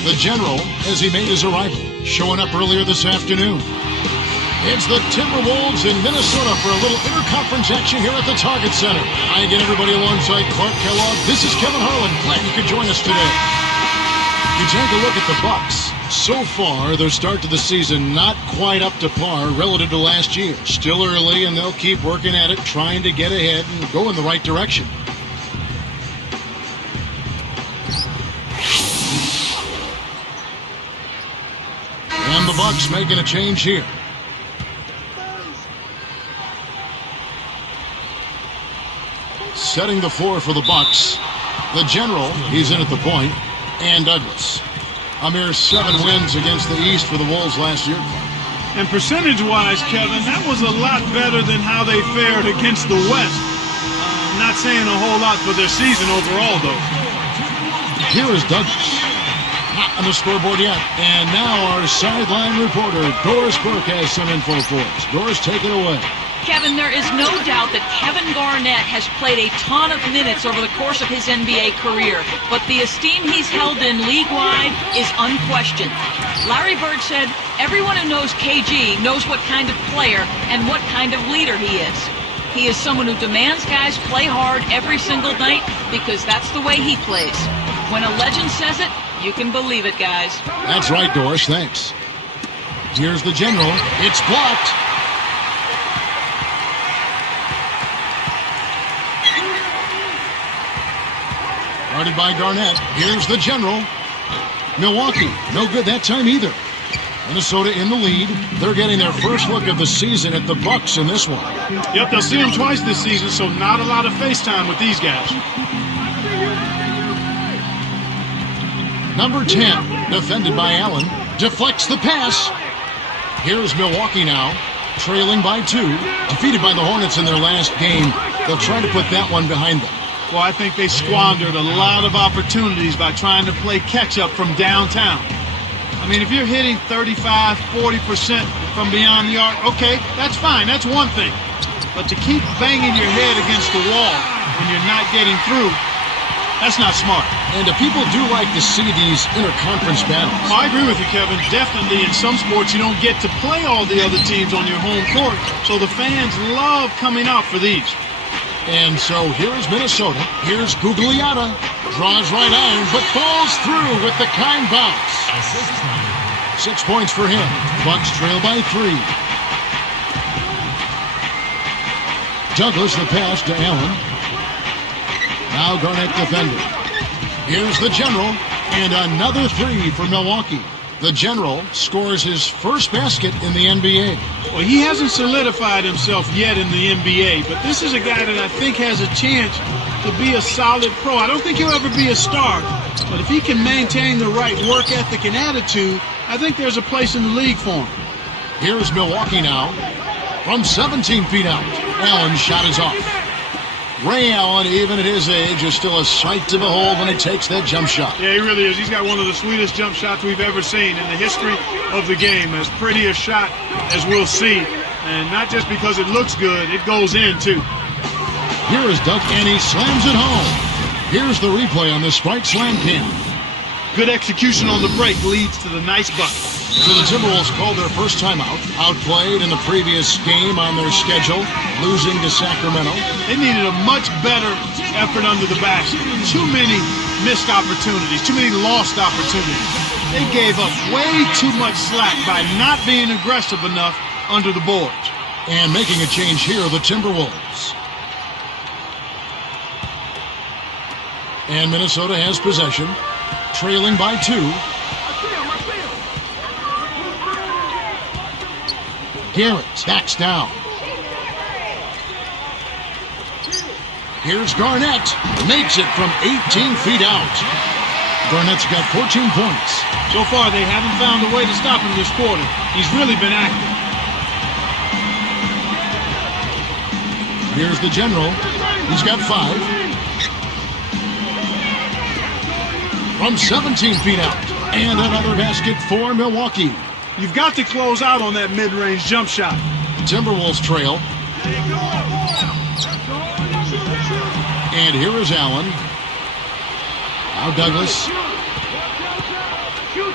the general, as he made his arrival, showing up earlier this afternoon. It's the Timberwolves in Minnesota for a little interconference action here at the Target Center. Hi again, everybody, alongside Clark Kellogg. This is Kevin Harlan. Glad you could join us today. You take a look at the Bucks. So far, their start to the season not quite up to par relative to last year. Still early, and they'll keep working at it, trying to get ahead and go in the right direction. And the Bucks making a change here. Setting the floor for the Bucks. The general, he's in at the point, and Douglas. A mere 7 wins against the East for the Wolves last year. And percentage-wise, Kevin, that was a lot better than how they fared against the West. Not saying a whole lot for their season overall, though. Here is Douglas. Not on the scoreboard yet. And now our sideline reporter, Doris Burke, has some info for us. Doris, take it away. Kevin, there is no doubt that Kevin Garnett has played a ton of minutes over the course of his NBA career, but the esteem he's held in league-wide is unquestioned. Larry Bird said, everyone who knows KG knows what kind of player and what kind of leader he is. He is someone who demands guys play hard every single night because that's the way he plays. When a legend says it, you can believe it, guys. That's right, Doris. Thanks. Here's the general. It's blocked. Guarded by Garnett. Here's the general. Milwaukee, no good that time either. Minnesota in the lead. They're getting their first look of the season at the Bucks in this one. Yep, they'll see them twice this season, so not a lot of face time with these guys. Number 10, defended by Allen, deflects the pass. Here's Milwaukee now, trailing by 2. Defeated by the Hornets in their last game. They'll try to put that one behind them. Well, I think they squandered a lot of opportunities by trying to play catch-up from downtown. I mean, if you're hitting 35, 40% from beyond the arc, okay, that's fine. That's one thing. But to keep banging your head against the wall when you're not getting through, that's not smart. And people do like to see these interconference battles. Well, I agree with you, Kevin. Definitely in some sports you don't get to play all the other teams on your home court, so the fans love coming out for these. And so here's Minnesota. Here's Gugliotta. Draws right iron, but falls through with the kind bounce. 6 points for him. Bucks trail by 3. Douglas the pass to Allen. Now Garnett defended. Here's the general. And another 3 for Milwaukee. The general scores his first basket in the NBA. Well, he hasn't solidified himself yet in the NBA, but this is a guy that I think has a chance to be a solid pro. I don't think he'll ever be a star, but if he can maintain the right work ethic and attitude, I think there's a place in the league for him. Here's Milwaukee now. From 17 feet out, Allen's shot is off. Ray Allen, even at his age, is still a sight to behold when he takes that jump shot. Yeah, he really is. He's got one of the sweetest jump shots we've ever seen in the history of the game. As pretty a shot as we'll see. And not just because it looks good, it goes in, too. Here is Doug, and he slams it home. Here's the replay on the Sprite Slam Cam. Good execution on the break leads to the nice bucket. So the Timberwolves called their first timeout, outplayed in the previous game on their schedule, losing to Sacramento. They needed a much better effort under the basket. Too many missed opportunities, too many lost opportunities. They gave up way too much slack by not being aggressive enough under the boards. And making a change here, the Timberwolves. And Minnesota has possession, trailing by 2. Garrett backs down. Here's Garnett. Makes it from 18 feet out. Garnett's got 14 points. So far, they haven't found a way to stop him this quarter. He's really been active. Here's the general. He's got 5. From 17 feet out. And another basket for Milwaukee. You've got to close out on that mid-range jump shot. Timberwolves trail. And here is Allen. Now Douglas.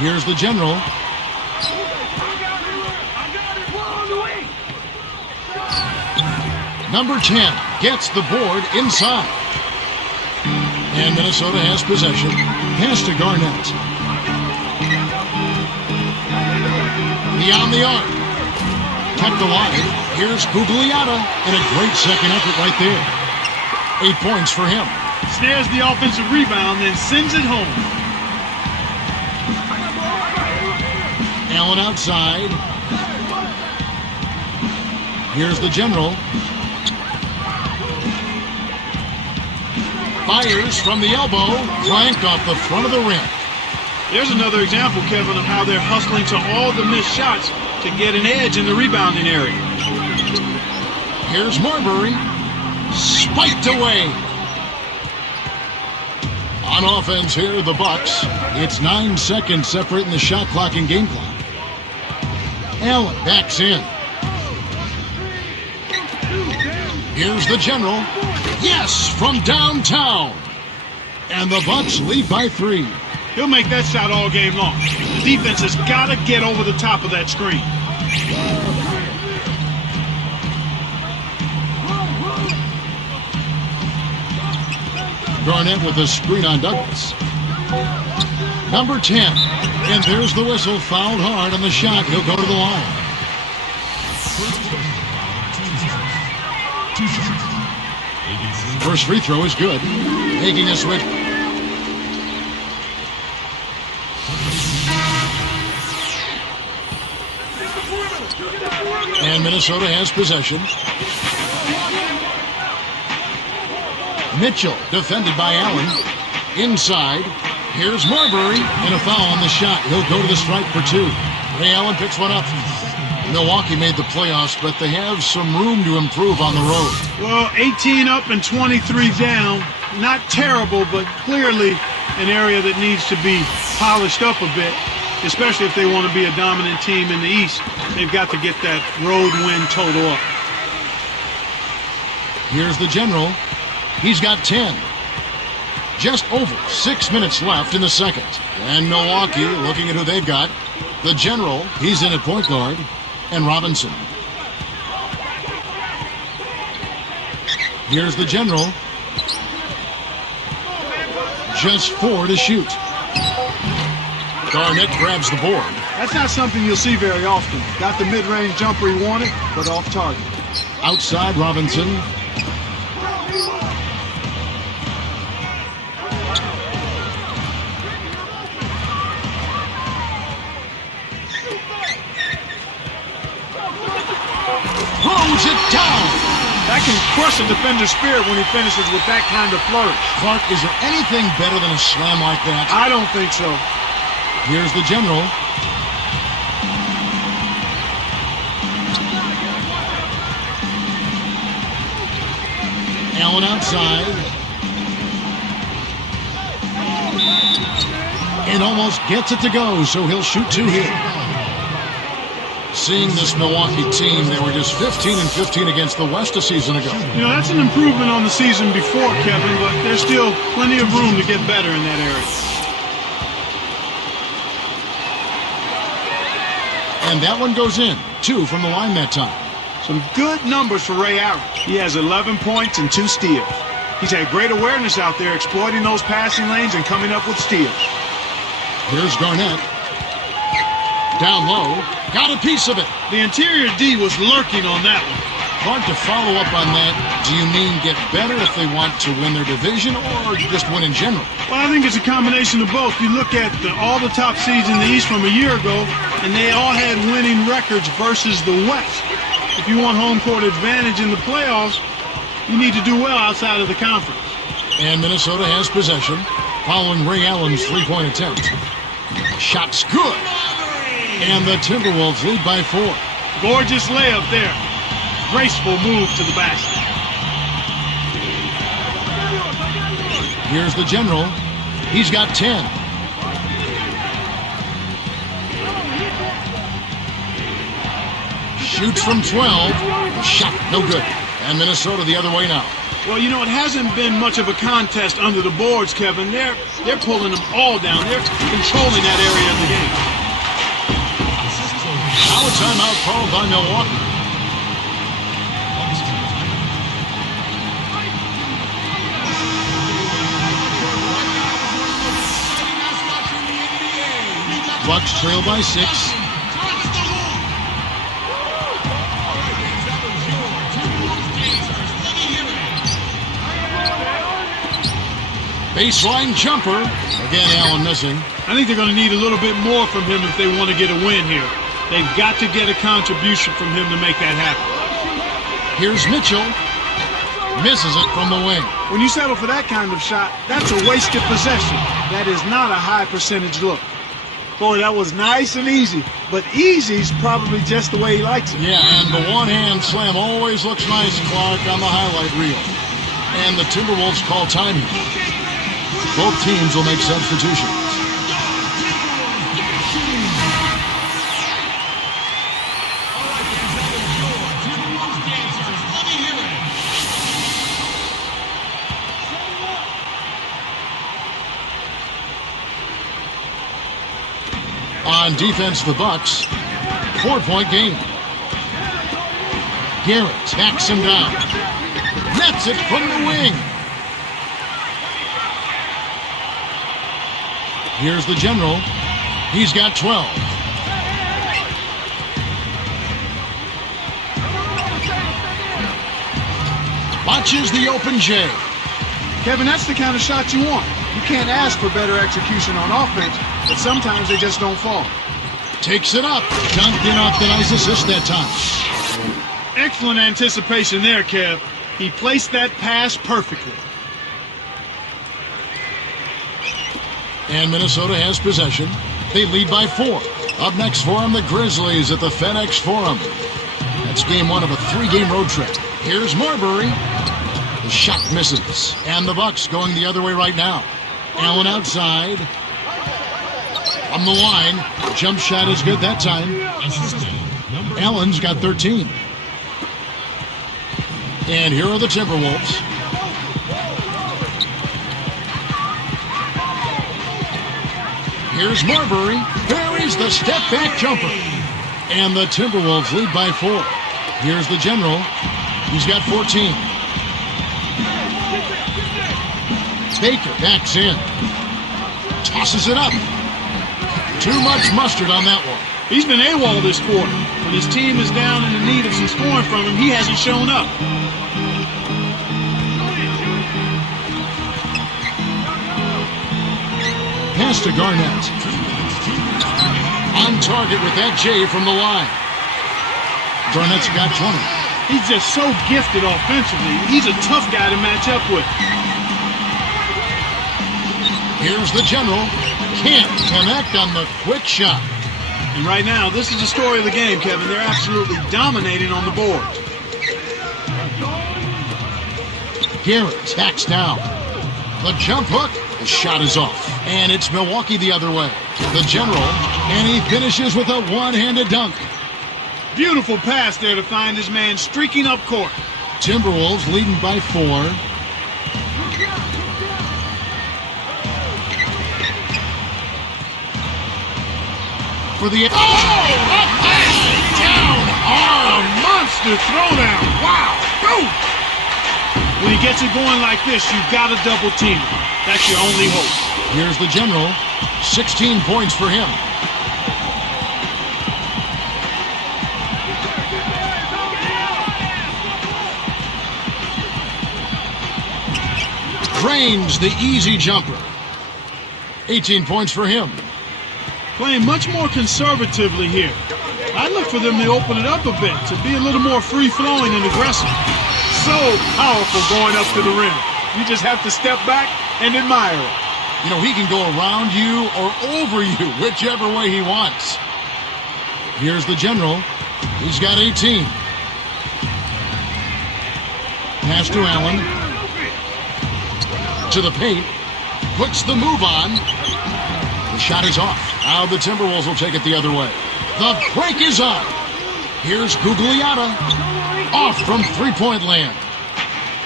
Here's the general. Number 10 gets the board inside. And Minnesota has possession. Pass to Garnett. Beyond the arc. Kept alive. Here's Gugliotta. And a great second effort right there. 8 points for him. Snares the offensive rebound, then sends it home. Allen outside. Here's the general. Fires from the elbow. Flanked off the front of the rim. There's another example, Kevin, of how they're hustling to all the missed shots to get an edge in the rebounding area. Here's Marbury. Spiked away. On offense here, the Bucks. It's 9 seconds separating the shot clock and game clock. Allen backs in. Here's the general. Yes, from downtown. And the Bucks lead by 3. He'll make that shot all game long. The defense has got to get over the top of that screen. Garnett with a screen on Douglas. Number 10. And there's the whistle. Fouled hard on the shot. He'll go to the line. First free throw is good. Making a switch. And Minnesota has possession. Mitchell defended by Allen. Inside. Here's Marbury. And a foul on the shot. He'll go to the stripe for 2. Ray Allen picks one up. Milwaukee made the playoffs, but they have some room to improve on the road. Well, 18 up and 23 down. Not terrible, but clearly an area that needs to be polished up a bit, especially if they want to be a dominant team in the East. They've got to get that road win total up. Here's the general. He's got 10. Just over 6 minutes left in the second. And Milwaukee, looking at who they've got. The general, he's in at point guard. And Robinson. Here's the general. Just 4 to shoot. Garnett grabs the board. That's not something you'll see very often. Got the mid-range jumper he wanted, but off target. Outside Robinson. Throws it down. That can crush a defender's spirit when he finishes with that kind of flourish. Clark, is there anything better than a slam like that? I don't think so. Here's the general. Allen outside. And almost gets it to go, so he'll shoot 2 here. Seeing this Milwaukee team, they were just 15 and 15 against the West a season ago. You know, that's an improvement on the season before, Kevin, but there's still plenty of room to get better in that area. And that one goes in. 2 from the line that time. Some good numbers for Ray Allen. He has 11 points and 2 steals. He's had great awareness out there, exploiting those passing lanes and coming up with steals. Here's Garnett. Down low. Got a piece of it. The interior D was lurking on that one. Hard to follow up on that. Do you mean get better if they want to win their division or just win in general? Well, I think it's a combination of both. You look at all the top seeds in the East from a year ago, and they all had winning records versus the West. If you want home court advantage in the playoffs, you need to do well outside of the conference. And Minnesota has possession following Ray Allen's three-point attempt. Shot's good. And the Timberwolves lead by 4. Gorgeous layup there. Graceful move to the basket. Here's the general. He's got 10. Shoots from 12. Shot no good. And Minnesota the other way now. Well, you know, it hasn't been much of a contest under the boards, Kevin. They're pulling them all down. They're controlling that area of the game. Now a timeout called by Milwaukee. Bucks trail by 6. Baseline jumper. Again, Allen missing. I think they're going to need a little bit more from him if they want to get a win here. They've got to get a contribution from him to make that happen. Here's Mitchell. Misses it from the wing. When you settle for that kind of shot, that's a wasted possession. That is not a high percentage look. Boy, that was nice and easy. But easy's probably just the way he likes it. Yeah, and the one-hand slam always looks nice, Clark, on the highlight reel. And the Timberwolves call timing. Both teams will make substitutions. On defense, the Bucks. 4-point game. Garrett backs him down. Nets it from the wing. Here's the general. He's got 12. Watches the open J. Kevin, that's the kind of shot you want. You can't ask for better execution on offense, but sometimes they just don't fall. Takes it up. Dunked in off the nice assist that time. Excellent anticipation there, Kev. He placed that pass perfectly. And Minnesota has possession. They lead by 4. Up next for them, the Grizzlies at the FedEx Forum. That's game 1 of a 3-game road trip. Here's Marbury. The shot misses. And the Bucks going the other way right now. Allen outside. From the line. Jump shot is good that time. Allen's got 13. And here are the Timberwolves. Here's Marbury. Buries the step-back jumper. And the Timberwolves lead by 4. Here's the general. He's got 14. Baker backs in. Tosses it up. Too much mustard on that one. He's been AWOL this quarter. When his team is down and in need of some scoring from him, he hasn't shown up. Pass to Garnett. On target with that J from the line. Garnett's got 20. He's just so gifted offensively. He's a tough guy to match up with. Here's the general. Can't connect on the quick shot. And right now, this is the story of the game, Kevin. They're absolutely dominating on the board. Garrett tacks down. The jump hook. The shot is off. And it's Milwaukee the other way. The general. And he finishes with a one-handed dunk. Beautiful pass there to find his man streaking up court. Timberwolves leading by 4. For the down. Oh, monster throwdown. Wow. Boom. When he gets it going like this, you've got to double team him. That's your only hope. Here's the general. 16 points for him. Drains the easy jumper. 18 points for him. Playing much more conservatively here. I look for them to open it up a bit, to be a little more free-flowing and aggressive. So powerful going up to the rim. You just have to step back and admire it. You know, he can go around you or over you, whichever way he wants. Here's the general. He's got 18. Pass to Allen. To the paint. Puts the move on. The shot is off. Now the Timberwolves will take it the other way. The break is on. Here's Gugliotta. Off from three-point land.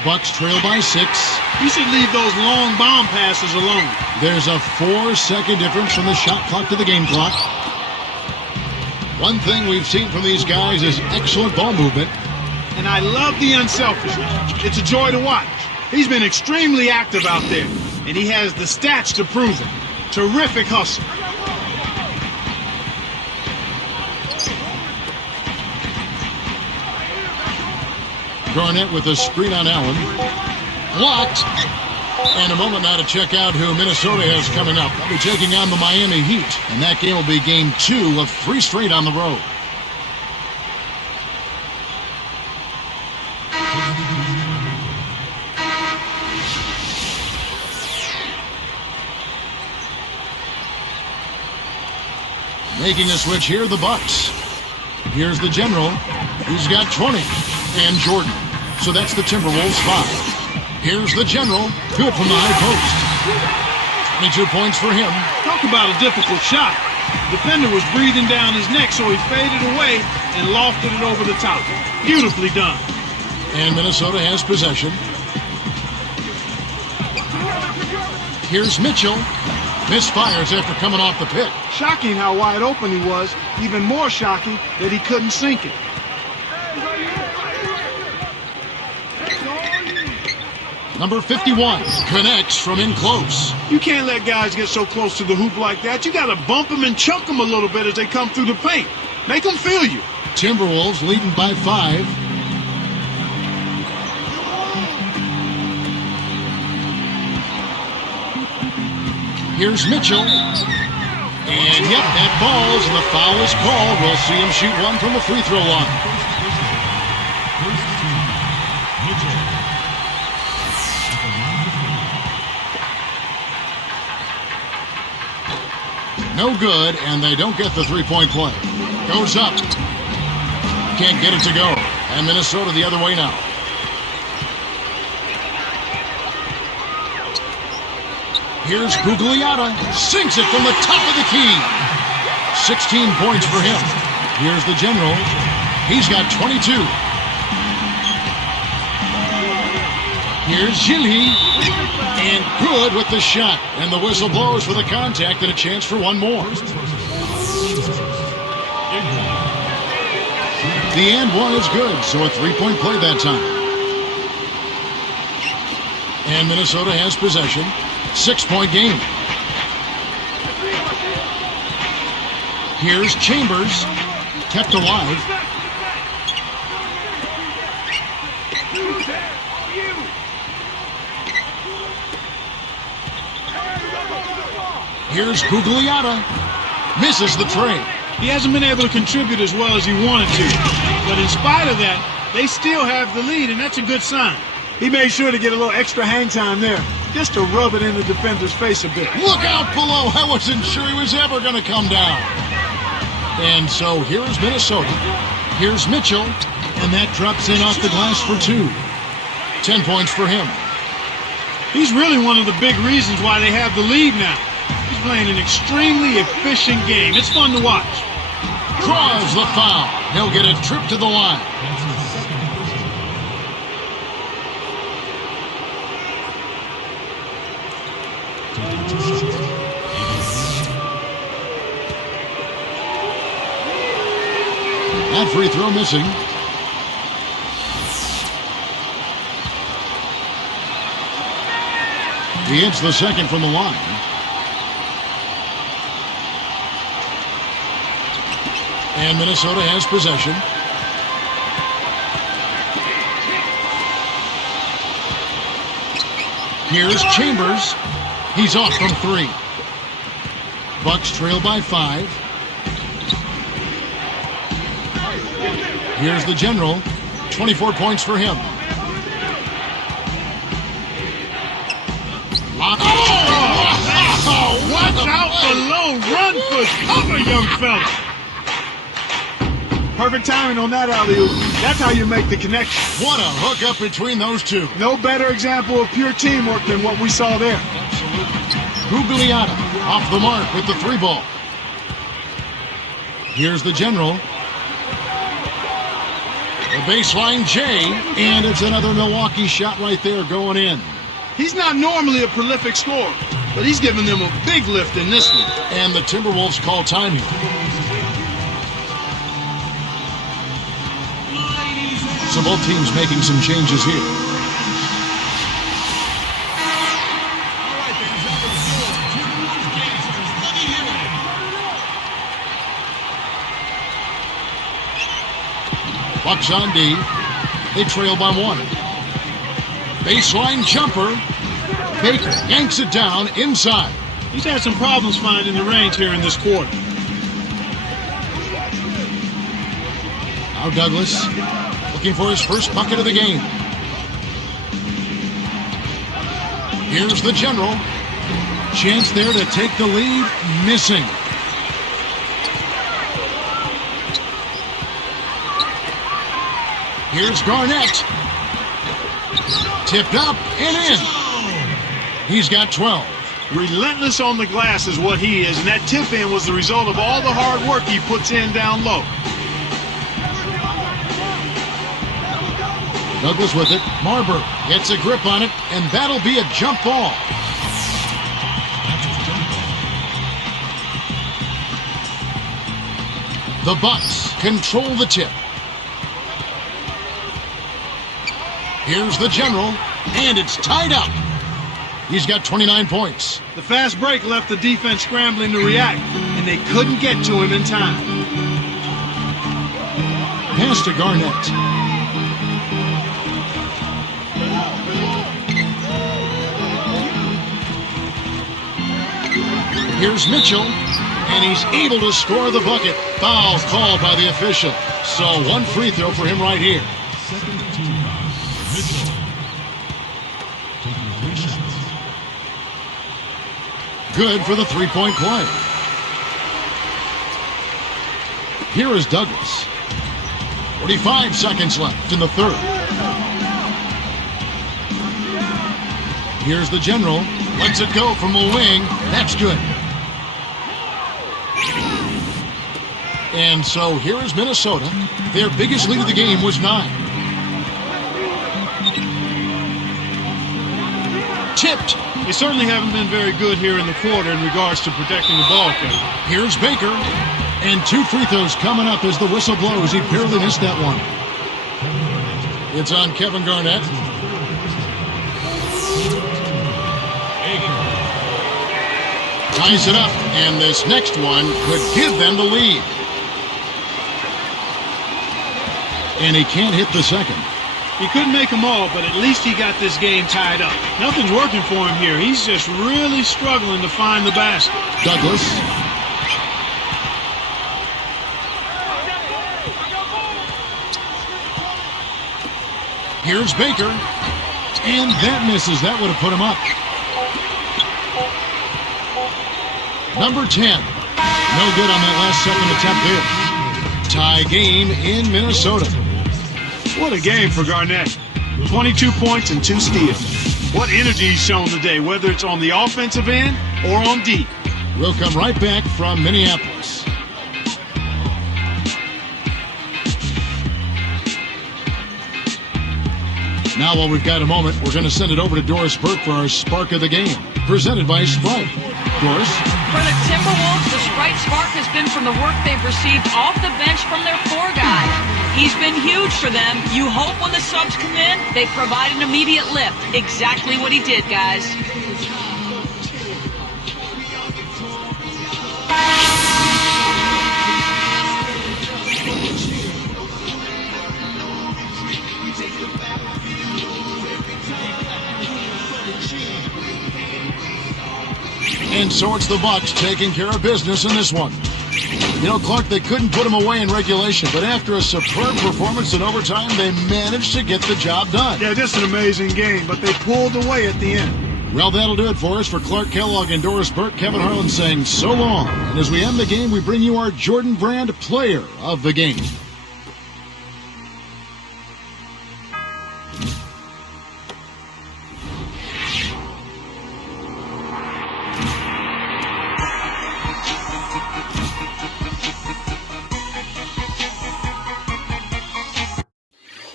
Bucks trail by 6. You should leave those long bomb passes alone. There's a 4-second difference from the shot clock to the game clock. One thing we've seen from these guys is excellent ball movement. And I love the unselfishness. It's a joy to watch. He's been extremely active out there, and he has the stats to prove it. Terrific hustle. Garnett with a screen on Allen. Blocked. And a moment now to check out who Minnesota has coming up. They'll be taking on the Miami Heat, and that game will be game 2 of 3 straight on the road. Making a switch here, the Bucks. Here's the general. He's got 20. And Jordan. So that's the Timberwolves 5. Here's the general. Good from the high post. 22 points for him. Talk about a difficult shot. The defender was breathing down his neck, so he faded away and lofted it over the top. Beautifully done. And Minnesota has possession. Here's Mitchell. Misfires after coming off the pick. Shocking how wide open he was. Even more shocking that he couldn't sink it. Number 51 connects from in close. You can't let guys get so close to the hoop like that. You got to bump them and chunk them a little bit as they come through the paint. Make them feel you. Timberwolves leading by 5. Here's Mitchell. And yep, that falls, and the foul is called. We'll see him shoot one from the free throw line. No good, and they don't get the three-point play. Goes up. Can't get it to go. And Minnesota the other way now. Here's Gugliotta. Sinks it from the top of the key. 16 points for him. Here's the general. He's got 22. Here's Gilly. And good with the shot. And the whistle blows for the contact and a chance for one more. The and one is good, so a three-point play that time. And Minnesota has possession. 6-point game. Here's Chambers. Kept alive. Here's Gugliotta. Misses the tray. He hasn't been able to contribute as well as he wanted to. But in spite of that, they still have the lead, and that's a good sign. He made sure to get a little extra hang time there, just to rub it in the defender's face a bit. Look out below. I wasn't sure he was ever going to come down. And so here's Minnesota. Here's Mitchell. And that drops in off the glass for 2. 10 points for him. He's really one of the big reasons why they have the lead now. He's playing an extremely efficient game. It's fun to watch. Draws the foul. He'll get a trip to the line. That free throw missing. He hits the second from the line. And Minnesota has possession. Here's Chambers. He's off from 3. Bucks trail by 5. Here's the general. 24 points for him. Oh, watch out below. Run for cover, young fella. Perfect timing on that alley-oop. That's how you make the connection. What a hookup between those two. No better example of pure teamwork than what we saw there. Gugliotta off the mark with the 3 ball. Here's the general. The baseline J, and it's another Milwaukee shot right there going in. He's not normally a prolific scorer, but he's giving them a big lift in this one. And the Timberwolves call time here. So both teams making some changes here. Bucks on D. They trail by 1. Baseline jumper. Baker yanks it down inside. He's had some problems finding the range here in this quarter. Now Douglas looking for his first bucket of the game. Here's the general. Chance there to take the lead. Missing. Here's Garnett. Tipped up and in. He's got 12. Relentless on the glass is what he is, and that tip-in was the result of all the hard work he puts in down low. Douglas with it. Marbury gets a grip on it, and that'll be a jump ball. The Bucks control the tip. Here's the general, and it's tied up. He's got 29 points. The fast break left the defense scrambling to react, and they couldn't get to him in time. Pass to Garnett. Here's Mitchell, and he's able to score the bucket. Foul called by the official. So one free throw for him right here. Good for the three-point play. Here is Douglas. 45 seconds left in the third. Here's the general. Lets it go from the wing. That's good. And so here is Minnesota. Their biggest lead of the game was 9. Tipped. They certainly haven't been very good here in the quarter in regards to protecting the ball carrier. Here's Baker. And 2 free throws coming up as the whistle blows. He barely missed that one. It's on Kevin Garnett. Ties it up, and this next one could give them the lead. And he can't hit the second. He couldn't make them all, but at least he got this game tied up. Nothing's working for him here. He's just really struggling to find the basket. Douglas. Here's Baker. And that misses. That would have put him up. Number 10. No good on that last second attempt there. Tie game in Minnesota. What a game for Garnett. 22 points and 2 steals. What energy he's shown today, whether it's on the offensive end or on D. We'll come right back from Minneapolis. Now, while we've got a moment, we're going to send it over to Doris Burke for our Spark of the Game, presented by Sprite. Doris? For the Timberwolves, the Sprite Spark has been from the work they've received off the bench from their 4 guys. He's been huge for them. You hope when the subs come in, they provide an immediate lift. Exactly what he did, guys. And so it's the Bucks taking care of business in this one. You know, Clark, they couldn't put him away in regulation, but after a superb performance in overtime, they managed to get the job done. Yeah, just an amazing game, but they pulled away at the end. Well, that'll do it for us. For Clark Kellogg and Doris Burke, Kevin Harlan saying so long. And as we end the game, we bring you our Jordan Brand Player of the Game.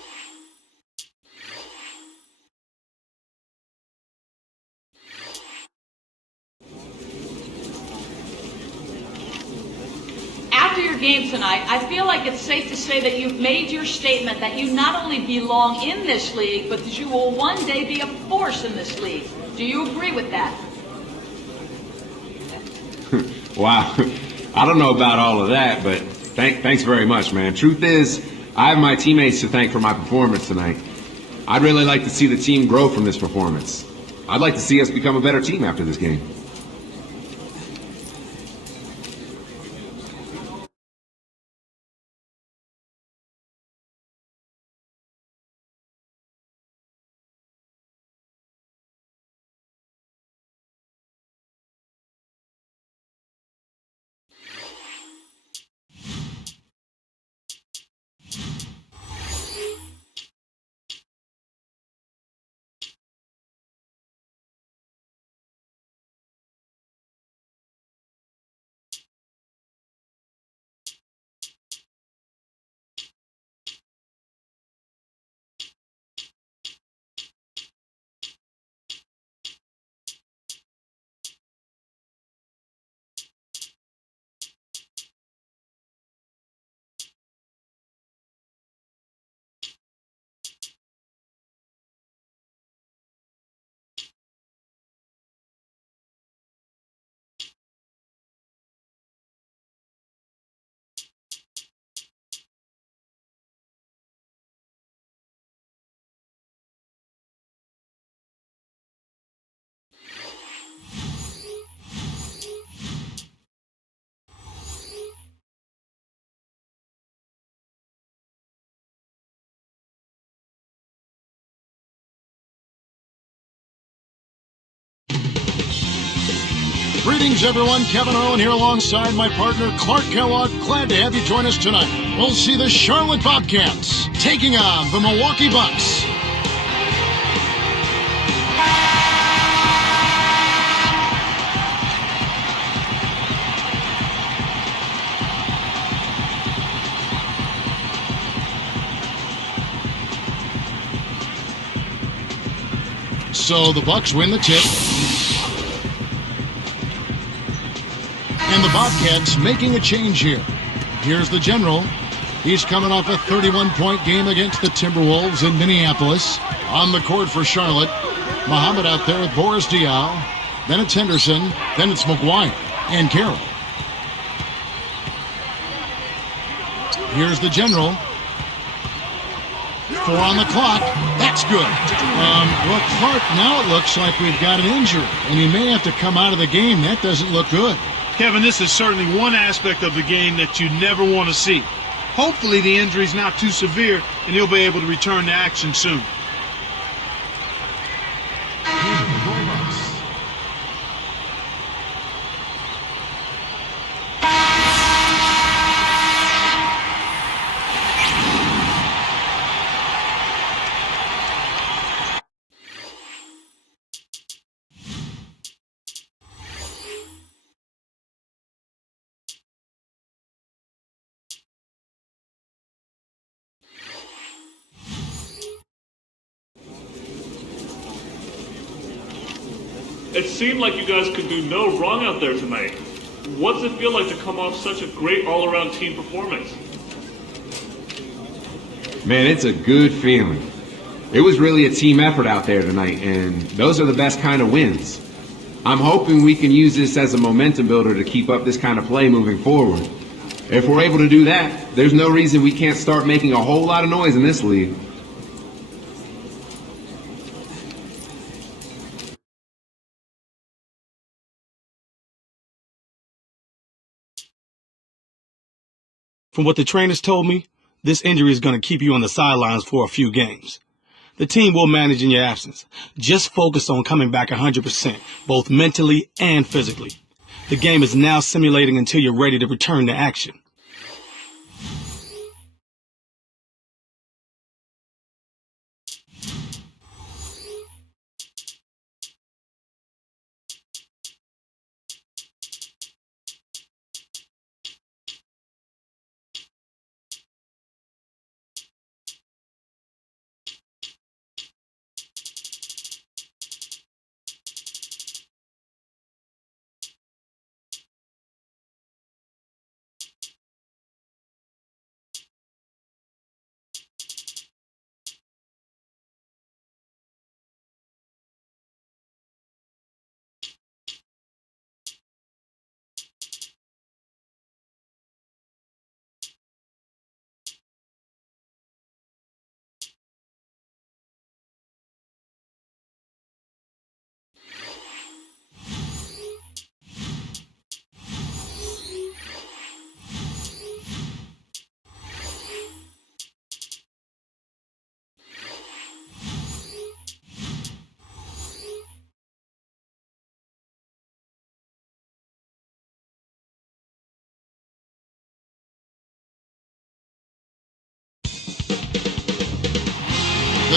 After your game tonight, I feel like it's safe to say that you've made your statement that you not only belong in this league, but that you will one day be a force in this league. Do you agree with that? Wow. I don't know about all of that, but thanks very much, man. Truth is, I have my teammates to thank for my performance tonight. I'd really like to see the team grow from this performance. I'd like to see us become a better team after this game. Greetings, everyone. Kevin Harlan here alongside my partner, Clark Kellogg. Glad to have you join us tonight. We'll see the Charlotte Bobcats taking on the Milwaukee Bucks. So the Bucks win the tip. And the Bobcats making a change here. Here's the general. He's coming off a 31-point game against the Timberwolves in Minneapolis. On the court for Charlotte, Muhammad out there with Boris Diaw. Then it's Henderson. Then it's McGuire and Carroll. Here's the general. 4 on the clock. That's good. Well, Clark, now it looks like we've got an injury, and he may have to come out of the game. That doesn't look good. Kevin, this is certainly one aspect of the game that you never want to see. Hopefully the injury's not too severe and he'll be able to return to action soon. It seemed like you guys could do no wrong out there tonight. What does it feel like to come off such a great all-around team performance? Man, it's a good feeling. It was really a team effort out there tonight, and those are the best kind of wins. I'm hoping we can use this as a momentum builder to keep up this kind of play moving forward. If we're able to do that, there's no reason we can't start making a whole lot of noise in this league. From what the trainers told me, this injury is going to keep you on the sidelines for a few games. The team will manage in your absence. Just focus on coming back 100%, both mentally and physically. The game is now simulating until you're ready to return to action.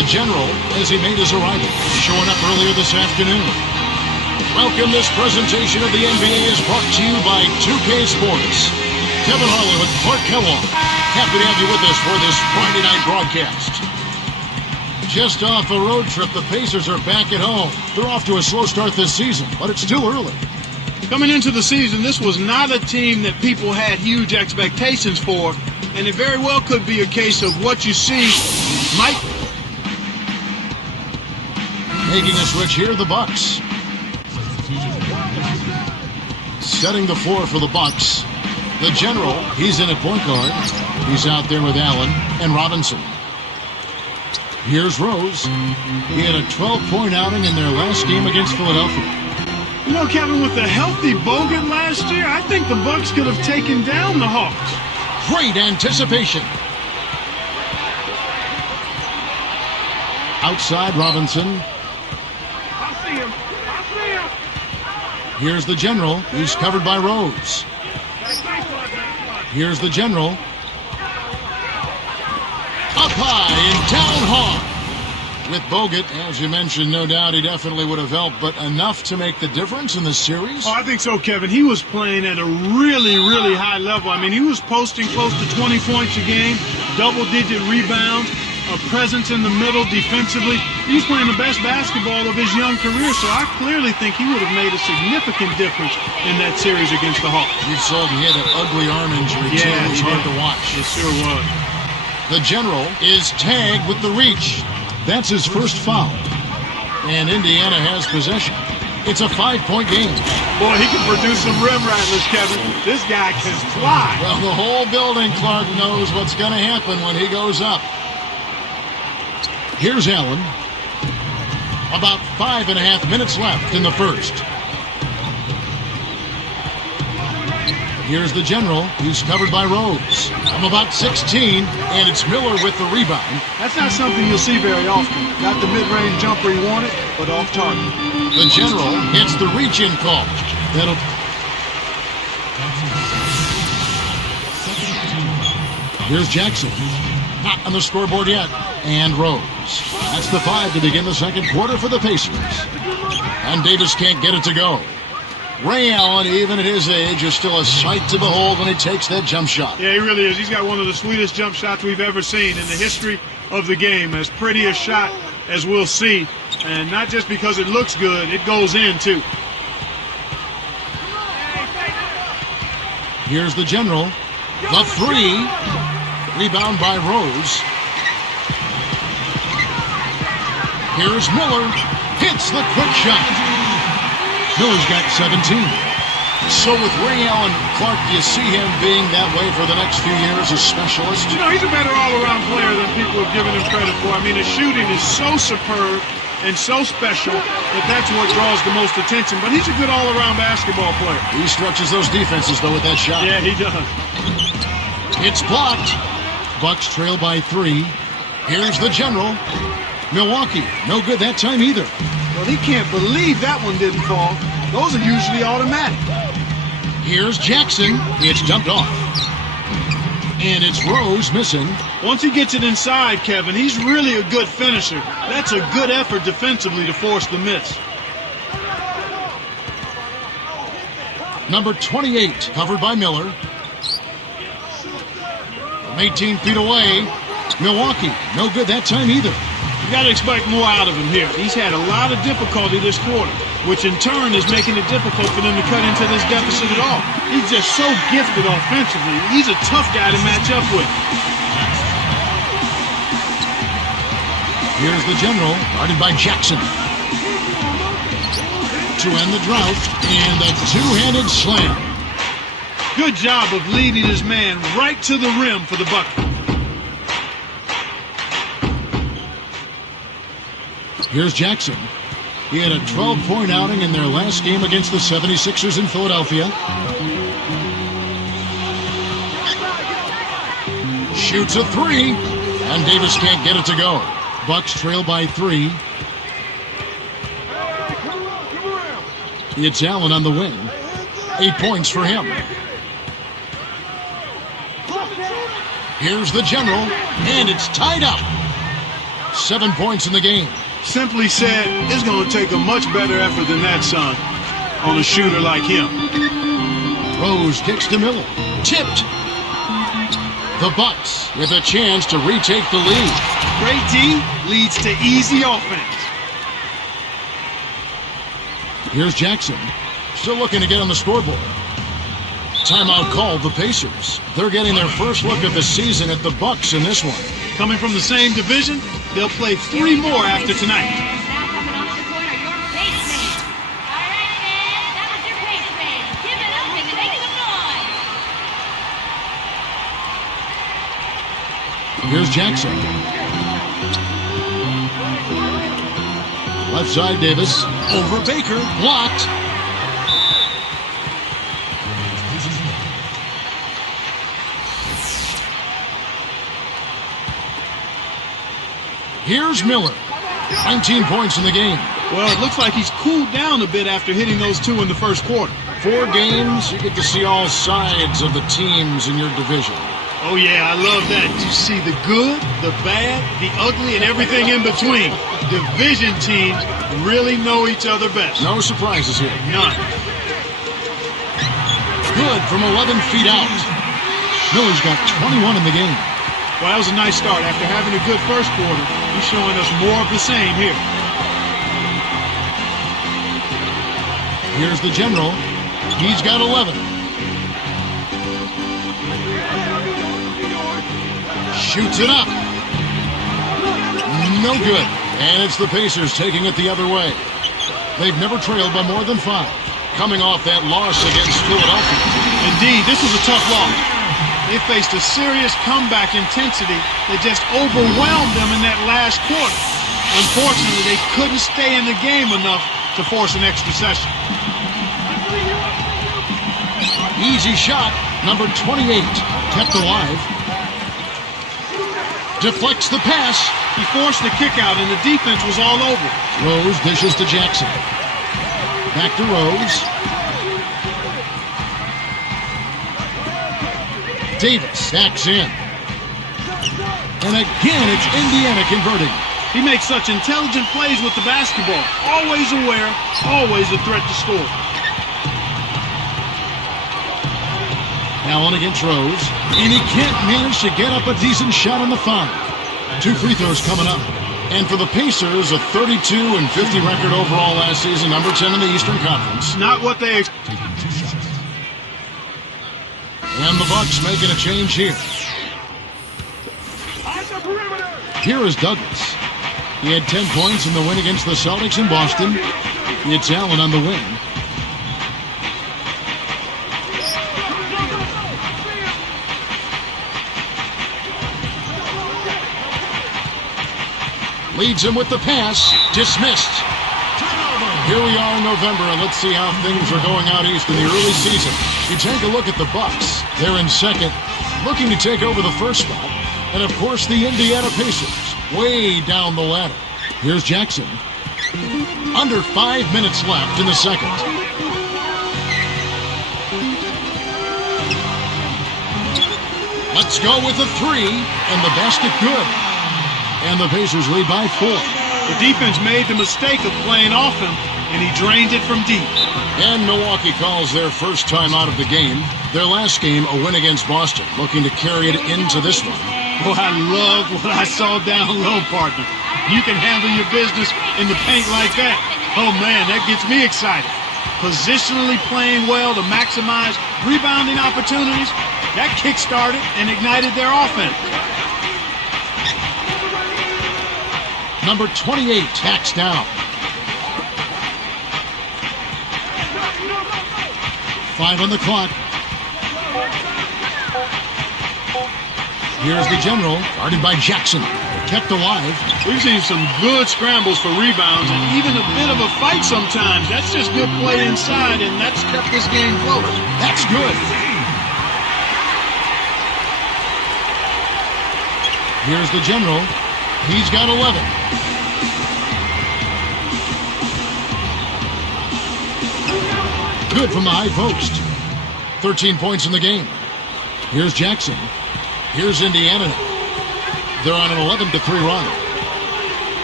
The General, as he made his arrival, showing up earlier this afternoon. Welcome. This presentation of the NBA is brought to you by 2K Sports. Kevin Harlan with Clark Kellogg. Happy to have you with us for this Friday night broadcast. Just off a road trip, the Pacers are back at home. They're off to a slow start this season, but it's still early. Coming into the season, this was not a team that people had huge expectations for, and it very well could be a case of what you see might. Making a switch here, the Bucks. Setting the floor for the Bucks. The General, he's in at point guard. He's out there with Allen and Robinson. Here's Rose. He had a 12-point outing in their last game against Philadelphia. You know, Kevin, with the healthy Bogut last year, I think the Bucks could have taken down the Hawks. Great anticipation. Outside Robinson. I see him. Here's the General. He's covered by Rose. Here's the General. Up high and down hard. With Bogut, as you mentioned, no doubt he definitely would have helped, but enough to make the difference in the series? Oh, I think so, Kevin. He was playing at a really, really high level. I mean, he was posting close to 20 points a game, double-digit rebounds, a presence in the middle defensively. He was playing the best basketball of his young career, so I clearly think he would have made a significant difference in that series against the Hawks. You saw he had an ugly arm injury, too. It was hard to watch. It sure was. The General is tagged with the reach. That's his first foul. And Indiana has possession. It's a 5-point game. Boy, he can produce some rim rattlers, Kevin. This guy can fly. Well, the whole building, Clark, knows what's going to happen when he goes up. Here's Allen. About 5.5 minutes left in the first. Here's the General. He's covered by Rose. From about 16, and it's Miller with the rebound. That's not something you'll see very often. Got the mid-range jumper he wanted, but off target. The General hits the reach-in call. That'll... Here's Jackson. Not on the scoreboard yet. And Rose. That's the 5 to begin the second quarter for the Pacers. And Davis can't get it to go. Ray Allen, even at his age, is still a sight to behold when he takes that jump shot. Yeah, he really is. He's got one of the sweetest jump shots we've ever seen in the history of the game. As pretty a shot as we'll see. And not just because it looks good, it goes in, too. Here's the General. The 3. Rebound by Rose. Here's Miller. Hits the quick shot. Miller's got 17. So with Ray Allen, Clark, do you see him being that way for the next few years, a specialist? You know, he's a better all-around player than people have given him credit for. I mean, his shooting is so superb and so special that that's what draws the most attention. But he's a good all-around basketball player. He stretches those defenses, though, with that shot. Yeah, he does. It's blocked. Bucks trail by 3. Here's the General. Milwaukee, no good that time either. Well, he can't believe that one didn't fall. Those are usually automatic. Here's Jackson. It's dumped off. And it's Rose missing. Once he gets it inside, Kevin, he's really a good finisher. That's a good effort defensively to force the miss. Number 28, covered by Miller. From 18 feet away. Milwaukee, no good that time either. You got to expect more out of him here. He's had a lot of difficulty this quarter, which in turn is making it difficult for them to cut into this deficit at all. He's just so gifted offensively. He's a tough guy to match up with. Here's the General, guarded by Jackson. To end the drought, and a two-handed slam. Good job of leading his man right to the rim for the bucket. Here's Jackson. He had a 12-point outing in their last game against the 76ers in Philadelphia. Shoots a 3, and Davis can't get it to go. Bucks trail by 3. It's Allen on the wing. 8 points for him. Here's the General, and it's tied up. 7 points in the game. Simply said, it's going to take a much better effort than that, son, on a shooter like him. Rose kicks to Miller. Tipped. The Bucks with a chance to retake the lead. Great D leads to easy offense. Here's Jackson. Still looking to get on the scoreboard. Timeout called the Pacers. They're getting their first look of the season at the Bucks in this one. Coming from the same division, they'll play 3 more after tonight. Here's Jackson. Left side, Davis. Over Baker. Blocked. Here's Miller. 19 points in the game. Well, it looks like he's cooled down a bit after hitting those 2 in the first quarter. 4 games, you get to see all sides of the teams in your division. Oh, yeah, I love that. You see the good, the bad, the ugly, and everything in between. Division teams really know each other best. No surprises here. None. Good from 11 feet out. Miller's got 21 in the game. Well, that was a nice start. After having a good first quarter, he's showing us more of the same here. Here's the general. He's got 11. Shoots it up. No good. And it's the Pacers taking it the other way. They've never trailed by more than 5. Coming off that loss against Philadelphia. Indeed, this was a tough loss. They faced a serious comeback intensity that just overwhelmed them in that last quarter. Unfortunately, they couldn't stay in the game enough to force an extra session. Easy shot, number 28, kept alive. Deflects the pass. He forced the kick out and the defense was all over. Rose dishes to Jackson. Back to Rose. Davis backs in. And again, it's Indiana converting. He makes such intelligent plays with the basketball. Always aware, always a threat to score. Allen against Rose. And he can't manage to get up a decent shot on the foul. 2 free throws coming up. And for the Pacers, a 32 and 50 record overall last season, number 10 in the Eastern Conference. Not what they expected. And the Bucks making a change here. Here is Douglas. He had 10 points in the win against the Celtics in Boston. It's Allen on the wing. Leads him with the pass. Dismissed. Here we are in November, and let's see how things are going out east in the early season. You take a look at the Bucks. They're in second, looking to take over the first spot. And, of course, the Indiana Pacers, way down the ladder. Here's Jackson. Under 5 minutes left in the second. Let's go with a 3, and the basket good. And the Pacers lead by 4. The defense made the mistake of playing off him, and he drained it from deep. And Milwaukee calls their first time out of the game. Their last game, a win against Boston, looking to carry it into this one. Well, I love what I saw down low, partner. You can handle your business in the paint like that. Oh, man, that gets me excited. Positionally playing well to maximize rebounding opportunities, that kick-started and ignited their offense. Number 28 tacks down. 5 on the clock. Here's the general, guarded by Jackson. Kept alive. We've seen some good scrambles for rebounds and even a bit of a fight sometimes. That's just good play inside, and that's kept this game close. That's good. Here's the general. He's got 11. Good from the high post. 13 points in the game. Here's Jackson. Here's Indiana. They're on an 11-3 run.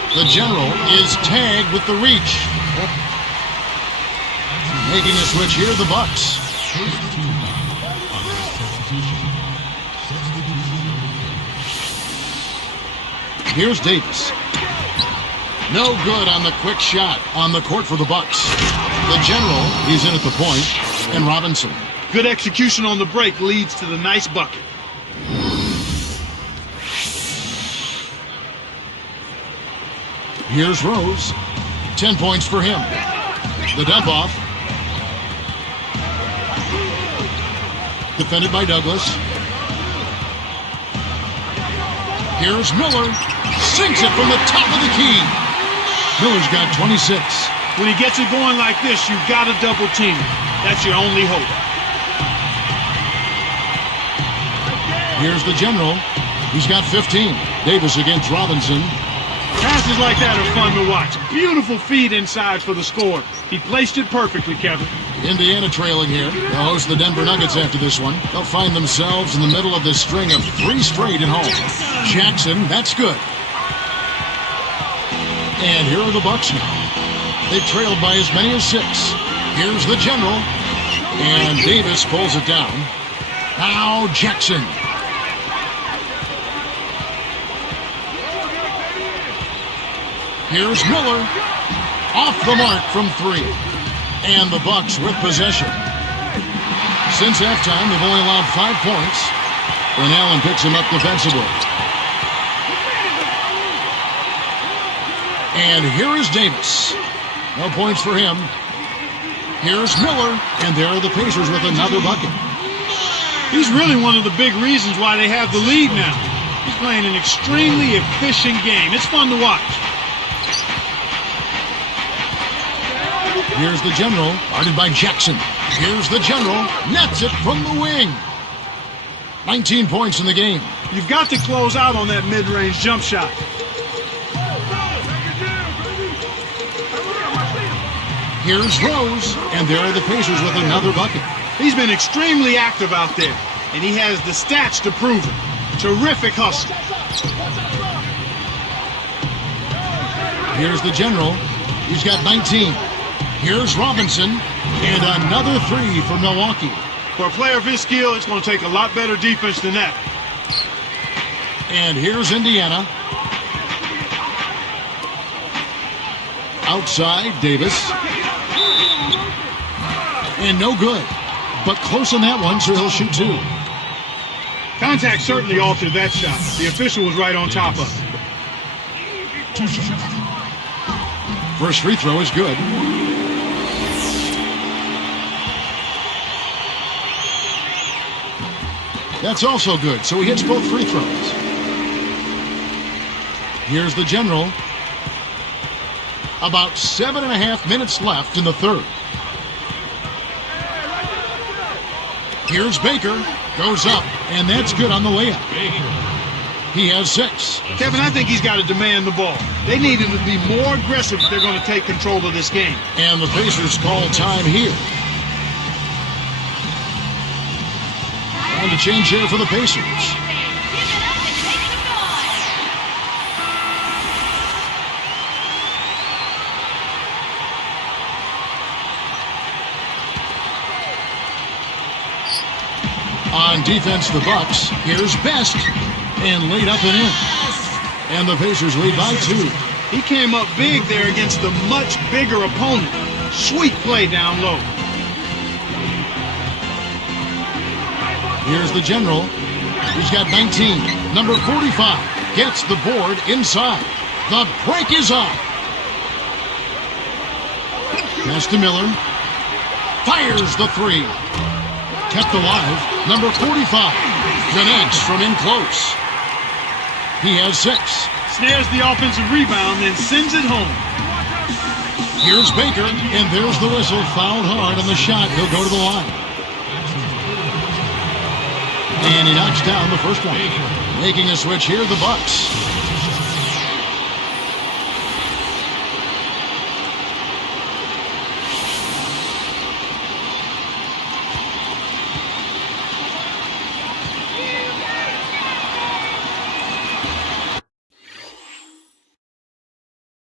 The General is tagged with the reach. Making a switch here, the Bucks. Here's Davis. No good on the quick shot on the court for the Bucks. The General, he's in at the point, and Robinson. Good execution on the break leads to the nice bucket. Here's Rose. 10 points for him. The dump off. Defended by Douglas. Here's Miller. Sinks it from the top of the key. Miller's got 26. When he gets it going like this, you've got to double team him. That's your only hope. Here's the General. He's got 15. Davis against Robinson. Passes like that are fun to watch. Beautiful feed inside for the score. He placed it perfectly, Kevin. Indiana trailing here. They'll host the Denver Nuggets after this one. They'll find themselves in the middle of this string of 3 straight at home. Jackson, that's good. And here are the Bucks now. They've trailed by as many as 6. Here's the General. And Davis pulls it down. Now Jackson. Here's Miller. Off the mark from 3. And the Bucks with possession. Since halftime, they've only allowed 5 points. And Allen picks him up defensively. And here is Davis. No points for him. Here's Miller. And there are the Pacers with another bucket. He's really one of the big reasons why they have the lead now. He's playing an extremely efficient game. It's fun to watch. Here's the General, guarded by Jackson. Here's the General, nets it from the wing. 19 points in the game. You've got to close out on that mid-range jump shot. Here's Rose, and there are the Pacers with another bucket. He's been extremely active out there, and he has the stats to prove it. Terrific hustle. Here's the General. He's got 19. Here's Robinson, and another 3 for Milwaukee. For a player of his skill, it's going to take a lot better defense than that. And here's Indiana. Outside, Davis. And no good. But close on that one, so he'll shoot 2. Contact certainly altered that shot. The official was right on top of it. First free throw is good. That's also good, so he hits both free throws. Here's the General. About 7.5 minutes left in the third. Here's Baker. Goes up, and that's good on the layup. He has 6. Kevin, I think he's got to demand the ball. They need him to be more aggressive if they're going to take control of this game. And the Pacers call time here. Time to change here for the Pacers. On defense, the Bucks. Here's Best. And laid up and in. And the Pacers lead by 2. He came up big there against a much bigger opponent. Sweet play down low. Here's the General. He's got 19. Number 45 gets the board inside. The break is up. Pass to Miller. Fires the 3. Kept alive. Number 45 connects from in close. He has 6. Snares the offensive rebound, then sends it home. Here's Baker, and there's the whistle. Fouled hard on the shot. He'll go to the line. And he knocks down the first one. Making a switch here, the Bucks.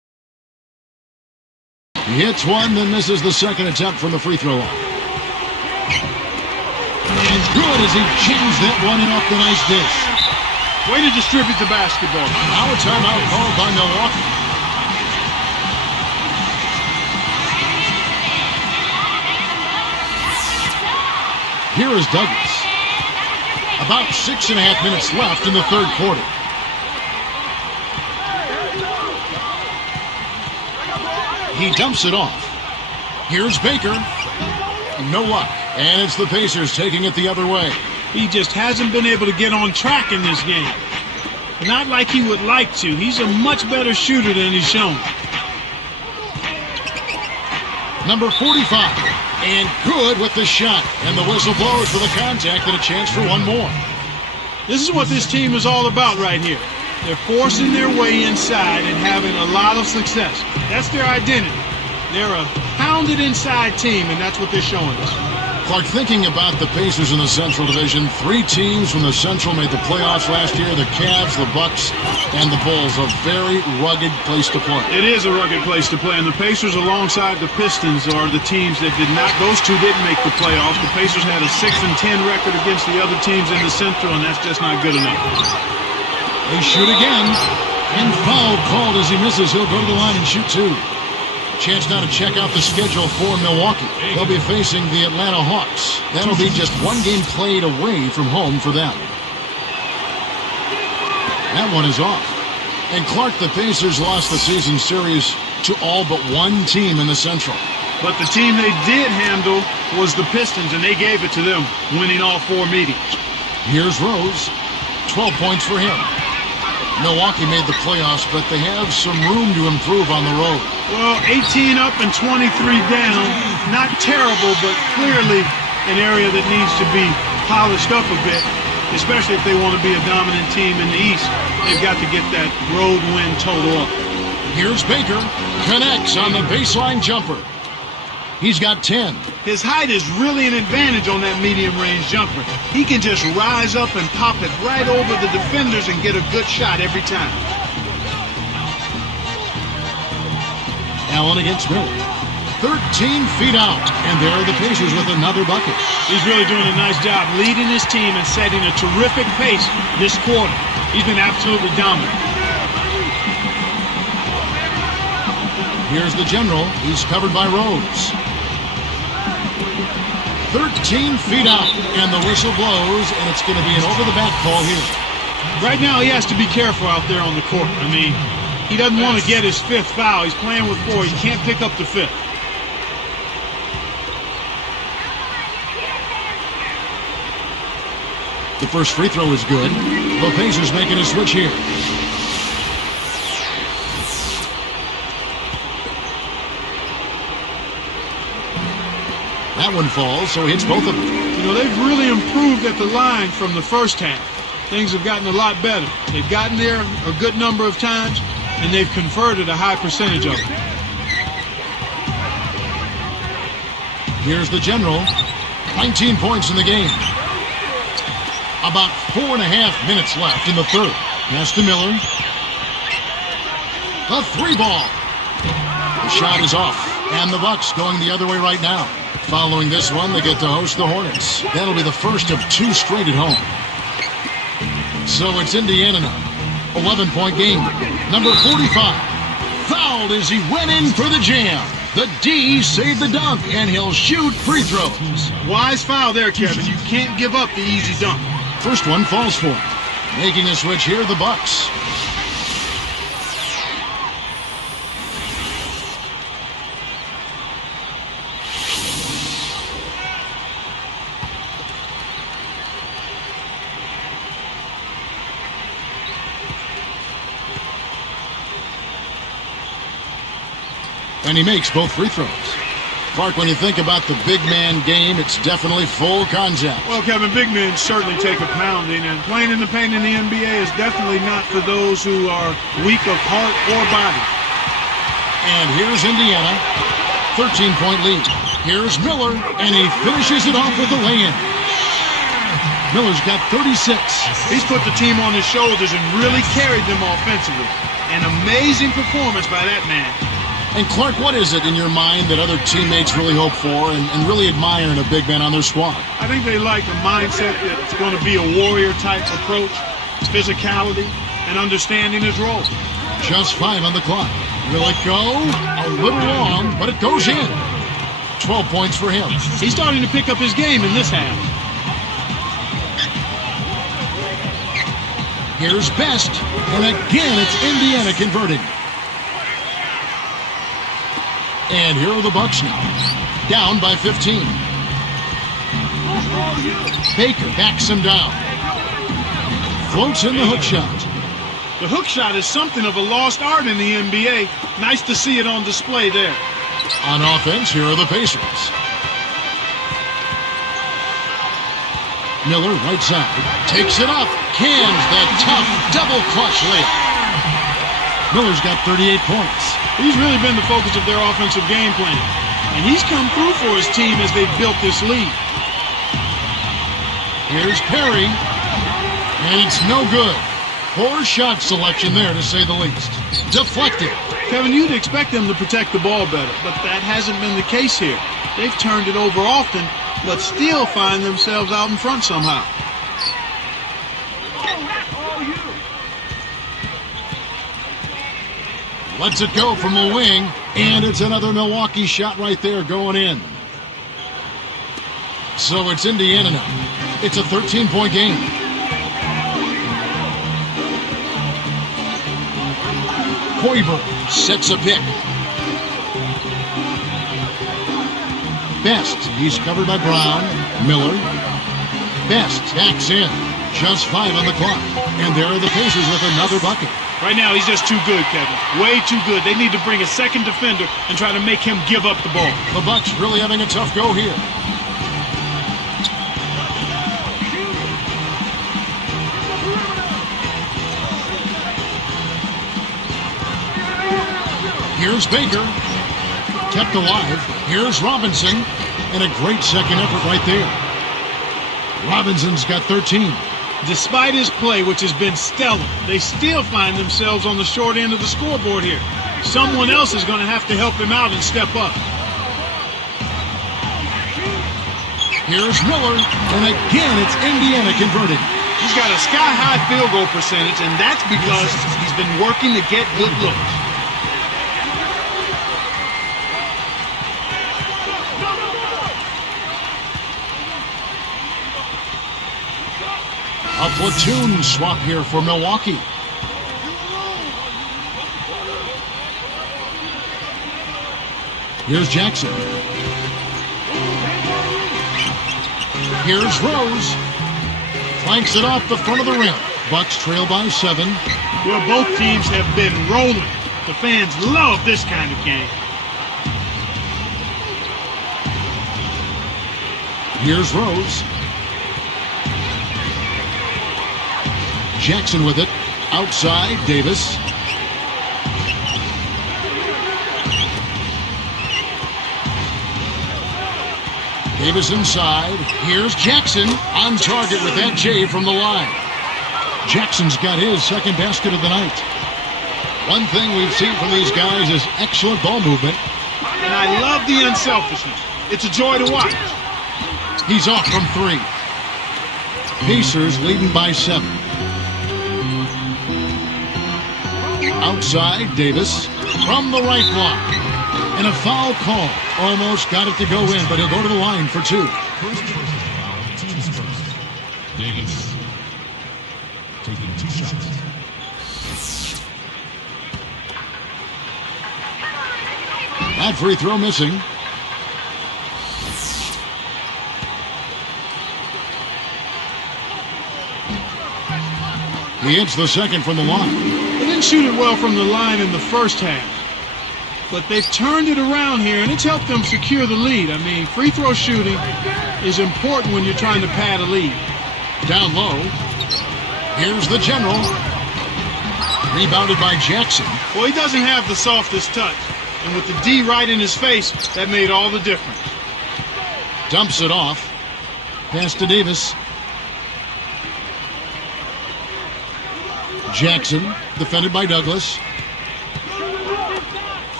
He hits one, then misses the second attempt from the free throw line. And good as he jams that one in off the nice dish. Way to distribute the basketball. Now a timeout called by Milwaukee. Here is Douglas. About 6.5 minutes left in the third quarter. He dumps it off. Here's Baker. No luck. And it's the Pacers taking it the other way. He just hasn't been able to get on track in this game. Not like he would like to. He's a much better shooter than he's shown. Number 45. And good with the shot. And the whistle blows for the contact and a chance for one more. This is what this team is all about right here. They're forcing their way inside and having a lot of success. That's their identity. They're a pounded inside team, and that's what they're showing us. Clark, thinking about the Pacers in the Central Division, 3 teams from the Central made the playoffs last year. The Cavs, the Bucks, and the Bulls. A very rugged place to play. It is a rugged place to play, and the Pacers alongside the Pistons are the teams that did not, those two didn't make the playoffs. The Pacers had a 6-10 record against the other teams in the Central, and that's just not good enough. They shoot again, and foul called as he misses. He'll go to the line and shoot 2. Chance now to check out the schedule for Milwaukee. They'll be facing the Atlanta Hawks. That'll be just one game played away from home for them. That one is off. And Clark, the Pacers lost the season series to all but one team in the Central. But the team they did handle was the Pistons, and they gave it to them, winning all 4 meetings. Here's Rose. 12 points for him. Milwaukee made the playoffs, but they have some room to improve on the road. Well, 18 up and 23 down. Not terrible, but clearly an area that needs to be polished up a bit, especially if they want to be a dominant team in the East. They've got to get that road win total up. Here's Baker. Connects on the baseline jumper. He's got 10. His height is really an advantage on that medium-range jumper. He can just rise up and pop it right over the defenders and get a good shot every time. Allen against Miller. 13 feet out. And there are the Pacers with another bucket. He's really doing a nice job leading his team and setting a terrific pace this quarter. He's been absolutely dominant. Here's the general. He's covered by Rose. 13 feet out, and the whistle blows, and it's going to be an over-the-back call here. Right now, he has to be careful out there on the court. I mean, he doesn't want to get his 5th foul. He's playing with 4. He can't pick up the 5th. The first free throw is good. The Pacers making a switch here. That one falls, so he hits both of them. You know, they've really improved at the line from the first half. Things have gotten a lot better. They've gotten there a good number of times, and they've converted a high percentage of it. Here's the general. 19 points in the game. About 4.5 minutes left in the third. Pass to Miller. The 3-ball. The shot is off, and the Bucks going the other way right now. Following this one, they get to host the Hornets. That'll be the first of 2 straight at home. So it's Indiana now. 11-point game. Number 45. Fouled as he went in for the jam. The D saved the dunk, and he'll shoot free throws. Wise foul there, Kevin. You can't give up the easy dunk. First one falls for him. Making a switch here, the Bucks. And he makes both free throws. Clark, when you think about the big man game, it's definitely full contact. Well, Kevin, big men certainly take a pounding, and playing in the paint in the NBA is definitely not for those who are weak of heart or body. And here's Indiana, 13-point lead. Here's Miller, and he finishes it off with a lay-in. Miller's got 36. He's put the team on his shoulders and really carried them offensively. An amazing performance by that man. And Clark, what is it in your mind that other teammates really hope for and really admire in a big man on their squad? I think they like a mindset that's going to be a warrior-type approach, physicality, and understanding his role. Just 5 on the clock. Will it go? A little long, but it goes in. 12 points for him. He's starting to pick up his game in this half. Here's Best, and again it's Indiana converting. And here are the Bucks now, down by 15. Baker backs him down. Floats in the hook shot. The hook shot is something of a lost art in the NBA. Nice to see it on display there. On offense, here are the Pacers. Miller, right side, takes it up, cans that tough double clutch layup. Miller's got 38 points. He's really been the focus of their offensive game plan. And he's come through for his team as they've built this lead. Here's Perry, and it's no good. Poor shot selection there, to say the least. Deflected. Kevin, you'd expect them to protect the ball better, but that hasn't been the case here. They've turned it over often, but still find themselves out in front somehow. Lets it go from the wing, and it's another Milwaukee shot right there going in. So it's Indiana now. It's a 13-point game. Koiber sets a pick. Best, he's covered by Brown. Miller. Best backs in. Just 5 on the clock. And there are the Pacers with another bucket. Right now, he's just too good, Kevin. Way too good. They need to bring a second defender and try to make him give up the ball. The Bucks really having a tough go here. Here's Baker. Kept alive. Here's Robinson. And a great second effort right there. Robinson's got 13. Despite his play, which has been stellar, they still find themselves on the short end of the scoreboard here. Someone else is going to have to help him out and step up. Here's Miller, and again it's Indiana converting. He's got a sky-high field goal percentage, and that's because he's been working to get good looks. A platoon swap here for Milwaukee. Here's Jackson. Here's Rose. Flanks it off the front of the rim. Bucks trail by 7. Well, both teams have been rolling. The fans love this kind of game. Here's Rose. Jackson with it. Outside, Davis. Davis inside. Here's Jackson on target with that J from the line. Jackson's got his second basket of the night. One thing we've seen from these guys is excellent ball movement. And I love the unselfishness. It's a joy to watch. He's off from 3. Pacers leading by 7. Outside, Davis from the right block. And a foul call. Almost got it to go in, but he'll go to the line for 2. First personal foul, teams first. Davis taking 2 shots. That free throw missing. He hits the second from the line. They didn't shoot it well from the line in the first half. But they've turned it around here, and it's helped them secure the lead. I mean, free throw shooting is important when you're trying to pad a lead. Down low. Here's the general. Rebounded by Jackson. Well, he doesn't have the softest touch. And with the D right in his face, that made all the difference. Dumps it off. Pass to Davis. Jackson, defended by Douglas.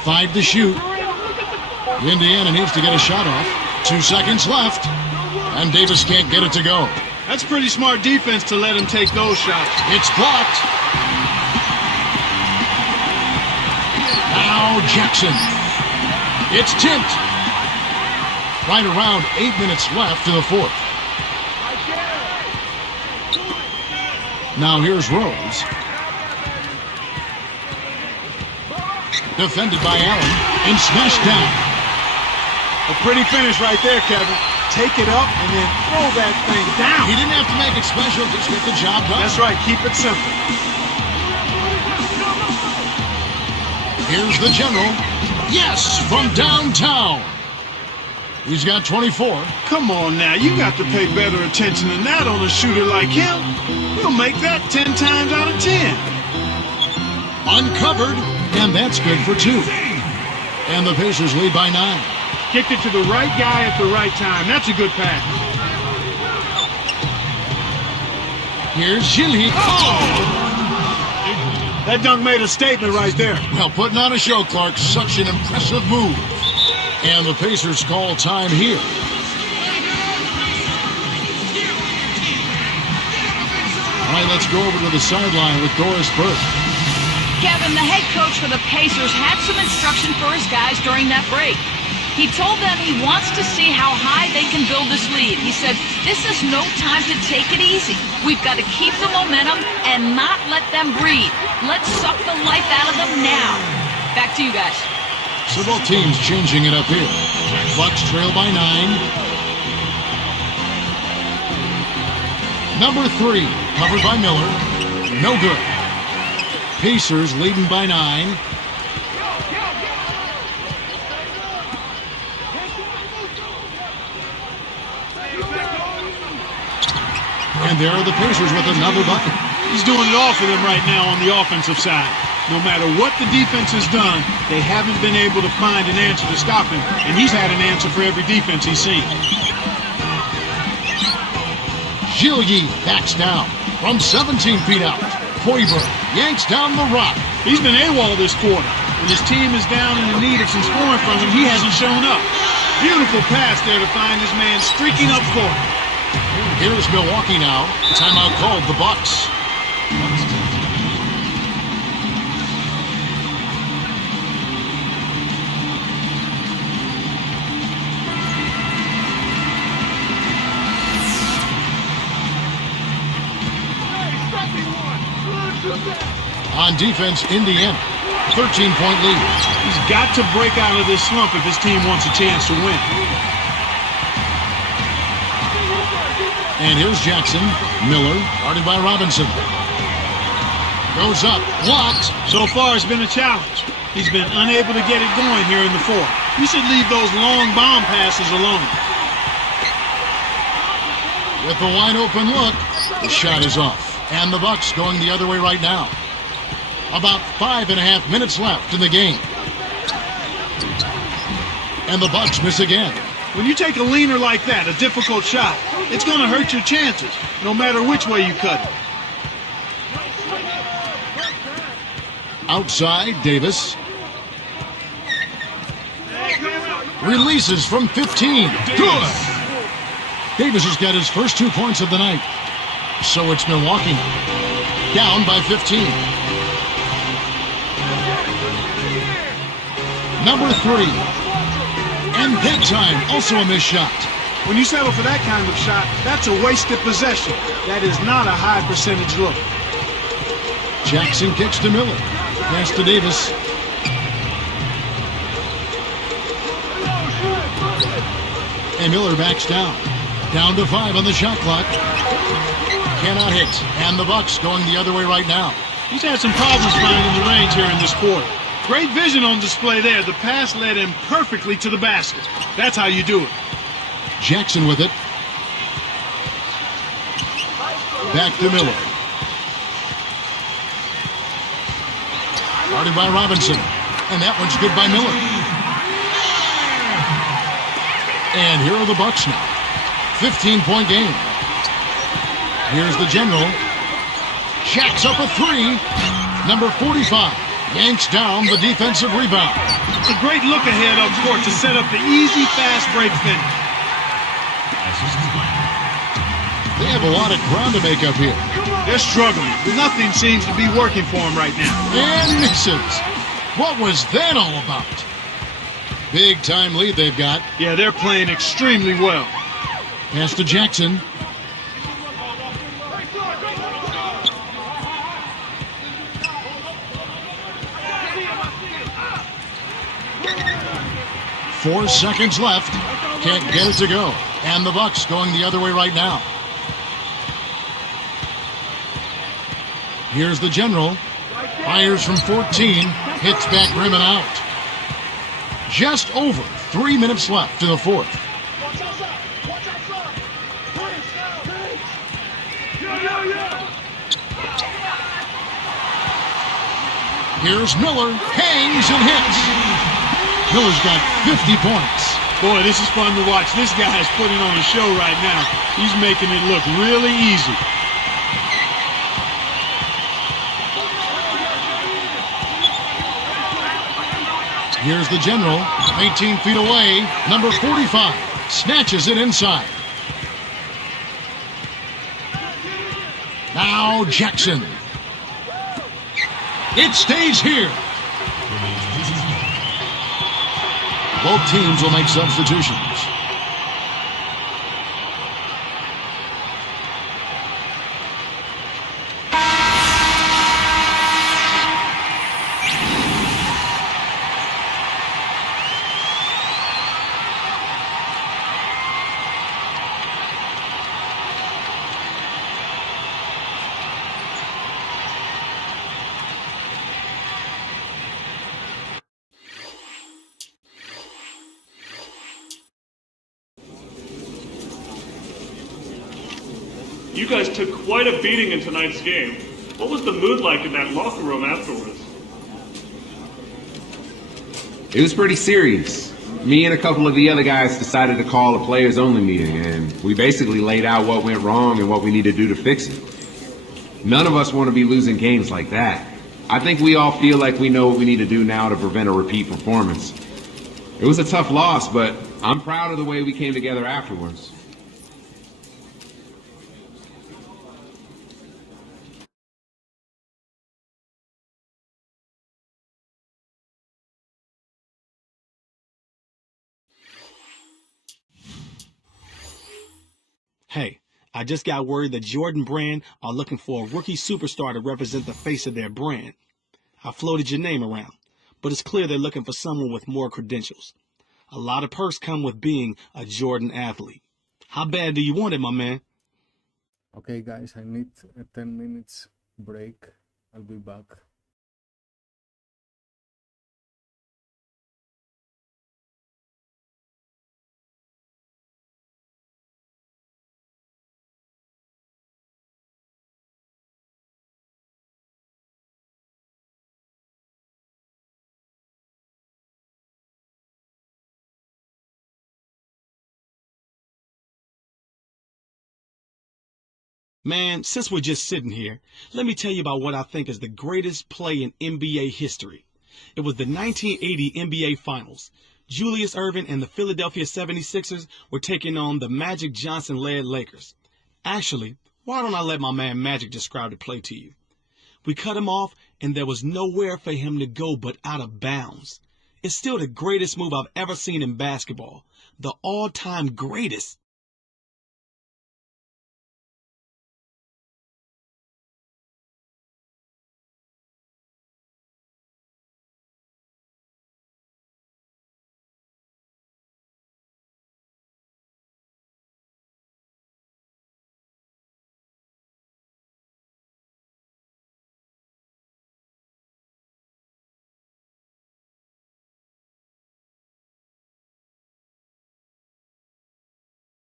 5 to shoot. Indiana needs to get a shot off. 2 seconds left. And Davis can't get it to go. That's pretty smart defense to let him take those shots. It's blocked. Now Jackson. It's tipped. Right around 8 minutes left in the fourth. Now here's Rose. Defended by Allen and smashed down. A pretty finish right there, Kevin. Take it up and then throw that thing down. He didn't have to make it special, just get the job done. That's right, keep it simple. Here's the general. Yes, from downtown. He's got 24. Come on now, you got to pay better attention than that on a shooter like him. He'll make that 10 times out of 10. Uncovered, and that's good for 2. And the Pacers lead by 9. Kicked it to the right guy at the right time. That's a good pass. Here's Gilly. That dunk made a statement right there. Well, putting on a show, Clark. Such an impressive move. And the Pacers call time here. All right, let's go over to the sideline with Doris Burke. Kevin, the head coach for the Pacers, had some instruction for his guys during that break. He told them he wants to see how high they can build this lead. He said, this is no time to take it easy. We've got to keep the momentum and not let them breathe. Let's suck the life out of them now. Back to you guys. So both teams changing it up here. Bucks trail by 9. Number 3, covered by Miller. No good. Pacers leading by 9. And there are the Pacers with another bucket. He's doing it all for them right now on the offensive side. No matter what the defense has done, they haven't been able to find an answer to stop him, and he's had an answer for every defense he's seen. Gilly backs down from 17 feet out. Hoiberg yanks down the rock. He's been AWOL this quarter. When his team is down in the need of some scoring from him, he hasn't shown up. Beautiful pass there to find his man streaking up court. Here's Milwaukee now. Timeout called the Bucks. On defense, Indiana. 13-point lead. He's got to break out of this slump if his team wants a chance to win. And here's Jackson. Miller, guarded by Robinson. Goes up, blocked. So far, it's been a challenge. He's been unable to get it going here in the fourth. You should leave those long bomb passes alone. With the wide open look, the shot is off. And the Bucks going the other way right now. About 5.5 minutes left in the game. And the Bucks miss again. When you take a leaner like that, a difficult shot, it's going to hurt your chances, no matter which way you cut it. Outside, Davis. Releases from 15. Good. Davis has got his first 2 points of the night. So it's Milwaukee down by 15. Number 3. And that time, also a missed shot. When you settle for that kind of shot, that's a wasted possession. That is not a high percentage look. Jackson kicks to Miller. Pass to Davis. And Miller backs down. Down to 5 on the shot clock. Cannot hit. And the Bucks going the other way right now. He's had some problems finding the range here in this quarter. Great vision on display there. The pass led him perfectly to the basket. That's how you do it. Jackson with it. Back to Miller. Guarded by Robinson. And that one's good by Miller. And here are the Bucks now. 15-point game. Here's the general. Shaq's up a 3. Number 45 yanks down the defensive rebound. It's a great look ahead up court to set up the easy, fast break finish. They have a lot of ground to make up here. They're struggling. Nothing seems to be working for them right now. And misses. What was that all about? Big time lead they've got. Yeah, they're playing extremely well. Pass to Jackson. Four seconds left. Can't get it to go. And the Bucks going the other way right now. Here's the general. Fires from 14. Hits back rim and out. Just over 3 minutes left in the fourth. Here's Miller. Hangs and hits. Miller's got 50 points. Boy, this is fun to watch. This guy is putting on a show right now. He's making it look really easy. Here's the general, 18 feet away, number 45, snatches it inside. Now Jackson. It stays here. Both teams will make substitutions. You guys took quite a beating in tonight's game. What was the mood like in that locker room afterwards? It was pretty serious. Me and a couple of the other guys decided to call a players-only meeting, and we basically laid out what went wrong and what we need to do to fix it. None of us want to be losing games like that. I think we all feel like we know what we need to do now to prevent a repeat performance. It was a tough loss, but I'm proud of the way we came together afterwards. Hey, I just got word that Jordan Brand are looking for a rookie superstar to represent the face of their brand. I floated your name around, but it's clear they're looking for someone with more credentials. A lot of perks come with being a Jordan athlete. How bad do you want it, my man? Okay, guys, I need a 10 minutes break. I'll be back. Man, since we're just sitting here, let me tell you about what I think is the greatest play in NBA history. It was the 1980 NBA Finals. Julius Erving and the Philadelphia 76ers were taking on the Magic Johnson-led Lakers. Actually, why don't I let my man Magic describe the play to you? We cut him off, and there was nowhere for him to go but out of bounds. It's still the greatest move I've ever seen in basketball. The all-time greatest.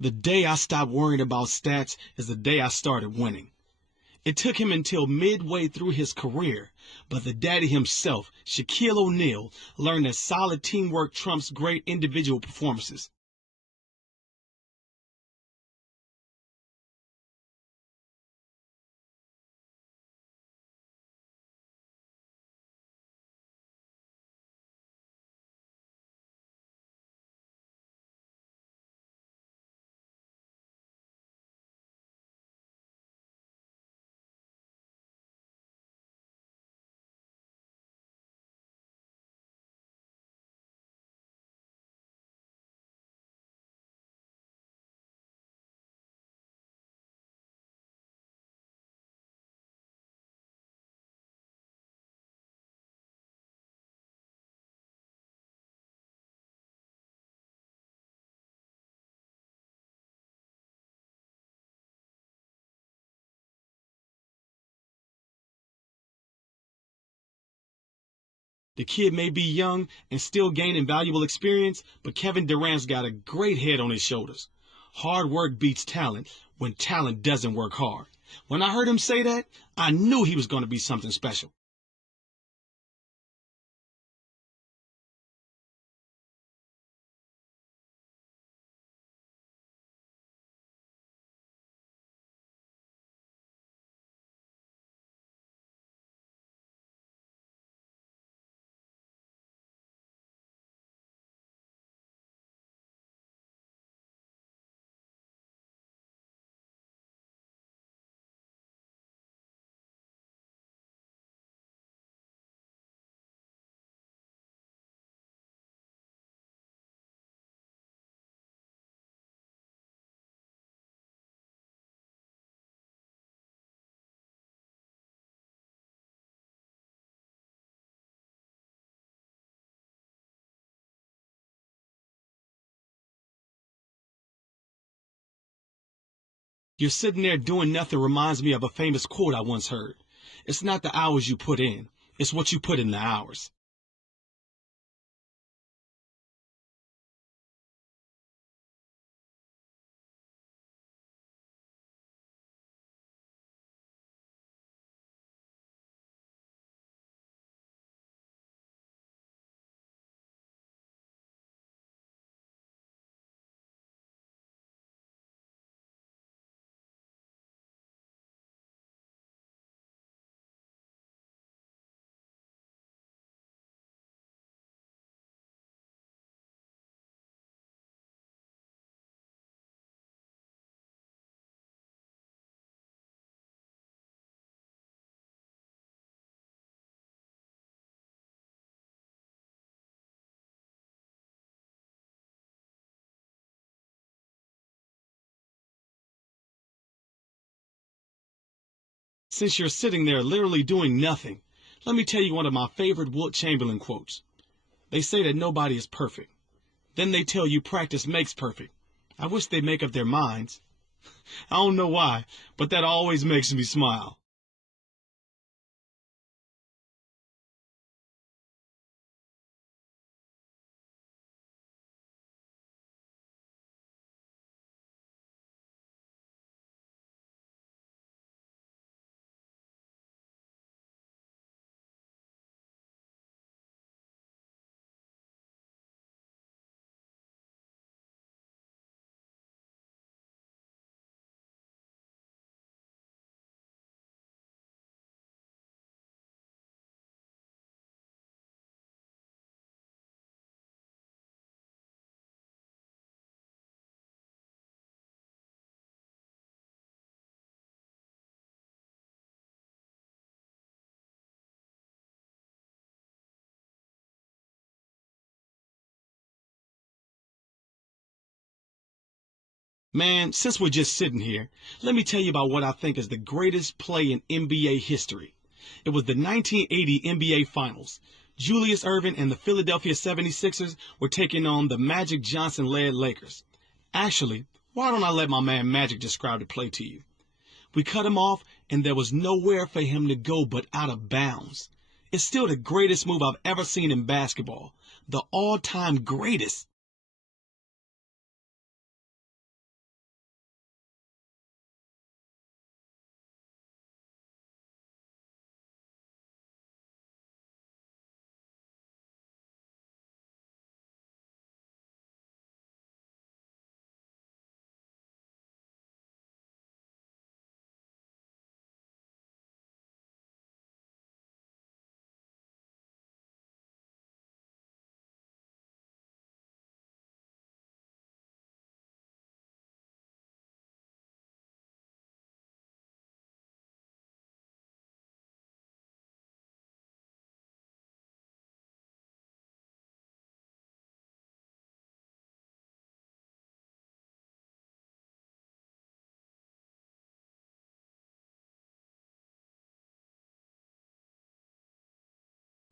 The day I stopped worrying about stats is the day I started winning. It took him until midway through his career, but the daddy himself, Shaquille O'Neal, learned that solid teamwork trumps great individual performances. The kid may be young and still gaining valuable experience, but Kevin Durant's got a great head on his shoulders. Hard work beats talent when talent doesn't work hard. When I heard him say that, I knew he was going to be something special. You're sitting there doing nothing reminds me of a famous quote I once heard. It's not the hours you put in, it's what you put in the hours. Since you're sitting there literally doing nothing, let me tell you one of my favorite Wilt Chamberlain quotes. They say that nobody is perfect. Then they tell you practice makes perfect. I wish they'd make up their minds. I don't know why, but that always makes me smile. Man, since we're just sitting here, let me tell you about what I think is the greatest play in NBA history. It was the 1980 NBA Finals. Julius Erving and the Philadelphia 76ers were taking on the Magic Johnson-led Lakers. Actually, why don't I let my man Magic describe the play to you? We cut him off, and there was nowhere for him to go but out of bounds. It's still the greatest move I've ever seen in basketball. The all-time greatest.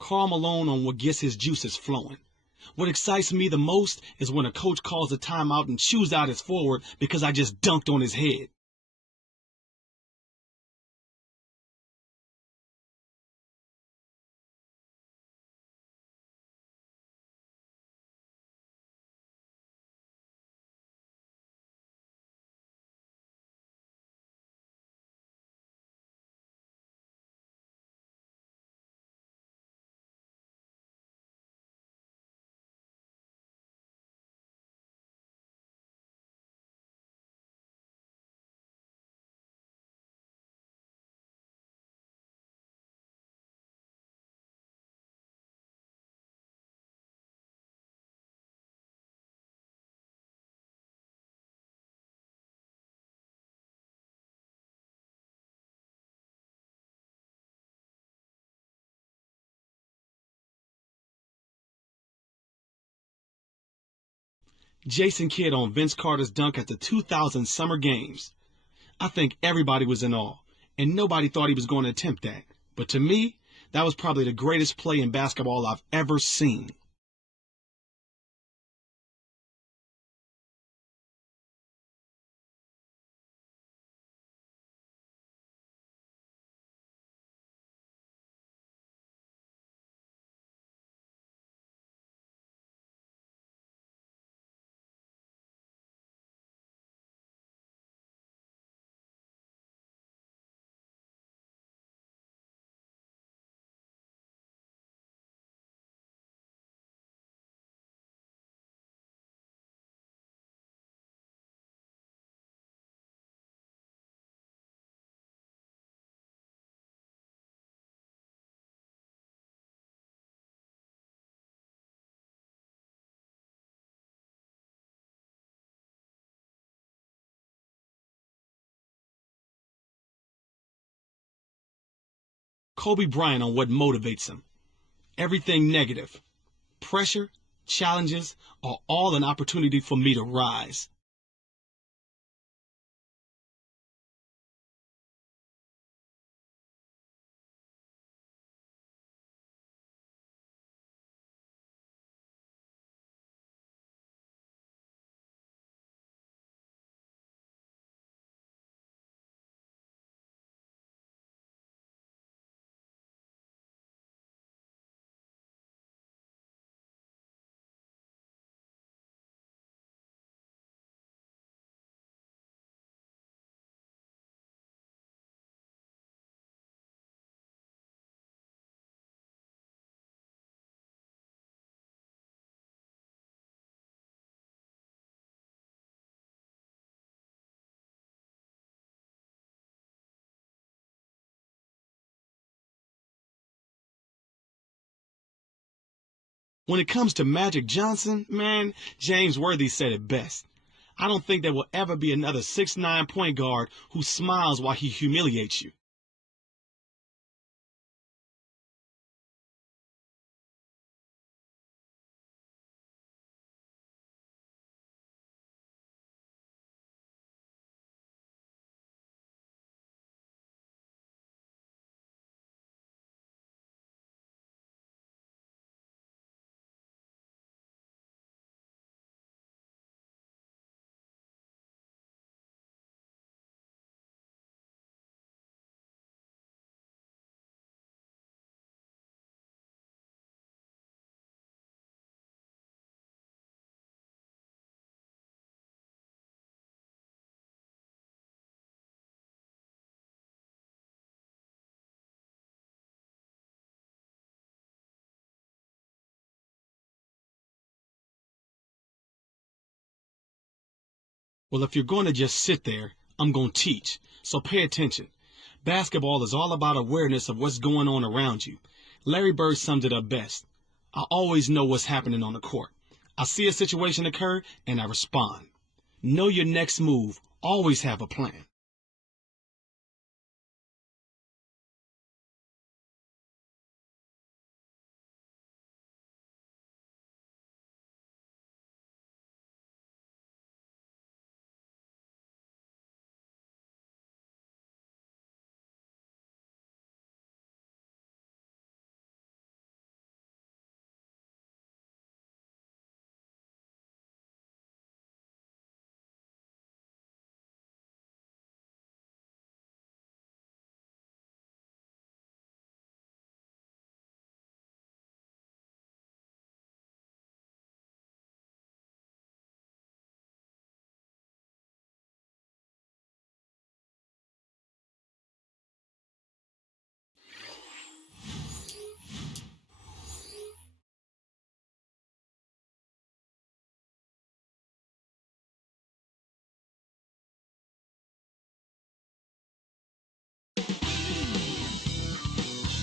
Karl Malone on what gets his juices flowing. What excites me the most is when a coach calls a timeout and chews out his forward because I just dunked on his head. Jason Kidd on Vince Carter's dunk at the 2000 Summer Games. I think everybody was in awe, and nobody thought he was going to attempt that. But to me, that was probably the greatest play in basketball I've ever seen. Kobe Bryant on what motivates him. Everything negative, pressure, challenges are all an opportunity for me to rise. When it comes to Magic Johnson, man, James Worthy said it best. I don't think there will ever be another 6'9" point guard who smiles while he humiliates you. Well, if you're going to just sit there, I'm going to teach. So pay attention. Basketball is all about awareness of what's going on around you. Larry Bird summed it up best. I always know what's happening on the court. I see a situation occur and I respond. Know your next move. Always have a plan.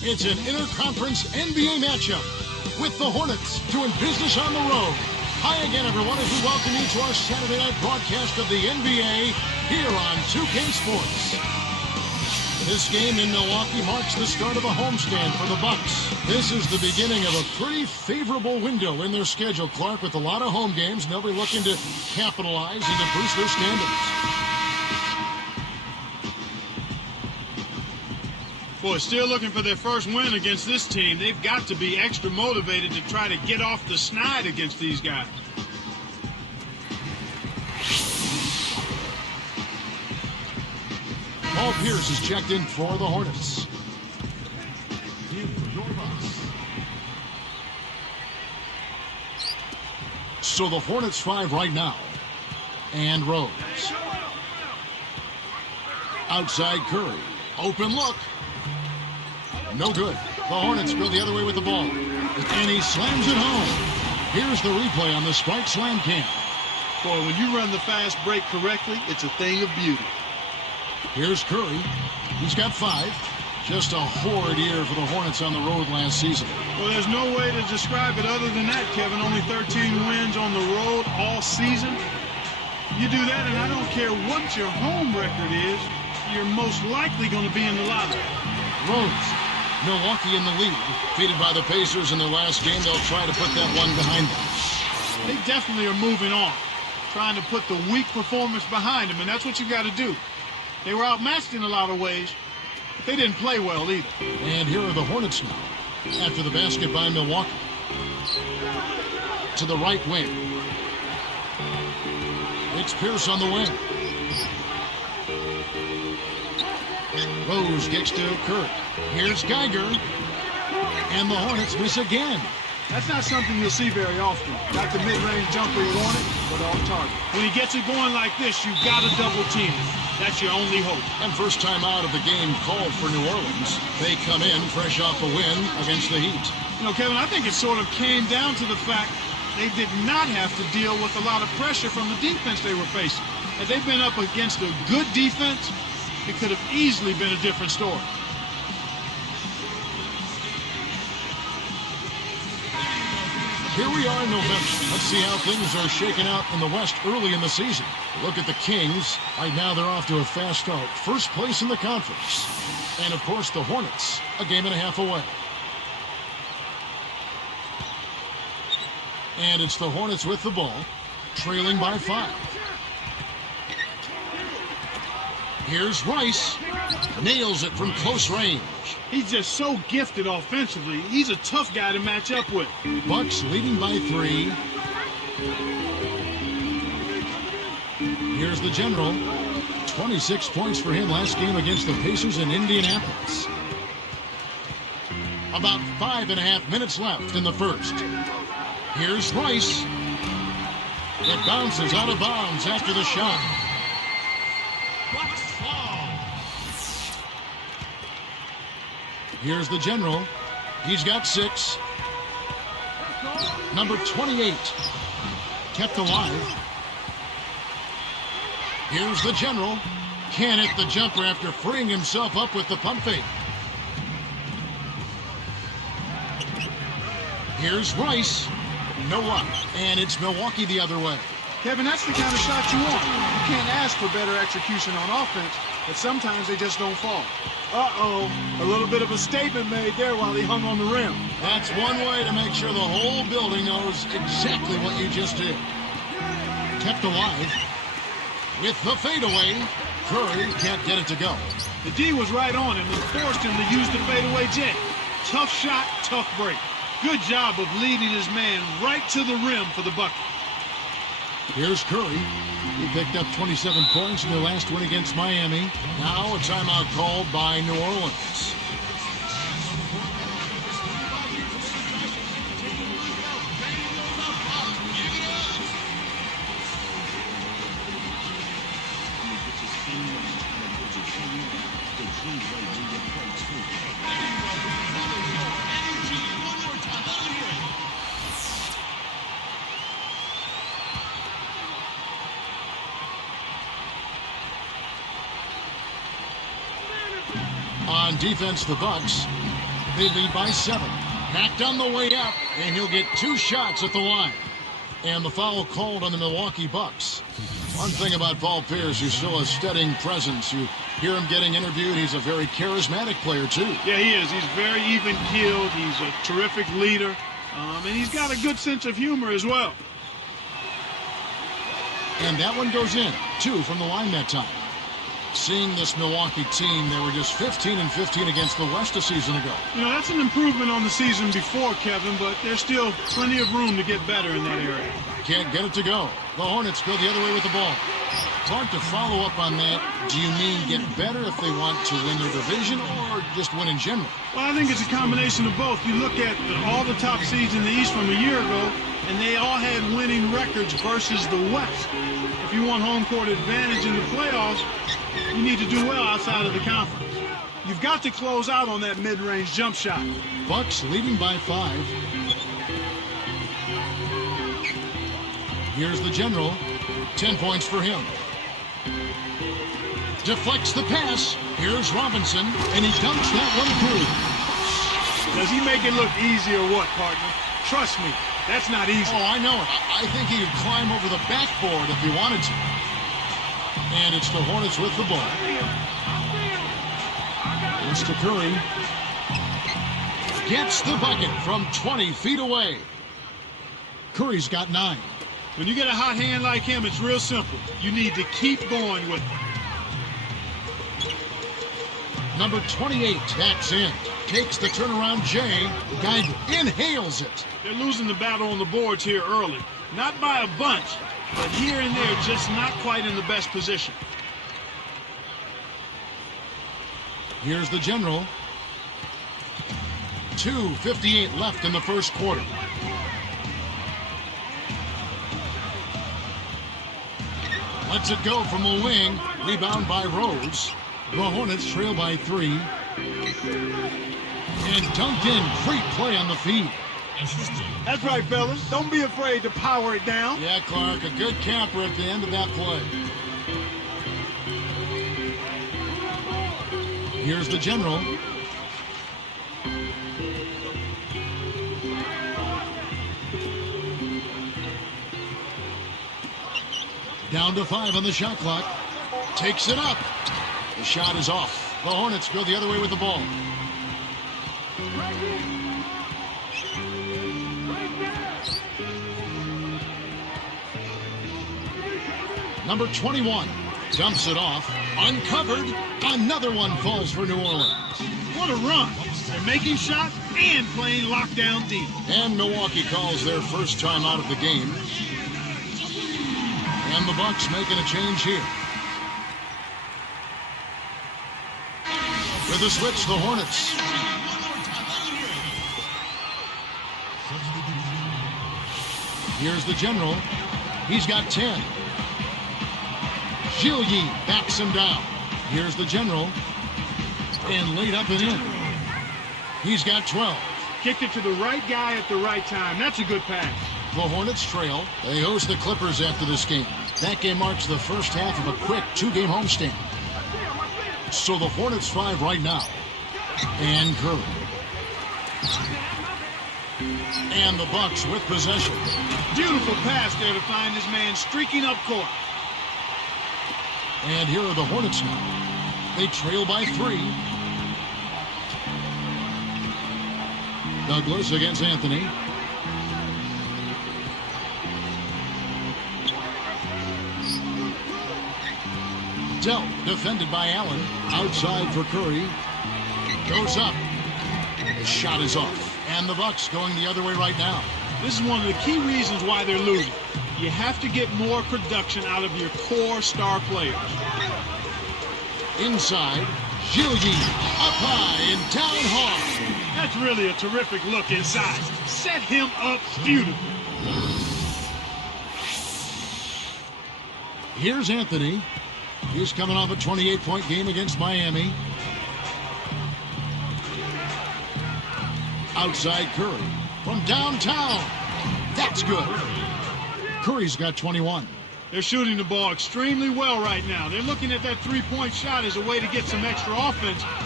It's an interconference NBA matchup with the Hornets doing business on the road. Hi again, everyone, as we welcome you to our Saturday night broadcast of the NBA here on 2K Sports. This game in Milwaukee marks the start of a homestand for the Bucks. This is the beginning of a pretty favorable window in their schedule, Clark, with a lot of home games, and they'll be looking to capitalize and to boost their standings. Boy, still looking for their first win against this team. They've got to be extra motivated to try to get off the schneid against these guys. Paul Pierce is checked in for the Hornets. So the Hornets 5 right now. And Rose. Outside Curry. Open look. No good. The Hornets go the other way with the ball. And he slams it home. Here's the replay on the Spark Slam Cam. Boy, when you run the fast break correctly, it's a thing of beauty. Here's Curry. He's got 5. Just a horrid year for the Hornets on the road last season. Well, there's no way to describe it other than that, Kevin. Only 13 wins on the road all season. You do that, and I don't care what your home record is, you're most likely going to be in the lottery. Rose. Milwaukee in the lead. Defeated by the Pacers in their last game. They'll try to put that one behind them. They definitely are moving on, trying to put the weak performance behind them, and that's what you got to do. They were outmatched in a lot of ways. They didn't play well either. And here are the Hornets now. After the basket by Milwaukee. To the right wing. It's Pierce on the wing. Rose gets to Curry. Here's Geiger. And the Hornets miss again. That's not something you'll see very often. Got the mid-range jumper you wanted, but off target. When he gets it going like this, you've got to double team him. That's your only hope. And first time out of the game called for New Orleans. They come in fresh off a win against the Heat. You know, Kevin, I think it sort of came down to the fact they did not have to deal with a lot of pressure from the defense they were facing. Had they been up against a good defense, it could have easily been a different story. Here we are in November. Let's see how things are shaking out in the West early in the season. Look at the Kings. Right now they're off to a fast start. First place in the conference. And of course the Hornets, a game and a half away. And it's the Hornets with the ball, trailing by 5. Here's Rice. Nails it from close range. He's just so gifted offensively. He's a tough guy to match up with. Bucks leading by 3. Here's the General. 26 points for him last game against the Pacers in Indianapolis. About 5.5 minutes left in the first. Here's Rice. It bounces out of bounds after the shot. Here's the General. He's got 6. Number 28. Kept alive. Here's the General. Can't hit the jumper after freeing himself up with the pump fake. Here's Rice. No luck. And it's Milwaukee the other way. Kevin, that's the kind of shot you want. You can't ask for better execution on offense, but sometimes they just don't fall. Uh-oh, a little bit of a statement made there while he hung on the rim. That's one way to make sure the whole building knows exactly what you just did. Kept alive. With the fadeaway, Curry can't get it to go. The D was right on him and forced him to use the fadeaway J. Tough shot, tough break. Good job of leading his man right to the rim for the bucket. Here's Curry. He picked up 27 points in their last win against Miami. Now a timeout called by New Orleans. On defense, the Bucks. They lead by 7. Packed on the way up, and he'll get 2 shots at the line. And the foul called on the Milwaukee Bucks. One thing about Paul Pierce, who's still a steadying presence. You hear him getting interviewed. He's a very charismatic player, too. Yeah, he is. He's very even-keeled. He's a terrific leader. And he's got a good sense of humor as well. And that one goes in. 2 from the line that time. Seeing this Milwaukee team, they were just 15-15 against the West a season ago. You know, that's an improvement on the season before, Kevin, but there's still plenty of room to get better in that area. Can't get it to go. The Hornets go the other way with the ball. Clark, to follow up on that, do you mean get better if they want to win their division or just win in general? Well, I think it's a combination of both. You look at all the top seeds in the East from a year ago, and they all had winning records versus the West. If you want home court advantage in the playoffs, you need to do well outside of the conference. You've got to close out on that mid-range jump shot. Bucks leading by 5. Here's the general. 10 points for him. Deflects the pass. Here's Robinson, and he dunks that one through. Does he make it look easy or what, partner? Trust me, that's not easy. Oh, I know it. I think he could climb over the backboard if he wanted to. And it's the Hornets with the ball. It's to Curry. Gets the bucket from 20 feet away. Curry's got 9. When you get a hot hand like him, it's real simple. You need to keep going with it. Number 28 tacks in. Takes the turnaround Jay. Guy inhales it. They're losing the battle on the boards here early. Not by a bunch, but here and there, just not quite in the best position. Here's the general. 2:58 left in the first quarter. Lets it go from the wing. Rebound by Rose. The Hornets trail by 3. And dunked in. Great play on the feed. That's right, fellas. Don't be afraid to power it down. Yeah, Clark, a good camper at the end of that play. Here's the general. Down to 5 on the shot clock. Takes it up. The shot is off. The Hornets go the other way with the ball. Number 21 dumps it off. Uncovered. Another one falls for New Orleans. What a run. They're making shots and playing lockdown deep. And Milwaukee calls their first time out of the game. And the Bucks making a change here. With a switch, the Hornets. Here's the general. He's got 10. Gillies backs him down. Here's the general. And laid up and in. He's got 12. Kicked it to the right guy at the right time. That's a good pass. The Hornets trail. They host the Clippers after this game. That game marks the first half of a quick 2-game homestand. So the Hornets thrive right now. And Curry. And the Bucks with possession. Beautiful pass there to find this man streaking up court. And here are the Hornets now. They trail by 3. Douglas against Anthony. Delt defended by Allen. Outside for Curry. Goes up. The shot is off. And the Bucks going the other way right now. This is one of the key reasons why they're losing. You have to get more production out of your core star players. Inside, Gillies up high and down hard. That's really a terrific look inside. Set him up beautifully. Here's Anthony. He's coming off a 28-point game against Miami. Outside Curry from downtown. That's good. Curry's got 21. They're shooting the ball extremely well right now. They're looking at that three-point shot as a way to get some extra offense,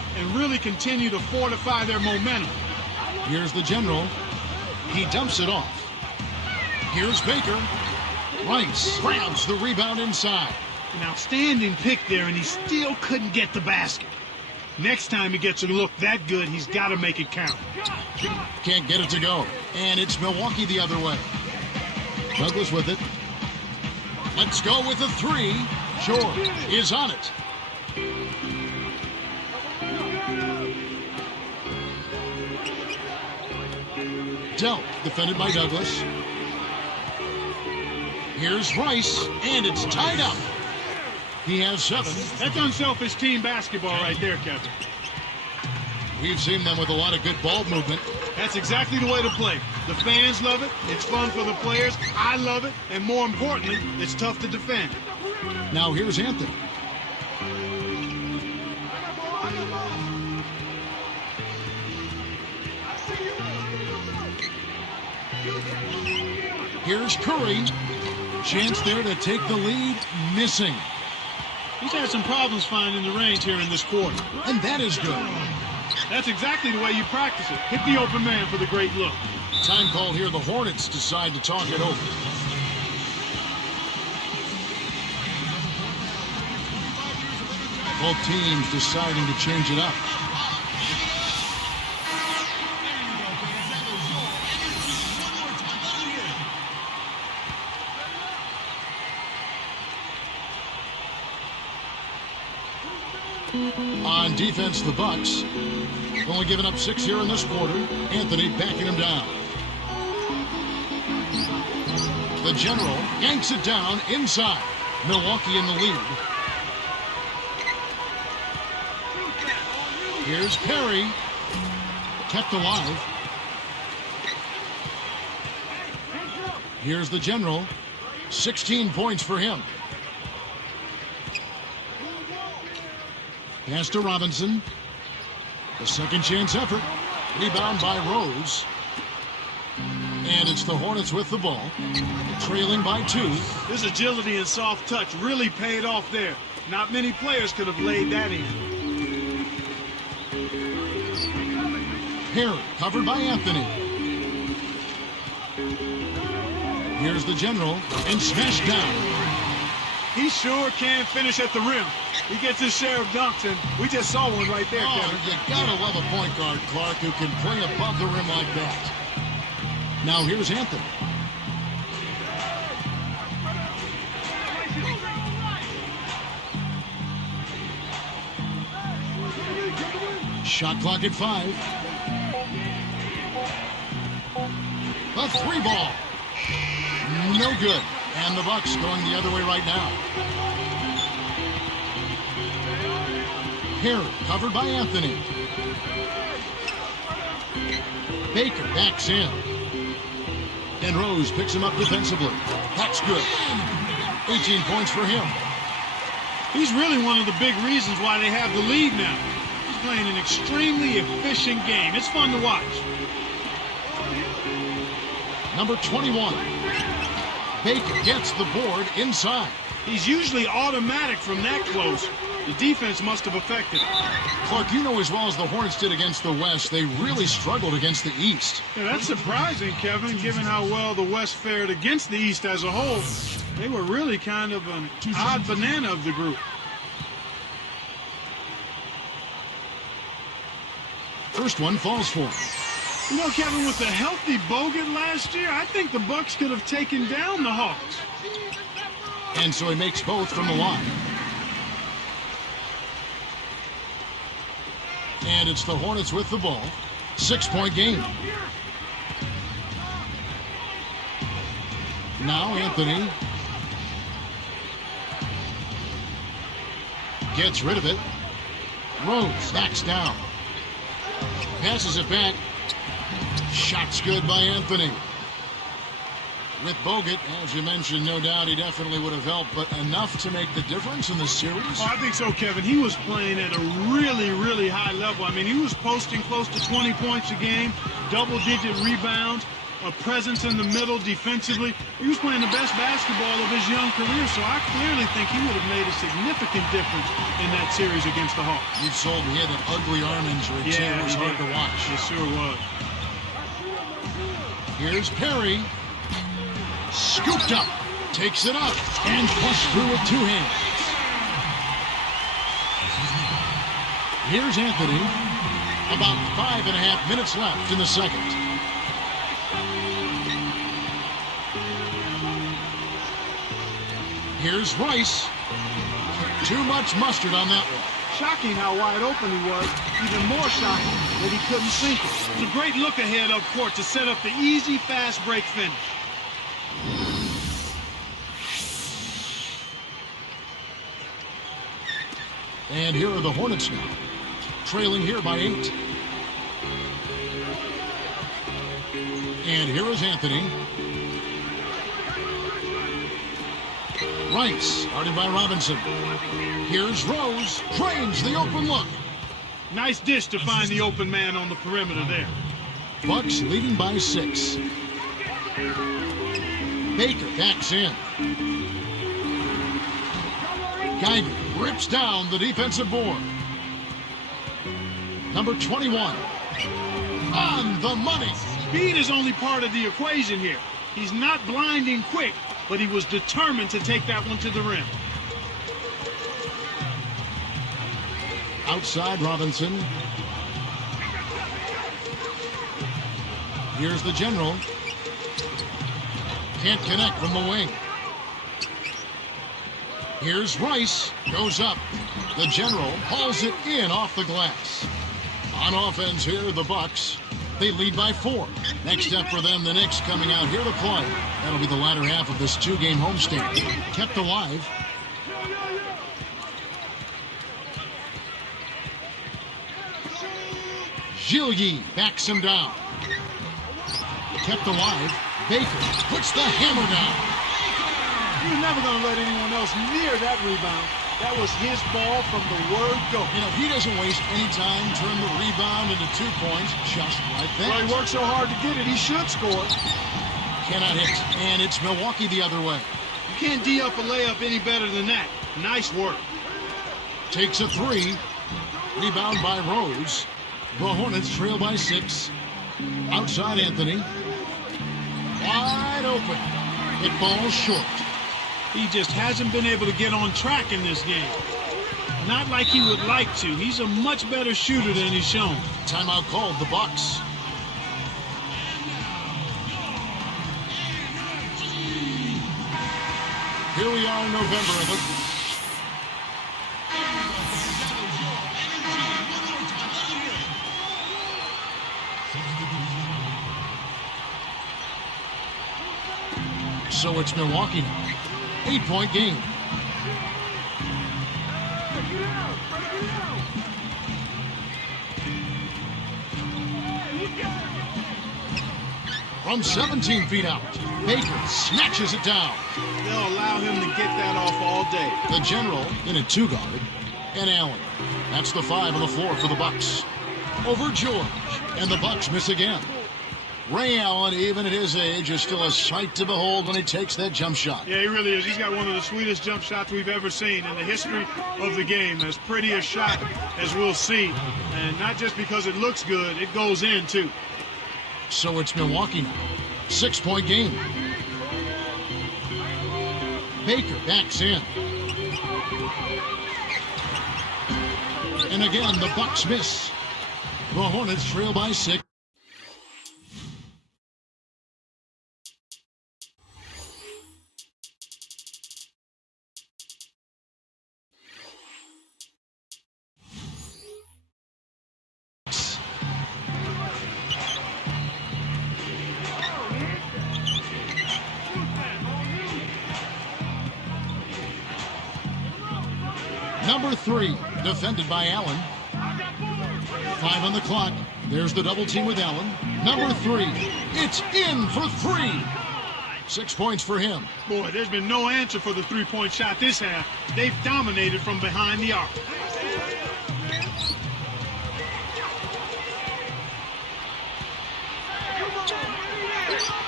and really continue to fortify their momentum. Here's the general. He dumps it off. Here's Baker. Rice grabs the rebound inside. An outstanding pick there, and he still couldn't get the basket. Next time he gets a look that good, he's got to make it count. Can't get it to go. And it's Milwaukee the other way. Douglas with it. Let's go with a three. George is on it. Dealt, defended by Douglas. Here's Rice, and it's tied up. He has 7. That's unselfish team basketball right there, Kevin. We've seen them with a lot of good ball movement. That's exactly the way to play. The fans love it, it's fun for the players, I love it, and more importantly, it's tough to defend. Now here's Anthony. Here's Curry. Chance there to take the lead, missing. He's had some problems finding the range here in this quarter. And that is good. That's exactly the way you practice it. Hit the open man for the great look. Time called here. The Hornets decide to talk it over. Both teams deciding to change it up. On defense, the Bucks only giving up 6 here in this quarter. Anthony backing him down. The general yanks it down inside. Milwaukee in the lead. Here's Perry. Kept alive. Here's the general. 16 points for him. Pass to Robinson. The second chance effort. Rebound by Rose. And it's the Hornets with the ball. Trailing by 2. His agility and soft touch really paid off there. Not many players could have laid that in. Perry covered by Anthony. Here's the general and smashed down. He sure can finish at the rim. He gets his share of dunks, and we just saw one right there, Kevin. You gotta love a point guard, Clark, who can play above the rim like that. Now here's Anthony. Shot clock at 5. A 3 ball. No good. And the Bucks going the other way right now. Perry covered by Anthony. Baker backs in. And Rose picks him up defensively. That's good. 18 points for him. He's really one of the big reasons why they have the lead now. He's playing an extremely efficient game. It's fun to watch. Number 21. Baker gets the board inside. He's usually automatic from that close. The defense must have affected him. Clark, you know as well as the Hornets did against the West, they really struggled against the East. Yeah, that's surprising, Kevin, given how well the West fared against the East as a whole. They were really kind of an odd banana of the group. First one falls for him. You know, Kevin, with the healthy Bogut last year, I think the Bucks could have taken down the Hawks. And so he makes both from the line. And it's the Hornets with the ball. 6-point game. Now Anthony gets rid of it. Rose knocks down. Passes it back. Shot's good by Anthony. With Bogut, as you mentioned, no doubt he definitely would have helped, but enough to make the difference in the series? Oh, I think so, Kevin. He was playing at a really, really high level. I mean, he was posting close to 20 points a game, double-digit rebounds. a presence in the middle defensively. He was playing the best basketball of his young career, so I clearly think he would have made a significant difference in that series against the Hawks. You've sold me. He had an ugly arm injury, too. It was hard to watch. It sure was. Here's Perry. Scooped up. Takes it up. And pushed through with two hands. Here's Anthony. About 5.5 minutes left in the second. Here's Rice. Too much mustard on that one. Shocking how wide open he was. Even more shocking that he couldn't sink it. It was a great look ahead up court to set up the easy, fast break finish. And here are the Hornets now, trailing here by 8. And here is Anthony. Rice, guarded by Robinson. Here's Rose, drains the open look. Nice dish to find the open man on the perimeter there. Bucks leading by 6. Baker backs in. Geiger rips down the defensive board. Number 21. On the money. Speed is only part of the equation here. He's not blinding quick, but he was determined to take that one to the rim. Outside Robinson. Here's the general. Can't connect from the wing. Here's Rice. Goes up. The general hauls it in off the glass. On offense here, the Bucks. They lead by 4. Next step for them, the Knicks coming out here to play. That'll be the latter half of this 2-game homestand. Kept alive. Gillies backs him down. Kept alive. Baker puts the hammer down. He was never going to let anyone else near that rebound. That was his ball from the word go. You know, he doesn't waste any time, turn the rebound into 2 points, just like that. Well, he worked so hard to get it, he should score. Cannot hit, and it's Milwaukee the other way. You can't D up a layup any better than that. Nice work. Takes a 3. Rebound by Rose. The Hornets trail by 6. Outside Anthony. Wide open. It falls short. He just hasn't been able to get on track in this game. Not like he would like to. He's a much better shooter than he's shown. Timeout called, the Bucks. Here we are in November. So it's Milwaukee now. 8-point game. From 17 feet out, Baker snatches it down. They'll allow him to get that off all day. The general in a 2-guard, and Allen. That's the 5 on the floor for the Bucks. Over George, and the Bucks miss again. Ray Allen, even at his age, is still a sight to behold when he takes that jump shot. Yeah, he really is. He's got one of the sweetest jump shots we've ever seen in the history of the game. As pretty a shot as we'll see. And not just because it looks good, it goes in, too. So it's Milwaukee now. 6-point game. Baker backs in. And again, the Bucks miss. The Hornets trail by 6. Number 3, defended by Allen. 5 on the clock. There's the double team with Allen. Number 3, it's in for 3. 6 points for him. Boy, there's been no answer for the three-point shot this half. They've dominated from behind the arc.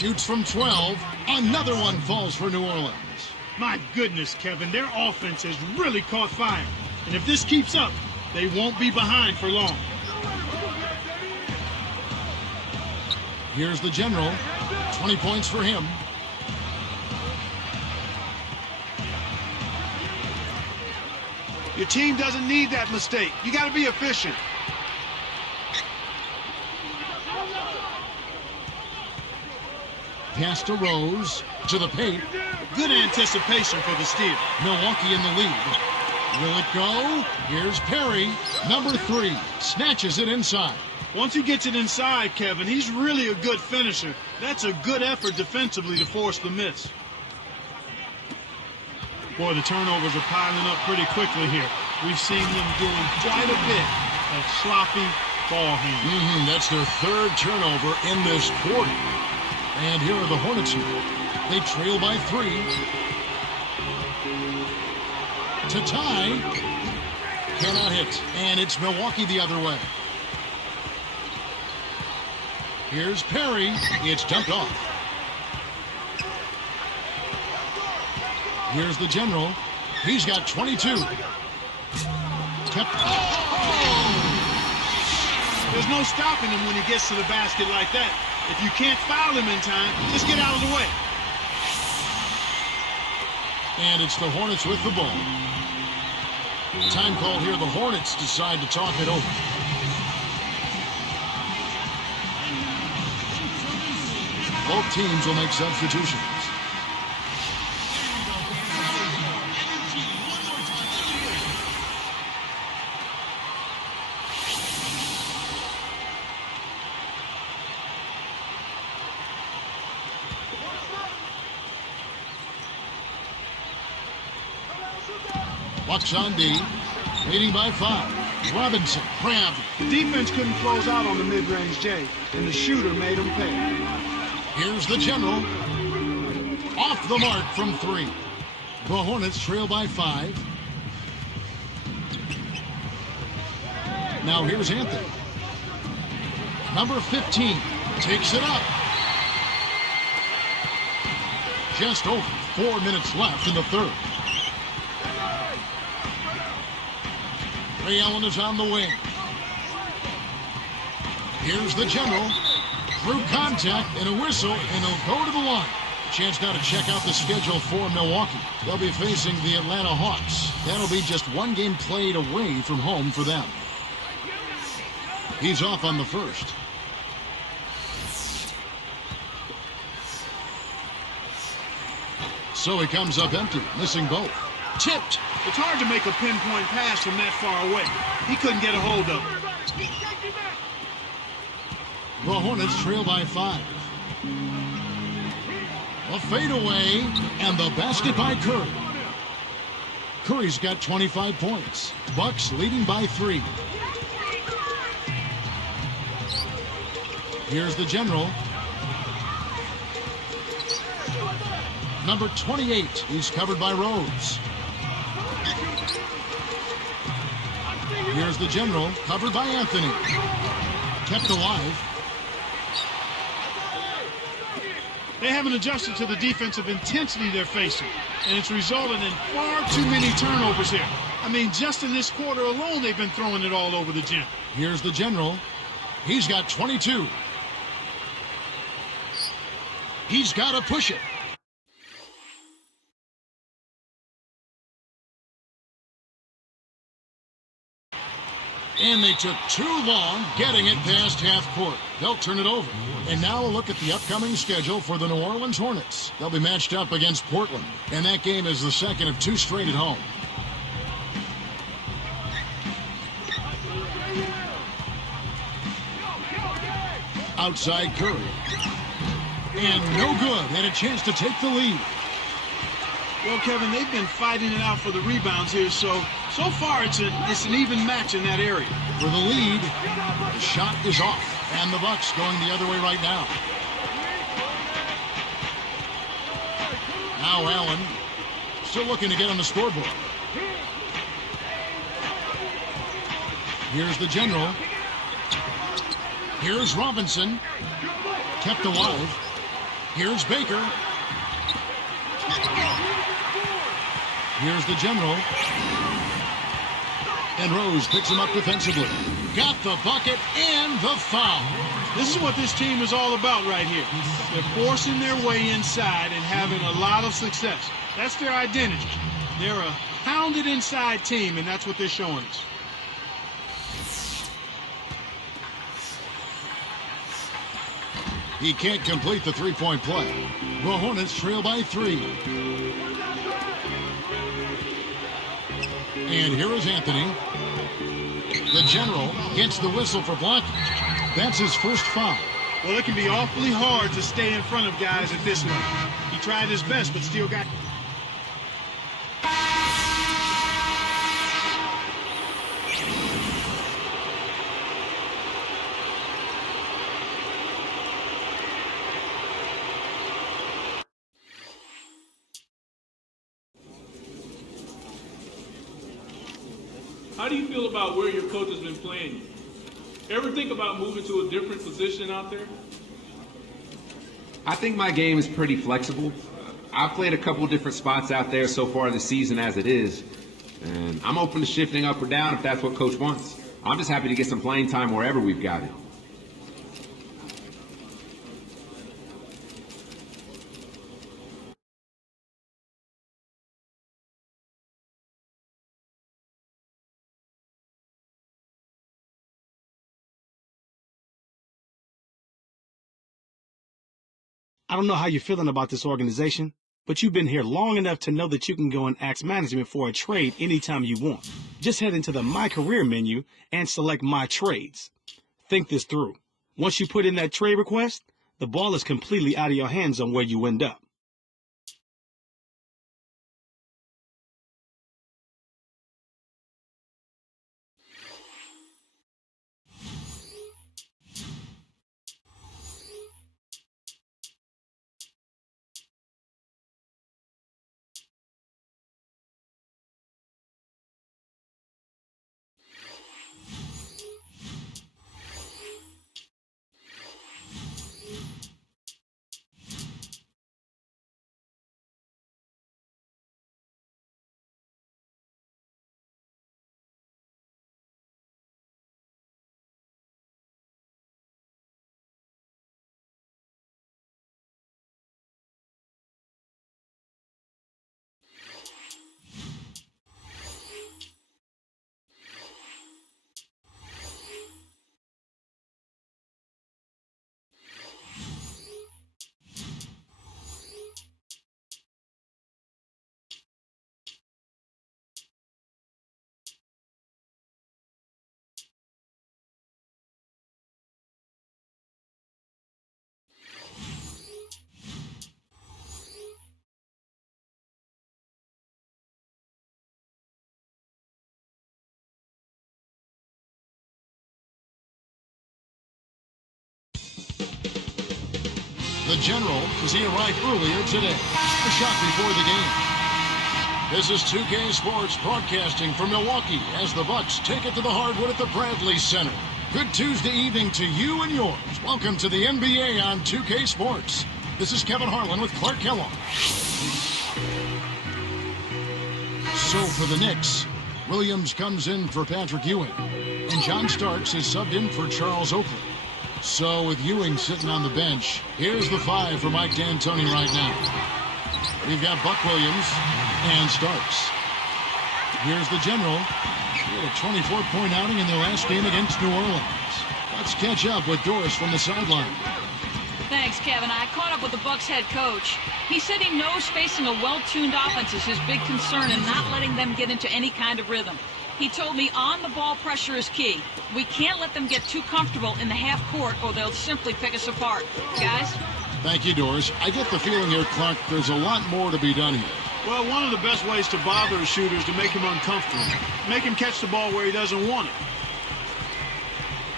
Shoots from 12. Another one falls for New Orleans. My goodness, Kevin, their offense has really caught fire. And if this keeps up, they won't be behind for long. Here's the general. 20 points for him. Your team doesn't need that mistake. You got to be efficient. Pass to Rose. To the paint. Good anticipation for the steal. Milwaukee in the lead. Will it go? Here's Perry. Number 3. Snatches it inside. Once he gets it inside, Kevin, he's really a good finisher. That's a good effort defensively to force the miss. Boy, the turnovers are piling up pretty quickly here. We've seen them doing quite a bit of sloppy ball handling. That's their 3rd turnover in this quarter. And here are the Hornets here. They trail by 3. To tie. Cannot hit. And it's Milwaukee the other way. Here's Perry. It's dumped off. Here's the general. He's got 22. There's no stopping him when he gets to the basket like that. If you can't foul him in time, just get out of the way. And it's the Hornets with the ball. Time call here. The Hornets decide to talk it over. Both teams will make substitutions. Bucks on D, leading by 5. Robinson, grabbed. The defense couldn't close out on the mid-range J, and the shooter made him pay. Here's the general. Off the mark from 3. The Hornets trail by 5. Now here's Anthony. Number 15 takes it up. Just over 4 minutes left in the 3rd. Ray Allen is on the wing. Here's the general. Through contact and a whistle, and he'll go to the line. Chance now to check out the schedule for Milwaukee. They'll be facing the Atlanta Hawks. That'll be just 1 game played away from home for them. He's off on the 1st. So he comes up empty, missing both. Tipped. It's hard to make a pinpoint pass from that far away. He couldn't get a hold of it. The Hornets trail by 5. A fadeaway, and the basket by Curry. Curry's got 25 points. Bucks leading by 3. Here's the general. Number 28, he's covered by Rose. Here's the general, covered by Anthony. Kept alive. They haven't adjusted to the defensive intensity they're facing, and it's resulted in far too many turnovers here. I mean, just in this quarter alone, they've been throwing it all over the gym. Here's the general. He's got 22. He's got to push it. And they took too long getting it past half court. They'll turn it over. And now a look at the upcoming schedule for the New Orleans Hornets. They'll be matched up against Portland. And that game is the second of 2 straight at home. Outside Curry. And no good. Had a chance to take the lead. Well, Kevin, they've been fighting it out for the rebounds here, so far it's an even match in that area. For the lead, the shot is off, and the Bucks going the other way right now. Now Allen, still looking to get on the scoreboard. Here's the general. Here's Robinson, kept alive. Here's Baker. Here's the general. And Rose picks him up defensively. Got the bucket and the foul. This is what this team is all about right here. They're forcing their way inside and having a lot of success. That's their identity. They're a pounded inside team, and that's what they're showing us. He can't complete the three-point play. The Hornets trail by 3. And here is Anthony. The general gets the whistle for blocking. That's his first foul. Well, it can be awfully hard to stay in front of guys at this level. He tried his best, but still got... How do you feel about where your coach has been playing you? Ever think about moving to a different position out there? I think my game is pretty flexible. I've played a couple different spots out there so far this season as it is, and I'm open to shifting up or down if that's what Coach wants. I'm just happy to get some playing time wherever we've got it. I don't know how you're feeling about this organization, but you've been here long enough to know that you can go and ask management for a trade anytime you want. Just head into the My Career menu and select My Trades. Think this through. Once you put in that trade request, the ball is completely out of your hands on where you end up. The general, as he arrived earlier today. A shot before the game. This is 2K Sports broadcasting from Milwaukee as the Bucks take it to the hardwood at the Bradley Center. Good Tuesday evening to you and yours. Welcome to the NBA on 2K Sports. This is Kevin Harlan with Clark Kellogg. So for the Knicks, Williams comes in for Patrick Ewing, and John Starks is subbed in for Charles Oakley. So with Ewing sitting on the bench, here's the 5 for Mike D'Antoni right now. We've got Buck Williams and Starks. Here's the general. He had a 24-point outing in their last game against New Orleans. Let's catch up with Doris from the sideline. Thanks, Kevin. I caught up with the Bucks head coach. He said he knows facing a well-tuned offense is his big concern and not letting them get into any kind of rhythm. He told me on-the-ball pressure is key. We can't let them get too comfortable in the half court or they'll simply pick us apart. Guys? Thank you, Doris. I get the feeling here, Clark, there's a lot more to be done here. Well, one of the best ways to bother a shooter is to make him uncomfortable. Make him catch the ball where he doesn't want it.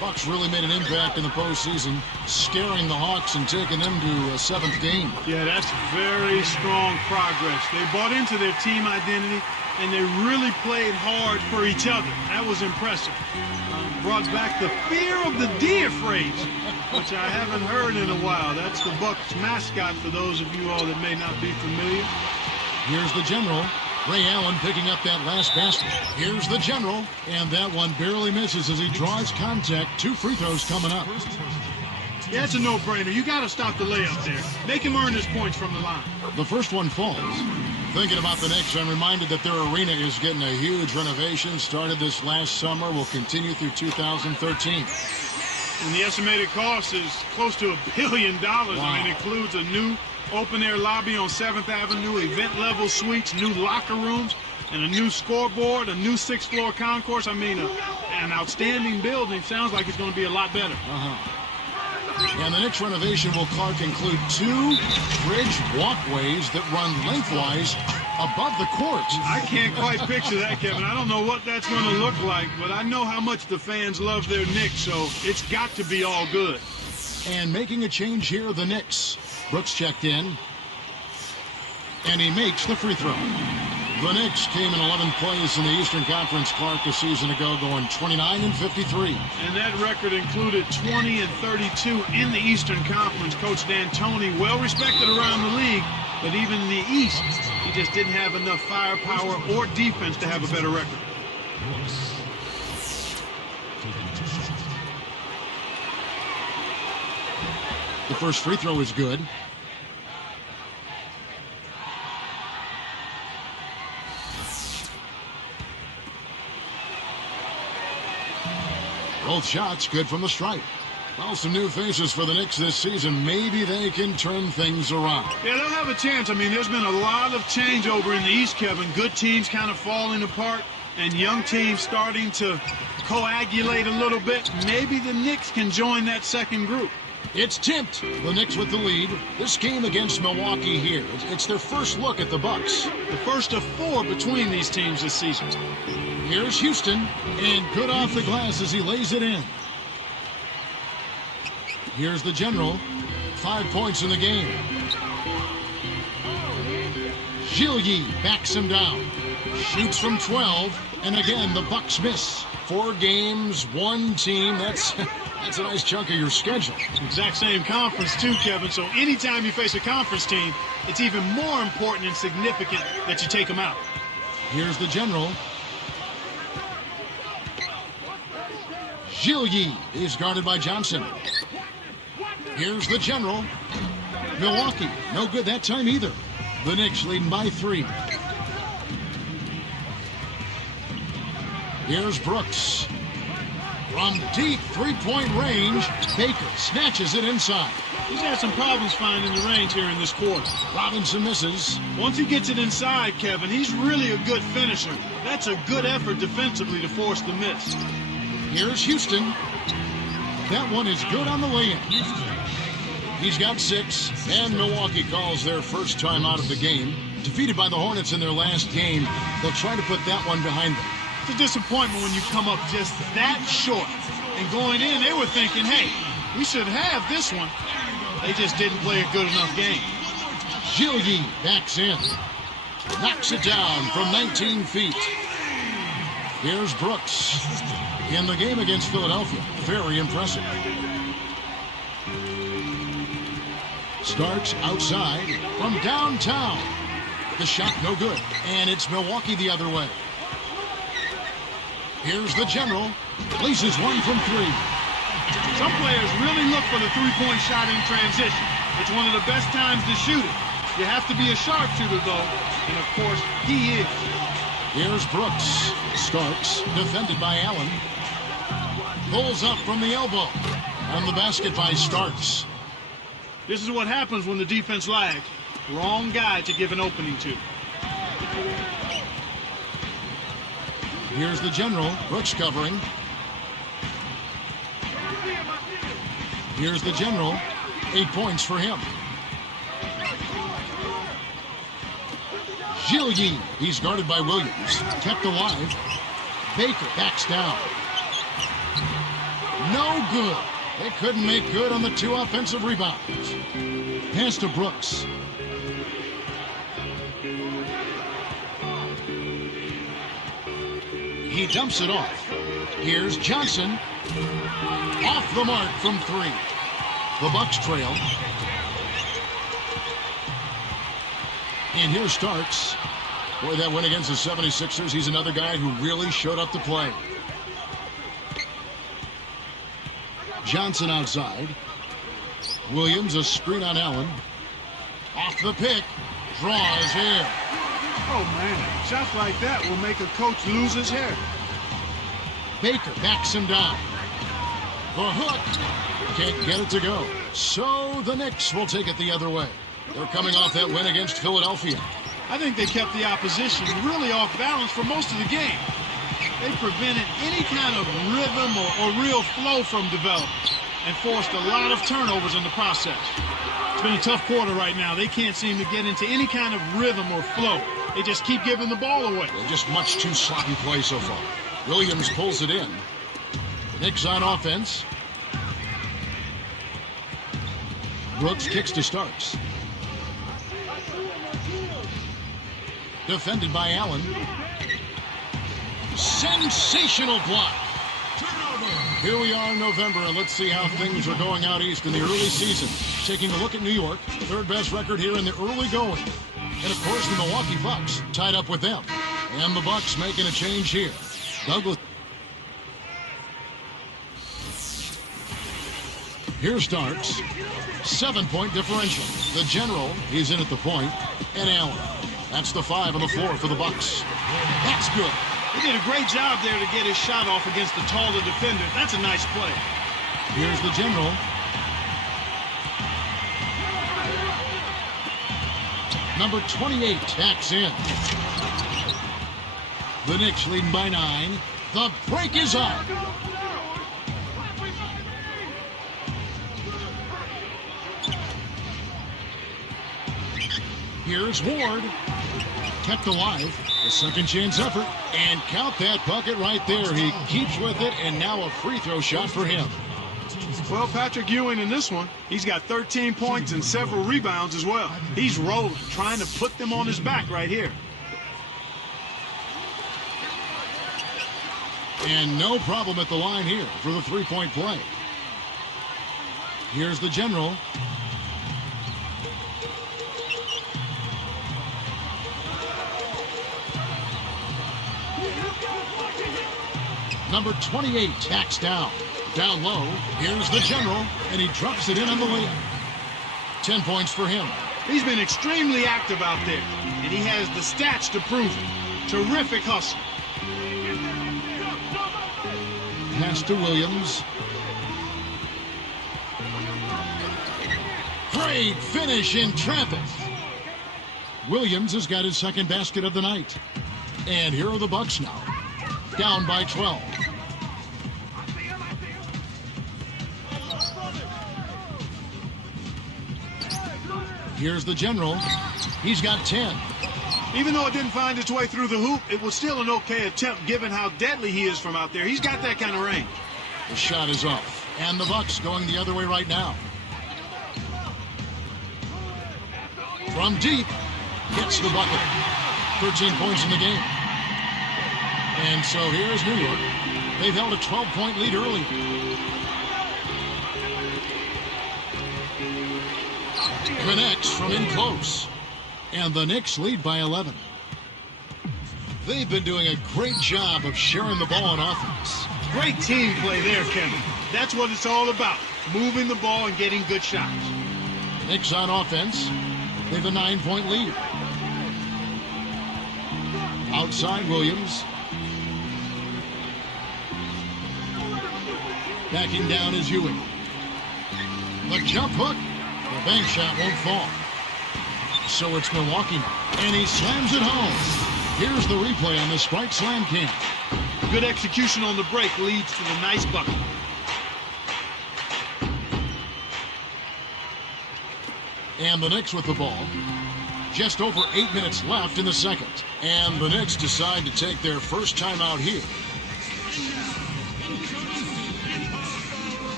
Bucks really made an impact in the postseason, scaring the Hawks and taking them to a 7th game. Yeah, that's very strong progress. They bought into their team identity, and they really played hard for each other. That was impressive. Brought back the fear of the deer phrase, which I haven't heard in a while. That's the Bucks mascot for those of you all that may not be familiar. Here's the general. Ray Allen picking up that last basket. Here's the general, and that one barely misses as he draws contact. 2 free throws coming up. Yeah, it's a no-brainer. You got to stop the layup there. Make him earn his points from the line. The first one falls. Thinking about the Knicks, I'm reminded that their arena is getting a huge renovation. Started this last summer, will continue through 2013. And the estimated cost is close to $1 billion. Wow. I mean, it includes a new open-air lobby on 7th Avenue, event-level suites, new locker rooms, and a new scoreboard, a new 6th-floor concourse. I mean, an outstanding building. Sounds like it's going to be a lot better. And the Knicks renovation will, Clark, include 2 bridge walkways that run lengthwise above the court. I can't quite picture that, Kevin. I don't know what that's going to look like, but I know how much the fans love their Knicks, so it's got to be all good. And making a change here, the Knicks. Brooks checked in, and he makes the free throw. The Knicks came in 11th place in the Eastern Conference, Clark, a season ago, going 29-53. And that record included 20-32 in the Eastern Conference. Coach D'Antoni, well respected around the league, but even in the East, he just didn't have enough firepower or defense to have a better record. The first free throw is good. Both shots good from the stripe. Well, some new faces for the Knicks this season. Maybe they can turn things around. Yeah, they'll have a chance. I mean, there's been a lot of changeover in the East, Kevin. Good teams kind of falling apart and young teams starting to coagulate a little bit. Maybe the Knicks can join that second group. It's tipped. The Knicks with the lead. This game against Milwaukee here. It's their first look at the Bucks. The first of 4 between these teams this season. Here's Houston, and good off the glass as he lays it in. Here's the general. 5 points in the game. Gillies backs him down. Shoots from 12, and again the Bucks miss. 4 games, 1 team. That's a nice chunk of your schedule. Exact same conference too, Kevin. So anytime you face a conference team, it's even more important and significant that you take them out. Here's the general. Gillies is guarded by Johnson. Here's the general. Milwaukee, no good that time either. The Knicks leading by 3. Here's Brooks. From deep 3-point range, Baker snatches it inside. He's had some problems finding the range here in this quarter. Robinson misses. Once he gets it inside, Kevin, he's really a good finisher. That's a good effort defensively to force the miss. Here's Houston. That one is good on the way-in. He's got 6, and Milwaukee calls their first time out of the game. Defeated by the Hornets in their last game, they'll try to put that one behind them. It's a disappointment when you come up just that short. And going in, they were thinking, hey, we should have this one. They just didn't play a good enough game. Gillies backs in. Knocks it down from 19 feet. Here's Brooks. In the game against Philadelphia, very impressive. Starks outside from downtown. The shot no good, and it's Milwaukee the other way. Here's the general. Places one from 3. Some players really look for the three-point shot in transition. It's one of the best times to shoot it. You have to be a sharpshooter, though, and of course, he is. Here's Brooks. Starks, defended by Allen. Pulls up from the elbow. On the basket by Starks. This is what happens when the defense lags. Wrong guy to give an opening to. Here's the general. Brooks covering. Here's the general. 8 points for him. Gillies. He's guarded by Williams. Kept alive. Baker backs down. No good. They couldn't make good on the 2 offensive rebounds. Pass to Brooks. He dumps it off. Here's Johnson. Off the mark from 3. The Bucks trail. And here Starks. Boy, that win against the 76ers. He's another guy who really showed up to play. Johnson outside. Williams, a screen on Allen. Off the pick. Draws here. Oh, man. Shots like that will make a coach lose his hair. Baker backs him down. The hook. Can't get it to go. So the Knicks will take it the other way. They're coming off that win against Philadelphia. I think they kept the opposition really off balance for most of the game. They prevented any kind of rhythm or real flow from developing and forced a lot of turnovers in the process. It's been a tough quarter right now. They can't seem to get into any kind of rhythm or flow. They just keep giving the ball away. Just much too sloppy play so far. Williams pulls it in. Knicks on offense. Brooks kicks to Starks. Defended by Allen. Sensational block. Here we are in November, and let's see how things are going out east in the early season. Taking a look at New York, third best record here in the early going. And of course, the Milwaukee Bucks tied up with them. And the Bucks making a change here. Douglas. Here Starks. 7-point differential. The general, he's in at the point, and Allen. That's the 5 on the floor for the Bucks. That's good. He did a great job there to get his shot off against the taller defender. That's a nice play. Here's the general. Number 28 tacks in. The Knicks leading by 9. The break is up. Here's Ward. Kept alive. A second chance effort. And count that bucket right there. He keeps with it, and now a free throw shot for him. Well, Patrick Ewing in this one, he's got 13 points and several rebounds as well. He's rolling, trying to put them on his back right here. And no problem at the line here for the three-point play. Here's the general. Number 28 tacks down. Down low. Here's the general, and he drops it in on the layup. 10 points for him. He's been extremely active out there, and he has the stats to prove it. Terrific hustle. Pass to Williams. Great finish in traffic. Williams has got his second basket of the night. And here are the Bucks now. Down by 12. Here's the general. He's got 10. Even though it didn't find its way through the hoop, it was still an okay attempt given how deadly he is from out there. He's got that kind of range. The shot is off. And the Bucks going the other way right now. From deep, gets the bucket. 13 points in the game. And so here's New York. They've held a 12-point lead early. Connects from in close. And the Knicks lead by 11. They've been doing a great job of sharing the ball on offense. Great team play there, Kevin. That's what it's all about. Moving the ball and getting good shots. Knicks on offense. They have a 9-point lead. Outside Williams. Backing down is Ewing. The jump hook. The bank shot won't fall. So it's Milwaukee now. And he slams it home. Here's the replay on the Sprite Slam Cam. Good execution on the break leads to the nice bucket. And the Knicks with the ball. Just over 8 minutes left in the second. And the Knicks decide to take their first time out here.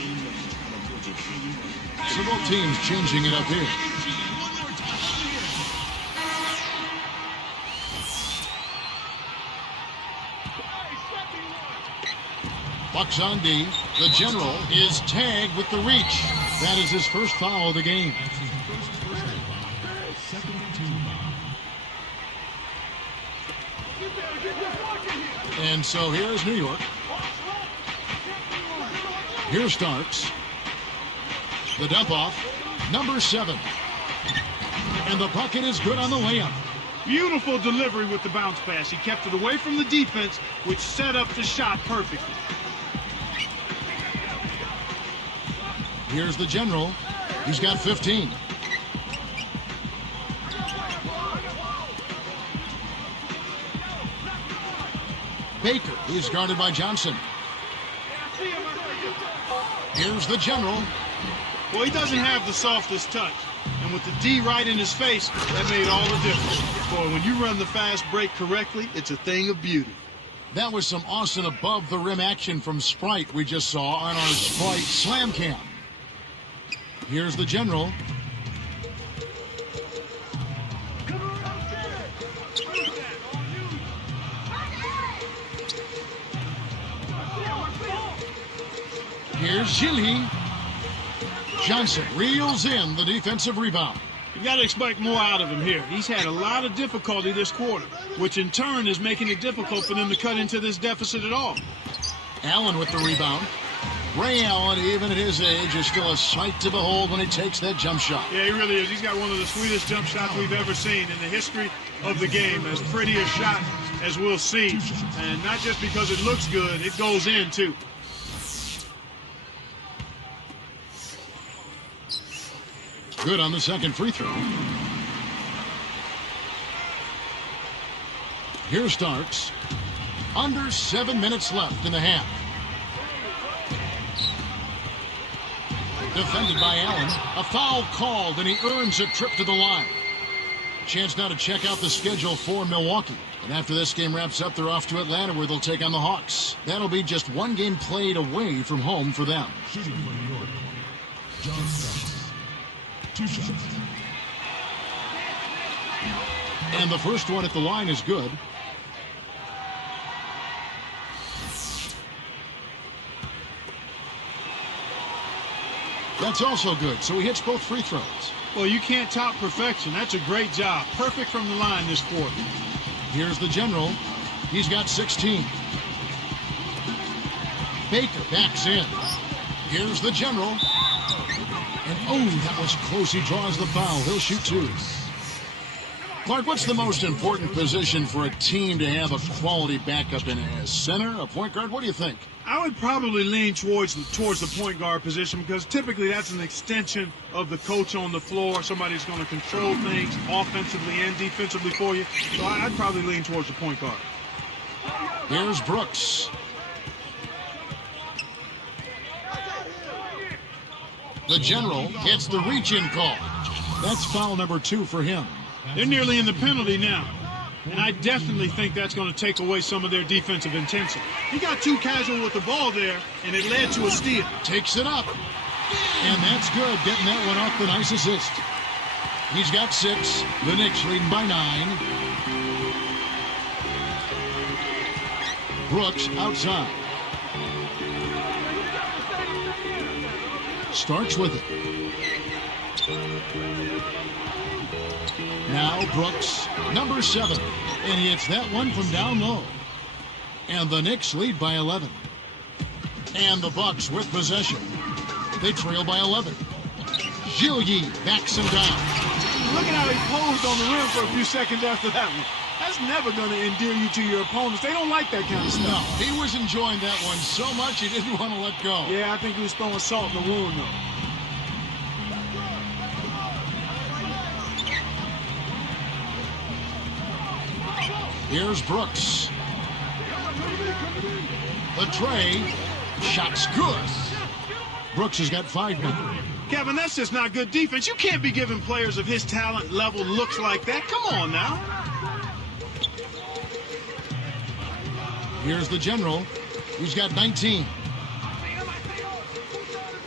So both teams changing it up here. Bucks on D. The general is tagged with the reach. That is his first foul of the game. That's his first personal foul. Second team foul. And so here's New York. Here starts the dump off, number 7. And the bucket is good on the layup. Beautiful delivery with the bounce pass. He kept it away from the defense, which set up the shot perfectly. Here's the general. He's got 15. Baker is guarded by Johnson. Here's the general. Well, he doesn't have the softest touch. And with the D right in his face, that made all the difference. Boy, when you run the fast break correctly, it's a thing of beauty. That was some awesome above-the-rim action from Sprite we just saw on our Sprite Slam Cam. Here's the general. Here's Gilly. Johnson reels in the defensive rebound. You got to expect more out of him here. He's had a lot of difficulty this quarter, which in turn is making it difficult for them to cut into this deficit at all. Allen with the rebound. Ray Allen, even at his age, is still a sight to behold when he takes that jump shot. Yeah, he really is. He's got one of the sweetest jump shots we've ever seen in the history of the game. As pretty a shot as we'll see. And not just because it looks good, it goes in, too. Good on the second free throw. Here starts. Under 7 minutes left in the half. Defended by Allen. A foul called, and he earns a trip to the line. Chance now to check out the schedule for Milwaukee. And after this game wraps up, they're off to Atlanta, where they'll take on the Hawks. That'll be just one game played away from home for them. Shooting for New York. John Starks. 2 shots. And the first one at the line is good. That's also good, so he hits both free throws. Well, you can't top perfection. That's a great job. Perfect from the line this quarter. Here's the general. He's got 16. Baker backs in. Here's the general. And oh, that was close. He draws the foul. He'll shoot 2. Clark, what's the most important position for a team to have a quality backup in? A center, a point guard? What do you think? I would probably lean towards the point guard position, because typically that's an extension of the coach on the floor. Somebody's going to control things offensively and defensively for you. So I'd probably lean towards the point guard. Here's Brooks. The general gets the reach-in call. That's foul number 2 for him. They're nearly in the penalty now. And I definitely think that's going to take away some of their defensive intensity. He got too casual with the ball there, and it led to a steal. Takes it up. And that's good, getting that one off the nice assist. He's got 6. The Knicks leading by 9. Brooks outside. Starts with it. Now Brooks, number 7. And he hits that one from down low. And the Knicks lead by 11. And the Bucks with possession. They trail by 11. Gilly backs him down. Look at how he posed on the rim for a few seconds after that one. That's never going to endear you to your opponents. They don't like that kind of stuff. No, he was enjoying that one so much he didn't want to let go. Yeah, I think he was throwing salt in the wound, though. Here's Brooks. The tray. Shot's good. Brooks has got 5 now. Kevin, that's just not good defense. You can't be giving players of his talent level looks like that. Come on now. Here's the general. He's got 19.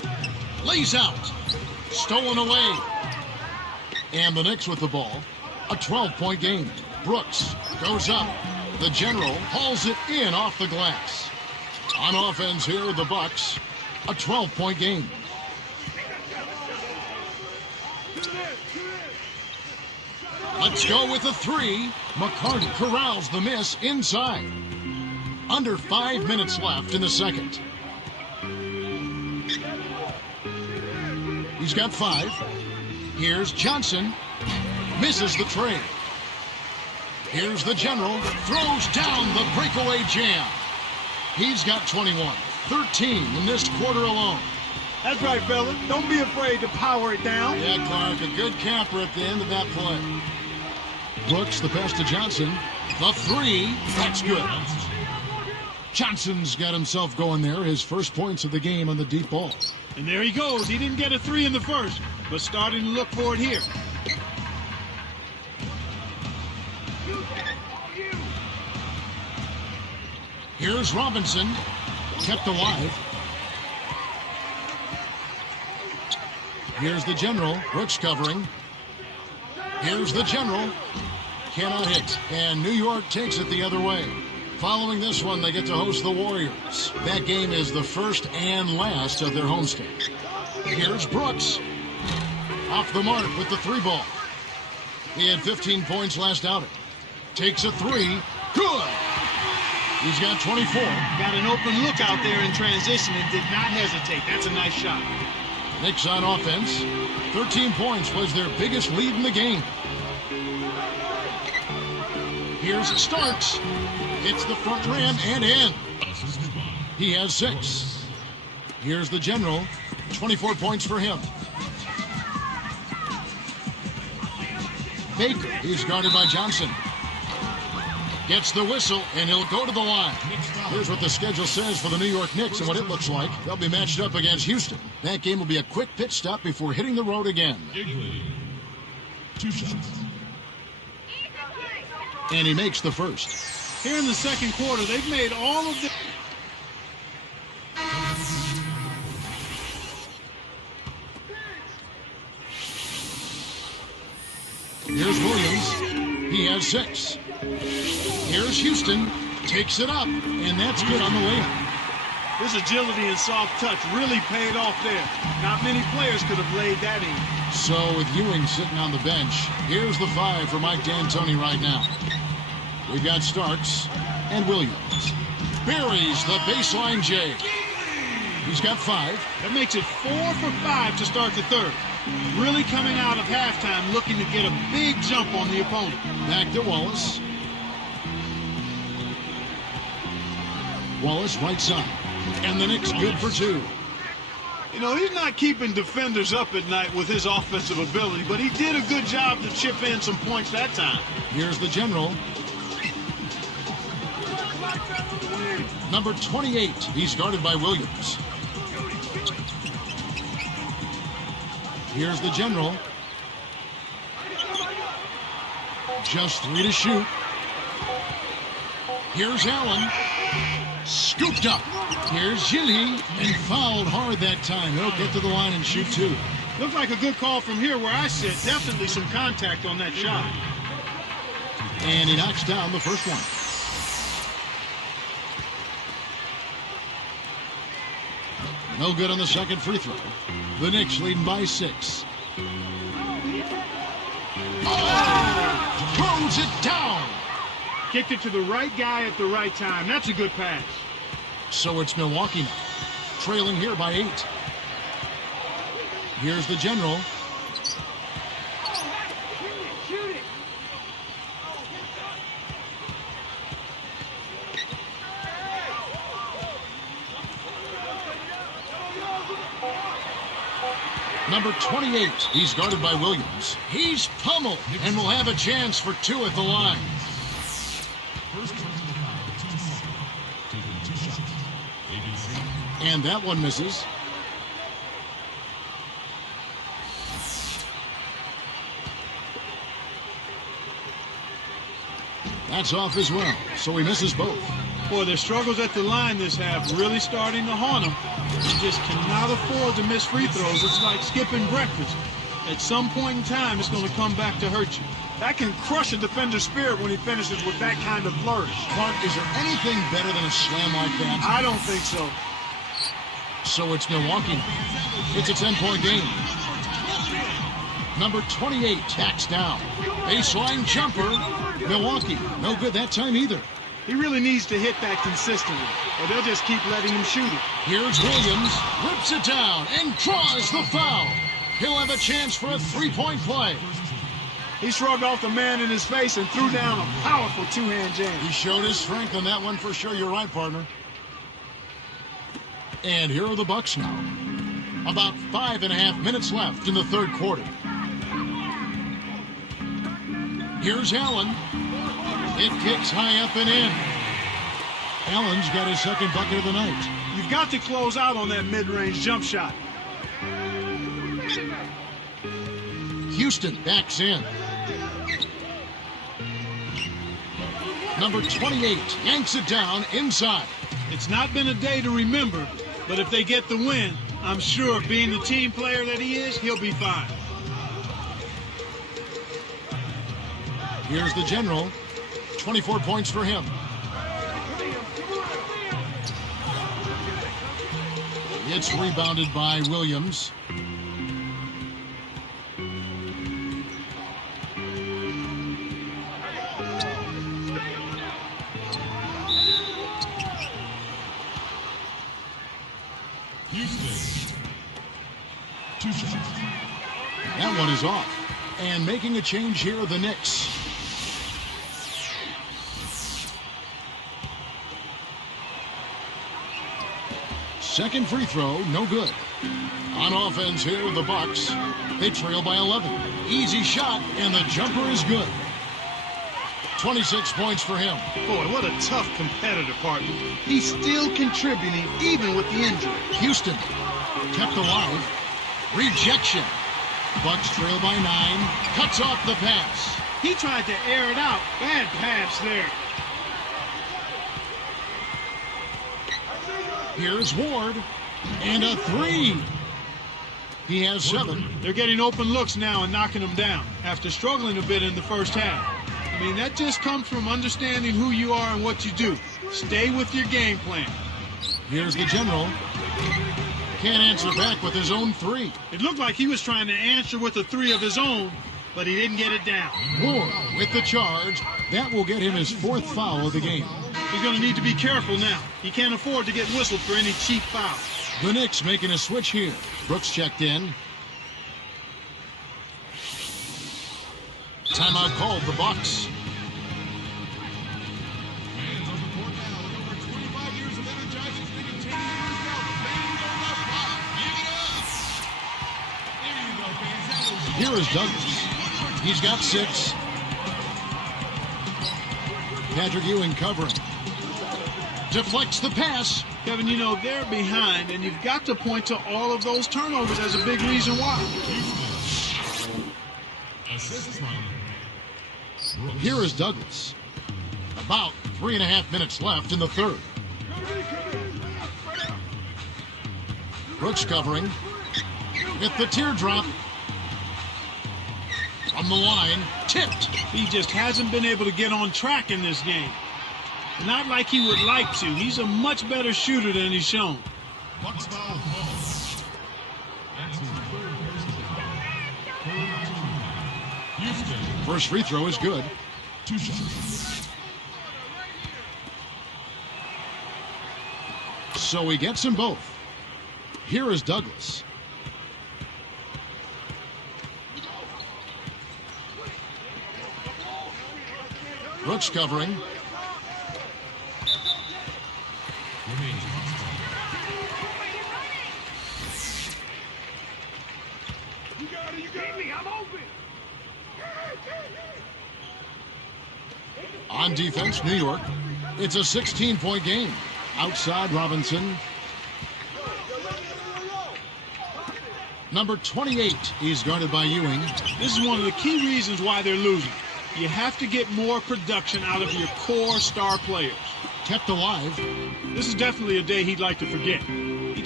Lays out. Stolen away. And the Knicks with the ball. A 12-point game. Brooks goes up. The General hauls it in off the glass. On offense here, the Bucks. A 12-point game. Let's go with a three. McCarty corrals the miss inside. Under 5 minutes left in the second. He's got 5. Here's Johnson. Misses the trade. Here's the General. Throws down the breakaway jam. He's got 21. 13 in this quarter alone. That's right, fella. Don't be afraid to power it down. Yeah, Clark, a good capper at the end of that play. Brooks, the pass to Johnson. The three. That's good. Johnson's got himself going there. His first points of the game on the deep ball. And there he goes. He didn't get a 3 in the first, but starting to look for it here. Here's Robinson. Kept alive. Here's the General. Brooks covering. Here's the General. Cannot hit. And New York takes it the other way. Following this one, they get to host the Warriors. That game is the first and last of their homestand. Here's Brooks. Off the mark with the 3 ball. He had 15 points last outing. Takes a 3. Good. He's got 24. Got an open look out there in transition and did not hesitate. That's a nice shot. Knicks on offense. 13 points was their biggest lead in the game. Here's Starks. Hits the front rim and in. He has 6. Here's the General. 24 points for him. Baker is guarded by Johnson. Gets the whistle, and he'll go to the line. Here's what the schedule says for the New York Knicks and what it looks like. They'll be matched up against Houston. That game will be a quick pit stop before hitting the road again. 2 shots. And he makes the first. Here in the second quarter, they've made all of the... Here's Williams. He has 6. Here's Houston. Takes it up, and that's good on the way up. His agility and soft touch really paid off there. Not many players could have laid that in. So with Ewing sitting on the bench, here's the 5 for Mike D'Antoni right now. We've got Starks and Williams. Buries the baseline J. He's got 5. That makes it 4 for 5 to start the third. Really coming out of halftime looking to get a big jump on the opponent. Back to Wallace. Wallace right side. And the Knicks good for 2. You know, he's not keeping defenders up at night with his offensive ability, but he did a good job to chip in some points that time. Here's the General. Number 28. He's guarded by Williams. Here's the General. Just 3 to shoot. Here's Allen. Scooped up. Here's Gilly. And fouled hard that time. He'll get to the line and shoot 2. Looked like a good call from here where I sit. Definitely some contact on that shot. And he knocks down the first one. No good on the second free throw. The Knicks leading by 6. Oh! Throws it down! Kicked it to the right guy at the right time. That's a good pass. So it's Milwaukee now, trailing here by 8. Here's the General. Number 28, he's guarded by Williams. He's pummeled and will have a chance for 2 at the line. And that one misses. That's off as well, so he misses both. Boy, their struggles at the line this half really starting to haunt them. You just cannot afford to miss free throws. It's like skipping breakfast. At some point in time, it's going to come back to hurt you. That can crush a defender's spirit when he finishes with that kind of flourish. Clark, is there anything better than a slam like that? I don't think so. So it's Milwaukee. It's a 10-point game. Number 28 tacks down. Baseline jumper. Milwaukee. No good that time either. He really needs to hit that consistently, or they'll just keep letting him shoot it. Here's Williams. Rips it down and draws the foul. He'll have a chance for a three-point play. He shrugged off the man in his face and threw down a powerful two-hand jam. He showed his strength on that one for sure. You're right, partner. And here are the Bucks now. About 5.5 minutes left in the third quarter. Here's Allen. It kicks high up and in. Allen's got his second bucket of the night. You've got to close out on that mid-range jump shot. Houston backs in. Number 28 yanks it down inside. It's not been a day to remember, but if they get the win, I'm sure being the team player that he is, he'll be fine. Here's the general. 24 points for him. It's rebounded by Williams. Houston. 2 shots. That one is off. And making a change here are the Knicks. Second free throw, no good. On offense here, the Bucks. They trail by 11. Easy shot, and the jumper is good. 26 points for him. Boy, what a tough competitor, partner. He's still contributing, even with the injury. Houston kept alive. Rejection. Bucks trail by 9. Cuts off the pass. He tried to air it out. Bad pass there. Here's Ward. And a three. He has 7. They're getting open looks now and knocking them down after struggling a bit in the first half. I mean, that just comes from understanding who you are and what you do. Stay with your game plan. Here's the general. Can't answer back with his own 3. It looked like he was trying to answer with a 3 of his own, but he didn't get it down. Ward with the charge. That will get him his 4th foul of the game. He's going to need to be careful now. He can't afford to get whistled for any cheap foul. The Knicks making a switch here. Brooks checked in. Timeout called, the Bucks. Fans on the court now with over 25 years of energizing speaking team. There you go, fans. That was Here is Douglas. He's got 6. Patrick Ewing covering. Deflects the pass. Kevin, you know, they're behind, and you've got to point to all of those turnovers as a big reason why. Houston. Assists from Brooks. Here is Douglas. About 3.5 minutes left in the third. Brooks covering. With the teardrop. From the line. Tipped. He just hasn't been able to get on track in this game. Not like he would like to. He's a much better shooter than he's shown. Bucks foul call. That's his third personal. Third team. Houston. First free throw is good. 2 shots. So he gets them both. Here is Douglas. Brooks covering. Remains hostile. You got me. I'm open. On defense, New York. It's a 16-point game. Outside, Robinson. Number 28 is guarded by Ewing. This is one of the key reasons why they're losing. You have to get more production out of your core star players. Kept alive. This is definitely a day he'd like to forget. He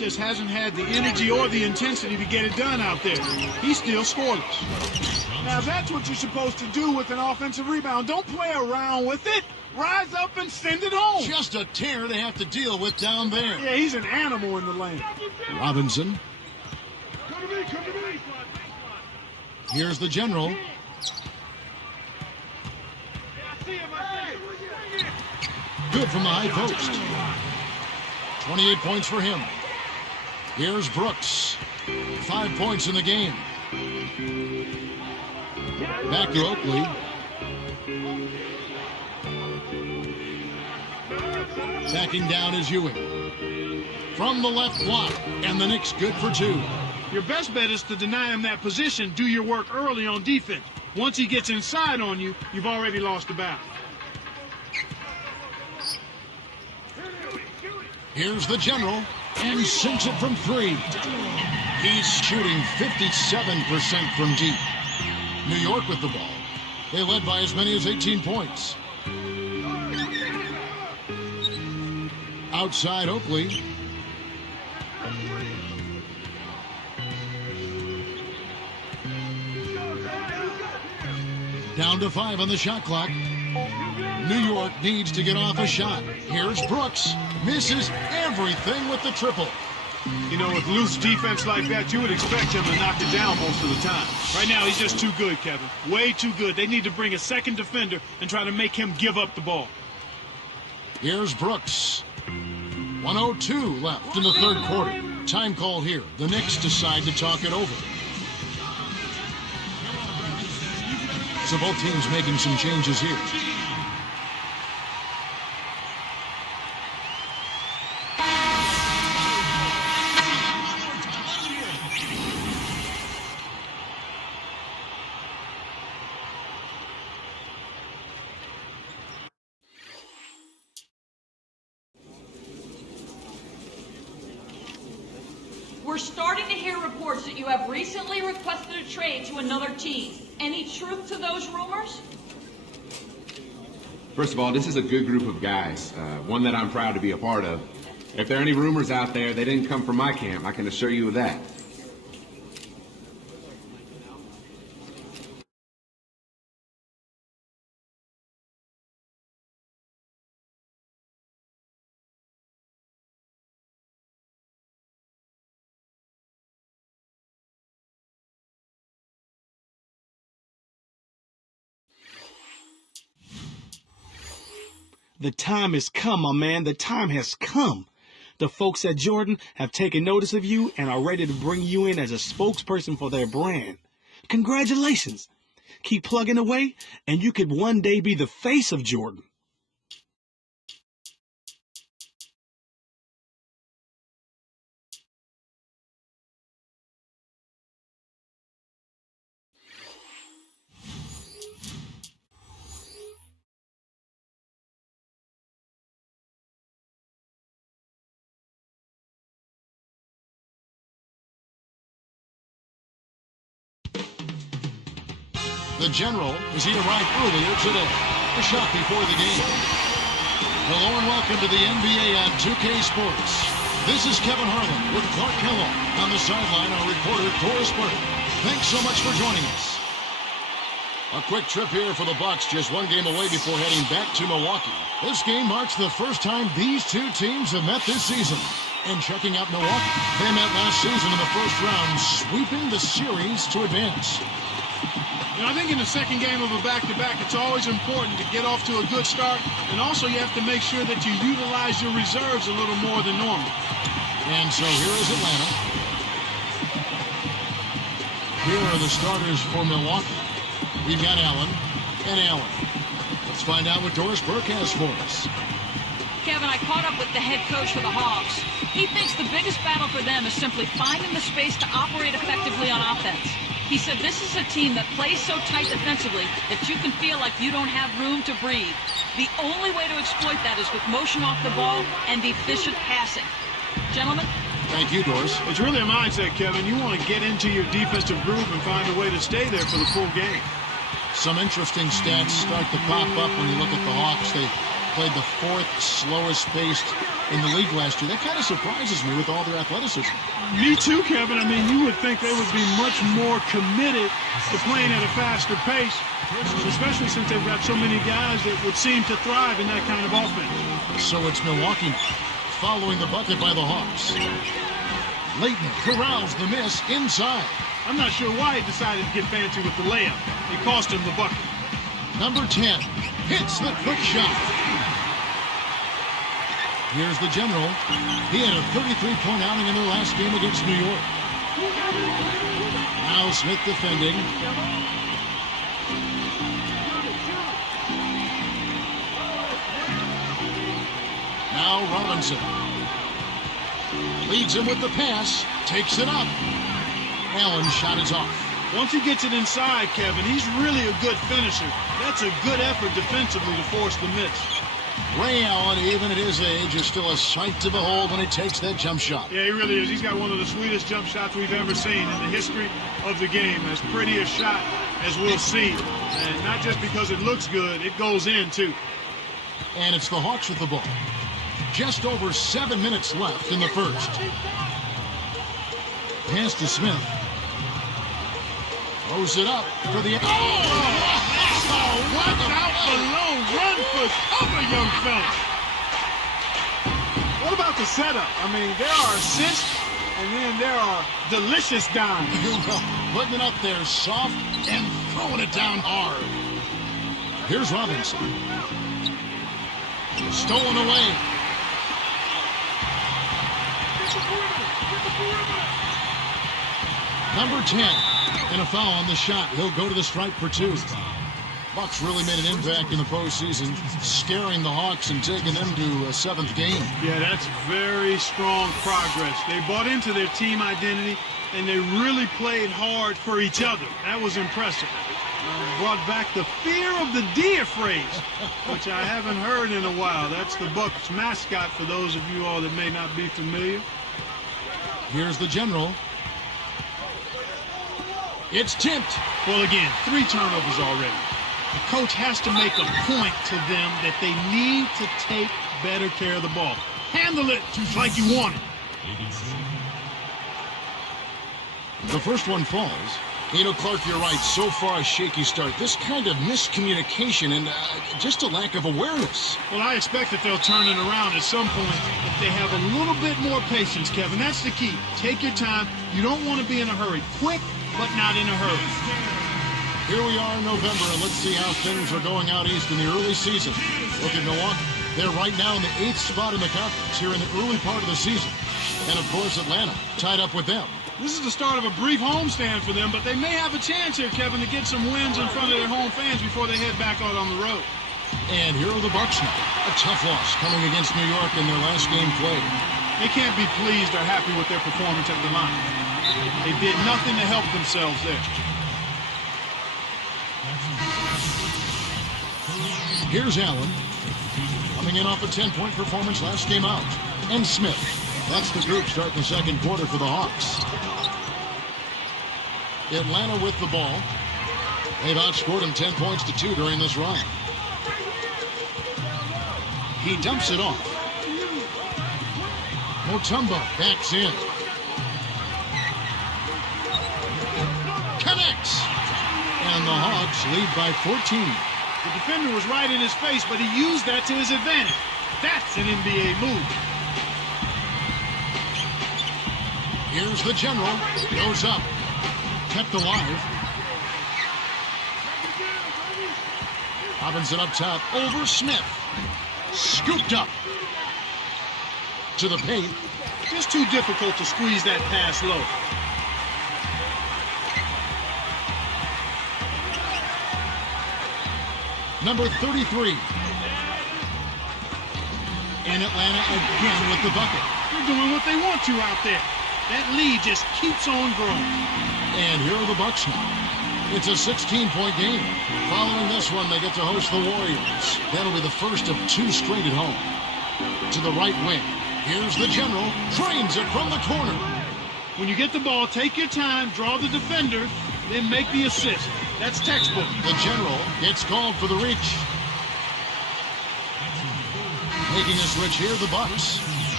just hasn't had the energy or the intensity to get it done out there. He's still scoreless. Now, that's what you're supposed to do with an offensive rebound. Don't play around with it. Rise up and send it home. Just a tear they have to deal with down there. Yeah, he's an animal in the lane. Robinson. Here's the general. Good from the high post. 28 points for him. Here's Brooks. 5 points in the game. Back to Oakley. Backing down is Ewing. From the left block, and the Knicks good for 2. Your best bet is to deny him that position. Do your work early on defense. Once he gets inside on you, you've already lost the battle. Here's the general, and sinks it from 3. He's shooting 57% from deep. New York with the ball. They led by as many as 18 points. Outside Oakley. Down to 5 on the shot clock. New York needs to get off a shot. Here's Brooks. Misses everything with the triple. You know, with loose defense like that, you would expect him to knock it down most of the time. Right now, he's just too good, Kevin. Way too good. They need to bring a second defender and try to make him give up the ball. Here's Brooks. 1:02 left in the third quarter. Time call here. The Knicks decide to talk it over. So both teams making some changes here. We're starting to hear reports that you have recently requested a trade to another team. Any truth to those rumors? First of all, this is a good group of guys, one that I'm proud to be a part of. If there are any rumors out there, they didn't come from my camp. I can assure you of that. The time has come, my man. The time has come. The folks at Jordan have taken notice of you and are ready to bring you in as a spokesperson for their brand. Congratulations. Keep plugging away, and you could one day be the face of Jordan. The general, as he arrived earlier today. A shot before the game. Hello and welcome to the NBA on 2K Sports. This is Kevin Harlan with Clark Kellogg. On the sideline, our reporter, Doris Burke. Thanks so much for joining us. A quick trip here for the Bucks, just one game away before heading back to Milwaukee. This game marks the first time these two teams have met this season. And checking out Milwaukee, they met last season in the first round, sweeping the series to advance. You know, I think in the second game of a back-to-back, it's always important to get off to a good start, and also you have to make sure that you utilize your reserves a little more than normal. And so here is Atlanta. Here are the starters for Milwaukee. We've got Allen and Allen. Let's find out what Doris Burke has for us. Kevin, I caught up with the head coach for the Hawks. He thinks the biggest battle for them is simply finding the space to operate effectively on offense. He said this is a team that plays so tight defensively that you can feel like you don't have room to breathe. The only way to exploit that is with motion off the ball and efficient passing. Gentlemen? Thank you, Doris. It's really a mindset, Kevin. You want to get into your defensive groove and find a way to stay there for the full game. Some interesting stats start to pop up when you look at the Hawks. They played the fourth slowest paced in the league last year. That kind of surprises me with all their athleticism. Me too, Kevin. I mean, you would think they would be much more committed to playing at a faster pace, especially since they've got so many guys that would seem to thrive in that kind of offense. So it's Milwaukee following the bucket by the Hawks. Leighton corrals the miss inside. I'm not sure why he decided to get fancy with the layup. It cost him the bucket. Number 10 hits the quick shot. Here's the General. He had a 33-point outing in their last game against New York. Now Smith defending. Now Robinson. Leads him with the pass. Takes it up. Allen's shot is off. Once he gets it inside, Kevin, he's really a good finisher. That's a good effort defensively to force the miss. Ray Allen, even at his age, is still a sight to behold when he takes that jump shot. Yeah, he really is. He's got one of the sweetest jump shots we've ever seen in the history of the game. As pretty a shot as we'll see. And not just because it looks good, it goes in, too. And it's the Hawks with the ball. Just over 7 minutes left in the first. Pass to Smith. Throws it up for the... Oh, watch out, Malone. Run for cover, young fella. What about the setup? I mean, there are assists, and then there are delicious dimes. Putting it up there soft and throwing it down hard. Here's Robinson. Stolen away. Number 10, and a foul on the shot. He'll go to the stripe for 2. Bucks really made an impact in the postseason, scaring the Hawks and taking them to a 7th game. Yeah, that's very strong progress. They bought into their team identity, and they really played hard for each other. That was impressive. Brought back the fear of the deer phrase, which I haven't heard in a while. That's the Bucks mascot for those of you all that may not be familiar. Here's the General. It's tipped. Well, again, 3 turnovers already. The coach has to make a point to them that they need to take better care of the ball. Handle it like you want it. The first one falls. You know, Clark, you're right. So far, a shaky start. This kind of miscommunication and just a lack of awareness. Well, I expect that they'll turn it around at some point if they have a little bit more patience, Kevin. That's the key. Take your time. You don't want to be in a hurry. Quick, but not in a hurry. Here we are in November, and let's see how things are going out east in the early season. Look at Milwaukee. They're right now in the 8th spot in the conference here in the early part of the season. And, of course, Atlanta tied up with them. This is the start of a brief homestand for them, but they may have a chance here, Kevin, to get some wins in front of their home fans before they head back out on the road. And here are the Bucks now. A tough loss coming against New York in their last game played. They can't be pleased or happy with their performance at the line. They did nothing to help themselves there. Here's Allen, coming in off a 10-point performance last game out. And Smith. That's the group starting the second quarter for the Hawks. Atlanta with the ball. They've outscored him 10 points to 2 during this run. He dumps it off. Mutombo backs in. Connects. And the Hawks lead by 14. The defender was right in his face, but he used that to his advantage. That's an NBA move. Here's the General. Goes up. Kept alive. Robinson up top. Over Smith. Scooped up. To the paint. Just too difficult to squeeze that pass low. Number 33. And Atlanta again with the bucket. They're doing what they want to out there. That lead just keeps on growing. And here are the Bucks now. It's a 16-point game. Following this one, they get to host the Warriors. That'll be the first of 2 straight at home. To the right wing. Here's the General. Trains it from the corner. When you get the ball, take your time, draw the defender, then make the assist. That's textbook. The General gets called for the reach. Making a switch here, the Bucks.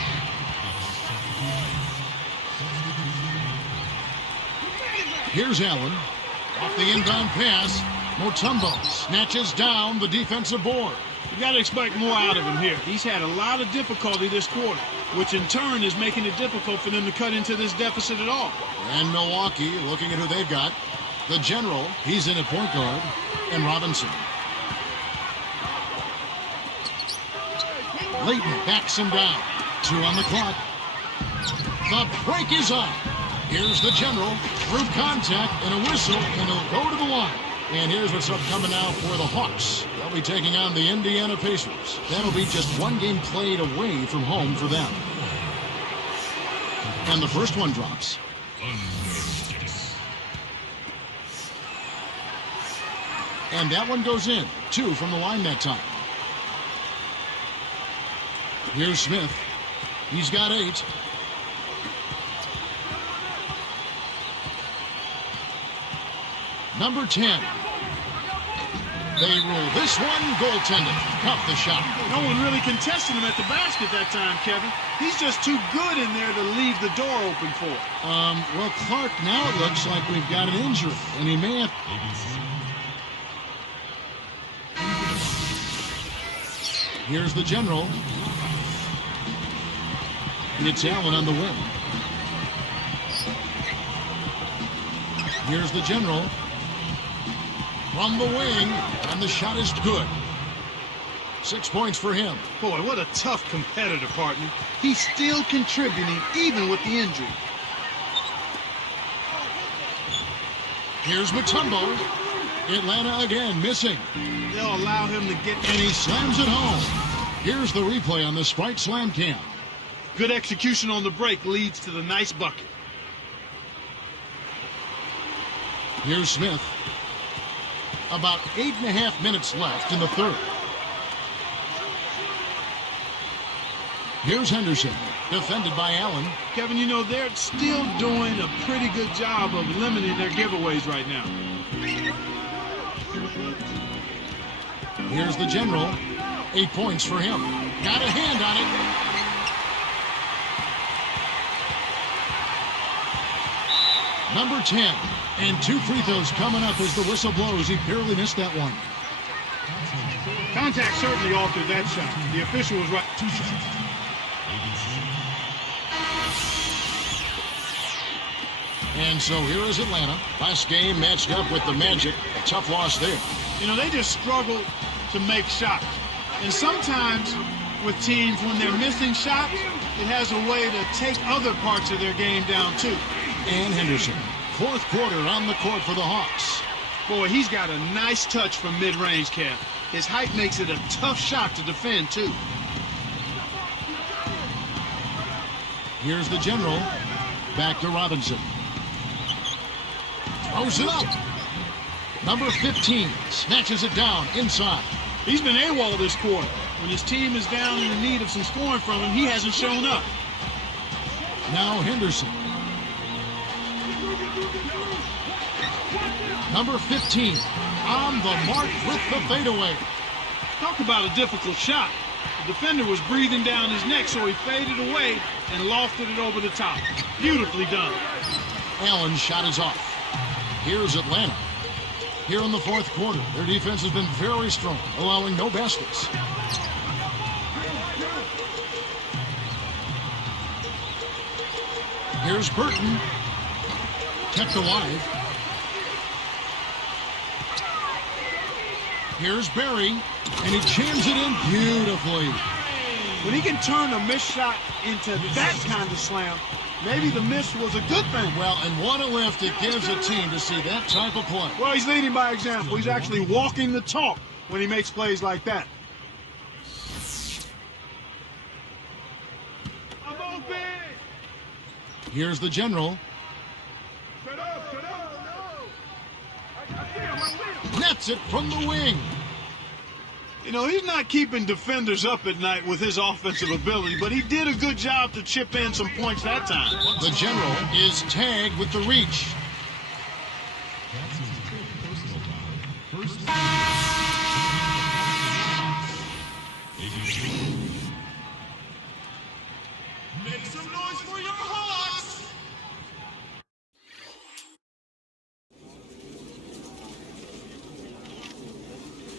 Here's Allen. Off the inbound pass. Mutombo snatches down the defensive board. You got to expect more out of him here. He's had a lot of difficulty this quarter, which in turn is making it difficult for them to cut into this deficit at all. And Milwaukee, looking at who they've got. The general, he's in at point guard, and Robinson. Layton backs him down. 2 on the clock. The break is up. Here's the general. Through contact and a whistle, and he'll go to the line. And here's what's up coming now for the Hawks. They'll be taking on the Indiana Pacers. That'll be just one game played away from home for them. And the first one drops. And that one goes in. 2 from the line that time. Here's Smith. He's got 8. Number 10. They rule this one goaltended. Cup the shot. No one really contested him at the basket that time, Kevin. He's just too good in there to leave the door open for it. Well, Clark, now it looks like we've got an injury, and he may have... Here's the general. It's Allen on the wing. Here's the general. From the wing, and the shot is good. 6 points for him. Boy, what a tough competitor, partner. He's still contributing, even with the injury. Here's Mutombo. Atlanta again, missing. They'll allow him to get... And he slams it home. Here's the replay on the Sprite Slam Cam. Good execution on the break leads to the nice bucket. Here's Smith. About 8.5 minutes left in the third. Here's Henderson, defended by Allen. Kevin, you know, they're still doing a pretty good job of limiting their giveaways right now. Here's the general. 8 points for him. Got a hand on it. Number 10. And 2 free throws coming up as the whistle blows. He barely missed that one. Contact certainly altered that shot. The official was right. And so here is Atlanta. Last game matched up with the Magic. A tough loss there. You know, they just struggle to make shots. And sometimes with teams, when they're missing shots, it has a way to take other parts of their game down too. And Henderson. 4th quarter on the court for the Hawks. Boy, he's got a nice touch from mid-range, Kev. His height makes it a tough shot to defend, too. Here's the general. Back to Robinson. Throws it up. Number 15 snatches it down inside. He's been AWOL this quarter. When his team is down in the need of some scoring from him, he hasn't shown up. Now Henderson. Number 15 on the mark with the fadeaway. Talk about a difficult shot. The defender was breathing down his neck, so he faded away and lofted it over the top. Beautifully done. Allen's shot is off. Here's Atlanta. Here in the 4th quarter, their defense has been very strong, allowing no baskets. Here's Burton. Kept alive. Here's Barry, and he jams it in beautifully. When he can turn a missed shot into that kind of slam, maybe the miss was a good thing. Well, and what a lift it gives a team to see that type of play. Well, he's leading by example. He's actually walking the talk when he makes plays like that. I'm open! Here's the general. Nets it from the wing. You know, he's not keeping defenders up at night with his offensive ability, but he did a good job to chip in some points that time. The general is tagged with the reach. Make some noise for your Hawks!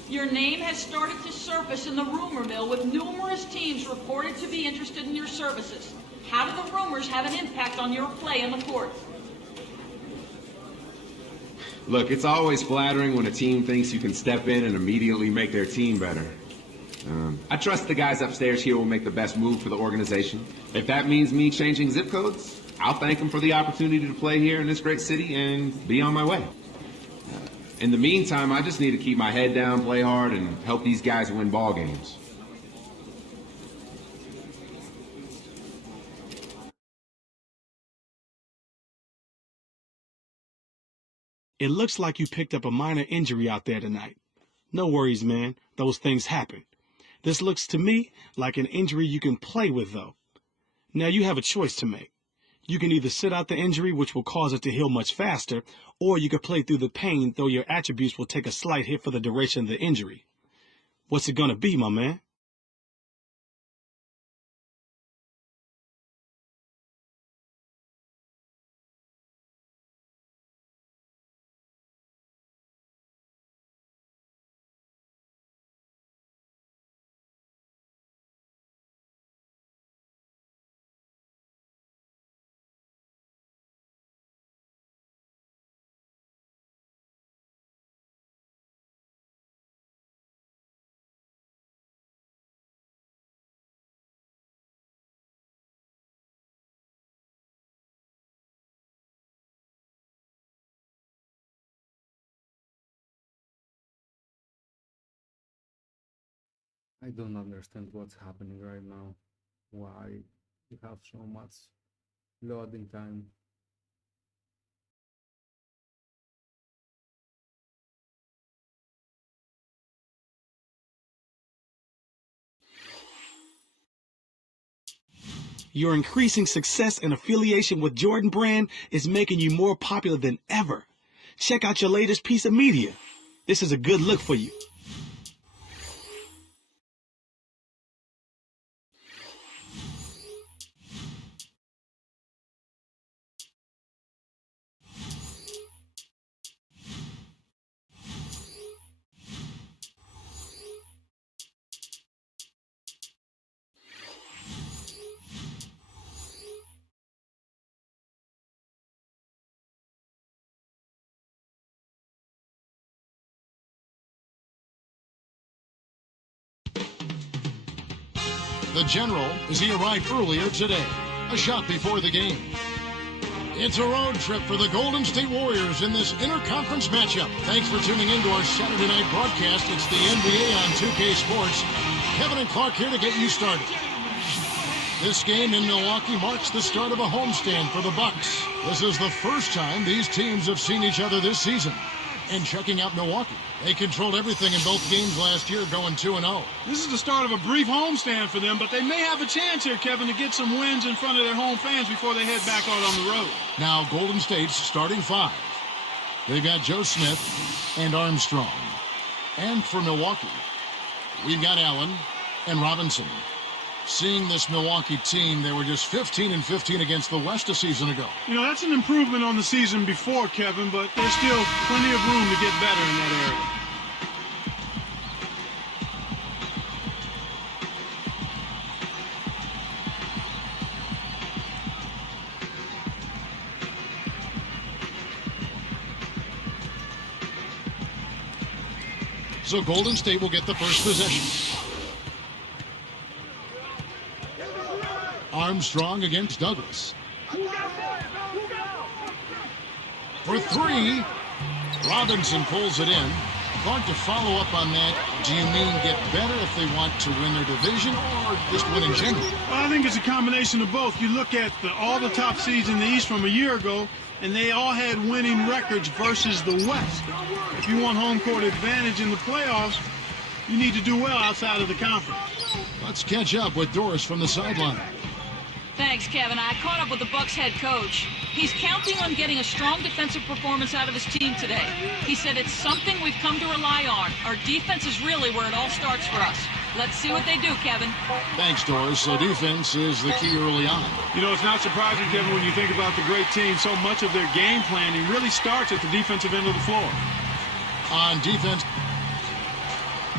Your name has started to surface in the rumor mill with numerous teams reported to be interested in your services. How do the rumors have an impact on your play on the court? Look, it's always flattering when a team thinks you can step in and immediately make their team better. I trust the guys upstairs here will make the best move for the organization. If that means me changing zip codes, I'll thank them for the opportunity to play here in this great city and be on my way. In the meantime, I just need to keep my head down, play hard, and help these guys win ball games. It looks like you picked up a minor injury out there tonight. No worries, man. Those things happen. This looks to me like an injury you can play with, though. Now you have a choice to make. You can either sit out the injury, which will cause it to heal much faster, or you could play through the pain, though your attributes will take a slight hit for the duration of the injury. What's it gonna be, my man? I don't understand what's happening right now. Why you have so much loading time? Your increasing success and affiliation with Jordan Brand is making you more popular than ever. Check out your latest piece of media. This is a good look for you. The General as he arrived earlier today, a shot before the game. It's a road trip for the Golden State Warriors in this interconference matchup. Thanks for tuning in to our Saturday night broadcast. It's the NBA on 2K Sports. Kevin and Clark here to get you started. This game in Milwaukee marks the start of a homestand for the Bucks. This is the first time these teams have seen each other this season. And checking out Milwaukee, they controlled everything in both games last year, going 2-0. This is the start of a brief homestand for them, but they may have a chance here, Kevin, to get some wins in front of their home fans before they head back out on the road. Now Golden State's starting five. They've got Joe Smith and Armstrong. And for Milwaukee, we've got Allen and Robinson. Seeing this Milwaukee team, they were just 15-15 against the West a season ago. You know, that's an improvement on the season before, Kevin, but there's still plenty of room to get better in that area. So Golden State will get the first possession. Armstrong against Douglas. For three, Robinson pulls it in. Clark, to follow up on that, do you mean get better if they want to win their division or just win in general? Well, I think it's a combination of both. You look at all the top seeds in the East from a year ago, and they all had winning records versus the West. If you want home court advantage in the playoffs, you need to do well outside of the conference. Let's catch up with Doris from the sideline. Thanks, Kevin. I caught up with the Bucks head coach. He's counting on getting a strong defensive performance out of his team today. He said it's something we've come to rely on. Our defense is really where it all starts for us. Let's see what they do, Kevin. Thanks, Doris. So defense is the key early on. You know, it's not surprising, Kevin, when you think about the great team. So much of their game planning really starts at the defensive end of the floor. On defense,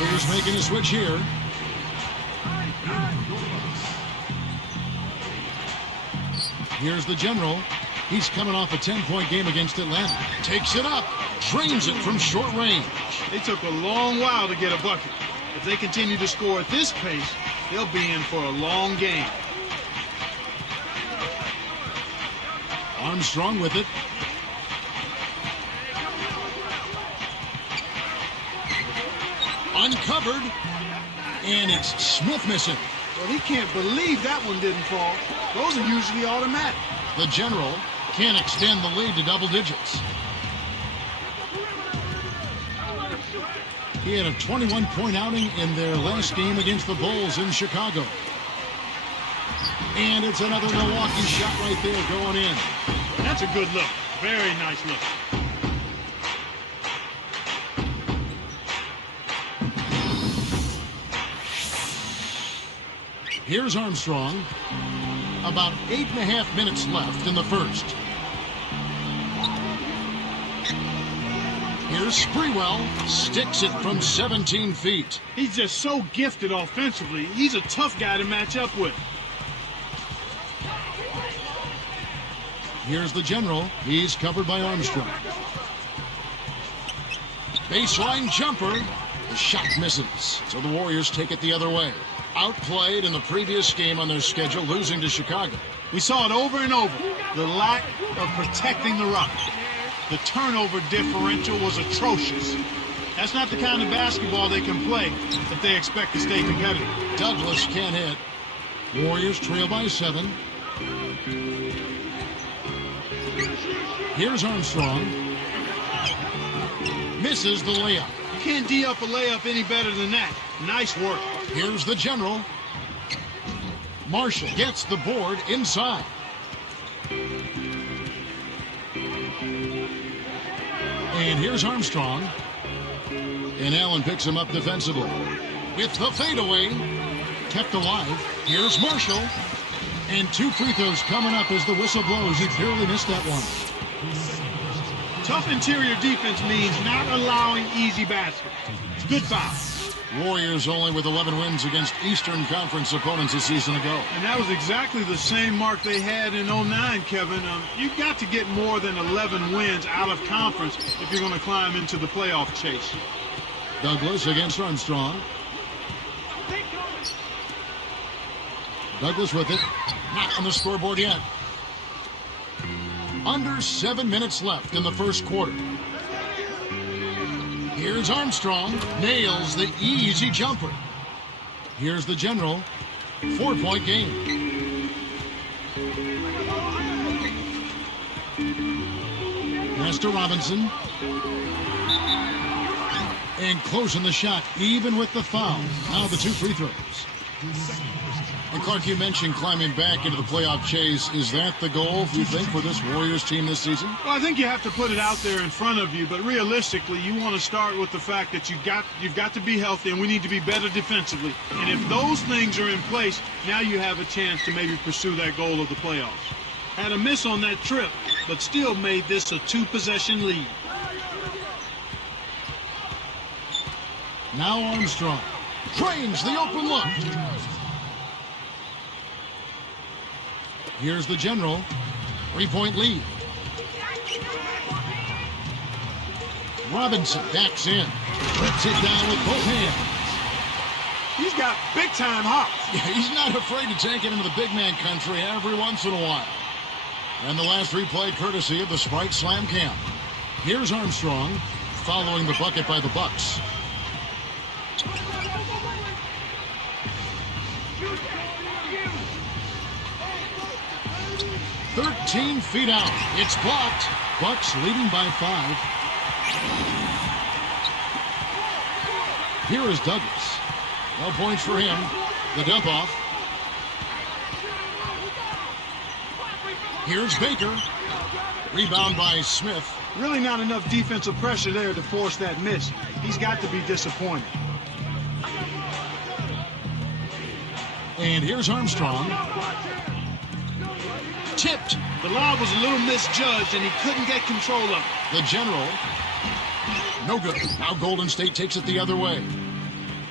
Warriors making a switch here. Here's the general. He's coming off a 10-point game against Atlanta. Takes it up. Drains it from short range. They took a long while to get a bucket. If they continue to score at this pace, they'll be in for a long game. Armstrong with it. Uncovered. And it's Smith missing. Well, he can't believe that one didn't fall. Those are usually automatic. The general can't extend the lead to double digits. He had a 21-point outing in their last game against the Bulls in Chicago. And it's another Milwaukee shot right there going in. That's a good look. Very nice look. Here's Armstrong. About 8.5 minutes left in the first. Here's Sprewell. Sticks it from 17 feet. He's just so gifted offensively. He's a tough guy to match up with. Here's the general. He's covered by Armstrong. Baseline jumper. The shot misses. So the Warriors take it the other way. Outplayed in the previous game on their schedule, losing to Chicago. We saw it over and over. The lack of protecting the rock. The turnover differential was atrocious. That's not the kind of basketball they can play if they expect to stay competitive. Douglas can't hit. Warriors trail by 7. Here's Armstrong. Misses the layup. You can't D up a layup any better than that. Nice work. Here's the general. Marshall gets the board inside. And here's Armstrong. And Allen picks him up defensively. With the fadeaway. Kept alive. Here's Marshall. And 2 free throws coming up as the whistle blows. He barely missed that one. Tough interior defense means not allowing easy baskets. Good foul. Warriors only with 11 wins against Eastern Conference opponents a season ago. And that was exactly the same mark they had in 09, Kevin. You've got to get more than 11 wins out of conference if you're going to climb into the playoff chase. Douglas against Armstrong. Douglas with it. Not on the scoreboard yet. Under 7 minutes left in the first quarter. Here's Armstrong. Nails the easy jumper. Here's the general. 4-point game. Pass to Robinson. And closing the shot, even with the foul. Now the 2 free throws. And Clark, you mentioned climbing back into the playoff chase. Is that the goal, do you think, for this Warriors team this season? Well, I think you have to put it out there in front of you, but realistically, you want to start with the fact that you've got to be healthy, and we need to be better defensively. And if those things are in place, now you have a chance to maybe pursue that goal of the playoffs. Had a miss on that trip, but still made this a 2-possession lead. Now Armstrong drains the open look. Here's the general. 3-point lead. Robinson backs in. Puts it down with both hands. He's got big-time hops. Yeah, he's not afraid to take it into the big man country every once in a while. And the last replay courtesy of the Sprite Slam Camp. Here's Armstrong following the bucket by the Bucks. "13 feet out. It's blocked. Bucks leading by 5. Here is Douglas. No points for him. The dump off. Here's Baker. Rebound by Smith. Really not enough defensive pressure there to force that miss. He's got to be disappointed. And here's Armstrong. Tipped. The lob was a little misjudged, and he couldn't get control of it. The general. No good. Now Golden State takes it the other way.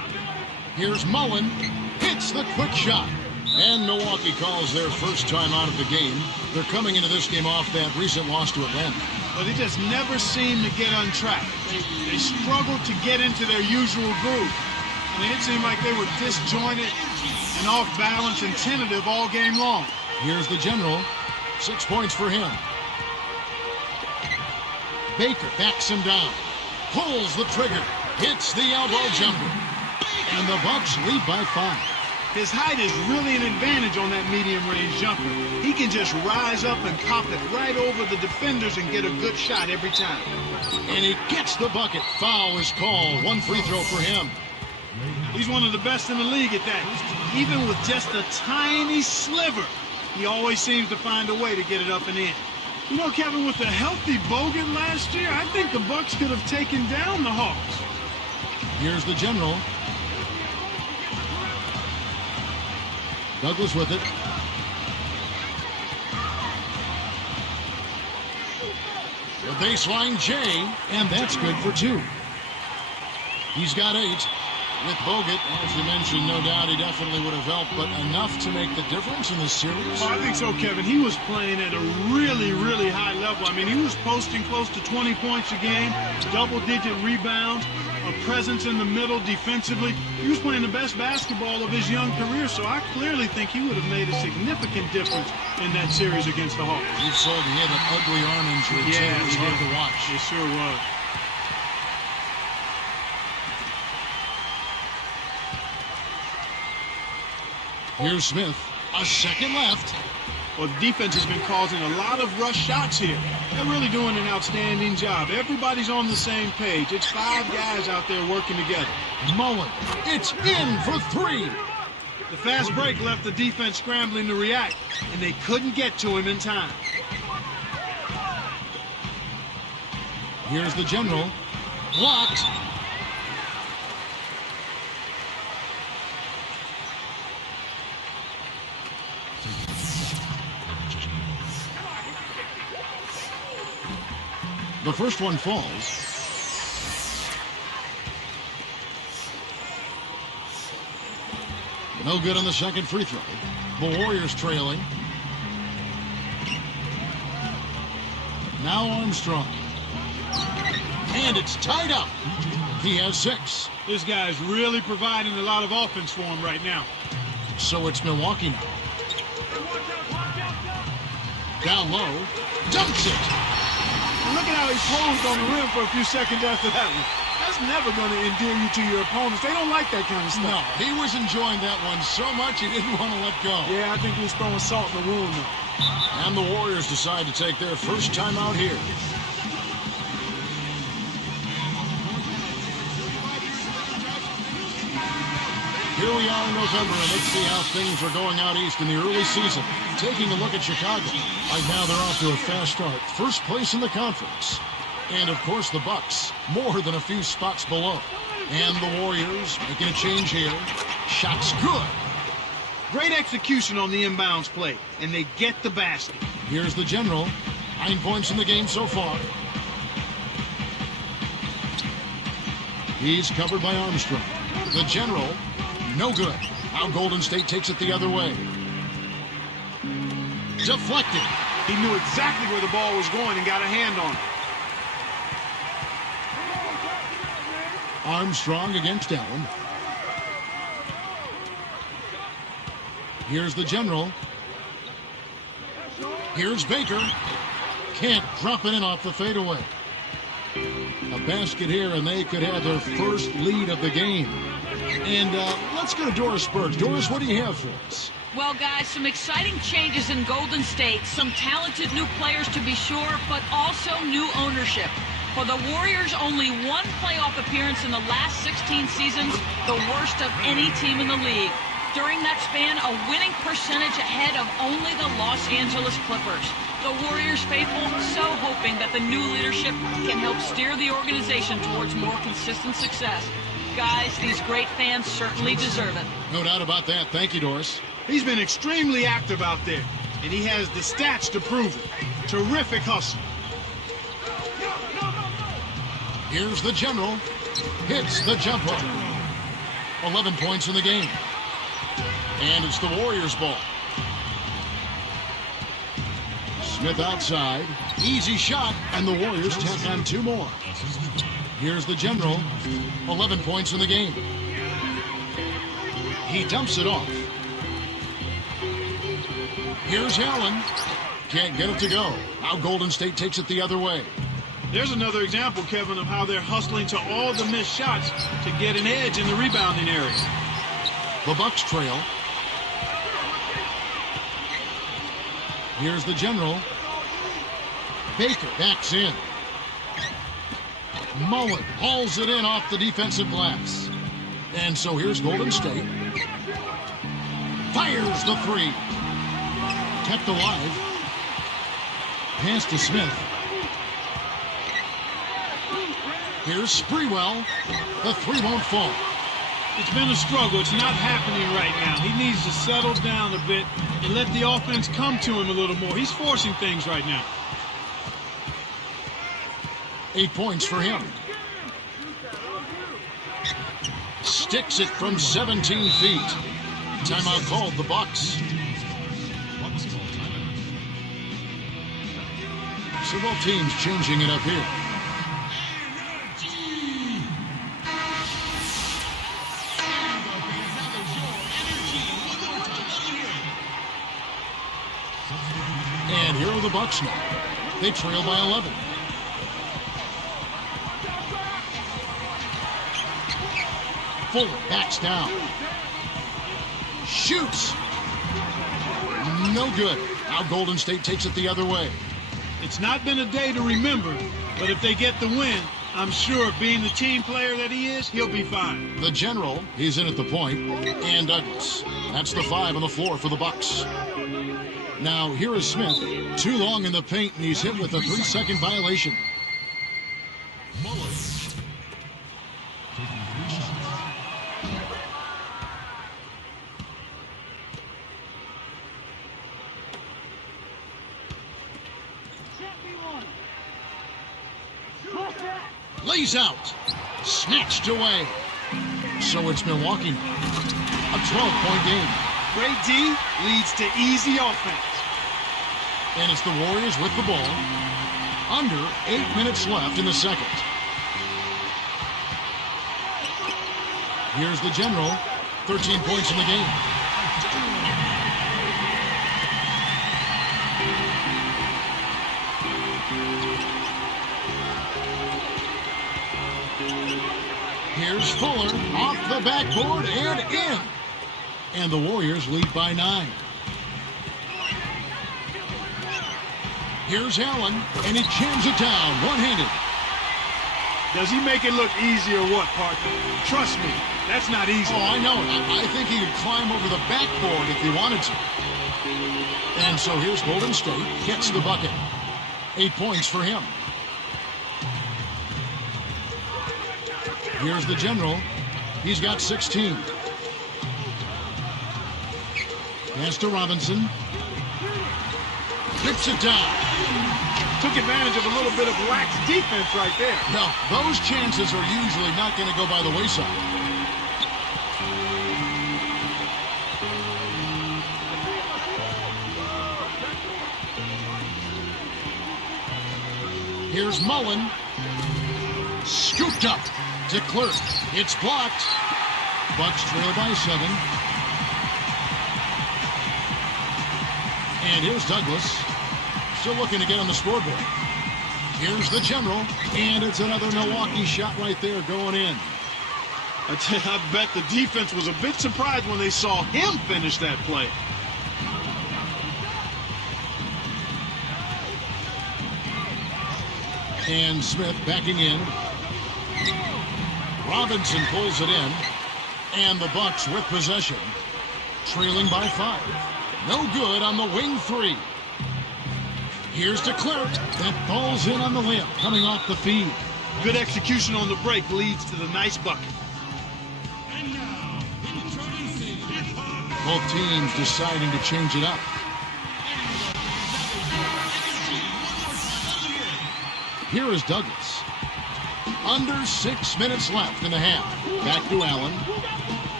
Here's Mullen. Hits the quick shot. And Milwaukee calls their first time out of the game. They're coming into this game off that recent loss to Atlanta. But they just never seem to get on track. They struggle to get into their usual groove. I mean, it seemed like they were disjointed and off balance and tentative all game long. Here's the general. 6 points for him. Baker backs him down. Pulls the trigger. Hits the elbow jumper. And the Bucks lead by 5. His height is really an advantage on that medium-range jumper. He can just rise up and pop it right over the defenders and get a good shot every time. And he gets the bucket. Foul is called. 1 free throw for him. He's one of the best in the league at that. Even with just a tiny sliver, he always seems to find a way to get it up and in. You know, Kevin, with a healthy Bogut last year, I think the Bucks could have taken down the Hawks. Here's the general. Douglas with it. The baseline J, and that's good for 2. He's got 8. With Bogut, as you mentioned, no doubt he definitely would have helped, but enough to make the difference in this series? Oh, I think so, Kevin. He was playing at a really, really high level. I mean, he was posting close to 20 points a game, double-digit rebounds, a presence in the middle defensively. He was playing the best basketball of his young career, so I clearly think he would have made a significant difference in that series against the Hawks. You saw he had an ugly arm injury, too. It was hard to watch. It sure was. Here's Smith. A second left. Well, the defense has been causing a lot of rush shots here. They're really doing an outstanding job. Everybody's on the same page. It's 5 guys out there working together. Mullen. It's in for 3. The fast break left the defense scrambling to react, and they couldn't get to him in time. Here's the general. Blocked. The first one falls. No good on the second free throw. The Warriors trailing. Now Armstrong. And it's tied up. He has 6. This guy's really providing a lot of offense for him right now. So it's Milwaukee now. Down low. Dumps it. And look at how he posed on the rim for a few seconds after that one. That's never going to endear you to your opponents. They don't like that kind of stuff. No, he was enjoying that one so much he didn't want to let go. Yeah, I think he was throwing salt in the wound, though. And the Warriors decide to take their first time out here. Here we are in November, and let's see how things are going out east in the early season. Taking a look at Chicago. Right now they're off to a fast start. First place in the conference. And, of course, the Bucks, more than a few spots below. And the Warriors making a change here. Shot's good. Great execution on the inbounds play, and they get the basket. Here's the general. 9 points in the game so far. He's covered by Armstrong. The general, no good. Now Golden State takes it the other way. Deflected. He knew exactly where the ball was going and got a hand on it. Armstrong against Allen. Here's the general. Here's Baker. Can't drop it in off the fadeaway. A basket here, and they could have their first lead of the game. And let's go to Doris Burke. Doris, what do you have for us? Well, guys, some exciting changes in Golden State. Some talented new players to be sure, but also new ownership. For the Warriors, only 1 playoff appearance in the last 16 seasons, the worst of any team in the league. During that span, a winning percentage ahead of only the Los Angeles Clippers. The Warriors faithful so hoping that the new leadership can help steer the organization towards more consistent success. Guys, these great fans certainly deserve it. No doubt about that. Thank you, Doris. He's been extremely active out there, and he has the stats to prove it. Terrific hustle. Here's the general. Hits the jumper. 11 points in the game. And it's the Warriors' ball. Smith outside. Easy shot, and the Warriors tack on 2 more. Here's the General. 11 points in the game. He dumps it off. Here's Allen. Can't get it to go. Now Golden State takes it the other way. There's another example, Kevin, of how they're hustling to all the missed shots to get an edge in the rebounding area. The Bucks trail. Here's the General. Baker backs in. Mullen hauls it in off the defensive glass. And so here's Golden State. Fires the 3. Kept alive. Pass to Smith. Here's Sprewell. The 3 won't fall. It's been a struggle. It's not happening right now. He needs to settle down a bit and let the offense come to him a little more. He's forcing things right now. 8 points for him. Sticks it from 17 feet. Timeout called the Bucks. So both teams changing it up here. And here are the Bucks now. They trail by 11. Fuller backs down. Shoots. No good. Now Golden State takes it the other way. It's not been a day to remember, but if they get the win, I'm sure being the team player that he is, he'll be fine. The General, he's in at the point, and Douglas. That's the 5 on the floor for the Bucks. Now here is Smith. Too long in the paint, and he's hit with a 3-second violation. Mullen. Taking 3 shots. Lays out. Snatched away. So it's Milwaukee now. A 12-point game. Great D leads to easy offense. And it's the Warriors with the ball. Under 8 minutes left in the second. Here's the General. 13 points in the game. Here's Fuller off the backboard and in. And the Warriors lead by 9. Here's Allen, and he jams it down, one-handed. Does he make it look easy or what, partner? Trust me, that's not easy. Oh, I know it. I think he could climb over the backboard if he wanted to. And so here's Golden State, gets the bucket. 8 points for him. Here's the General. He's got 16. Pass to Robinson. Rips it down. Took advantage of a little bit of lax defense right there. No, those chances are usually not going to go by the wayside. Here's Mullen. Scooped up to Clerk. It's blocked. Bucks trail by 7. And here's Douglas. Still looking to get on the scoreboard. Here's the General. And it's another Milwaukee shot right there going in. I bet the defense was a bit surprised when they saw him finish that play. And Smith backing in. Robinson pulls it in. And the Bucks with possession. Trailing by 5. No good on the wing 3. Here's to Clerk. That falls in on the layup, coming off the feed. Good execution on the break leads to the nice bucket. Both teams deciding to change it up. Here is Douglas. Under 6 minutes left in the half. Back to Allen.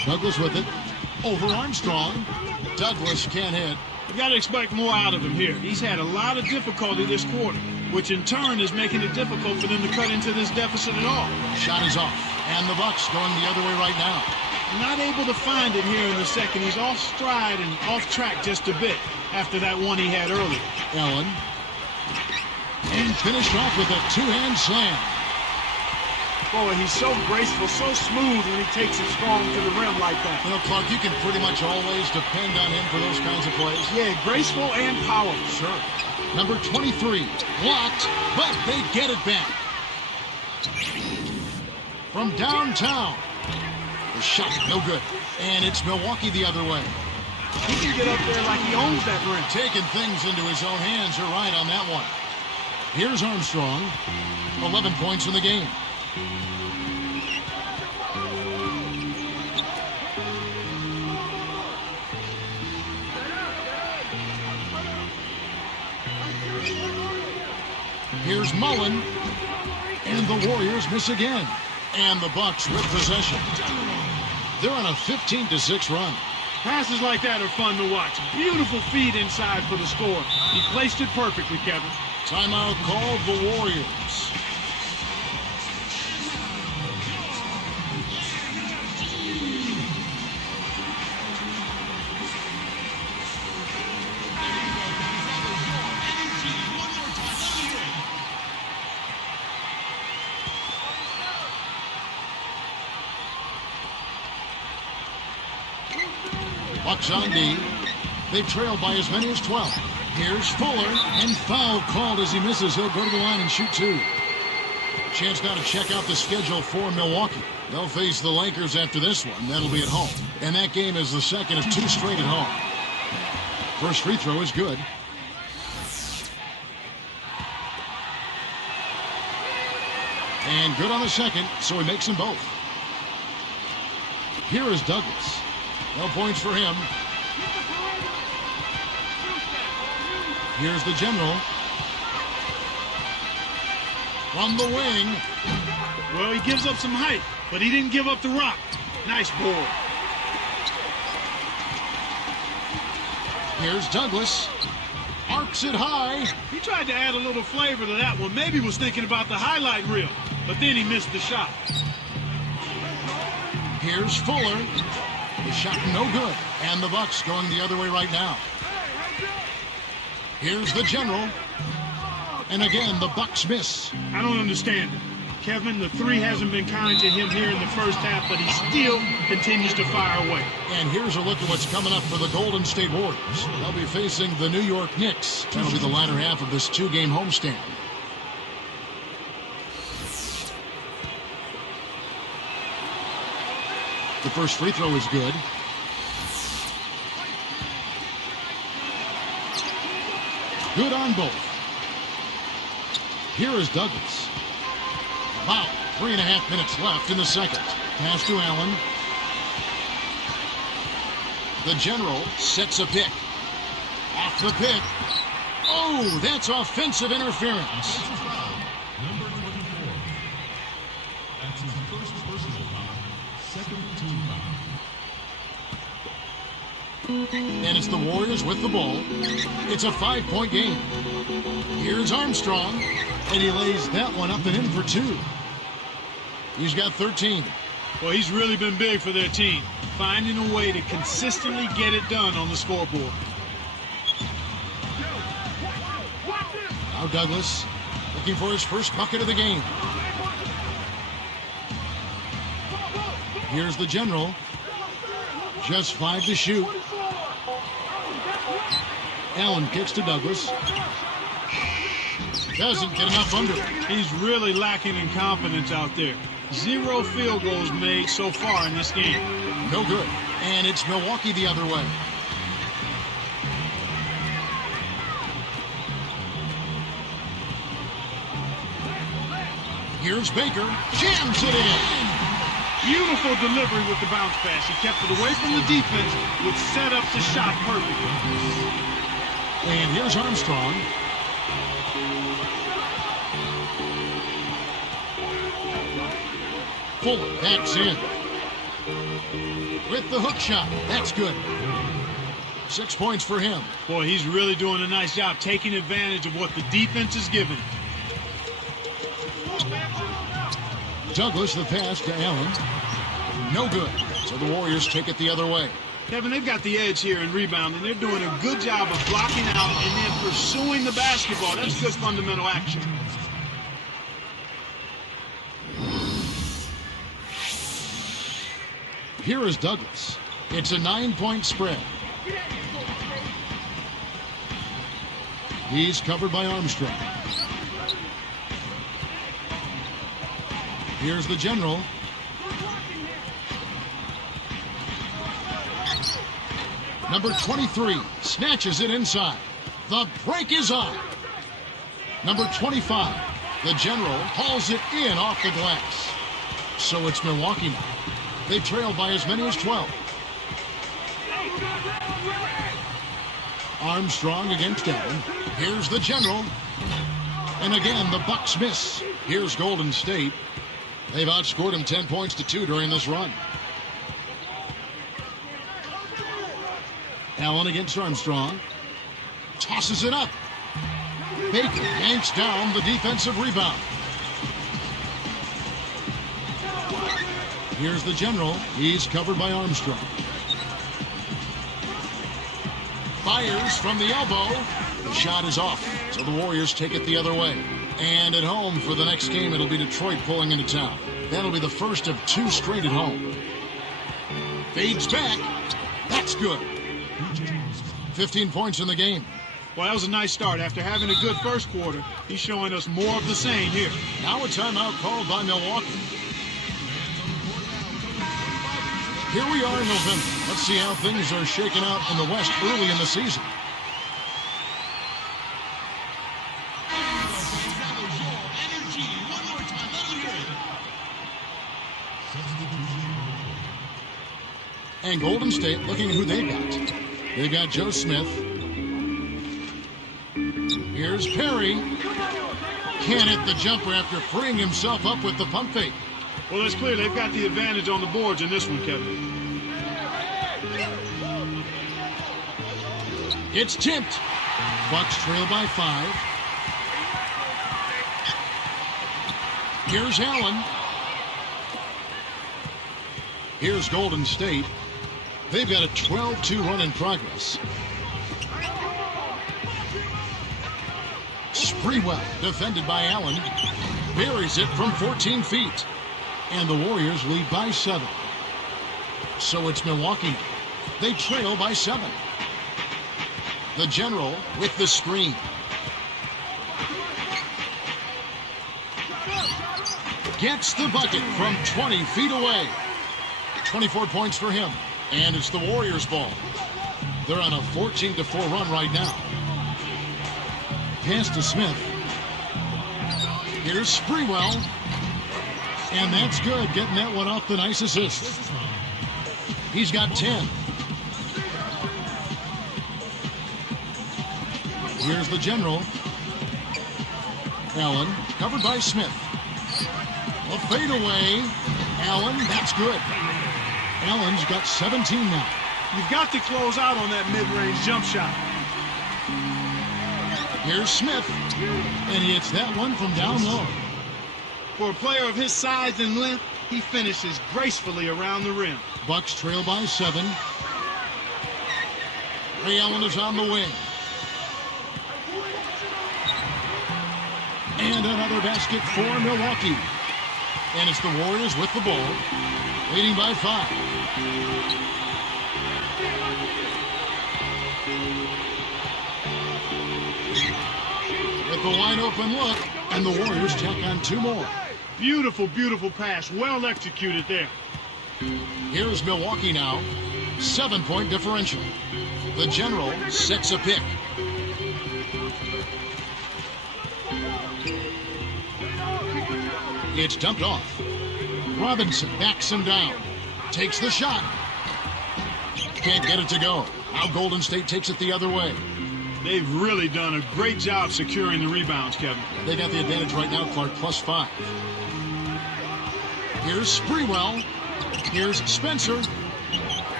Douglas with it. Over Armstrong. Douglas can't hit. You got to expect more out of him here. He's had a lot of difficulty this quarter, which in turn is making it difficult for them to cut into this deficit at all. Shot is off. And the Bucks going the other way right now. Not able to find it here in the second. He's off stride and off track just a bit after that one he had earlier. Allen. And finished off with a two-hand slam. Boy, he's so graceful, so smooth when he takes it strong to the rim like that. You know, Clark, you can pretty much always depend on him for those kinds of plays. Yeah, graceful and powerful. Sure. Number 23, blocked, but they get it back. From downtown. The shot, no good. And it's Milwaukee the other way. He can get up there like he owns that rim. Taking things into his own hands. You're right on that one. Here's Armstrong. 11 points in the game. Here's Mullen. And the Warriors miss again. And the Bucks with possession. They're on a 15-6 run. Passes like that are fun to watch. Beautiful feed inside for the score. He placed it perfectly, Kevin. Timeout called the Warriors. Bucks on D. They trail by as many as 12. Here's Fuller, and foul called as he misses. He'll go to the line and shoot two. Chance now to check out the schedule for Milwaukee. They'll face the Lakers after this one. That'll be at home. And that game is the second of two straight at home. First free throw is good. And good on the second, so he makes them both. Here is Douglas. No points for him. Here's the general. From the wing. Well, he gives up some height, but he didn't give up the rock. Nice board. Here's Douglas. Arcs it high. He tried to add a little flavor to that one. Maybe was thinking about the highlight reel, but then he missed the shot. Here's Fuller. The shot no good. And the Bucks going the other way right now. Here's the general. And again, the Bucks miss. I don't understand it. Kevin, the three hasn't been kind to him here in the first half, but he still continues to fire away. And here's a look at what's coming up for the Golden State Warriors. They'll be facing the New York Knicks. That'll be the latter half of this two-game homestand. The first free throw is good. Good on both. Here is Douglas. About 3.5 minutes left in the second. Pass to Allen. The general sets a pick. Off the pick. Oh, that's offensive interference. Number 24. That's his first personal foul. Second team foul. And it's the Warriors with the ball. It's a 5-point game. Here's Armstrong. And he lays that one up and in for two. He's got 13. Well, he's really been big for their team, finding a way to consistently get it done on the scoreboard. Now Douglas looking for his first bucket of the game. Here's the general. Just 5 to shoot. Allen kicks to Douglas. Doesn't get enough under it. He's really lacking in confidence out there. 0 field goals made so far in this game. No good. And it's Milwaukee the other way. Here's Baker. Jams it in. Beautiful delivery with the bounce pass. He kept it away from the defense, which set up the shot perfectly. And here's Armstrong. Fuller backs in. with the hook shot. That's good. 6 points for him. Boy, he's really doing a nice job taking advantage of what the defense is giving. Douglas, the pass to Allen. No good. So the Warriors take it the other way. Kevin, they've got the edge here in rebounding. They're doing a good job of blocking out and then pursuing the basketball. That's good fundamental action. Here is Douglas. It's a 9-point spread. He's covered by Armstrong. Here's the general. Number 23 snatches it inside. The break is on. Number 25, the general, hauls it in off the glass. So it's Milwaukee now. They trail by as many as 12. Armstrong against Allen. Here's the general. And again, the Bucks miss. Here's Golden State. They've outscored him 10 points to 2 during this run. Allen against Armstrong. Tosses it up. Baker yanks down the defensive rebound. Here's the general. He's covered by Armstrong. Fires from the elbow. The shot is off, so the Warriors take it the other way. And at home for the next game, it'll be Detroit pulling into town. That'll be the first of 2 straight at home. Fades back. That's good. 15 points in the game. Well, that was a nice start. After having a good first quarter, he's showing us more of the same here. Now a timeout called by Milwaukee. Here we are in November. Let's see how things are shaking out in the West early in the season. And Golden State looking at who they got. They've got Joe Smith. Here's Perry. Can't hit the jumper after freeing himself up with the pump fake. Well, it's clear they've got the advantage on the boards in this one, Kevin. It's tipped. Bucks trail by 5. Here's Allen. Here's Golden State. They've got a 12-2 run in progress. Sprewell, defended by Allen, buries it from 14 feet. And the Warriors lead by 7. So it's Milwaukee. They trail by 7. The general with the screen. Gets the bucket from 20 feet away. 24 points for him. And it's the Warriors' ball. They're on a 14-4 run right now. Pass to Smith. Here's Sprewell. And that's good, getting that one off the nice assist. He's got 10. Here's the general. Allen, covered by Smith. A fadeaway. Allen, that's good. Allen's got 17 now. You've got to close out on that mid-range jump shot. Here's Smith, and he hits that one from down low. For a player of his size and length, he finishes gracefully around the rim. Bucks trail by 7. Ray Allen is on the wing. And another basket for Milwaukee. And it's the Warriors with the ball, leading by 5. With the wide open look, and the Warriors tack on 2 more. Beautiful, beautiful pass. Well executed there. Here's Milwaukee now. 7-point differential. The general sets a pick. It's dumped off. Robinson backs him down. Takes the shot. Can't get it to go. Now Golden State takes it the other way. They've really done a great job securing the rebounds, Kevin. They got the advantage right now, Clark, plus 5. Here's Sprewell. Here's Spencer.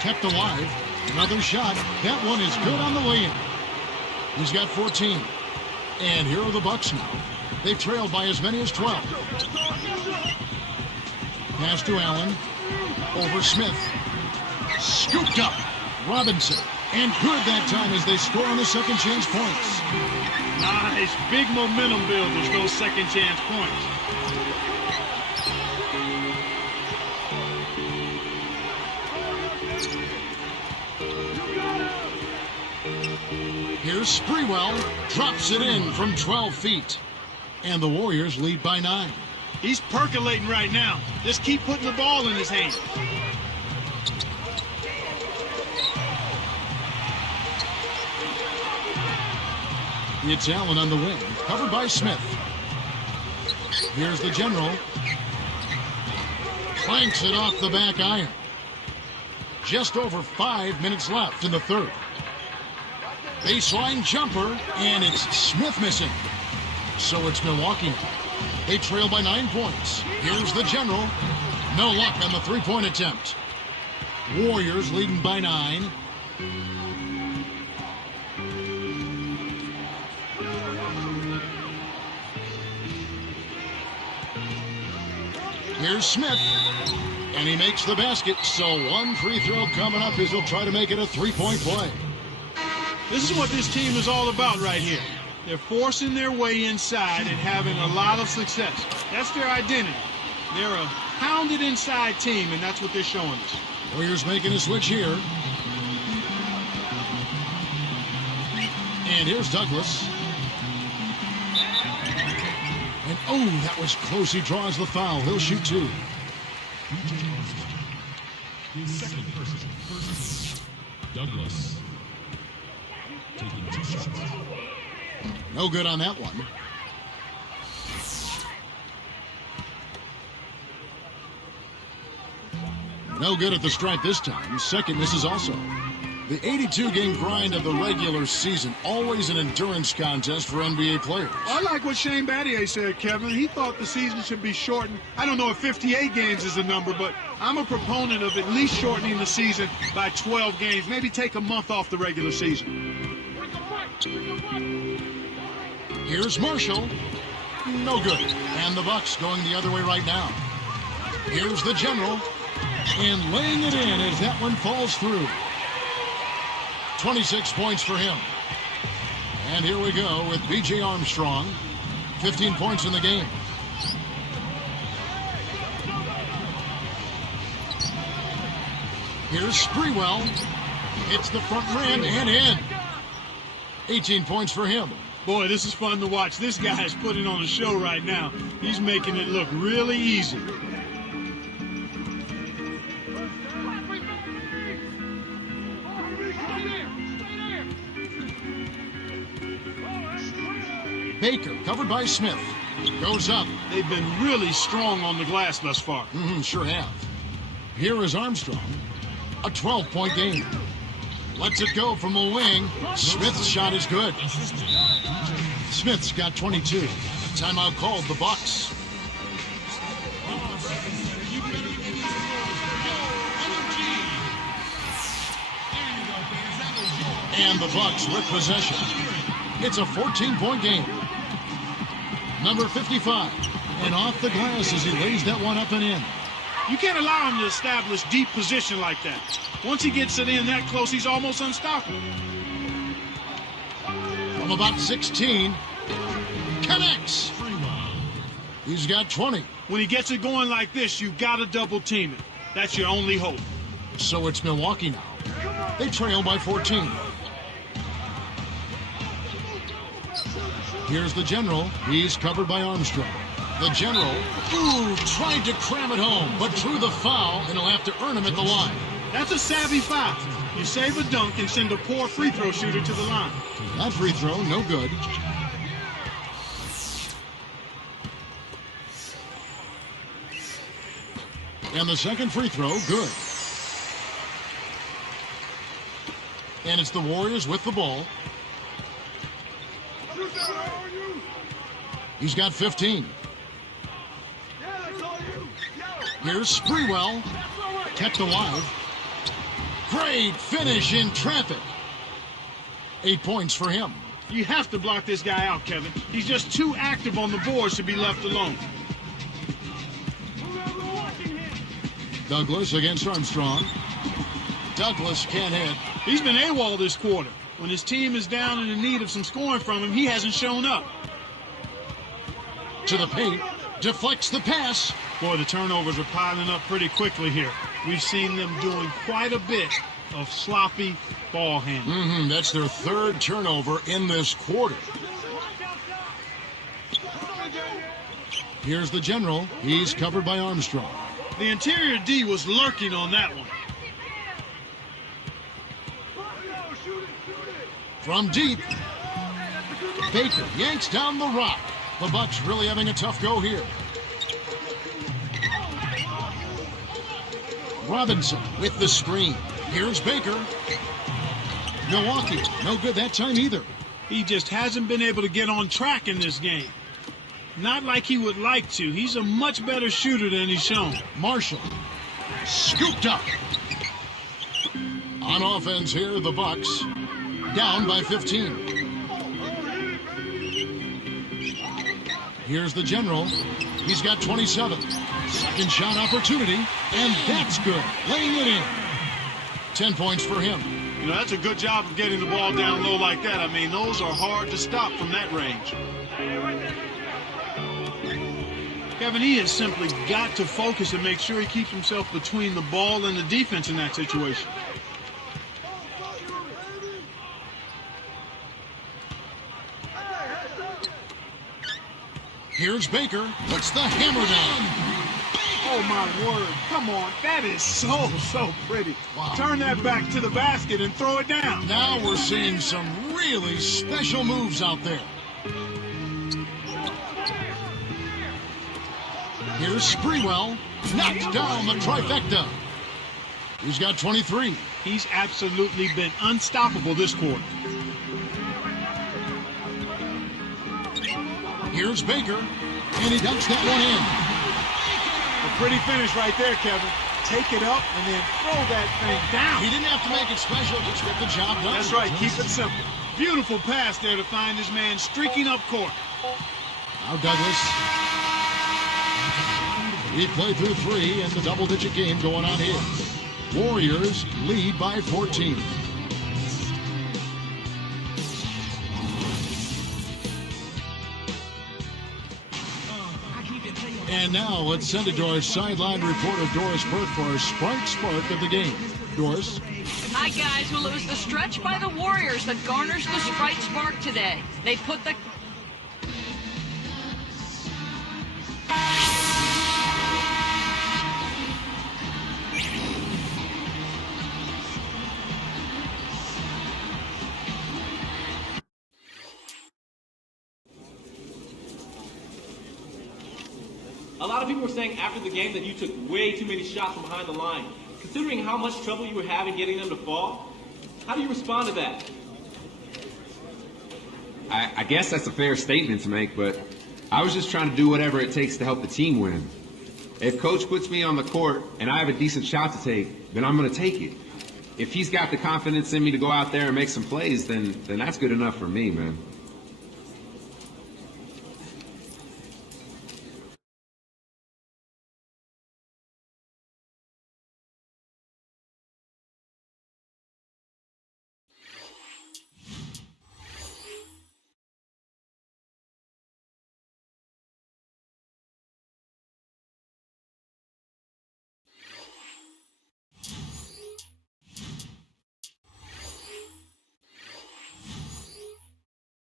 Kept alive. Another shot. That one is good on the way in. He's got 14. And here are the Bucks now. They've trailed by as many as 12. Pass to Allen. Over Smith. Scooped up. Robinson. And good that time as they score on the second chance points. Nice. Big momentum builders, those second chance points. Here's Sprewell. Drops it in from 12 feet. And the Warriors lead by 9. He's percolating right now. Just keep putting the ball in his hand. It's Allen on the wing, covered by Smith. Here's the general. Clanks it off the back iron. Just over 5 minutes left in the third. Baseline jumper, and it's Smith missing. So it's Milwaukee. They trail by 9 points. Here's the general. No luck on the three-point attempt. Warriors leading by 9. Here's Smith, and he makes the basket. So one free throw coming up as he'll try to make it a three-point play. This is what this team is all about right here. They're forcing their way inside and having a lot of success. That's their identity. They're a pounded inside team, and that's what they're showing us. Warriors making a switch here. And here's Douglas. And oh, that was close. He draws the foul. He'll shoot 2. His second person, first team, Douglas. Taking 2 shots. No good on that one. No good at the stripe this time. Second misses also. The 82-game grind of the regular season, always an endurance contest for NBA players. I like what Shane Battier said, Kevin. He thought the season should be shortened. I don't know if 58 games is the number, but I'm a proponent of at least shortening the season by 12 games. Maybe take a month off the regular season. Here's Marshall. No good. And the Bucks going the other way right now. Here's the general. And laying it in as that one falls through. 26 points for him. And here we go with B.J. Armstrong. 15 points in the game. Here's Sprewell. Hits the front rim and in. 18 points for him. Boy, this is fun to watch. This guy is putting on a show right now. He's making it look really easy. Baker, covered by Smith. Goes up. They've been really strong on the glass thus far. Sure have. Here is Armstrong. A 12-point game. Lets it go from the wing. Smith's shot is good. Smith's got 22. Timeout called, the Bucks. And the Bucks with possession. It's a 14-point game. Number 55. And off the glass as he lays that one up and in. You can't allow him to establish deep position like that. Once he gets it in that close, he's almost unstoppable. From about 16. Connects. He's got 20. When he gets it going like this, you've got to double team it. That's your only hope. So it's Milwaukee now. They trail by 14. Here's the general. He's covered by Armstrong. The general, tried to cram it home, but drew the foul, and he'll have to earn him at the line. That's a savvy foul. You save a dunk and send a poor free throw shooter to the line. That free throw, no good. And the second free throw, good. And it's the Warriors with the ball. He's got 15. Here's Sprewell. Kept alive. Great finish in traffic. 8 points for him. You have to block this guy out, Kevin. He's just too active on the boards to be left alone. Douglas against Armstrong. Douglas can't hit. He's been AWOL this quarter. When his team is down and in need of some scoring from him, he hasn't shown up. To the paint. Deflects the pass. Boy, the turnovers are piling up pretty quickly here. We've seen them doing quite a bit of sloppy ball handling. That's their third turnover in this quarter. Here's the general. He's covered by Armstrong. The interior D was lurking on that one. From deep, Baker yanks down the rock. The Bucks really having a tough go here. Robinson with the screen. Here's Baker. Milwaukee, no good that time either. He just hasn't been able to get on track in this game. Not like he would like to. He's a much better shooter than he's shown. Marshall, scooped up. On offense here, the Bucks down by 15. Here's the general. He's got 27. Second shot opportunity, and that's good. Laying it in. 10 points for him. You know, that's a good job of getting the ball down low like that. I mean, those are hard to stop from that range. Kevin, he has simply got to focus and make sure he keeps himself between the ball and the defense in that situation. Here's Baker. Puts the hammer down. Oh, my word. Come on. That is so pretty. Wow. Turn that back to the basket and throw it down. Now we're seeing some really special moves out there. Here's Sprewell. Knocked down the trifecta. He's got 23. He's absolutely been unstoppable this quarter. Here's Baker, and he dumps that one in. A pretty finish right there, Kevin. Take it up and then throw that thing down. He didn't have to make it special, just get the job done. That's right, keep it simple. Beautiful pass there to find his man streaking up court. Now Douglas. We play through 3 and the double-digit game going on here. Warriors lead by 14. And now let's send it to our sideline reporter, Doris Burke, for our Sprite Spark of the game. Doris? Hi, guys. Well, it was the stretch by the Warriors that garners the Sprite Spark today. They put the... A lot of people were saying after the game that you took way too many shots from behind the line. Considering how much trouble you were having getting them to fall, how do you respond to that? I guess that's a fair statement to make, but I was just trying to do whatever it takes to help the team win. If Coach puts me on the court and I have a decent shot to take, then I'm going to take it. If he's got the confidence in me to go out there and make some plays, then that's good enough for me, man.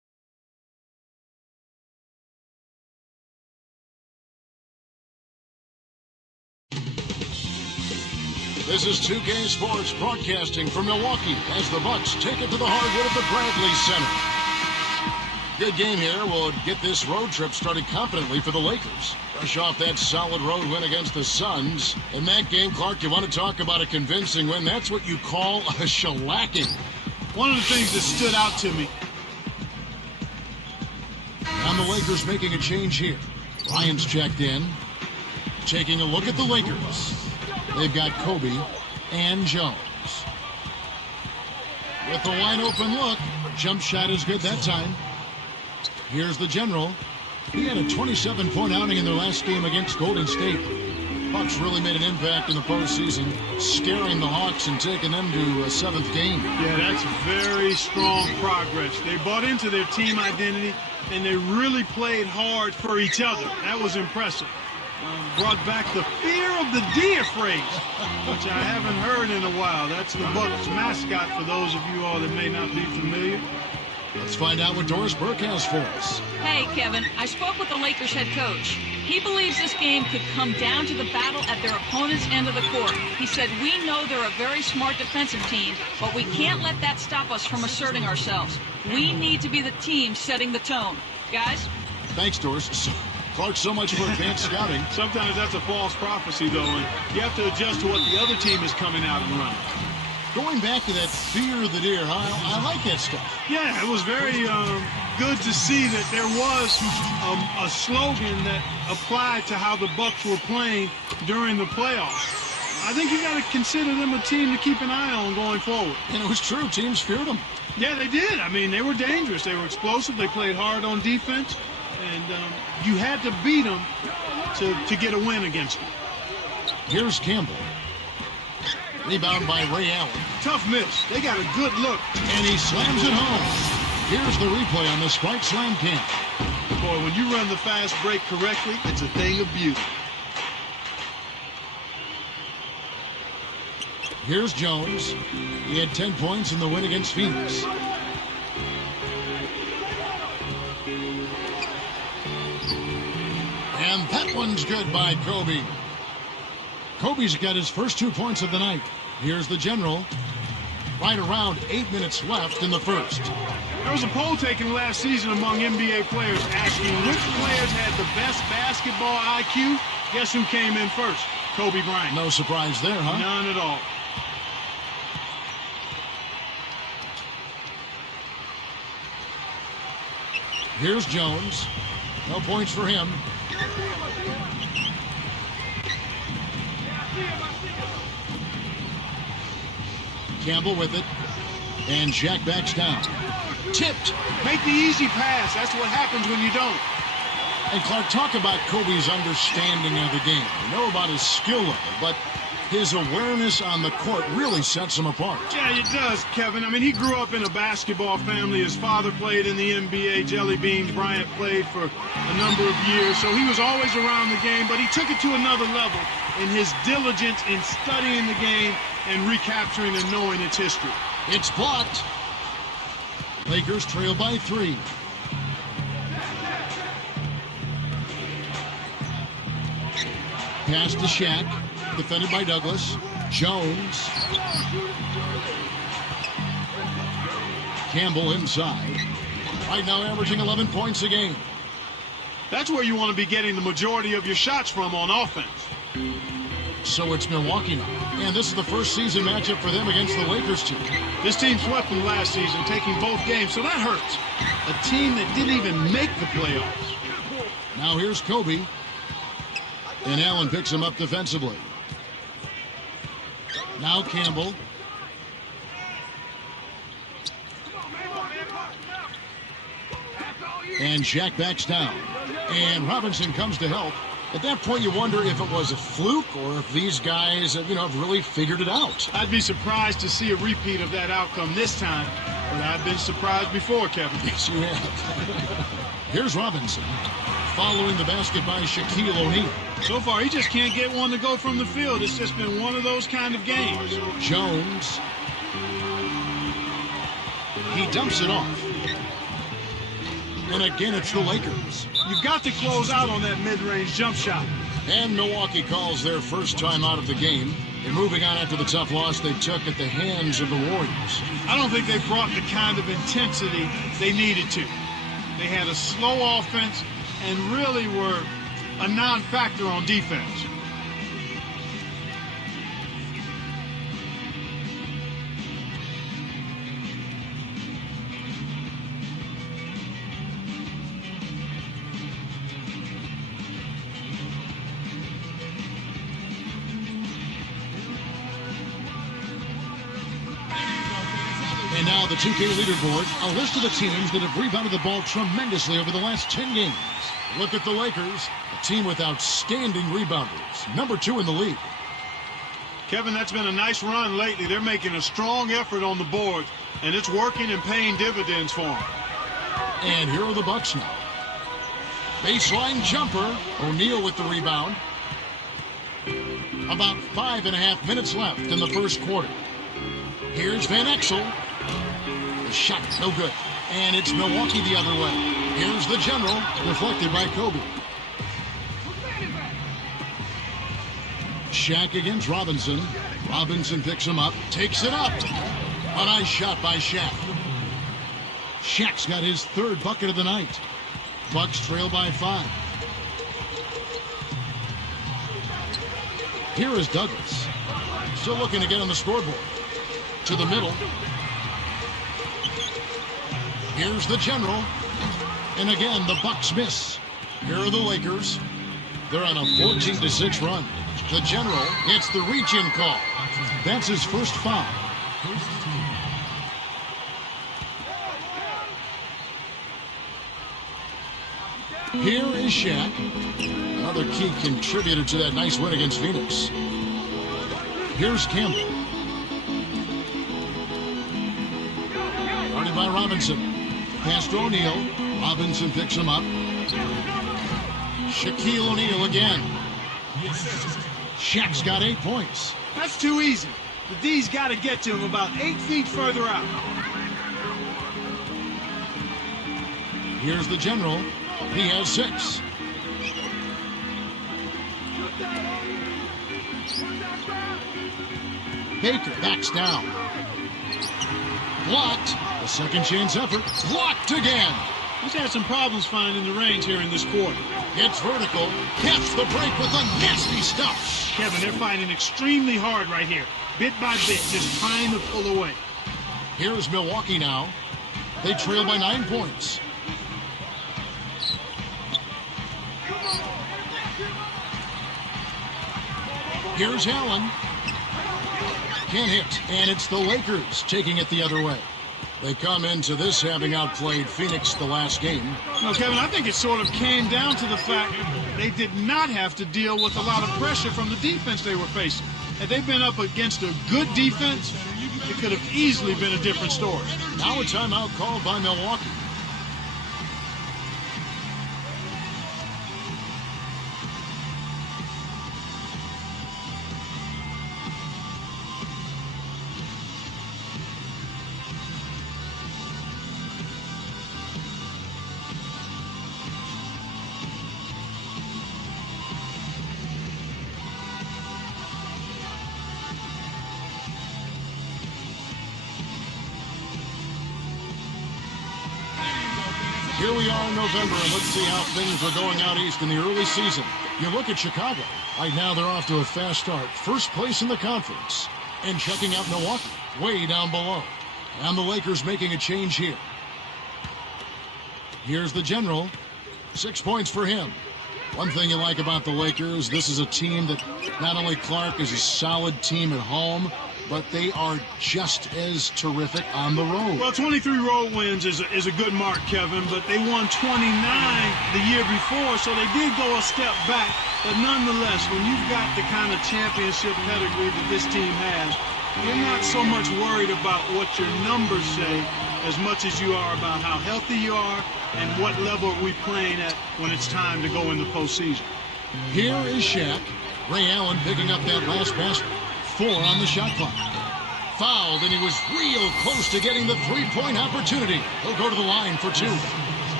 This is 2K Sports broadcasting from Milwaukee as the Bucks take it to the hardwood at the Bradley Center. Good game here. We'll get this road trip started confidently for the Lakers. Fresh off that solid road win against the Suns. In that game, Clark, you want to talk about a convincing win. That's what you call a shellacking. One of the things that stood out to me. And the Lakers making a change here. Ryan's checked in. Taking a look at the Lakers. They've got Kobe and Jones. With a wide open look. Jump shot is good that time. Here's the general. He had a 27-point outing in their last game against Golden State. Bucks really made an impact in the postseason, scaring the Hawks and taking them to a seventh game. Yeah, that's very strong progress. They bought into their team identity, and they really played hard for each other. That was impressive. Brought back the fear of the deer phrase, which I haven't heard in a while. That's the Bucks mascot for those of you all that may not be familiar. Let's find out what Doris Burke has for us. Hey, Kevin, I spoke with the Lakers head coach. He believes this game could come down to the battle at their opponent's end of the court. He said, we know they're a very smart defensive team, but we can't let that stop us from asserting ourselves. We need to be the team setting the tone. Guys? Thanks, Doris. Clark, so much for advanced scouting. Sometimes that's a false prophecy, though, and you have to adjust to what the other team is coming out and running. Going back to that fear of the deer, I like that stuff. Yeah, it was very good to see that there was a slogan that applied to how the Bucks were playing during the playoffs. I think you got to consider them a team to keep an eye on going forward. And it was true. Teams feared them. Yeah, they did. I mean, they were dangerous. They were explosive. They played hard on defense. And you had to beat them to get a win against them. Here's Campbell. Rebound by Ray Allen. Tough miss. They got a good look. And he slams it home. Here's the replay on the Spike Slam cam. Boy, when you run the fast break correctly, it's a thing of beauty. Here's Jones. He had 10 points in the win against Phoenix. And that one's good by Kobe. Kobe's got his first 2 points of the night. Here's the general. Right around 8 minutes left in the first. There was a poll taken last season among NBA players asking which players had the best basketball IQ. Guess who came in first? Kobe Bryant. No surprise there, huh? None at all. Here's Jones. No points for him. Campbell with it. And Shaq backs down. Tipped. Make the easy pass. That's what happens when you don't. And Clark, talk about Kobe's understanding of the game. We know about his skill level, but his awareness on the court really sets him apart. Yeah, it does, Kevin. I mean, he grew up in a basketball family. His father played in the NBA. Jelly Beans Bryant played for a number of years. So he was always around the game, but he took it to another level in his diligence in studying the game and recapturing and knowing its history. It's blocked. Lakers trail by 3. Pass to Shaq. Defended by Douglas. Jones. Campbell inside. Right now averaging 11 points a game. That's where you want to be getting the majority of your shots from on offense. So it's Milwaukee now. And this is the first season matchup for them against the Lakers team. This team swept them last season, taking both games, so that hurts. A team that didn't even make the playoffs. Now here's Kobe. And Allen picks him up defensively. Now Campbell. And Shaq backs down. And Robinson comes to help. At that point, you wonder if it was a fluke or if these guys, have really figured it out. I'd be surprised to see a repeat of that outcome this time, but I've been surprised before, Kevin. Yes, you have. Here's Robinson, following the basket by Shaquille O'Neal. So far, he just can't get one to go from the field. It's just been one of those kind of games. Jones. He dumps it off. And again, it's the Lakers. You've got to close out on that mid-range jump shot. And Milwaukee calls their first time out of the game. And moving on after the tough loss they took at the hands of the Warriors. I don't think they brought the kind of intensity they needed to. They had a slow offense and really were a non-factor on defense. And now the 2K leaderboard, a list of the teams that have rebounded the ball tremendously over the last 10 games. Look at the Lakers, a team with outstanding rebounders, number 2 in the league. Kevin, that's been a nice run lately. They're making a strong effort on the board, and it's working and paying dividends for them. And here are the Bucks now. Baseline jumper, O'Neal with the rebound. About 5.5 minutes left in the first quarter. Here's Van Exel. The shot, no good. And it's Milwaukee the other way. Here's the general, deflected by Kobe. Shaq against Robinson. Robinson picks him up, takes it up. A nice shot by Shaq. Shaq's got his third bucket of the night. Bucks trail by 5. Here is Douglas. Still looking to get on the scoreboard. To the middle. Here's the general. And again, the Bucks miss. Here are the Lakers. They're on a 14-6 run. The general gets the reach-in call. That's his first foul. Here is Shaq. Another key contributor to that nice win against Phoenix. Here's Campbell. Guarded by Robinson. Pass to O'Neal. Robinson picks him up. Shaquille O'Neal again. Shaq's got 8 points. That's too easy. The D's got to get to him about 8 feet further out. Here's the general. He has 6. Baker backs down. Blocked. A second chance effort. Blocked again. He's had some problems finding the range here in this quarter. Gets vertical. Gets the break with the nasty stuff. Kevin, they're fighting extremely hard right here. Bit by bit, just trying to pull away. Here's Milwaukee now. They trail by 9 points. Here's Allen. Can't hit. And it's the Lakers taking it the other way. They come into this having outplayed Phoenix the last game. No, Kevin, I think it sort of came down to the fact they did not have to deal with a lot of pressure from the defense they were facing. Had they been up against a good defense, it could have easily been a different story. Now a timeout called by Milwaukee. Here we are in November, and let's see how things are going out east in the early season. You look at Chicago. Right now, they're off to a fast start. First place in the conference. And checking out Milwaukee, way down below. And the Lakers making a change here. Here's the general. 6 points for him. One thing you like about the Lakers, this is a team that not only Clark is a solid team at home, but they are just as terrific on the road. Well, 23 road wins is a good mark, Kevin, but they won 29 the year before, so they did go a step back. But nonetheless, when you've got the kind of championship pedigree that this team has, you're not so much worried about what your numbers say as much as you are about how healthy you are and what level are we playing at when it's time to go in the postseason. Here is Shaq. Ray Allen picking up that last basket. 4 on the shot clock. Fouled, and he was real close to getting the three-point opportunity. He'll go to the line for 2.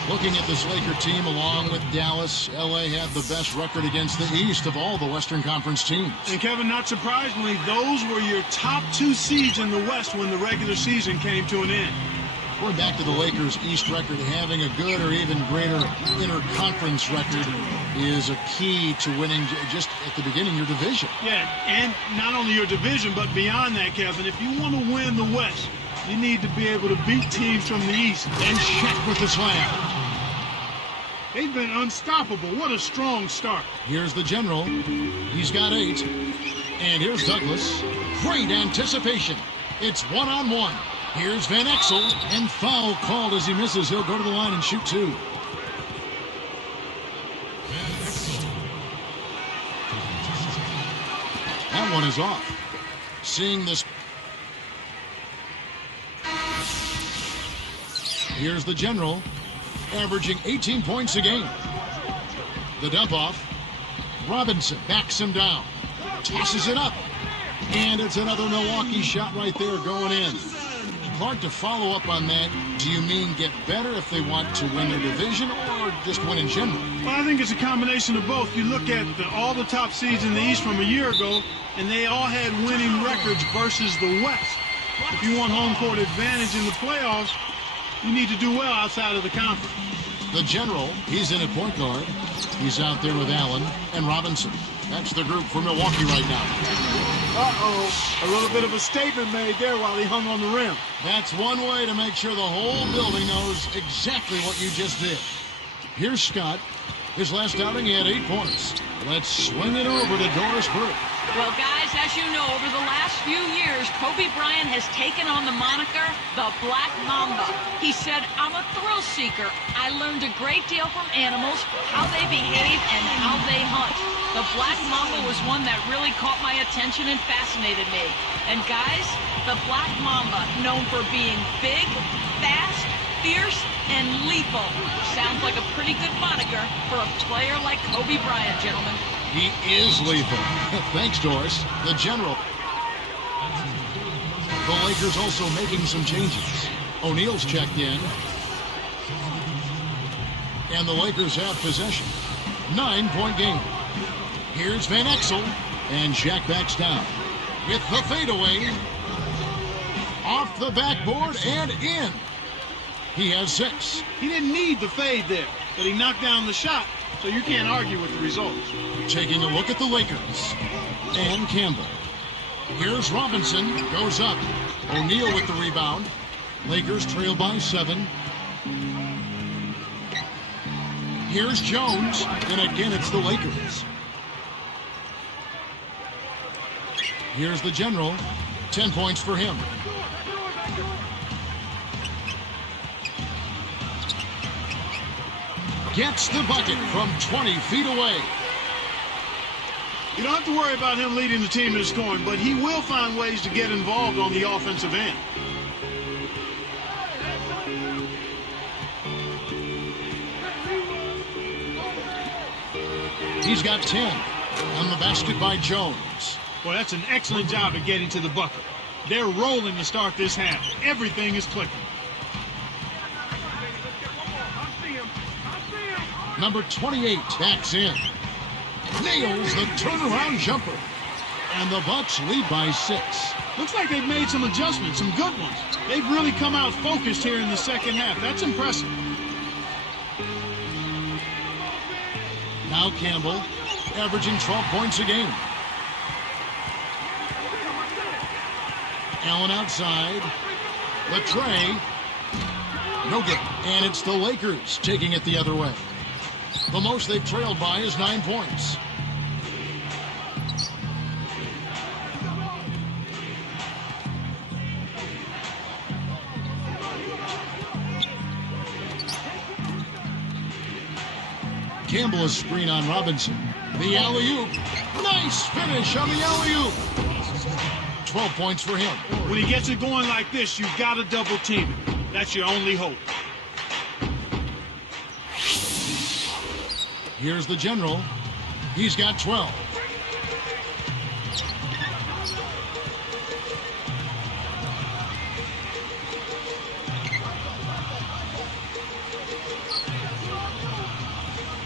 Looking at this Laker team, along with Dallas, LA had the best record against the East of all the Western Conference teams. And Kevin, not surprisingly, those were your top 2 seeds in the West when the regular season came to an end. We're back to the Lakers' East record. Having a good or even greater interconference record is a key to winning just at the beginning of your division. Yeah, and not only your division, but beyond that, Kevin, if you want to win the West, you need to be able to beat teams from the East. And Shaq with the slam. They've been unstoppable. What a strong start. Here's the general. He's got 8. And here's Douglas. Great anticipation. It's one-on-one. Here's Van Exel. And foul called as he misses. He'll go to the line and shoot 2. That one is off. Seeing this. Here's the general. Averaging 18 points a game. The dump off. Robinson backs him down. Tosses it up. And it's another Milwaukee shot right there going in. Hard to follow up on that. Do you mean get better if they want to win their division or just win in general? Well, I think it's a combination of both. You look at all the top seeds in the East from a year ago, and they all had winning records versus the West. If you want home court advantage in the playoffs, you need to do well outside of the conference. The general, he's in at point guard. He's out there with Allen and Robinson. That's the group for Milwaukee right now. Uh-oh, a little bit of a statement made there while he hung on the rim. That's one way to make sure the whole building knows exactly what you just did. Here's Scott. His last outing, he had 8 points. Let's swing it over to Doris Burke. Well, guys, as you know, over the last few years, Kobe Bryant has taken on the moniker, the Black Mamba. He said, I'm a thrill seeker. I learned a great deal from animals, how they behave, and how they hunt. The Black Mamba was one that really caught my attention and fascinated me. And guys, the Black Mamba, known for being big, fast, fierce, and lethal. Sounds like a pretty good moniker for a player like Kobe Bryant, gentlemen. He is lethal. Thanks, Doris. The general. The Lakers also making some changes. O'Neal's checked in. And the Lakers have possession. 9-point game. Here's Van Exel. And Shaq backs down. With the fadeaway. Off the backboard and in. He has 6. He didn't need the fade there, but he knocked down the shot, so you can't argue with the results. Taking a look at the Lakers. And Campbell. Here's Robinson. Goes up. O'Neal with the rebound. Lakers trail by 7. Here's Jones. And again, it's the Lakers. Here's the general. 10 points for him. Gets the bucket from 20 feet away. You don't have to worry about him leading the team in scoring, but he will find ways to get involved on the offensive end. He's got 10 on the basket by Jones. Well, that's an excellent job at getting to the bucket. They're rolling to start this half. Everything is clicking. Number 28 backs in. Nails the turnaround jumper. And the Bucks lead by 6. Looks like they've made some adjustments, some good ones. They've really come out focused here in the second half. That's impressive. Now Campbell, averaging 12 points a game. Allen outside. Latrey. No good. And it's the Lakers taking it the other way. The most they've trailed by is 9 points. Campbell is screen on Robinson. The alley-oop. Nice finish on the alley-oop. 12 points for him. When he gets it going like this, you've got to double team it. That's your only hope. Here's the general. He's got 12.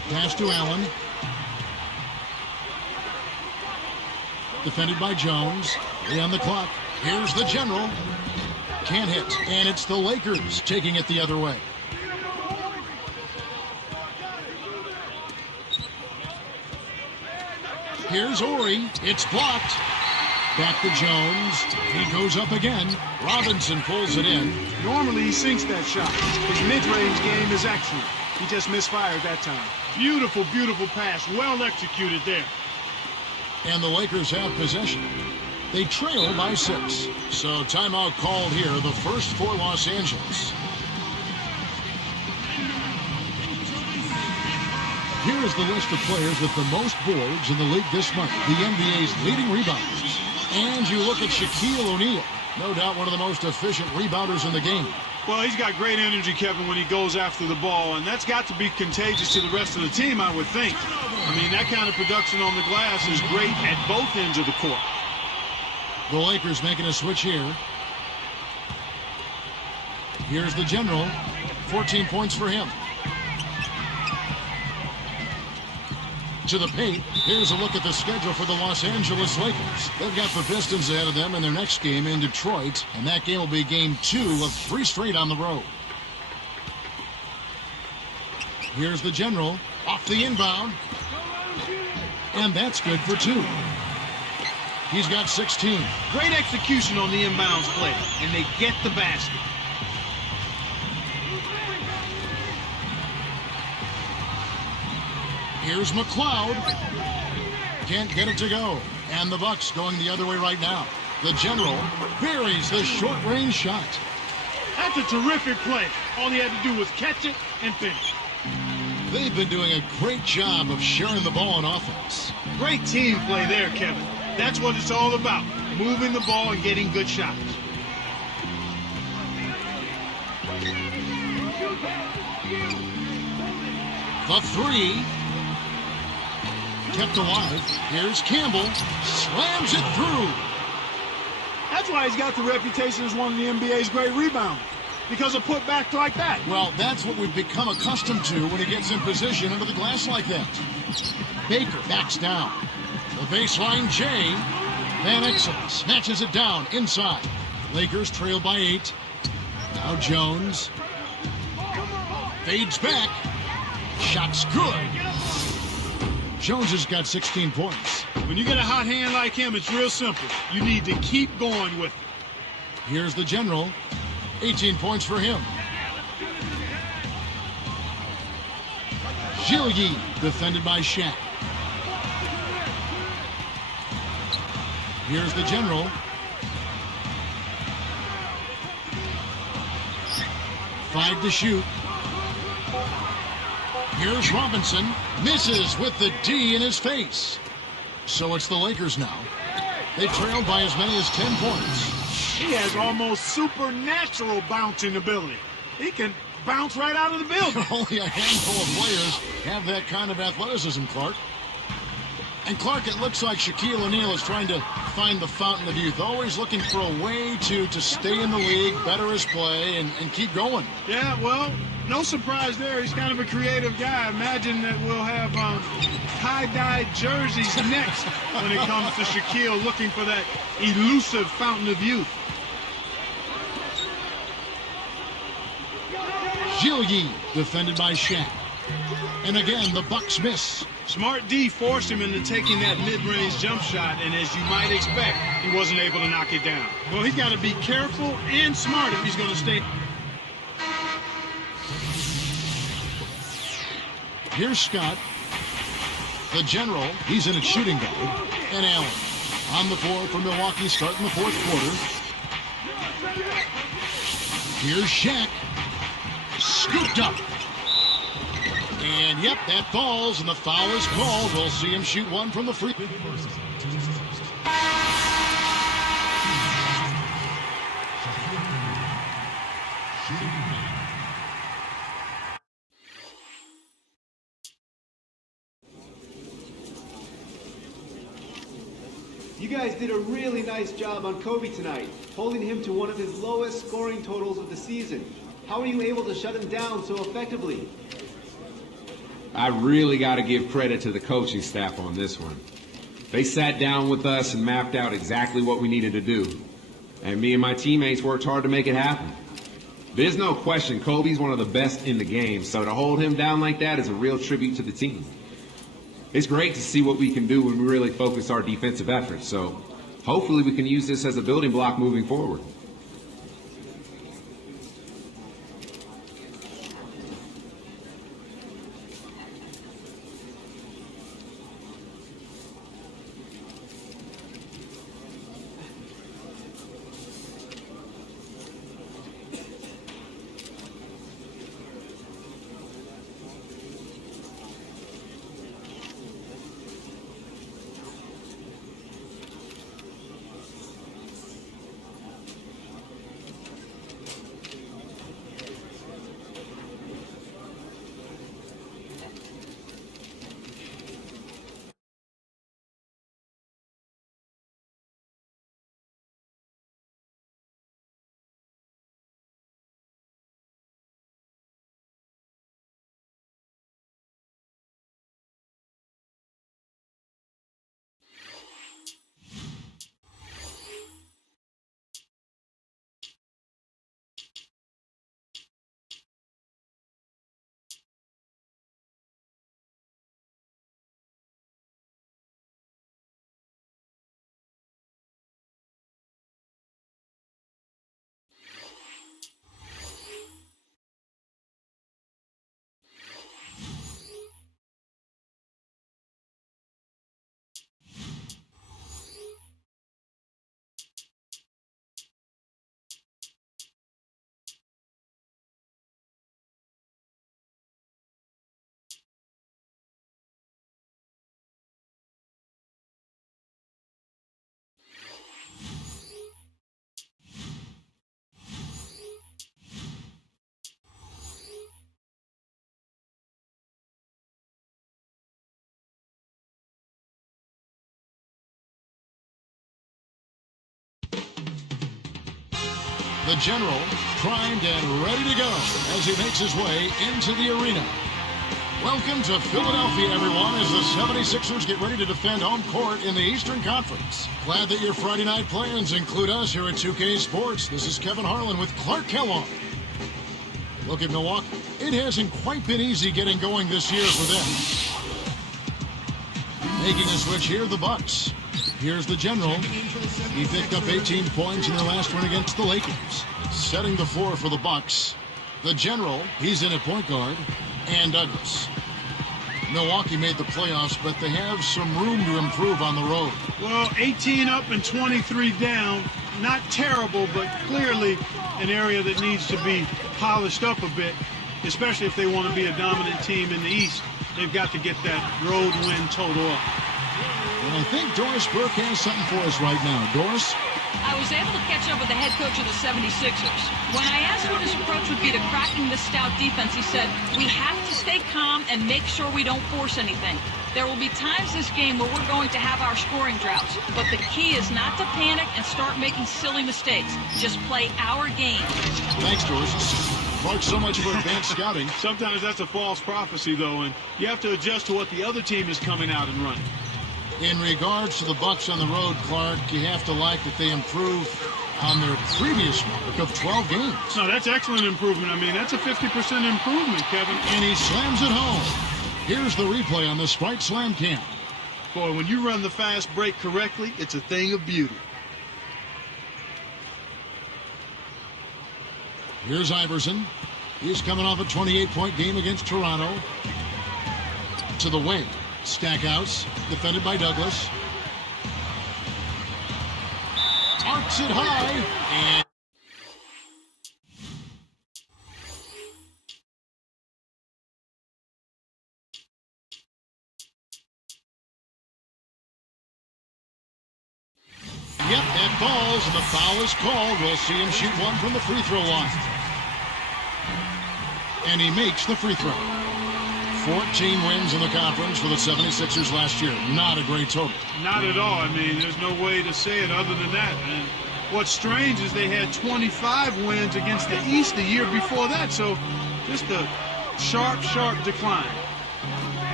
Pass to Allen. Defended by Jones. 3 on the clock. Here's the general. Can't hit. And it's the Lakers taking it the other way. Here's Ori. It's blocked. Back to Jones. He goes up again. Robinson pulls it in. Normally he sinks that shot. His mid-range game is excellent. He just misfired that time. Beautiful, beautiful pass. Well executed there. And the Lakers have possession. They trail by 6. So timeout called here, the first for Los Angeles. Here is the list of players with the most boards in the league this month. The NBA's leading rebounders. And you look at Shaquille O'Neal. No doubt one of the most efficient rebounders in the game. Well, he's got great energy, Kevin, when he goes after the ball, and that's got to be contagious to the rest of the team, I would think. I mean, that kind of production on the glass is great at both ends of the court. The Lakers making a switch here. Here's the general. 14 points for him. To the paint. Here's a look at the schedule for the Los Angeles Lakers. They've got the Pistons ahead of them in their next game in Detroit, and that game will be game 2 of 3 straight on the road. Here's the general. Off the inbound. And that's good for 2. He's got 16. Great execution on the inbounds play, and they get the basket. Here's McLeod. Can't get it to go. And the Bucks going the other way right now. The general buries the short-range shot. That's a terrific play. All he had to do was catch it and finish. They've been doing a great job of sharing the ball on offense. Great team play there, Kevin. That's what it's all about. Moving the ball and getting good shots. The 3. Kept alive. Here's Campbell. Slams it through. That's why he's got the reputation as one of the NBA's great rebounders. Because of putbacks like that. Well, that's what we've become accustomed to when he gets in position under the glass like that. Baker backs down. The baseline J. Van Exel snatches it down inside. Lakers trail by 8. Now Jones. Fades back. Shot's good. Jones has got 16 points. When you get a hot hand like him, it's real simple. You need to keep going with it. Here's the general. 18 points for him. Gillies defended by Shaq. Here's the general. 5 to shoot. Here's Robinson. Misses with the D in his face. So it's the Lakers now. They trailed by as many as 10 points. He has almost supernatural bouncing ability. He can bounce right out of the building. Only a handful of players have that kind of athleticism, Clark. And Clark, it looks like Shaquille O'Neal is trying to find the fountain of youth, always looking for a way to stay in the league, better his play, and keep going. Yeah, well, no surprise there. He's kind of a creative guy. Imagine that we'll have tie-dyed jerseys next when it comes to Shaquille looking for that elusive fountain of youth. Gillies defended by Shaq. And again, the Bucks miss. Smart D forced him into taking that mid-range jump shot, and as you might expect, he wasn't able to knock it down. Well, he's got to be careful and smart if he's going to stay. Here's Scott. The general, he's in a shooting guard. And Allen on the floor for Milwaukee starting the 4th quarter. Here's Shaq. Scooped up. And, yep, that falls, and the foul is called. We'll see him shoot one from the free. You guys did a really nice job on Kobe tonight, holding him to one of his lowest scoring totals of the season. How are you able to shut him down so effectively? I really got to give credit to the coaching staff on this one. They sat down with us and mapped out exactly what we needed to do. And me and my teammates worked hard to make it happen. There's no question Kobe's one of the best in the game, so to hold him down like that is a real tribute to the team. It's great to see what we can do when we really focus our defensive efforts, so hopefully we can use this as a building block moving forward. The General primed and ready to go as he makes his way into the arena. Welcome to Philadelphia, everyone, as the 76ers get ready to defend home court in the Eastern Conference. Glad that your Friday night plans include us here at 2K Sports. This is Kevin Harlan with Clark Kellogg. Look at Milwaukee. It hasn't quite been easy getting going this year for them. Making a switch here, the Bucks. Here's the General. He picked up 18 points in their last win against the Lakers. Setting the floor for the Bucks. The General, he's in at point guard, and Douglas. Milwaukee made the playoffs, but they have some room to improve on the road. Well, 18 up and 23 down. Not terrible, but clearly an area that needs to be polished up a bit, especially if they want to be a dominant team in the East. They've got to get that road win total up. Well, I think Doris Burke has something for us right now. Doris? I was able to catch up with the head coach of the 76ers. When I asked what his approach would be to cracking this stout defense, he said, we have to stay calm and make sure we don't force anything. There will be times this game where we're going to have our scoring droughts, but the key is not to panic and start making silly mistakes. Just play our game. Thanks, Doris. Clark, so much for advanced scouting. Sometimes that's a false prophecy, though, and you have to adjust to what the other team is coming out and running. In regards to the Bucks on the road, Clark, you have to like that they improve on their previous mark of 12 games. No, that's excellent improvement. I mean, that's a 50% improvement, Kevin. And he slams it home. Here's the replay on the Sprite Slam Cam. Boy, when you run the fast break correctly, it's a thing of beauty. Here's Iverson. He's coming off a 28-point game against Toronto. To the wing. Stackhouse, defended by Douglas. Arcs it high, and yep, that falls, and the foul is called. We'll see him shoot one from the free throw line. And he makes the free throw. 14 wins in the conference for the 76ers last year. Not a great total. Not at all. I mean, there's no way to say it other than that. And what's strange is they had 25 wins against the East the year before that. So just a sharp, sharp decline.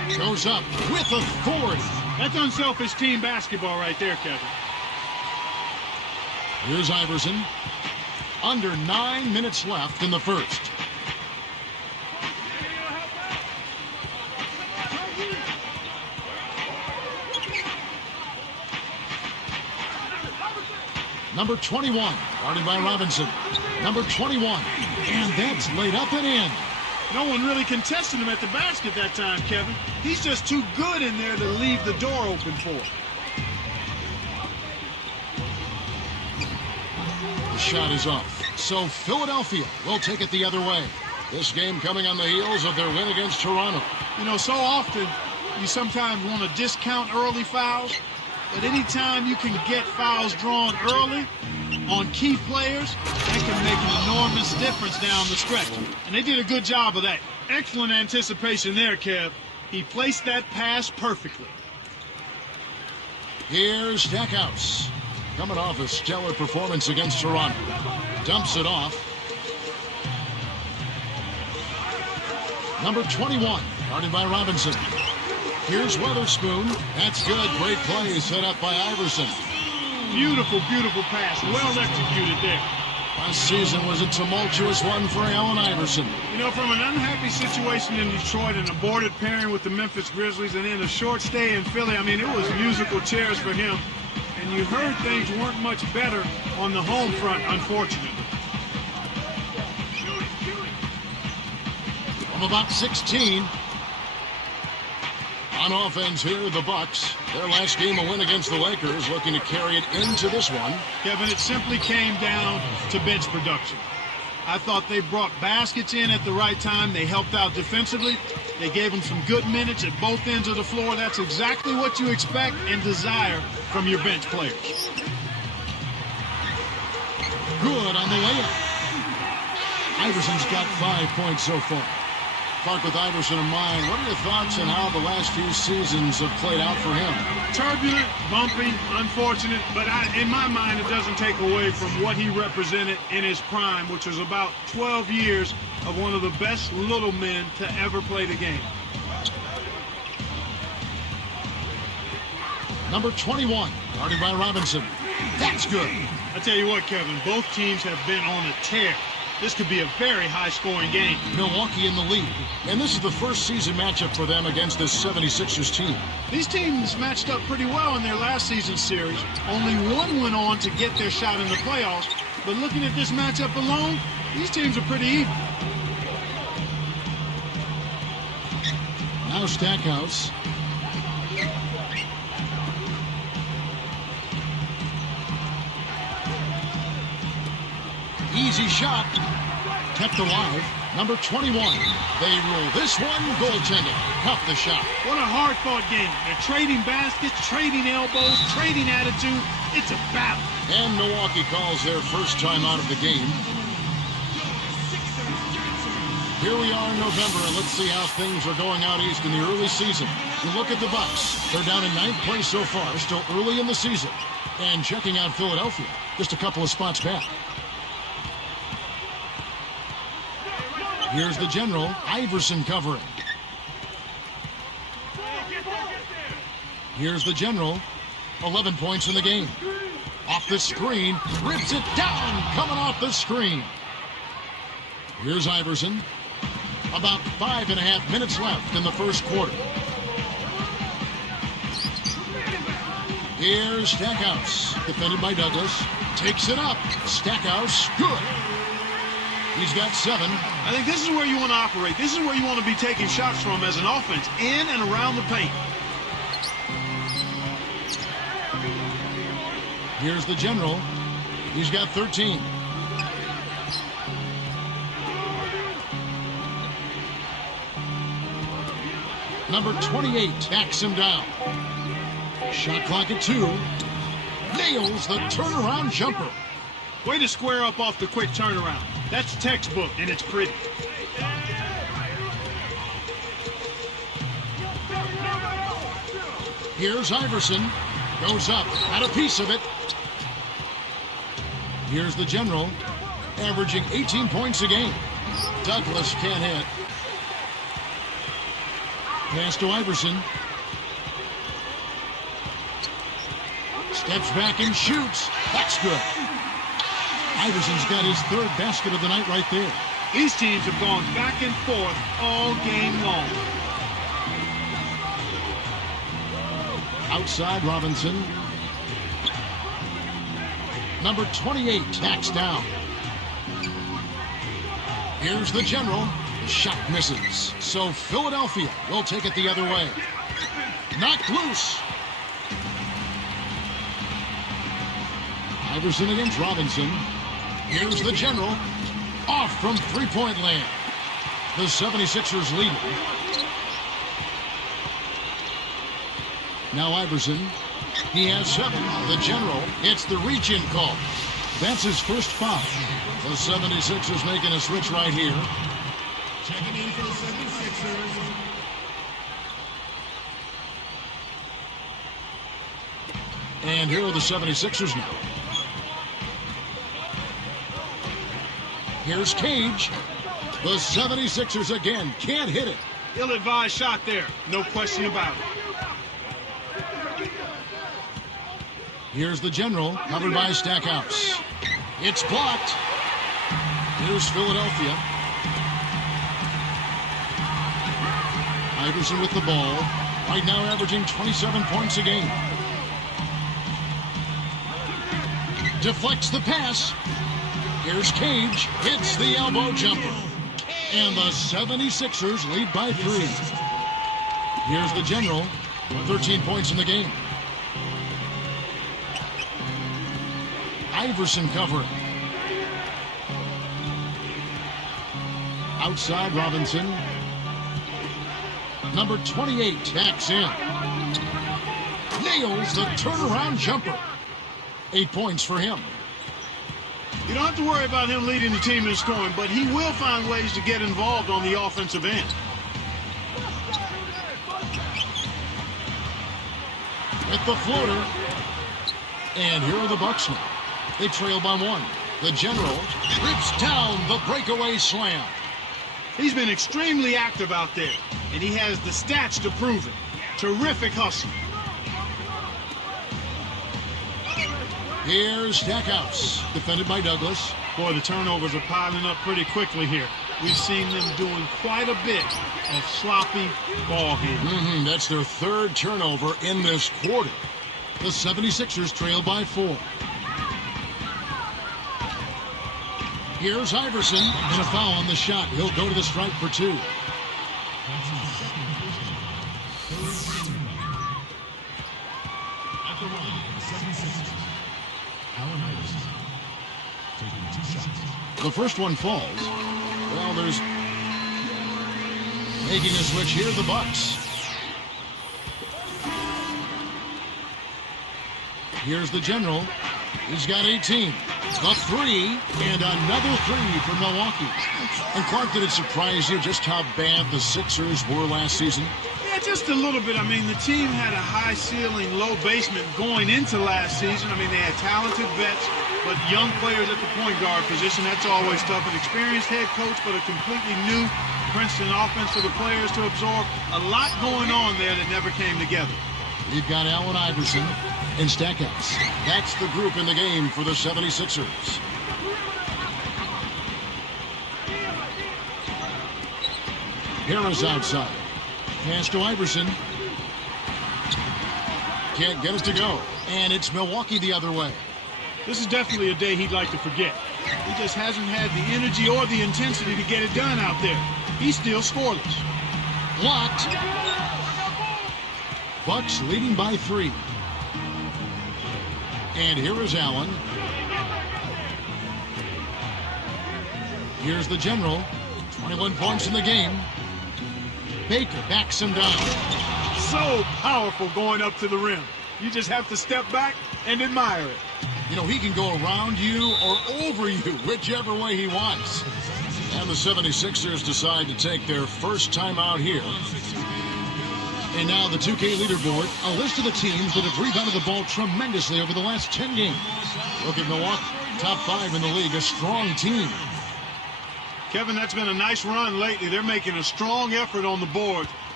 Goes up with authority. That's unselfish team basketball right there, Kevin. Here's Iverson. Under 9 minutes left in the first. Number 21, guarded by Robinson. Number 21, and that's laid up and in. No one really contested him at the basket that time, Kevin. He's just too good in there to leave the door open for. The shot is off. So Philadelphia will take it the other way. This game coming on the heels of their win against Toronto. You know, so often you sometimes want to discount early fouls, but anytime you can get fouls drawn early on key players, that can make an enormous difference down the stretch. And they did a good job of that. Excellent anticipation there, Kev. He placed that pass perfectly. Here's Stackhouse. Coming off a stellar performance against Toronto. Dumps it off. Number 21, guarded by Robinson. Here's Weatherspoon. That's good. Great play set up by Iverson. Beautiful, beautiful pass. Well executed there. Last season was a tumultuous one for Allen Iverson. You know, from an unhappy situation in Detroit, an aborted pairing with the Memphis Grizzlies, and then a short stay in Philly, I mean, it was musical chairs for him. And you heard things weren't much better on the home front, unfortunately. From about 16. On offense here, the Bucks. Their last game a win against the Lakers, looking to carry it into this one. Kevin, it simply came down to bench production. I thought they brought baskets in at the right time. They helped out defensively. They gave them some good minutes at both ends of the floor. That's exactly what you expect and desire from your bench players. Good on the layup. Iverson's got 5 points so far. Clark, with Iverson in mind, what are your thoughts on how the last few seasons have played out for him? Turbulent, bumpy, unfortunate, but in my mind, it doesn't take away from what he represented in his prime, which was about 12 years of one of the best little men to ever play the game. Number 21, guarded by Robinson. That's good. I tell you what, Kevin, both teams have been on a tear. This could be a very high-scoring game. Milwaukee in the lead, and this is the first season matchup for them against this 76ers team. These teams matched up pretty well in their last season's series. Only one went on to get their shot in the playoffs, but looking at this matchup alone, these teams are pretty even. Now Stackhouse. Easy shot. Kept alive. Number 21. They rule this one goaltending. Cuff the shot. What a hard-fought game. They're trading baskets, trading elbows, trading attitude. It's a battle. And Milwaukee calls their first time out of the game. Here we are in November, and let's see how things are going out east in the early season. You look at the Bucks. They're down in 9th place so far, still early in the season. And checking out Philadelphia, just a couple of spots back. Here's the general, Iverson covering. Here's the general, 11 points in the game. Off the screen, rips it down, coming off the screen. Here's Iverson. About 5.5 minutes left in the first quarter. Here's Stackhouse, defended by Douglas. Takes it up, Stackhouse, good. He's got 7. I think this is where you want to operate. This is where you want to be taking shots from as an offense, in and around the paint. Here's the general. He's got 13. Number 28 backs him down. Shot clock at 2. Nails the turnaround jumper. Way to square up off the quick turnaround. That's textbook, and it's pretty. Here's Iverson. Goes up. Got a piece of it. Here's the general. Averaging 18 points a game. Douglas can't hit. Pass to Iverson. Steps back and shoots. That's good. Iverson's got his third basket of the night right there. These teams have gone back and forth all game long. Outside Robinson. Number 28 tacks down. Here's the general. The shot misses. So Philadelphia will take it the other way. Knocked loose. Iverson against Robinson. Here's the general. Off from three-point land. The 76ers lead. Now Iverson. He has 7. The general hits the reach-in call. That's his first foul. The 76ers making a switch right here. Checking in for the 76ers. And here are the 76ers now. Here's Cage. The 76ers again can't hit it. Ill-advised shot there. No question about it. Here's the general, covered by Stackhouse. It's blocked. Here's Philadelphia. Iverson with the ball. Right now averaging 27 points a game. Deflects the pass. Here's Cage. Hits the elbow jumper. And the 76ers lead by 3. Here's the general. 13 points in the game. Iverson covering. Outside Robinson. Number 28 tacks in. Nails the turnaround jumper. 8 points for him. You don't have to worry about him leading the team in scoring, but he will find ways to get involved on the offensive end. With the floater. And here are the Bucks now. They trail by 1. The general rips down the breakaway slam. He's been extremely active out there, and he has the stats to prove it. Terrific hustle. Here's Stackhouse, defended by Douglas. Boy, the turnovers are piling up pretty quickly here. We've seen them doing quite a bit of sloppy ball handling. That's their third turnover in this quarter. The 76ers trail by 4. Here's Iverson, and a foul on the shot. He'll go to the stripe for 2. That's his second personal. At the line, the 76ers. Allen Iverson taking 2 shots. The first one falls. Well, there's making a switch here, the Bucks. Here's the general. He's got 18. A 3, and another 3 from Milwaukee. And Clark, did it surprise you just how bad the Sixers were last season? Yeah, just a little bit. I mean, the team had a high ceiling, low basement going into last season. I mean, they had talented vets, but young players at the point guard position, that's always tough. An experienced head coach, but a completely new Princeton offense for the players to absorb. A lot going on there that never came together. You've got Allen Iverson and Stackhouse. That's the group in the game for the 76ers. Harris outside. Pass to Iverson. Can't get it to go. And it's Milwaukee the other way. This is definitely a day he'd like to forget. He just hasn't had the energy or the intensity to get it done out there. He's still scoreless. Blocked. Bucks leading by 3. And here is Allen. Here's the general. 21 points in the game. Baker backs him down. So powerful going up to the rim. You just have to step back and admire it. You know, he can go around you or over you, whichever way he wants. And the 76ers decide to take their first time out here. And now the 2K leaderboard, a list of the teams that have rebounded the ball tremendously over the last 10 games. Look at Milwaukee, top 5 in the league, a strong team. Kevin, that's been a nice run lately. They're making a strong effort on the board.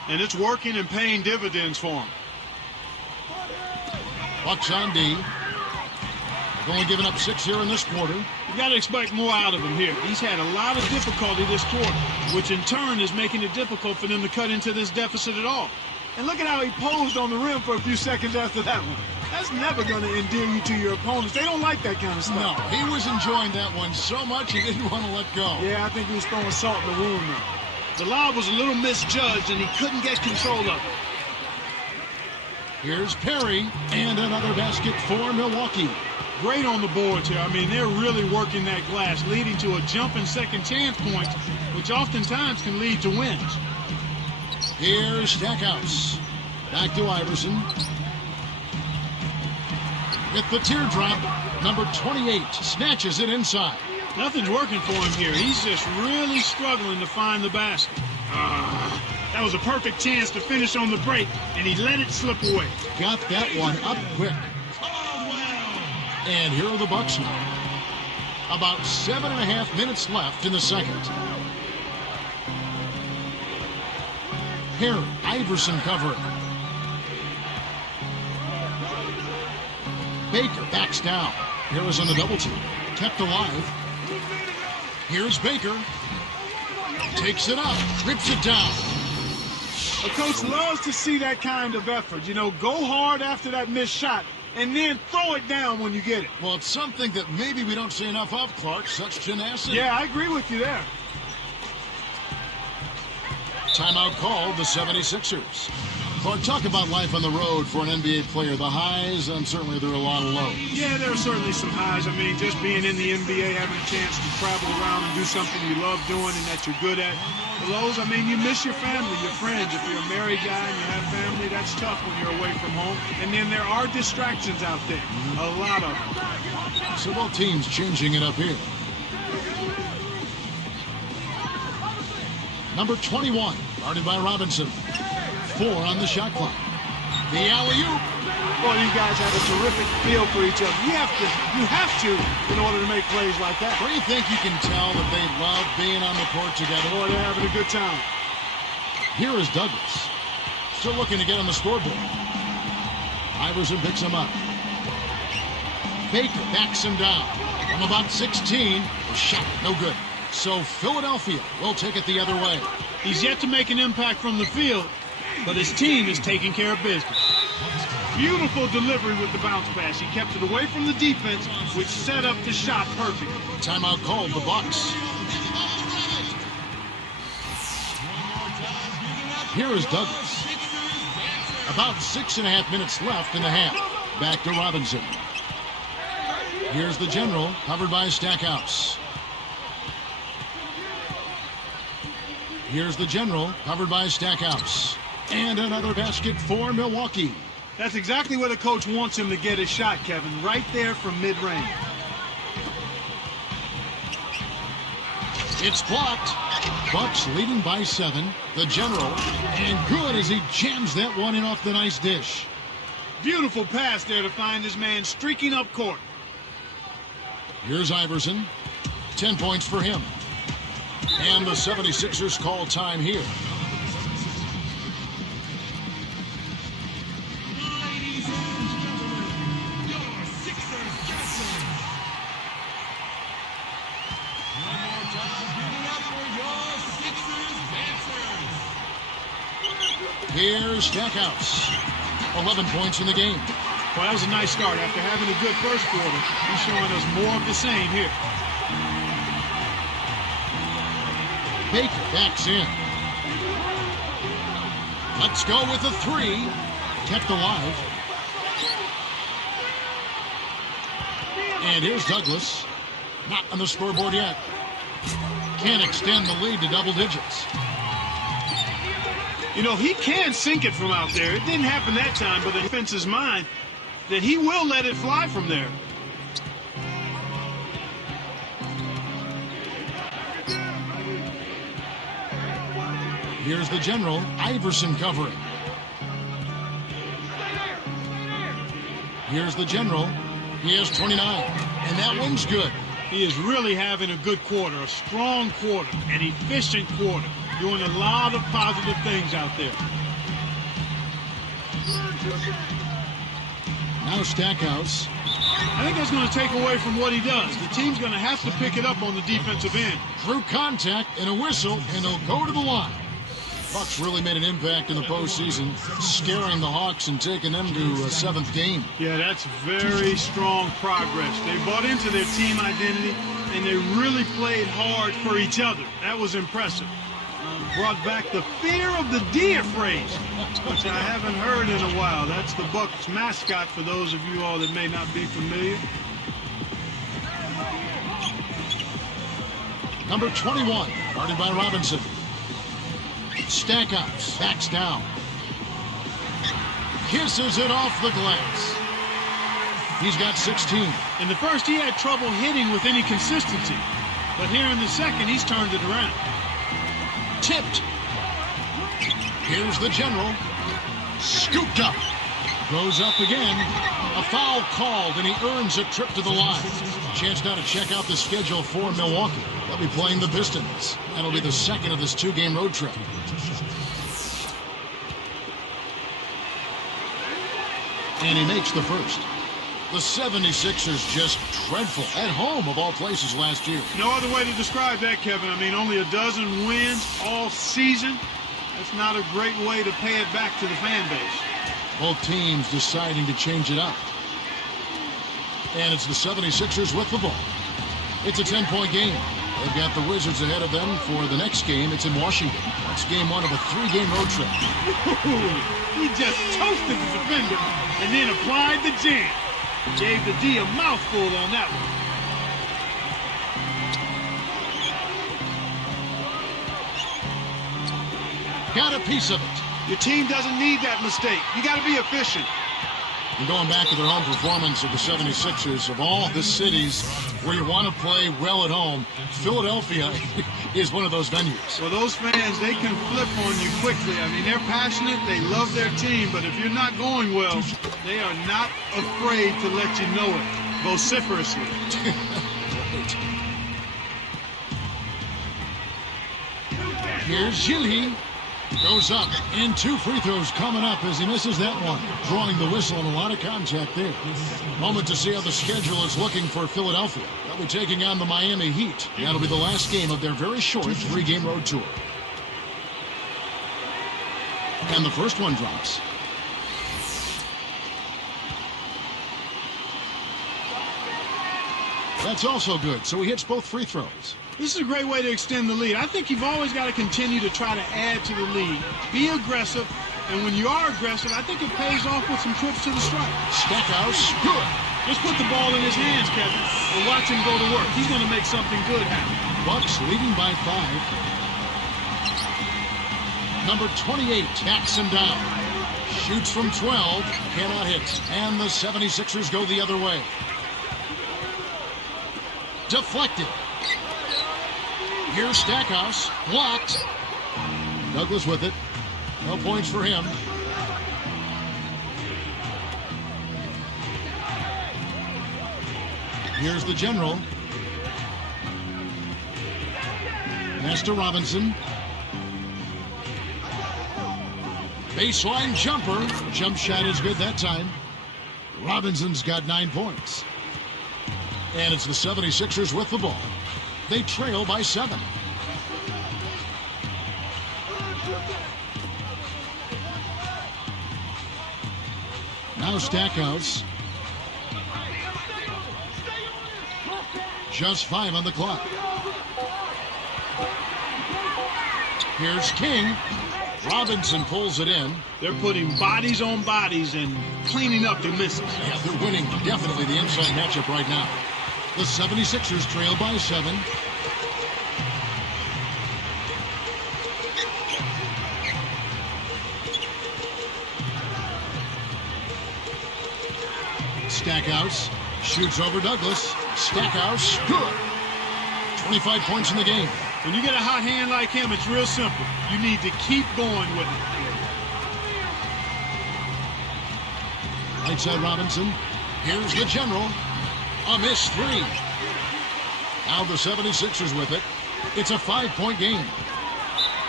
And it's working and paying dividends for him. Bucks on D. They've only given up 6 here in this quarter. You got to expect more out of him here. He's had a lot of difficulty this quarter, which in turn is making it difficult for them to cut into this deficit at all. And look at how he posed on the rim for a few seconds after that one. That's never going to endear you to your opponents. They don't like that kind of stuff. No, he was enjoying that one so much he didn't want to let go. Yeah, I think he was throwing salt in the wound though. The lob was a little misjudged and he couldn't get control of it. Here's Perry, and another basket for Milwaukee. Great on the boards here. I mean, they're really working that glass, leading to a jump and second chance points, which oftentimes can lead to wins. Here's Stackhouse. Back to Iverson. With the teardrop, number 28 snatches it inside. Nothing's working for him here. He's just really struggling to find the basket. That was a perfect chance to finish on the break, and he let it slip away. Got that one up quick. And here are the Bucks now. About 7.5 minutes left in the second. Here, Iverson covering. Baker backs down. Harris on the double team. Kept alive. Here's Baker. Takes it up. Rips it down. A coach loves to see that kind of effort. You know, go hard after that missed shot and then throw it down when you get it. Well, it's something that maybe we don't see enough of, Clark. Such tenacity. Yeah, I agree with you there. Timeout called, the 76ers. Clark, talk about life on the road for an NBA player. The highs, and certainly there are a lot of lows. Yeah, there are certainly some highs. I mean, just being in the NBA, having a chance to travel around and do something you love doing and that you're good at. The lows, I mean, you miss your family, your friends. If you're a married guy and you have family, that's tough when you're away from home. And then there are distractions out there, a lot of them. So both teams changing it up here. Number 21, guarded by Robinson. 4 on the shot clock. The alley-oop. Boy, these guys have a terrific feel for each other. You have to in order to make plays like that. Where do you think you can tell that they love being on the court together? Boy, they're having a good time. Here is Douglas. Still looking to get on the scoreboard. Iverson picks him up. Baker backs him down. From about 16, the shot no good. So Philadelphia will take it the other way. He's yet to make an impact from the field, but his team is taking care of business. Beautiful delivery with the bounce pass. He kept it away from the defense, which set up the shot perfectly. Timeout called, the Bucks. Here is Douglas. About 6.5 minutes left in the half. Back to Robinson. Here's the general, covered by Stackhouse. Here's the general, covered by Stackhouse. And another basket for Milwaukee. That's exactly where the coach wants him to get his shot, Kevin, right there from mid-range. It's blocked. Bucks leading by 7. The general, and good as he jams that one in off the nice dish. Beautiful pass there to find his man streaking up court. Here's Iverson. 10 points for him. And the 76ers call time here. Here's Stackhouse. 11 points in the game. Well, that was a nice start. After having a good first quarter, he's showing us more of the same here. Baker backs in. Let's go with a 3. Kept alive. And here's Douglas. Not on the scoreboard yet. Can't extend the lead to double digits. You know, he can sink it from out there. It didn't happen that time, but the defense's mind that he will let it fly from there. Here's the general, Iverson covering. Here's the general. He has 29, and that one's good. He is really having a good quarter, a strong quarter, an efficient quarter. doing a lot of positive things out there. Now Stackhouse. I think that's going to take away from what he does. The team's going to have to pick it up on the defensive end. Through contact and a whistle, and they'll go to the line. Bucks really made an impact in the postseason, scaring the Hawks and taking them to a 7th game. Yeah, that's very strong progress. They bought into their team identity, and they really played hard for each other. That was impressive. Brought back the fear of the deer phrase, which I haven't heard in a while. That's the Bucks mascot for those of you all that may not be familiar. Number 21, guarded by Robinson. Stackhouse backs down. Kisses it off the glass. He's got 16. In the first, he had trouble hitting with any consistency. But here in the second, he's turned it around. Tipped. Here's the general. Scooped up. Goes up again. A foul called, and he earns a trip to the line. Chance now to check out the schedule for Milwaukee. They'll be playing the Pistons. That'll be the second of this 2-game road trip. And he makes the first. The 76ers just dreadful at home of all places last year. No other way to describe that, Kevin. I mean, only a dozen wins all season. That's not a great way to pay it back to the fan base. Both teams deciding to change it up. And it's the 76ers with the ball. It's a 10-point game. They've got the Wizards ahead of them for the next game. It's in Washington. That's game 1 of a 3-game road trip. He just toasted the defender and then applied the jam. Gave the D a mouthful on that one. Got a piece of it. Your team doesn't need that mistake. You got to be efficient. And going back to their home performance of the 76ers, of all the cities where you want to play well at home, Philadelphia is one of those venues. Well, those fans, they can flip on you quickly. I mean, they're passionate, they love their team, but if you're not going well, they are not afraid to let you know it vociferously. Here's Gilly. Goes up, and 2 free throws coming up as he misses that one. Drawing the whistle and a lot of contact there. Moment to see how the schedule is looking for Philadelphia. They'll be taking on the Miami Heat. That'll be the last game of their very short 3-game road tour. And the first one drops. That's also good, so he hits both free throws. This is a great way to extend the lead. I think you've always got to continue to try to add to the lead. Be aggressive, and when you are aggressive, I think it pays off with some trips to the stripe. Stackhouse, good. Just put the ball in his hands, Kevin, and watch him go to work. He's going to make something good happen. Bucks leading by 5. Number 28 backs him down. Shoots from 12, cannot hit. And the 76ers go the other way. Deflected. Here's Stackhouse, blocked. Douglas with it. No points for him. Here's the general. Pass to Robinson. Baseline jumper. Jump shot is good that time. Robinson's got 9 points. And it's the 76ers with the ball. They trail by 7. Now Stackhouse. Just 5 on the clock. Here's King. Robinson pulls it in. They're putting bodies on bodies and cleaning up the misses. Yeah, they're winning definitely the inside matchup right now. The 76ers trail by 7. Stackhouse shoots over Douglas. Stackhouse, good. 25 points in the game. When you get a hot hand like him, it's real simple. You need to keep going with it. Right side Robinson. Here's the general. A missed 3. Now the 76ers with it. It's a 5-point game.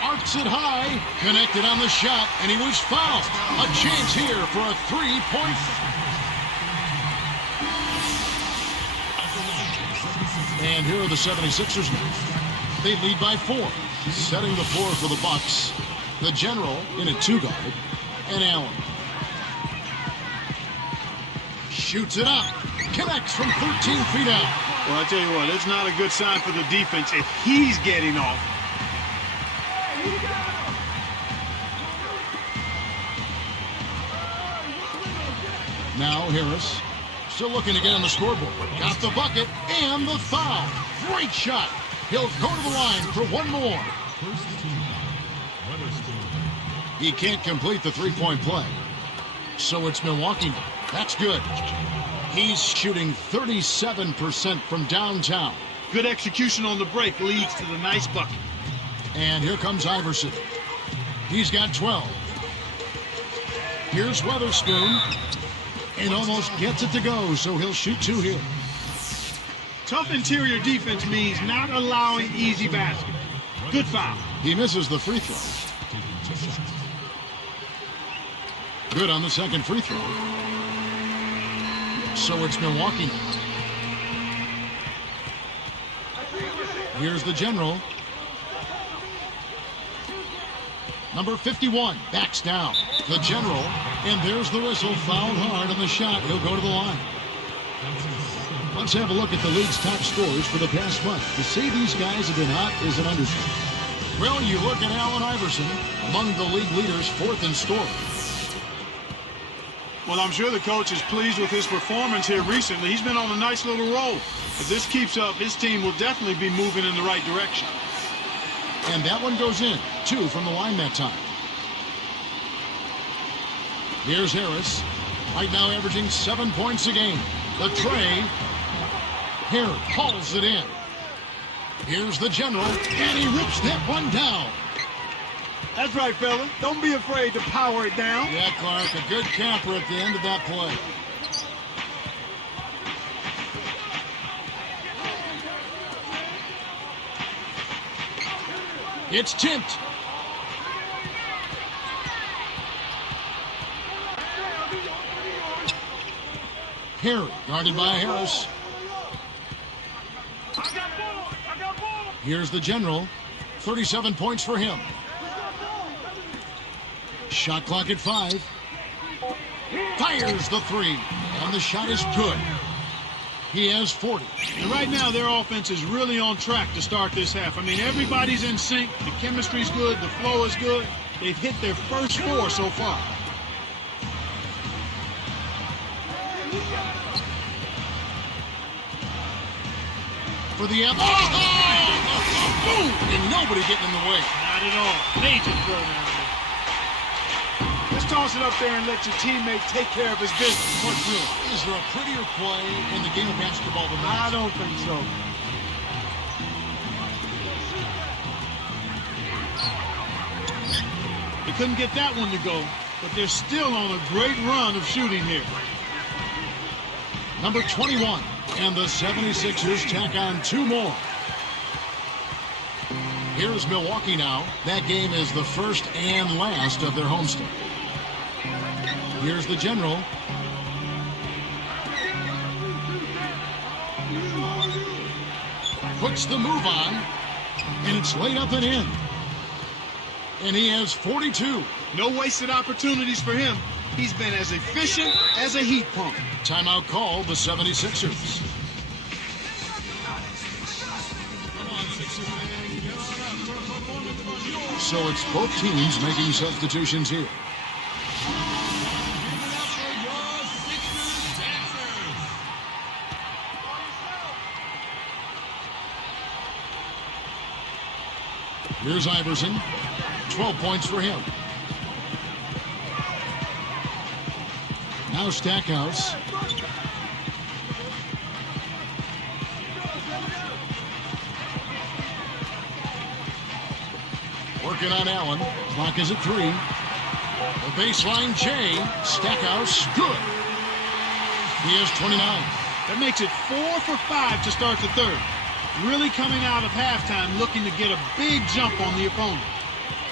arcs it high, connected on the shot, and he was fouled. A chance here for a three-point. And here are the 76ers now. They lead by 4. Setting the floor for the Bucks. The General in a 2-guard, and Allen. Shoots it up. Connects from 13 feet out. Well, I tell you what, it's not a good sign for the defense if he's getting off. Now Harris, still looking to get on the scoreboard. Got the bucket and the foul. Great shot. He'll go to the line for one more. He can't complete the three-point play. So it's Milwaukee now. That's good. He's shooting 37% from downtown. Good execution on the break leads to the nice bucket. And here comes Iverson. He's got 12. Here's Weatherspoon. And almost gets it to go, so he'll shoot 2 here. Tough interior defense means not allowing easy baskets. Good foul. He misses the free throw. Good on the second free throw. So it's Milwaukee now. Here's the General. Number 51 backs down. The General, and there's the whistle. Fouled hard on the shot. He'll go to the line. Let's have a look at the league's top scorers for the past month. To say these guys have been hot is an understatement. Well, you look at Allen Iverson, among the league leaders, 4th in scoring. Well, I'm sure the coach is pleased with his performance here recently. He's been on a nice little roll. If this keeps up, his team will definitely be moving in the right direction. And that one goes in. 2 from the line that time. Here's Harris. Right now averaging 7 points a game. The tray. Harris hauls it in. Here's the General. And he rips that one down. That's right, fella. Don't be afraid to power it down. Yeah, Clark. A good camper at the end of that play. It's tipped. Perry, guarded by Harris. Here's the General. 37 points for him. Shot clock at 5. Fires the 3. And the shot is good. He has 40. And right now, their offense is really on track to start this half. I mean, everybody's in sync. The chemistry's good. The flow is good. They've hit their first 4 so far. For the end. Boom! And nobody getting in the way. Not at all. Major throw down there. Just toss it up there and let your teammate take care of his business. But really, is there a prettier play in the game of basketball than that? I don't think so. They couldn't get that one to go, but they're still on a great run of shooting here. Number 21, and the 76ers tack on 2 more. Here's Milwaukee now. That game is the first and last of their homestand. Here's the General. Puts the move on, and it's laid up and in. And he has 42. No wasted opportunities for him. He's been as efficient as a heat pump. Timeout called the 76ers. So it's both teams making substitutions here. Here's Iverson. 12 points for him. Now Stackhouse. Working on Allen. Clock is at 3. The baseline J. Stackhouse. Good. He has 29. That makes it 4 for 5 to start the third. Really coming out of halftime looking to get a big jump on the opponent.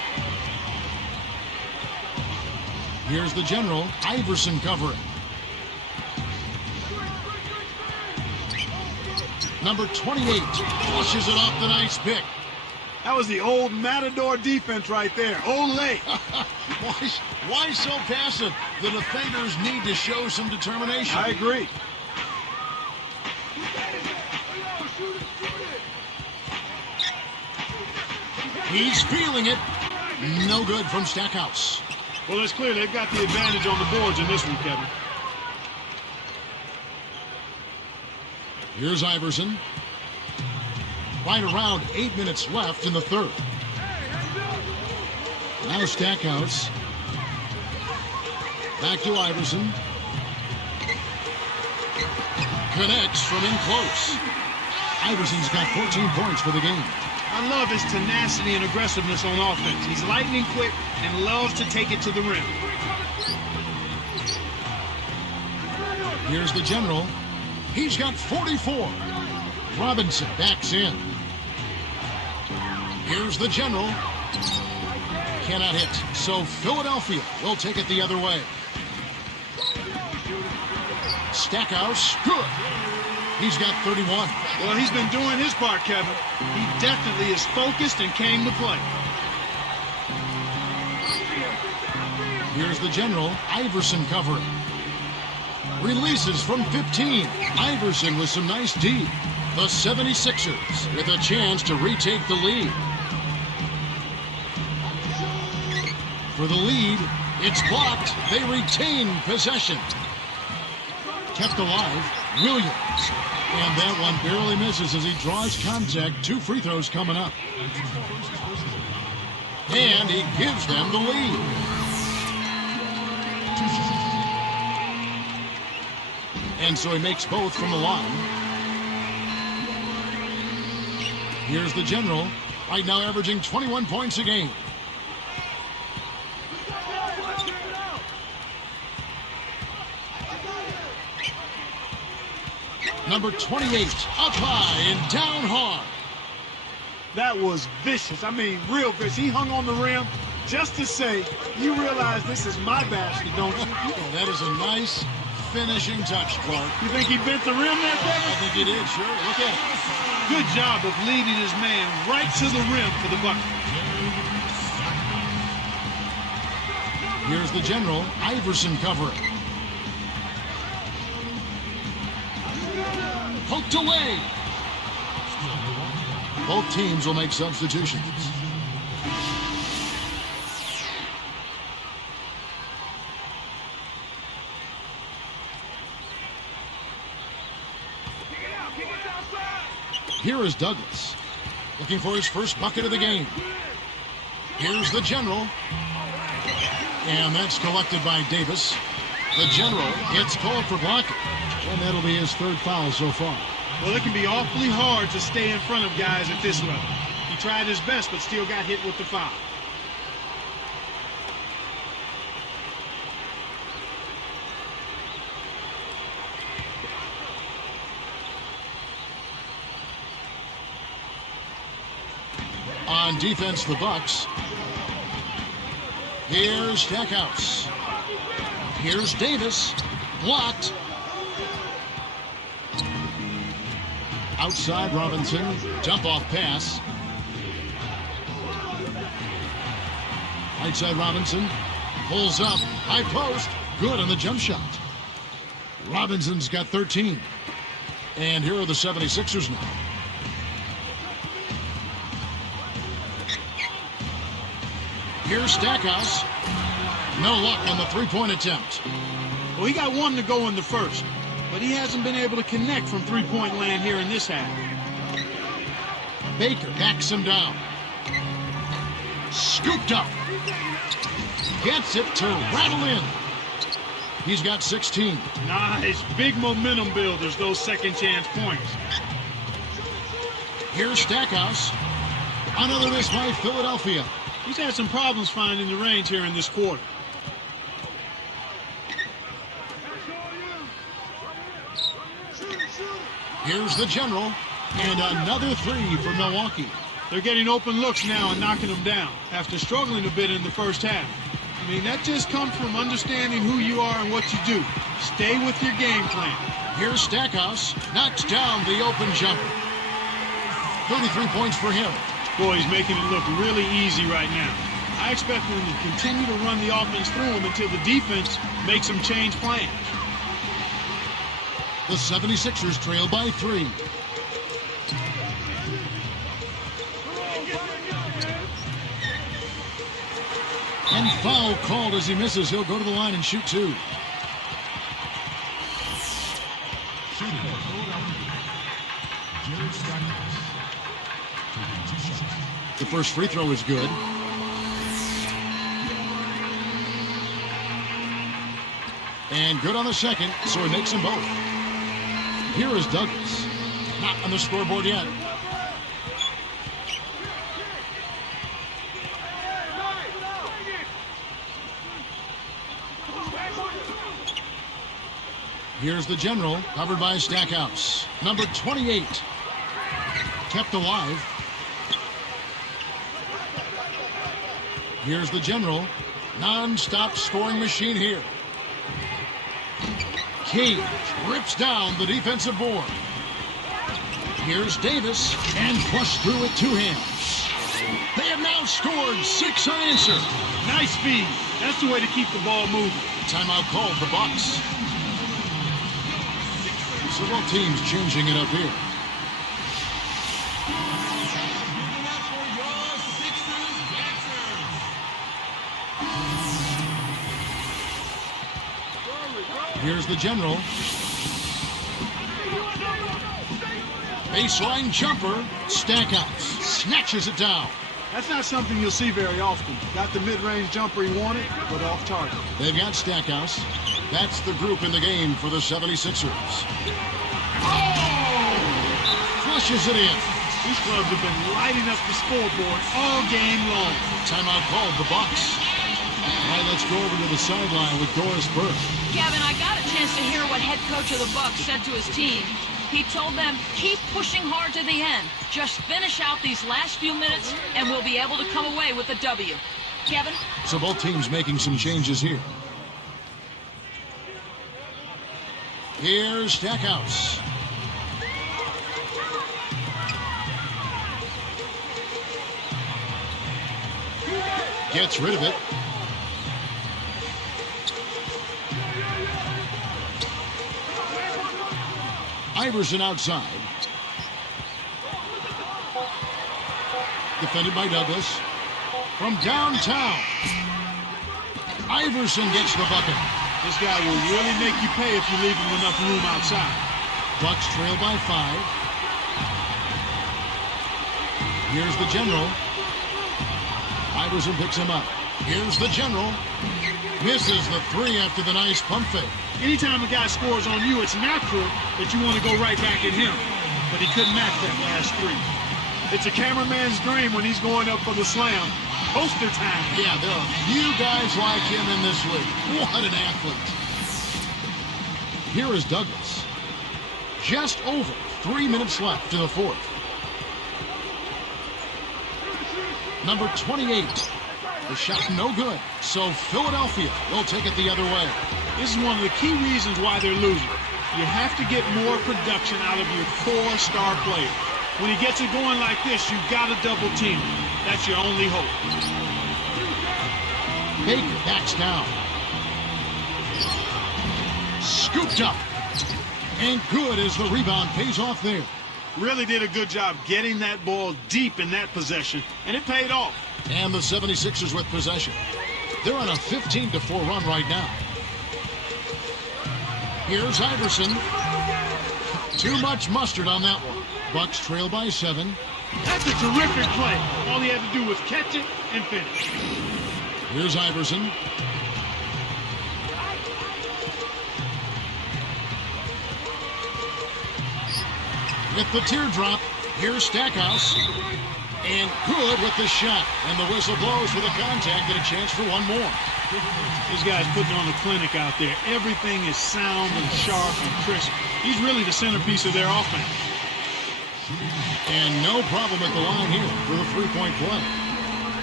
Here's the general, Iverson covering. Number 28 flushes it off the nice pick. That was the old Matador defense right there. Olay. Why so passive? The defenders need to show some determination. I agree. He's feeling it. No good from Stackhouse. Well, it's clear they've got the advantage on the boards in this one, Kevin. Here's Iverson. Right around 8 minutes left in the third. Now Stackhouse. Back to Iverson. Connects from in close. Iverson's got 14 points for the game. I love his tenacity and aggressiveness on offense. He's lightning quick and loves to take it to the rim. Here's the general. He's got 44. Robinson backs in. Here's the general. Cannot hit. So Philadelphia will take it the other way. Stackhouse, good. He's got 31. Well, he's been doing his part, Kevin. He definitely is focused and came to play. Here's the general, Iverson covering. Releases from 15. Iverson with some nice D. The 76ers with a chance to retake the lead. For the lead, it's blocked. They retain possession. Kept alive, Williams. And that one barely misses as he draws contact. 2 free throws coming up. And he gives them the lead. And so he makes both from the line. Here's the general, right now averaging 21 points a game. Number 28, up high and down hard. That was vicious. I mean, real vicious. He hung on the rim just to say, you realize this is my basket, don't you? Oh, that is a nice finishing touch, Clark. You think he bent the rim there, Kevin? I think he did, sure. Look at it. Good job of leading his man right to the rim for the bucket. Here's the general, Iverson covering. Poked away. Both teams will make substitutions. Here is Douglas, looking for his first bucket of the game. Here's the general. And that's collected by Davis. The general gets called for blocking. And that'll be his 3rd foul so far. Well, it can be awfully hard to stay in front of guys at this level. He tried his best, but still got hit with the foul. On defense, the Bucks. Here's Stackhouse. Here's Davis. Blocked. Outside Robinson. Dump-off pass. Right side Robinson. Pulls up. High post. Good on the jump shot. Robinson's got 13. And here are the 76ers now. Here's Stackhouse. No luck on the 3-point attempt. Well, he got 1 to go in the first, but he hasn't been able to connect from 3-point land here in this half. Baker backs him down. Scooped up. Gets it to rattle in. He's got 16. Nice. Big momentum builders, those second chance points. Here's Stackhouse. Another miss by Philadelphia. He's had some problems finding the range here in this quarter. Here's the general. And another 3 for Milwaukee. They're getting open looks now and knocking them down after struggling a bit in the first half. I mean, that just comes from understanding who you are and what you do. Stay with your game plan. Here's Stackhouse. Knocks down the open jumper. 33 points for him. Boy, he's making it look really easy right now. I expect him to continue to run the offense through him until the defense makes him change plans. The 76ers trail by 3. And foul called as he misses. He'll go to the line and shoot 2. Shooting for Philadelphia, Jared Stackhouse. Taking 2 shots. The first free throw is good. And good on the second, so he makes them both. Here is Douglas. Not on the scoreboard yet. Here's the general, covered by Stackhouse. Number 28. Kept alive. Here's the general. Non-stop scoring machine here. Cage rips down the defensive board. Here's Davis, and flushed through with 2 hands. They have now scored 6 unanswered. Nice speed. That's the way to keep the ball moving. Timeout called the Bucks. So both teams changing it up here. Here's the general. Baseline jumper. Stackhouse snatches it down. That's not something you'll see very often. Got the mid-range jumper he wanted, but off target. They've got Stackhouse. That's the group in the game for the 76ers. Oh! Flushes it in. These clubs have been lighting up the scoreboard all game long. Timeout called the Bucks. All right, let's go over to the sideline with Doris Burke. Kevin, I got a chance to hear what head coach of the Bucks said to his team. He told them, keep pushing hard to the end. Just finish out these last few minutes, and we'll be able to come away with a W. Kevin? So both teams making some changes here. Here's Stackhouse. Gets rid of it. Iverson outside. Defended by Douglas. From downtown. Iverson gets the bucket. This guy will really make you pay if you leave him enough room outside. Bucks trail by 5. Here's the general. Iverson picks him up. Here's the general. Misses the 3 after the nice pump fake. Anytime a guy scores on you, it's natural that you want to go right back at him. But he couldn't match that last 3. It's a cameraman's dream when he's going up for the slam. Poster time. Yeah, there are few guys like him in this league. What an athlete. Here is Douglas. Just over 3 minutes left in the 4th. Number 28. The shot no good. So Philadelphia will take it the other way. This is one of the key reasons why they're losing. You have to get more production out of your core star player. When he gets it going like this, you've got to double team him. That's your only hope. Baker backs down. Scooped up. And good as the rebound pays off there. Really did a good job getting that ball deep in that possession, and it paid off. And the 76ers with possession. They're on a 15-4 run right now. Here's Iverson. Too much mustard on that one. Bucks trail by 7. That's a terrific play. All he had to do was catch it and finish. Here's Iverson. With the teardrop, here's Stackhouse. And good with the shot. And the whistle blows for the contact and a chance for one more. This guy's putting on a clinic out there. Everything is sound and sharp and crisp. He's really the centerpiece of their offense. And no problem at the line here for the three-point play.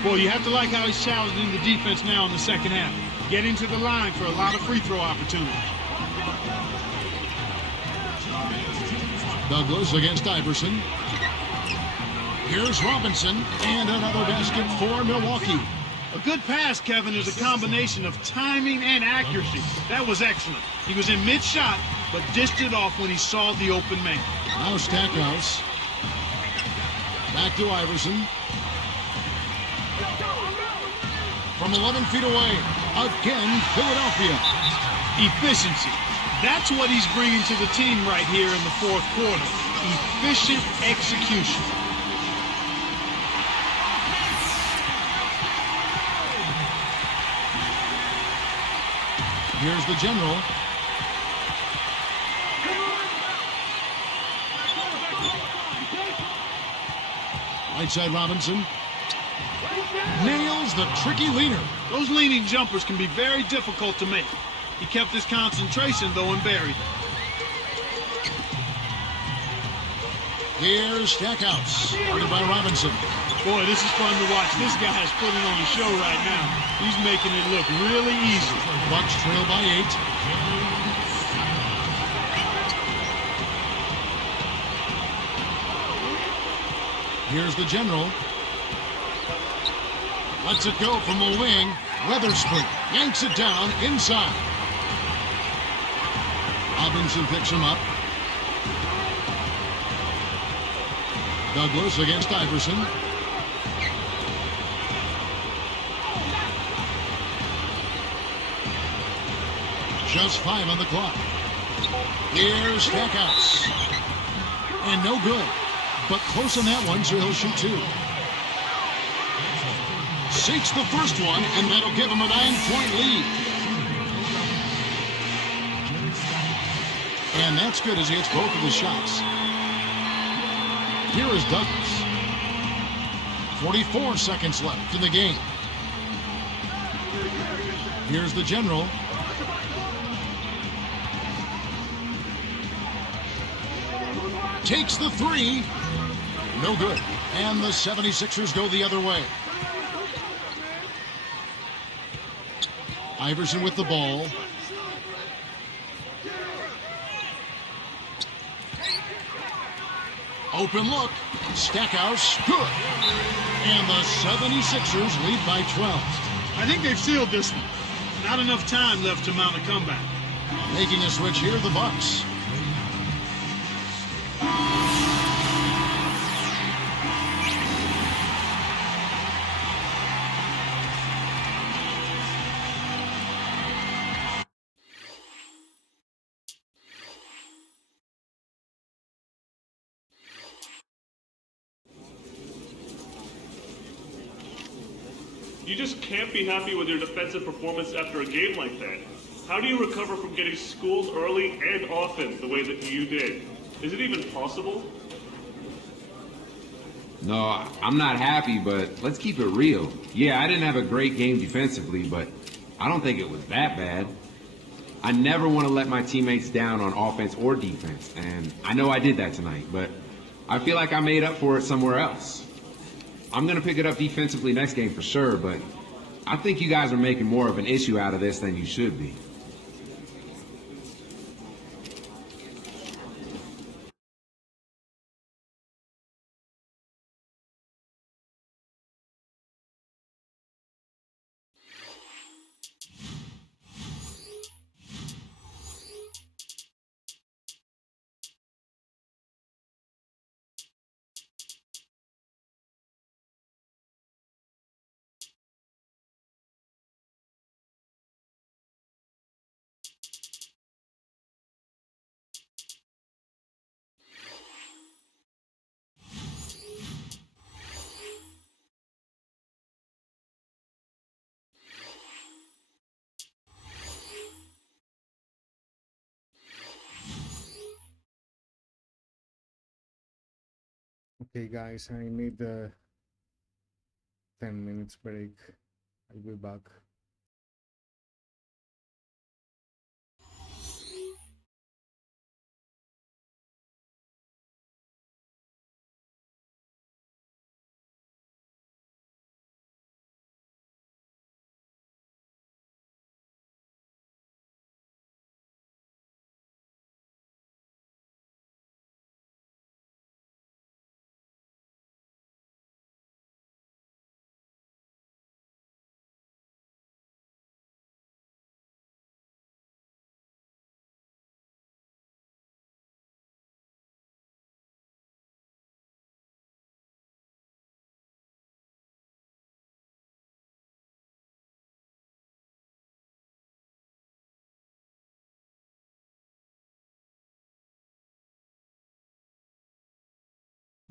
Boy, you have to like how he's challenging the defense now in the second half. Getting to the line for a lot of free throw opportunities. Douglas against Iverson. Here's Robinson, and another basket for Milwaukee. A good pass, Kevin, is a combination of timing and accuracy. That was excellent. He was in mid-shot, but dished it off when he saw the open man. Now Stackhouse. Back to Iverson. From 11 feet away, again, Philadelphia. Efficiency. That's what he's bringing to the team right here in the fourth quarter. Efficient execution. Here's the general. Right side Robinson. Nails the tricky leaner. Those leaning jumpers can be very difficult to make. He kept his concentration, though, and buried it. Here's Stackhouse. Guarded by Robinson. Boy, this is fun to watch. This guy is putting on a show right now. He's making it look really easy. Bucks trail by 8. Here's the general. Lets it go from the wing. Weatherspoon yanks it down inside. Robinson picks him up. Douglas against Iverson. Just 5 on the clock. Here's Stackhouse. And no good. But close on that one, so he'll shoot 2. Sinks the first one, and that'll give him a 9-point lead. And that's good as he hits both of his shots. Here is Douglas. 44 seconds left in the game. Here's the general. Takes the 3. No good. And the 76ers go the other way. Iverson with the ball. Open look. Stackhouse. Good. And the 76ers lead by 12. I think they've sealed this one. Not enough time left to mount a comeback. Making a switch here, the Bucks. You just can't be happy with your defensive performance after a game like that. How do you recover from getting schooled early and often the way that you did? Is it even possible? No, I'm not happy, but let's keep it real. Yeah, I didn't have a great game defensively, but I don't think it was that bad. I never want to let my teammates down on offense or defense, and I know I did that tonight, but I feel like I made up for it somewhere else. I'm going to pick it up defensively next game for sure, but I think you guys are making more of an issue out of this than you should be. Okay, guys, I need a 10 minutes break. I'll be back.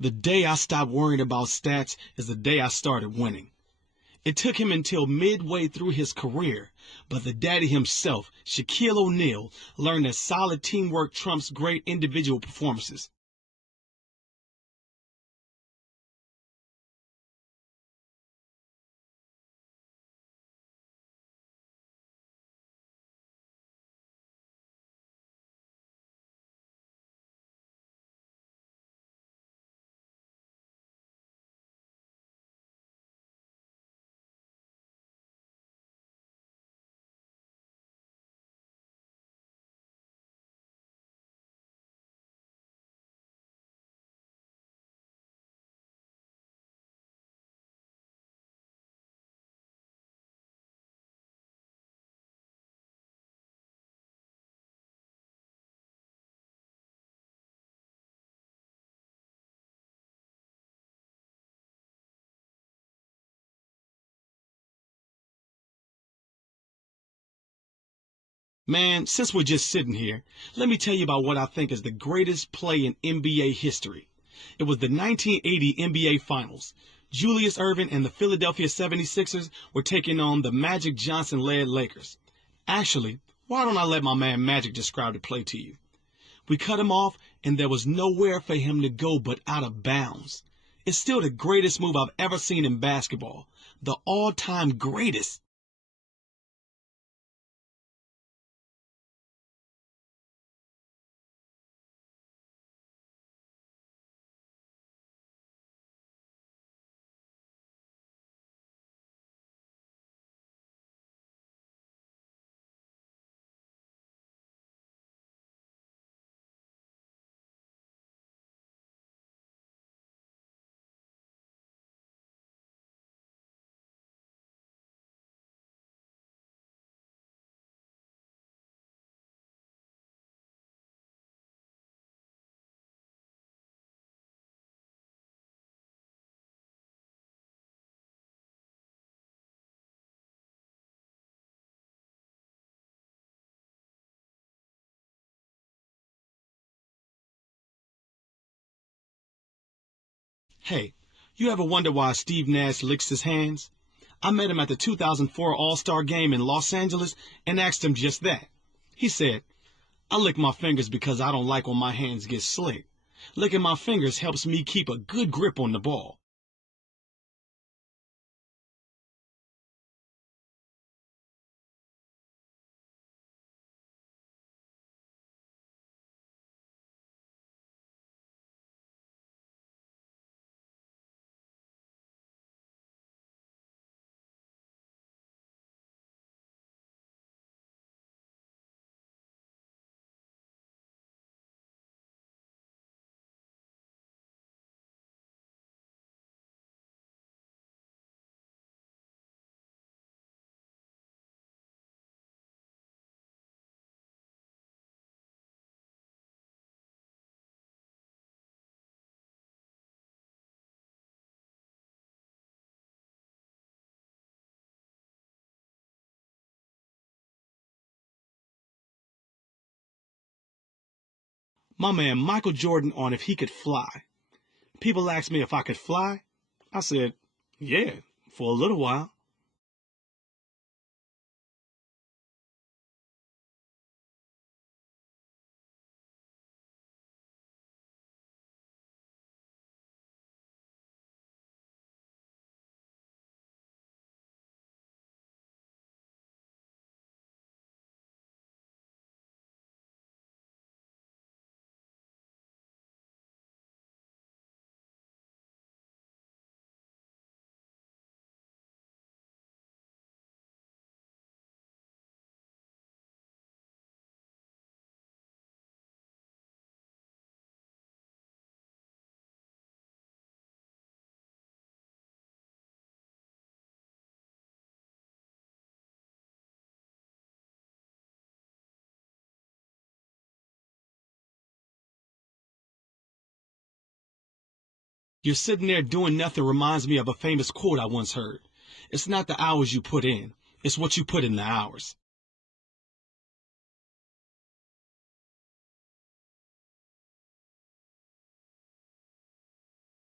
The day I stopped worrying about stats is the day I started winning. It took him until midway through his career, but the daddy himself, Shaquille O'Neal, learned that solid teamwork trumps great individual performances. Man, since we're just sitting here, let me tell you about what I think is the greatest play in NBA history. It was the 1980 NBA Finals. Julius Erving and the Philadelphia 76ers were taking on the Magic Johnson-led Lakers. Actually, why don't I let my man Magic describe the play to you? We cut him off, and there was nowhere for him to go but out of bounds. It's still the greatest move I've ever seen in basketball. The all-time greatest. Hey, you ever wonder why Steve Nash licks his hands? I met him at the 2004 All-Star Game in Los Angeles and asked him just that. He said, I lick my fingers because I don't like when my hands get slick. Licking my fingers helps me keep a good grip on the ball. My man Michael Jordan on if he could fly. People asked me if I could fly. I said, yeah, for a little while. You're sitting there doing nothing reminds me of a famous quote I once heard. It's not the hours you put in, it's what you put in the hours.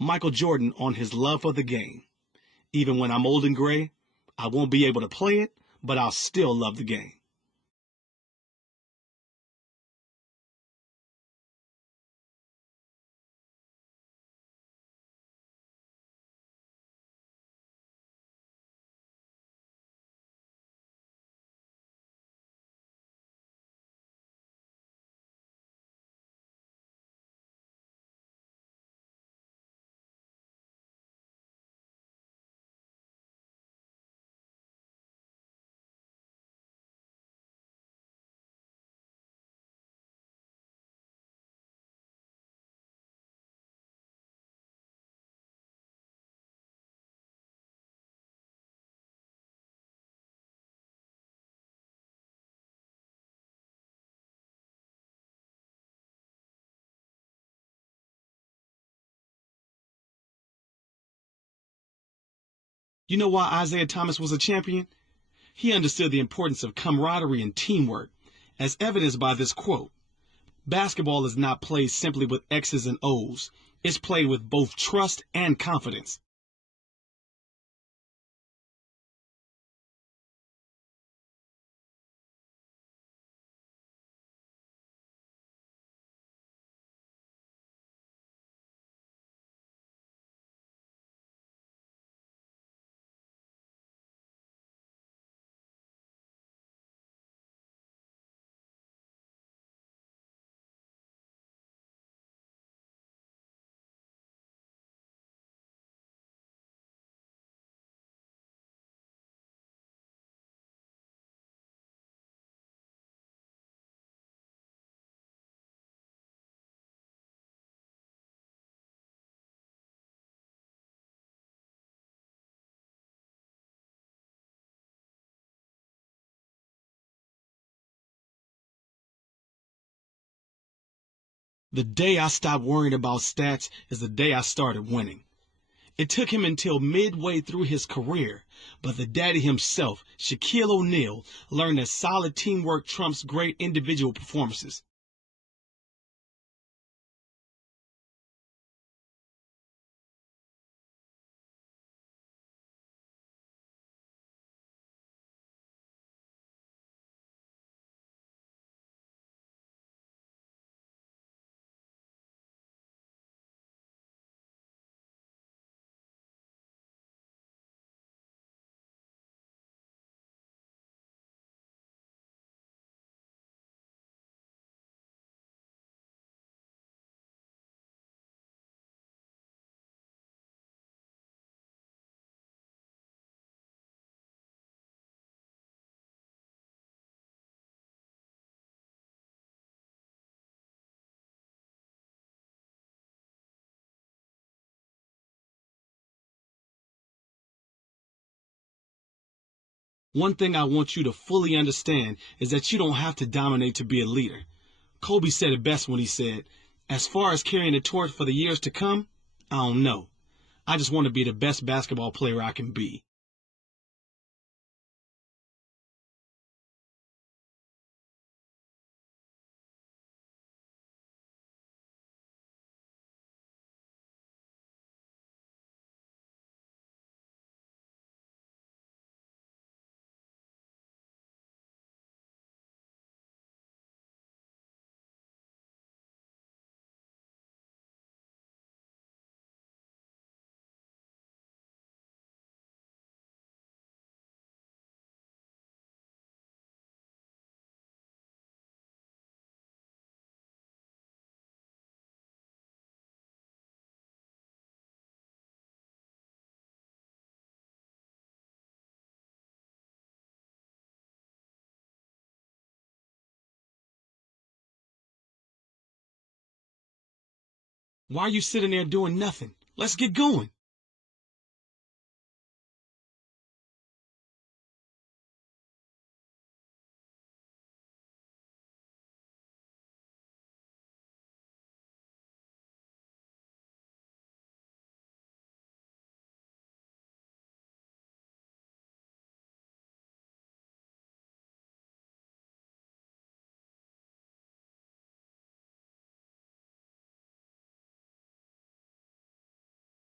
Michael Jordan on his love for the game. Even when I'm old and gray, I won't be able to play it, but I'll still love the game. You know why Isaiah Thomas was a champion? He understood the importance of camaraderie and teamwork, as evidenced by this quote. Basketball is not played simply with X's and O's. It's played with both trust and confidence. The day I stopped worrying about stats is the day I started winning. It took him until midway through his career, but the daddy himself, Shaquille O'Neal, learned that solid teamwork trumps great individual performances. One thing I want you to fully understand is that you don't have to dominate to be a leader. Kobe said it best when he said, as far as carrying the torch for the years to come, I don't know. I just want to be the best basketball player I can be. Why are you sitting there doing nothing? Let's get going.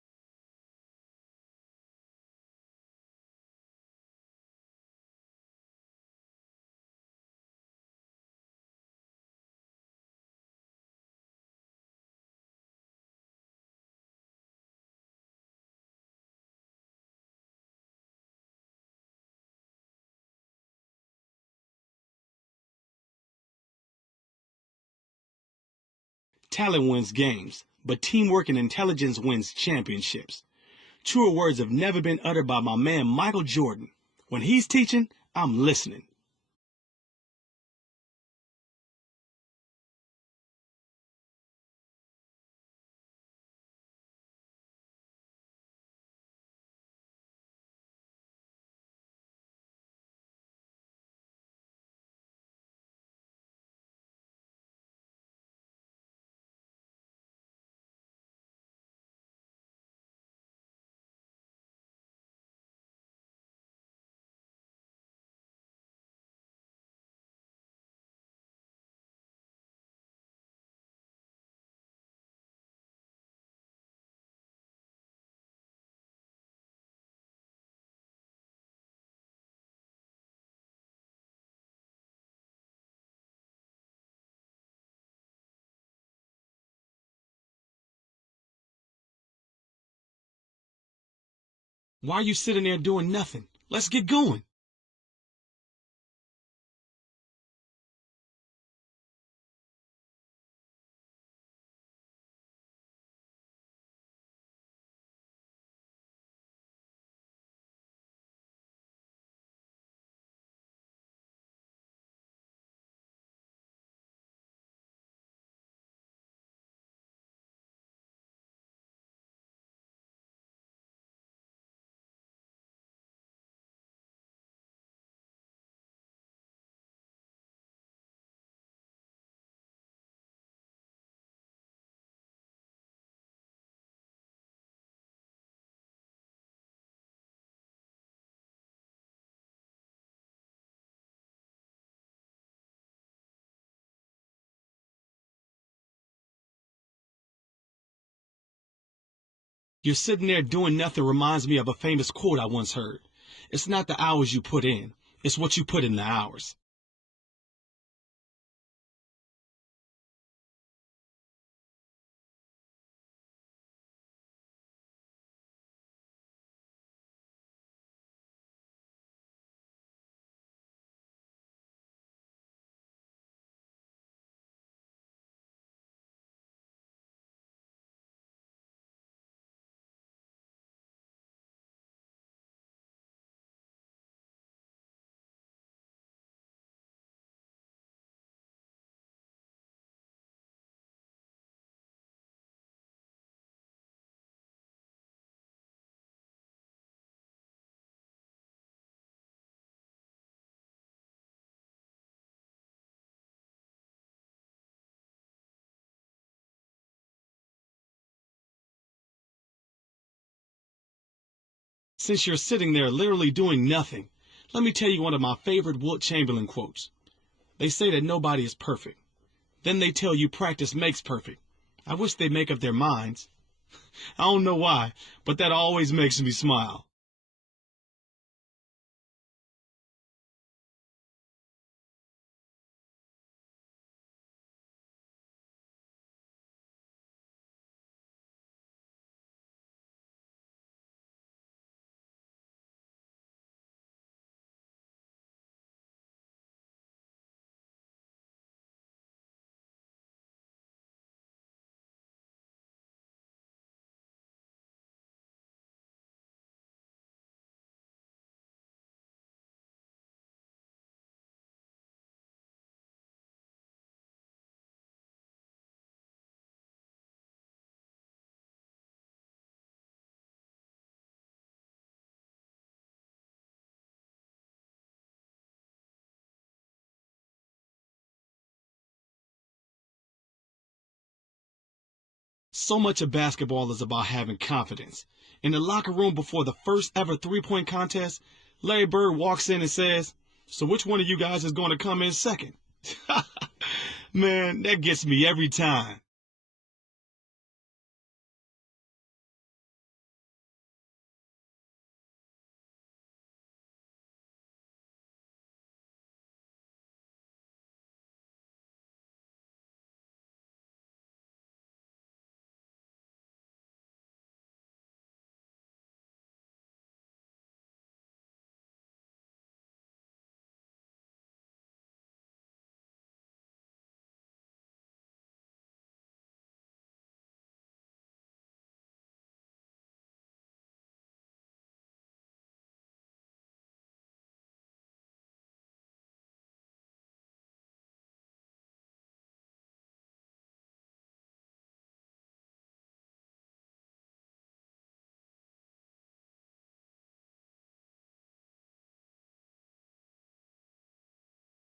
Talent wins games, but teamwork and intelligence wins championships. Truer words have never been uttered by my man Michael Jordan. When he's teaching, I'm listening. Why are you sitting there doing nothing? Let's get going. You're sitting there doing nothing reminds me of a famous quote I once heard. It's not the hours you put in, it's what you put in the hours. Since you're sitting there literally doing nothing, let me tell you one of my favorite Wilt Chamberlain quotes. They say that nobody is perfect. Then they tell you practice makes perfect. I wish they'd make up their minds. I don't know why, but that always makes me smile. So much of basketball is about having confidence. In the locker room before the first ever three-point contest, Larry Bird walks in and says, "So which one of you guys is going to come in second?" Man, that gets me every time.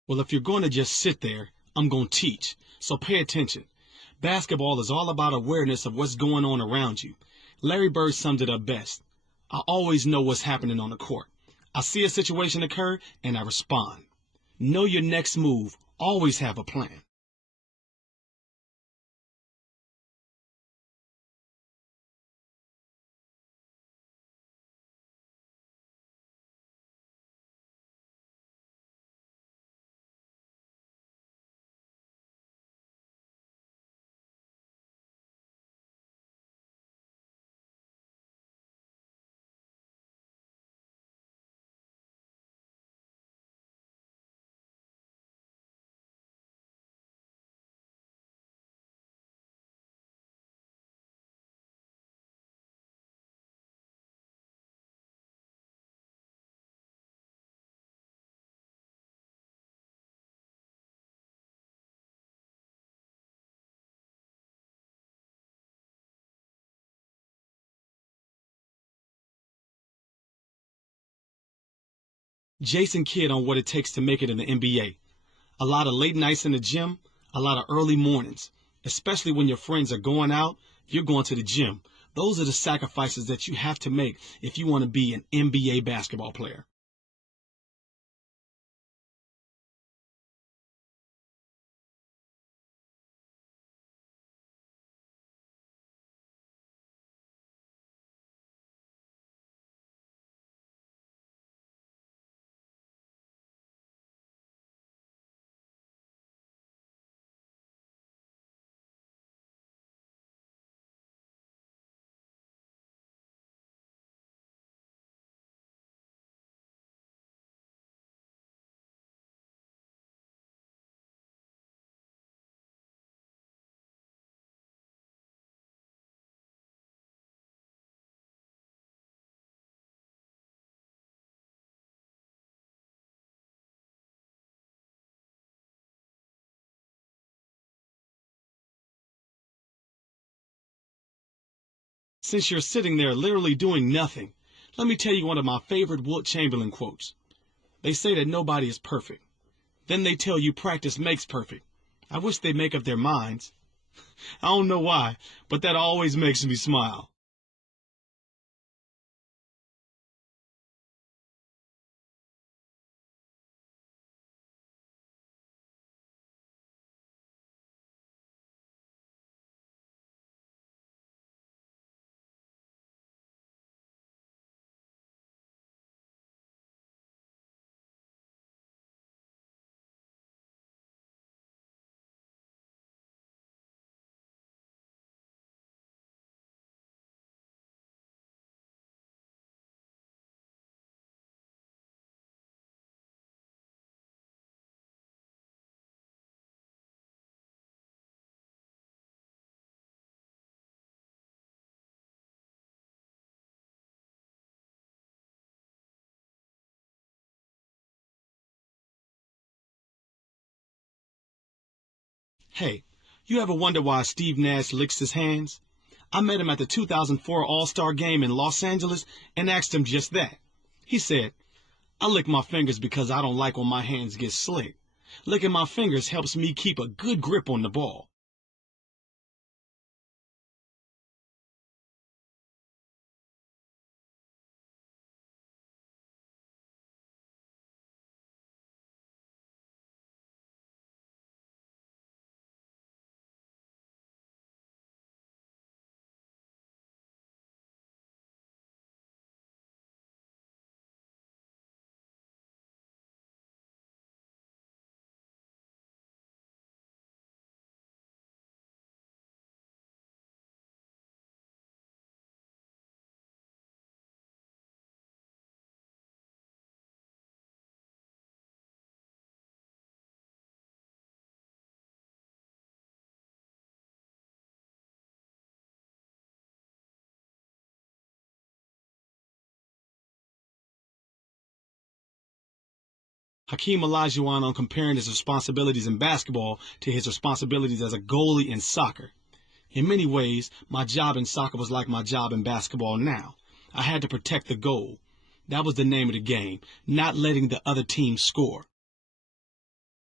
Well, if you're going to just sit there, I'm going to teach. So pay attention. Basketball is all about awareness of what's going on around you. Larry Bird summed it up best. I always know what's happening on the court. I see a situation occur and I respond. Know your next move. Always have a plan. Jason Kidd on what it takes to make it in the NBA. A lot of late nights in the gym, a lot of early mornings, especially when your friends are going out, you're going to the gym. Those are the sacrifices that you have to make if you want to be an NBA basketball player. Since you're sitting there literally doing nothing, let me tell you one of my favorite Wilt Chamberlain quotes. They say that nobody is perfect. Then they tell you practice makes perfect. I wish they'd make up their minds. I don't know why, but that always makes me smile. Hey, you ever wonder why Steve Nash licks his hands? I met him at the 2004 All-Star Game in Los Angeles and asked him just that. He said, I lick my fingers because I don't like when my hands get slick. Licking my fingers helps me keep a good grip on the ball. Hakeem Olajuwon on comparing his responsibilities in basketball to his responsibilities as a goalie in soccer. In many ways, my job in soccer was like my job in basketball now. I had to protect the goal. That was the name of the game, not letting the other team score.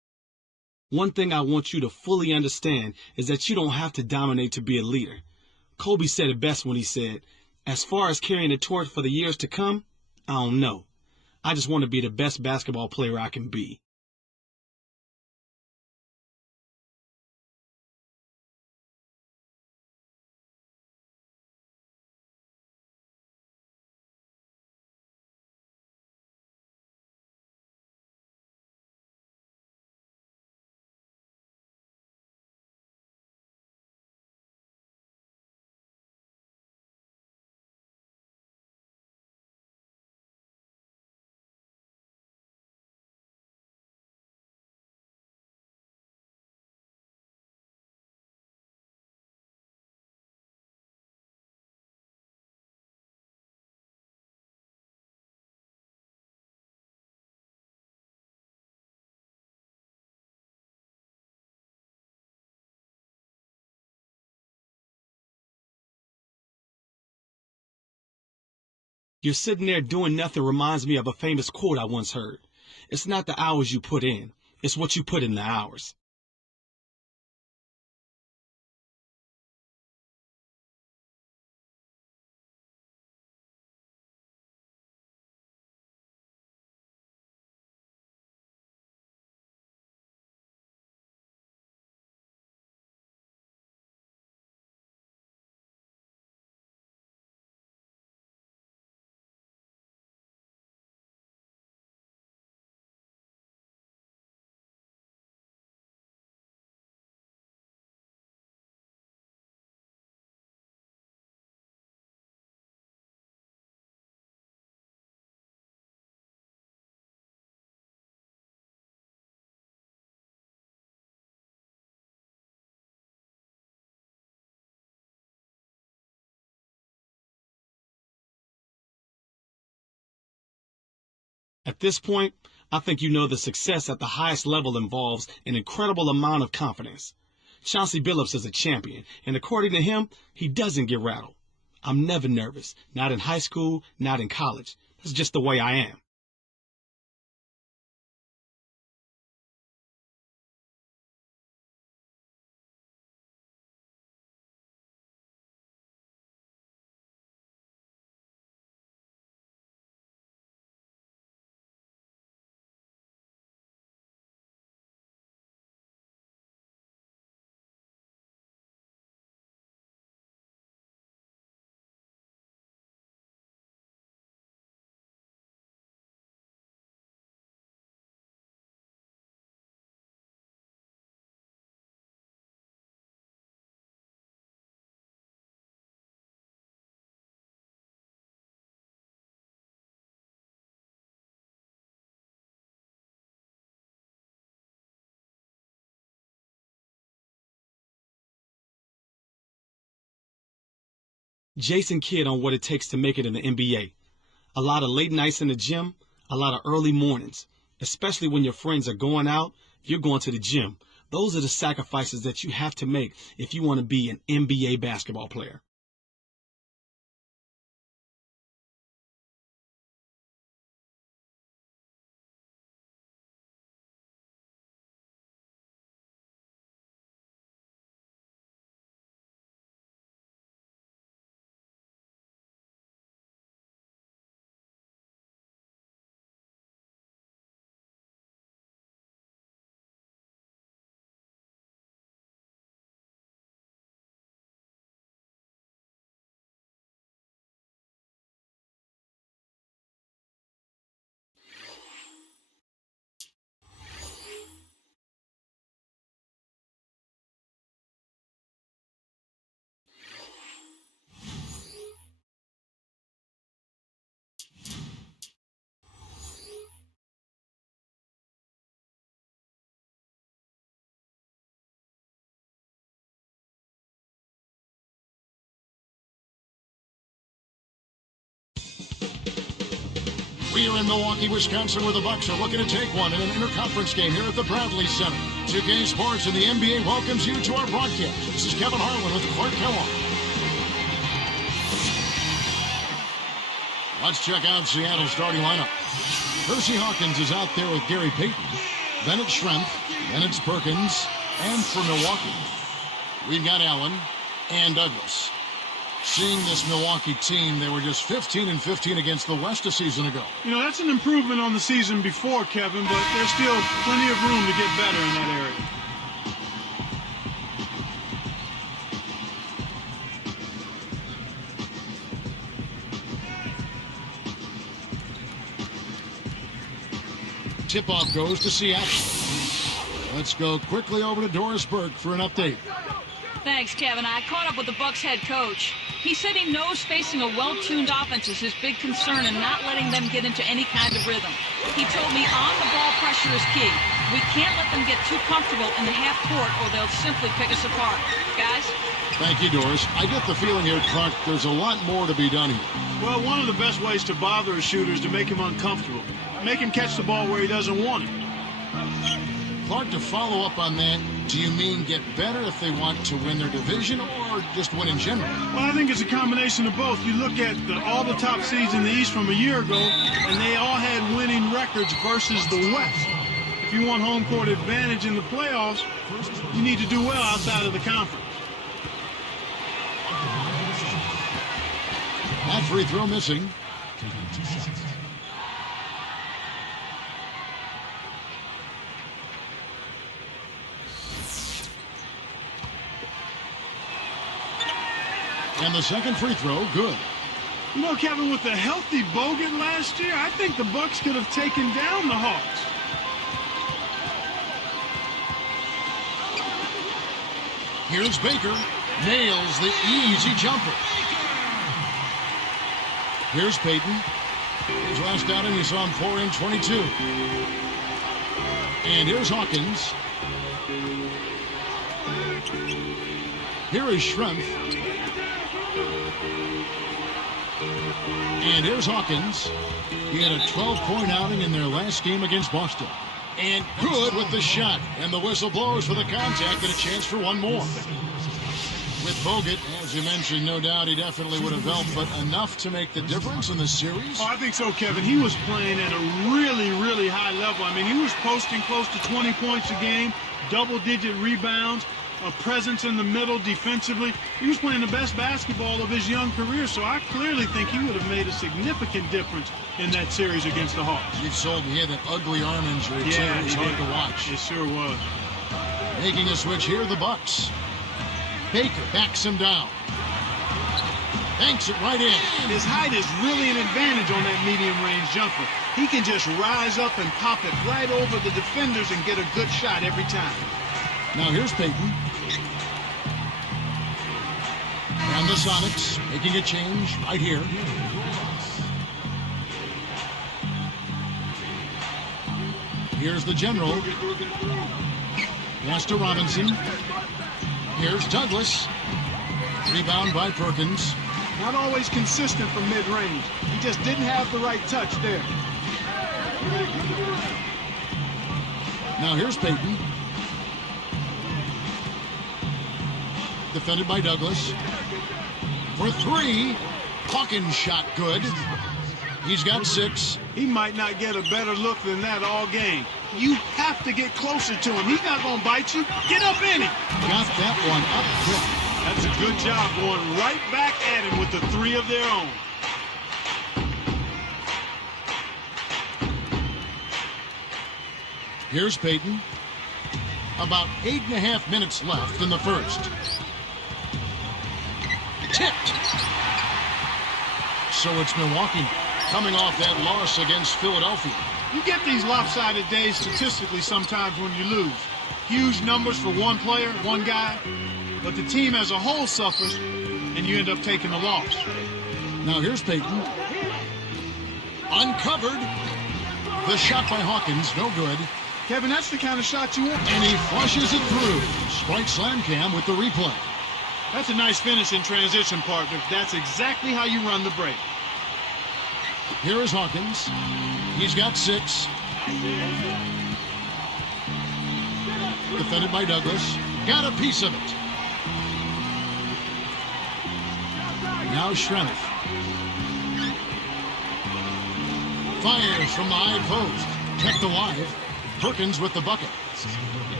One thing I want you to fully understand is that you don't have to dominate to be a leader. Kobe said it best when he said, as far as carrying the torch for the years to come, I don't know. I just want to be the best basketball player I can be. You're sitting there doing nothing reminds me of a famous quote I once heard. It's not the hours you put in, it's what you put in the hours. At this point, I think you know that success at the highest level involves an incredible amount of confidence. Chauncey Billups is a champion, and according to him, he doesn't get rattled. I'm never nervous, not in high school, not in college. That's just the way I am. Jason Kidd on what it takes to make it in the NBA. A lot of late nights in the gym, a lot of early mornings, especially when your friends are going out, you're going to the gym. Those are the sacrifices that you have to make if you want to be an NBA basketball player. We are in Milwaukee, Wisconsin, where the Bucks are looking to take one in an interconference game here at the Bradley Center. 2K Sports and the NBA welcomes you to our broadcast. This is Kevin Harlan with Clark Kellogg. Let's check out Seattle's starting lineup. Percy Hawkins is out there with Gary Payton. Bennett Schrempf, Then it's Perkins. And for Milwaukee, we've got Allen and Douglas. Seeing this Milwaukee team, they were just 15-15 against the West a season ago. You know, that's an improvement on the season before, Kevin, but there's still plenty of room to get better in that area. Tip-off goes to Seattle. Let's go quickly over to Doris Burke for an update. Thanks, Kevin. I caught up with the Bucks head coach. He said he knows facing a well-tuned offense is his big concern and not letting them get into any kind of rhythm. He told me on-the-ball pressure is key. We can't let them get too comfortable in the half court or they'll simply pick us apart. Guys? Thank you, Doris. I get the feeling here, Clark, there's a lot more to be done here. Well, one of the best ways to bother a shooter is to make him uncomfortable. Make him catch the ball where he doesn't want it. Clark, to follow up on that, do you mean get better if they want to win their division or just win in general? Well, I think it's a combination of both. You look at all the top seeds in the East from a year ago, and they all had winning records versus the West. If you want home court advantage in the playoffs, you need to do well outside of the conference. That free throw missing. And the second free throw, good. You know, Kevin, with the healthy Bogut last year, I think the Bucks could have taken down the Hawks. Here's Baker. Nails the easy jumper. Here's Payton. His last outing, you saw him pour in 22. And here's Hawkins. Here is Schrempf. And here's Hawkins. He had a 12-point outing in their last game against Boston. And good with the shot. And the whistle blows for the contact and a chance for one more. With Bogut, as you mentioned, no doubt he definitely would have helped, but enough to make the difference in the series? Oh, I think so, Kevin. He was playing at a really, really high level. I mean, he was posting close to 20 points a game, double-digit rebounds, a presence in the middle defensively. He was playing the best basketball of his young career, so I clearly think he would have made a significant difference in that series against the Hawks. You've sold me an ugly arm injury, too. Yeah, It's hard to watch. It sure was. Making a switch here, the Bucks. Baker backs him down. Banks it right in. His height is really an advantage on that medium-range jumper. He can just rise up and pop it right over the defenders and get a good shot every time. Now here's Payton. And the Sonics making a change right here. Here's the General. Pass to Robinson. Here's Douglas. Rebound by Perkins. Not always consistent from mid-range. He just didn't have the right touch there. Now here's Payton. Defended by Douglas. For three. Hawkins shot good. He's got 6. He might not get a better look than that all game. You have to get closer to him. He's not going to bite you. Get up in him. Got that one up quick. That's a good job going right back at him with the 3 of their own. Here's Payton. About 8.5 minutes left in the first. Tipped. So it's Milwaukee coming off that loss against Philadelphia. You get these lopsided days statistically sometimes when you lose. Huge numbers for one player, one guy, but the team as a whole suffers, and you end up taking the loss. Now here's Payton. Uncovered. The shot by Hawkins, no good. Kevin, that's the kind of shot you want. And he flushes it through. Sprite Slam Cam with the replay. That's a nice finish in transition, partner. That's exactly how you run the break. Here is Hawkins. He's got 6. Defended by Douglas. Got a piece of it. Now Schrempf. Fires from the high post. Kept alive. Perkins with the bucket.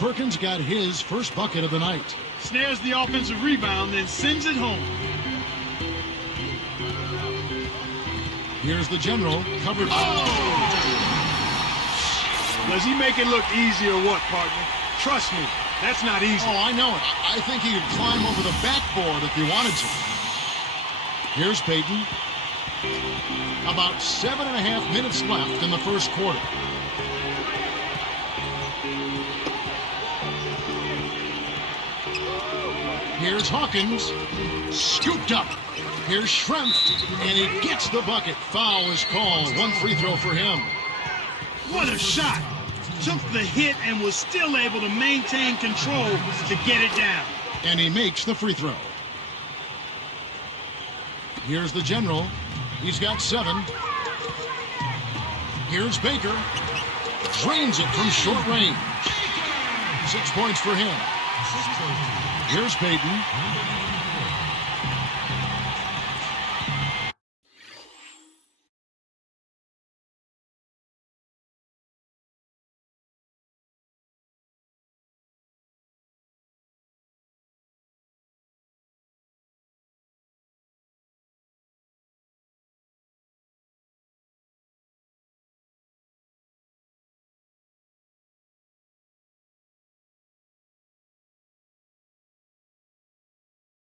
Perkins got his first bucket of the night. Snares the offensive rebound, then sends it home. Here's the general, covered. Does he make it look easy or what, partner? Trust me, that's not easy. Oh, I know it. I think he could climb over the backboard if he wanted to. Here's Peyton. About 7.5 minutes left in the first quarter. Here's Hawkins, scooped up. Here's Schrempf, and he gets the bucket. Foul is called. One free throw for him. What a shot! Took the hit and was still able to maintain control to get it down. And he makes the free throw. Here's the general. He's got 7. Here's Baker. Drains it from short range. 6 points for him. Here's Peyton.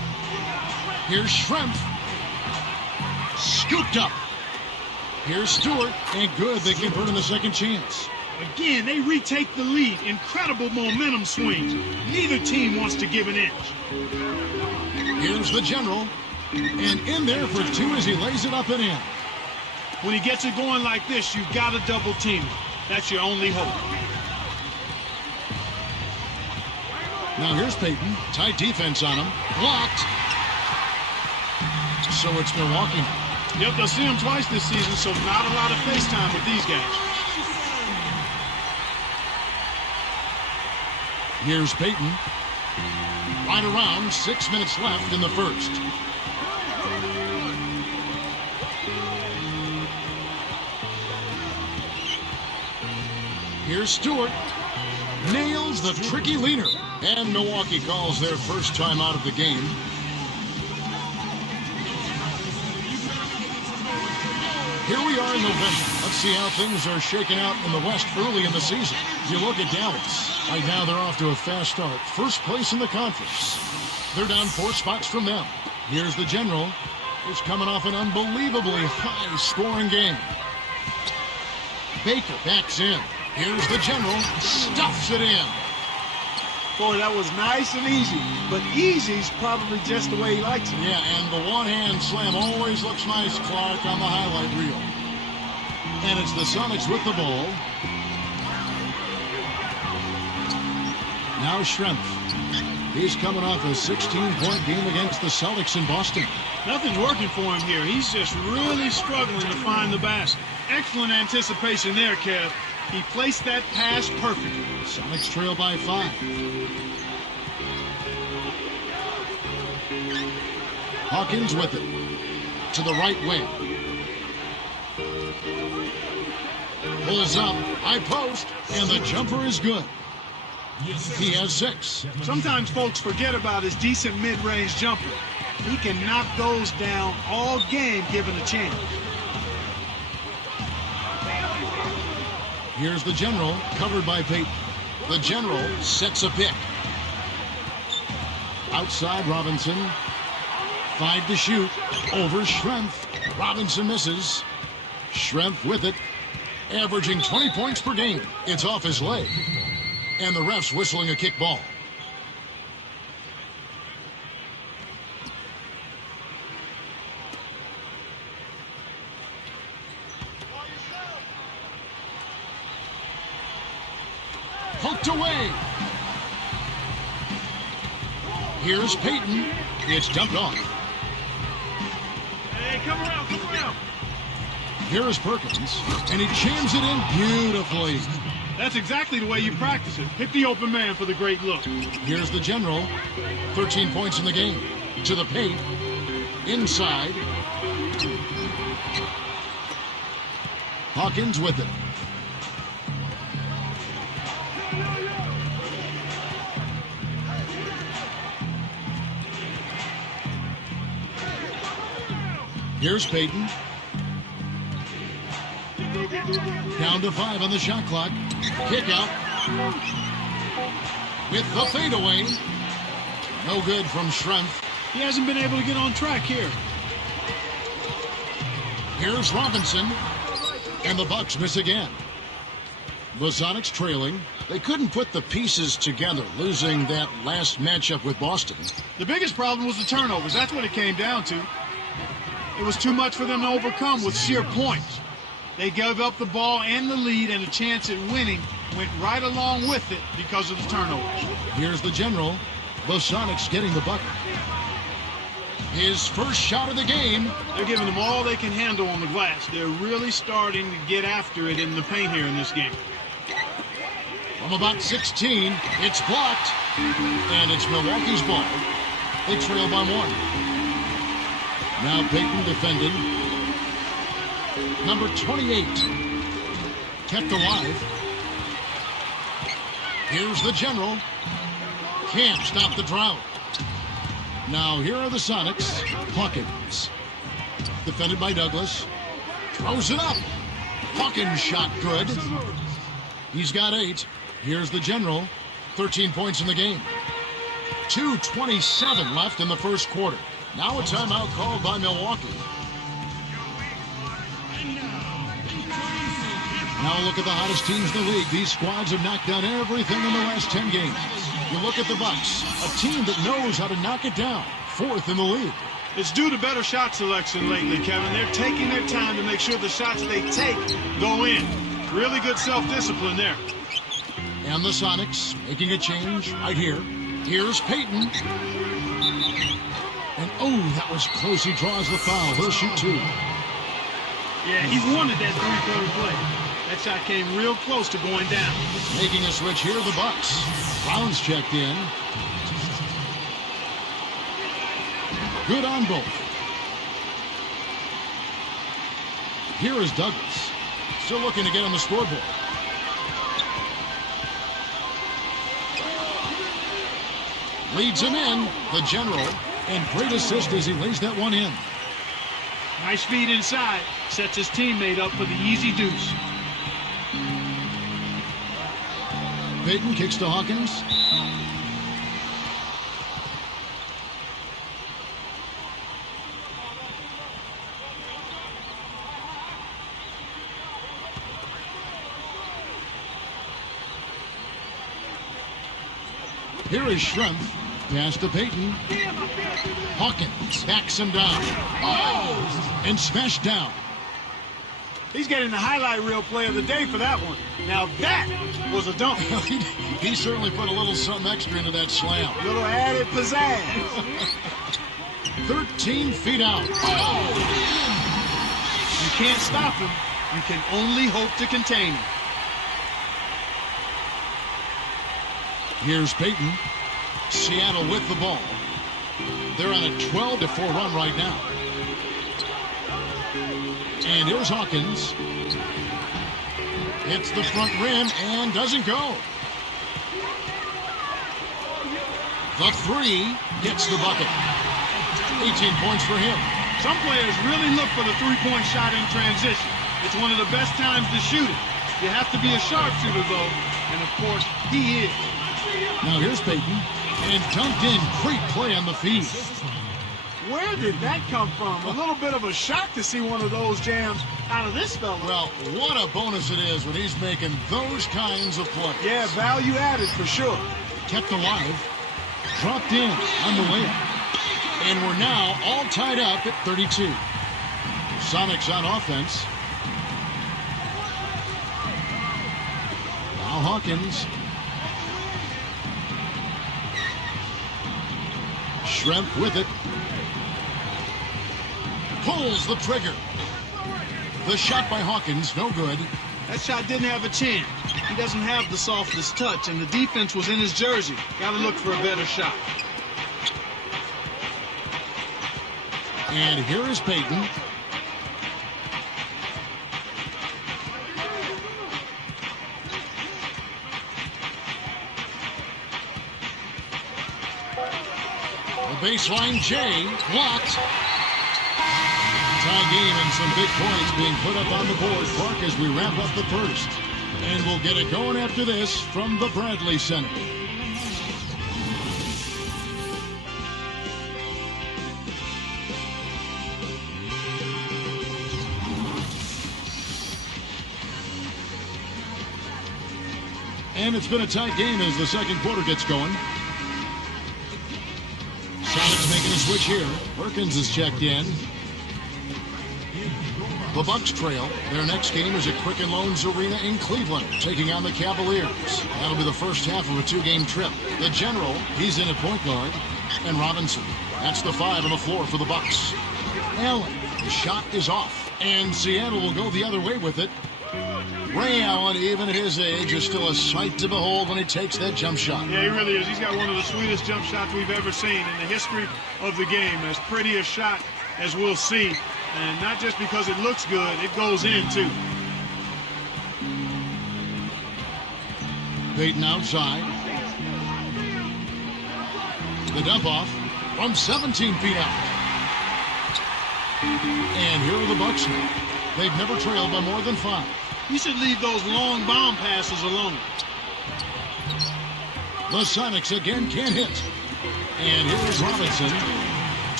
Here's Schrempf. Scooped up. Here's Stewart. And good, they convert in the second chance. Again, they retake the lead. Incredible momentum swings. Neither team wants to give an inch. Here's the General. And in there for two as he lays it up and in. When he gets it going like this, you've got to double team him. That's your only hope. Now here's Payton. Tight defense on him. Blocked. So it's Milwaukee. Yep, they'll see him twice this season, so not a lot of face time with these guys. Here's Payton. Right around 6 minutes left in the first. Here's Stewart. Nails the tricky leaner. And Milwaukee calls their first time out of the game. Here we are in November. Let's see how things are shaking out in the West early in the season. You look at Dallas. Right now they're off to a fast start. First place in the conference. They're down 4 spots from them. Here's the General. He's coming off an unbelievably high-scoring game. Baker backs in. Here's the General. Stuffs it in. Boy, that was nice and easy. But easy's probably just the way he likes it. Yeah, and the one-hand slam always looks nice, Clark, on the highlight reel. And it's the Sonics with the ball. Now Schrempf. He's coming off a 16-point game against the Celtics in Boston. Nothing's working for him here. He's just really struggling to find the basket. Excellent anticipation there, Kev. He placed that pass perfectly. Sonics trail by 5. Hawkins with it. To the right wing. Pulls up. High post. And the jumper is good. He has 6. Sometimes folks forget about his decent mid-range jumper. He can knock those down all game given a chance. Here's the General, covered by Payton. The General sets a pick. Outside Robinson. 5 to shoot. Over Schrempf. Robinson misses. Schrempf with it. Averaging 20 points per game. It's off his leg. And the ref's whistling a kick ball. Poked away. Here's Payton. It's dumped off. Hey, come around, come around. Here is Perkins, and he jams it in beautifully. That's exactly the way you practice it. Hit the open man for the great look. Here's the General. 13 points in the game. To the paint. Inside. Hawkins with it. Here's Payton. Down to 5 on the shot clock. Kick out. With the fadeaway. No good from Schrempf. He hasn't been able to get on track here. Here's Robinson. And the Bucks miss again. The Sonics trailing. They couldn't put the pieces together, losing that last matchup with Boston. The biggest problem was the turnovers. That's what it came down to. It was too much for them to overcome with sheer points. They gave up the ball and the lead, and a chance at winning went right along with it because of the turnovers. Here's the General. The Sonics getting the bucket. His first shot of the game. They're giving them all they can handle on the glass. They're really starting to get after it in the paint here in this game. From about 16, it's blocked. And it's Milwaukee's ball. They trail by 1. Now Payton defending. Number 28. Kept alive. Here's the General. Can't stop the drought. Now here are the Sonics. Hawkins. Defended by Douglas. Throws it up. Hawkins shot good. He's got 8. Here's the General. 13 points in the game. 2:27 left in the first quarter. Now a timeout called by Milwaukee. Now a look at the hottest teams in the league. These squads have knocked down everything in the last 10 games. You look at the Bucks, a team that knows how to knock it down, 4th in the league. It's due to better shot selection lately, Kevin. They're taking their time to make sure the shots they take go in. Really good self-discipline there. And the Sonics making a change right here. Here's Payton. And oh, that was close. He draws the foul. He'll shoot 2. Yeah, he wanted that three-quarter play. That shot came real close to going down. Making a switch here, the Bucks. Brown's checked in. Good on both. Here is Douglas. Still looking to get on the scoreboard. Leads him in, the general. And great assist as he lays that one in. Nice feed inside. Sets his teammate up for the easy deuce. Payton kicks to Hawkins. Here is Schrempf. Pass to Payton. Hawkins backs him down. Oh! And smashed down. He's getting the highlight reel play of the day for that one. Now that was a dunk. He certainly put a little something extra into that slam. A little added pizzazz. 13 feet out. Oh! You can't stop him. You can only hope to contain him. Here's Payton. Seattle with the ball. They're on a 12-4 run right now. And here's Hawkins. Hits the front rim and doesn't go. The 3 gets the bucket. 18 points for him. Some players really look for the three-point shot in transition. It's one of the best times to shoot it. You have to be a sharpshooter, though. And, of course, he is. Now here's Payton. And dunked in. Great play on the feed. Where did that come from? A little bit of a shock to see one of those jams out of this fella. Well, what a bonus it is when he's making those kinds of plays. Yeah, value added for sure. Kept alive. Dropped in on the layup. And we're now all tied up at 32. Sonics on offense. Now Hawkins. Schrempf with it. Pulls the trigger. The shot by Hawkins, no good. That shot didn't have a chance. He doesn't have the softest touch, and the defense was in his jersey. Got to look for a better shot. And here is Payton. The baseline J blocked. Tie game and some big points being put up on the board, Clark, as we wrap up the first. And we'll get it going after this from the Bradley Center. And it's been a tight game as the second quarter gets going. Sonics making a switch here. Perkins is checked in. The Bucks trail. Their next game is at Quicken Loans Arena in Cleveland, taking on the Cavaliers. That'll be the first half of a 2-game trip. The general, he's in at point guard. And Robinson. That's the 5 on the floor for the Bucks. Allen, the shot is off. And Seattle will go the other way with it. Ray Allen, even at his age, is still a sight to behold when he takes that jump shot. Yeah, he really is. He's got one of the sweetest jump shots we've ever seen in the history of the game. As pretty a shot as we'll see. And not just because it looks good, it goes in, too. Payton outside. The dump off from 17 feet out. And here are the Bucks now. They've never trailed by more than 5. You should leave those long bomb passes alone. The Sonics again can't hit. And here's Robinson.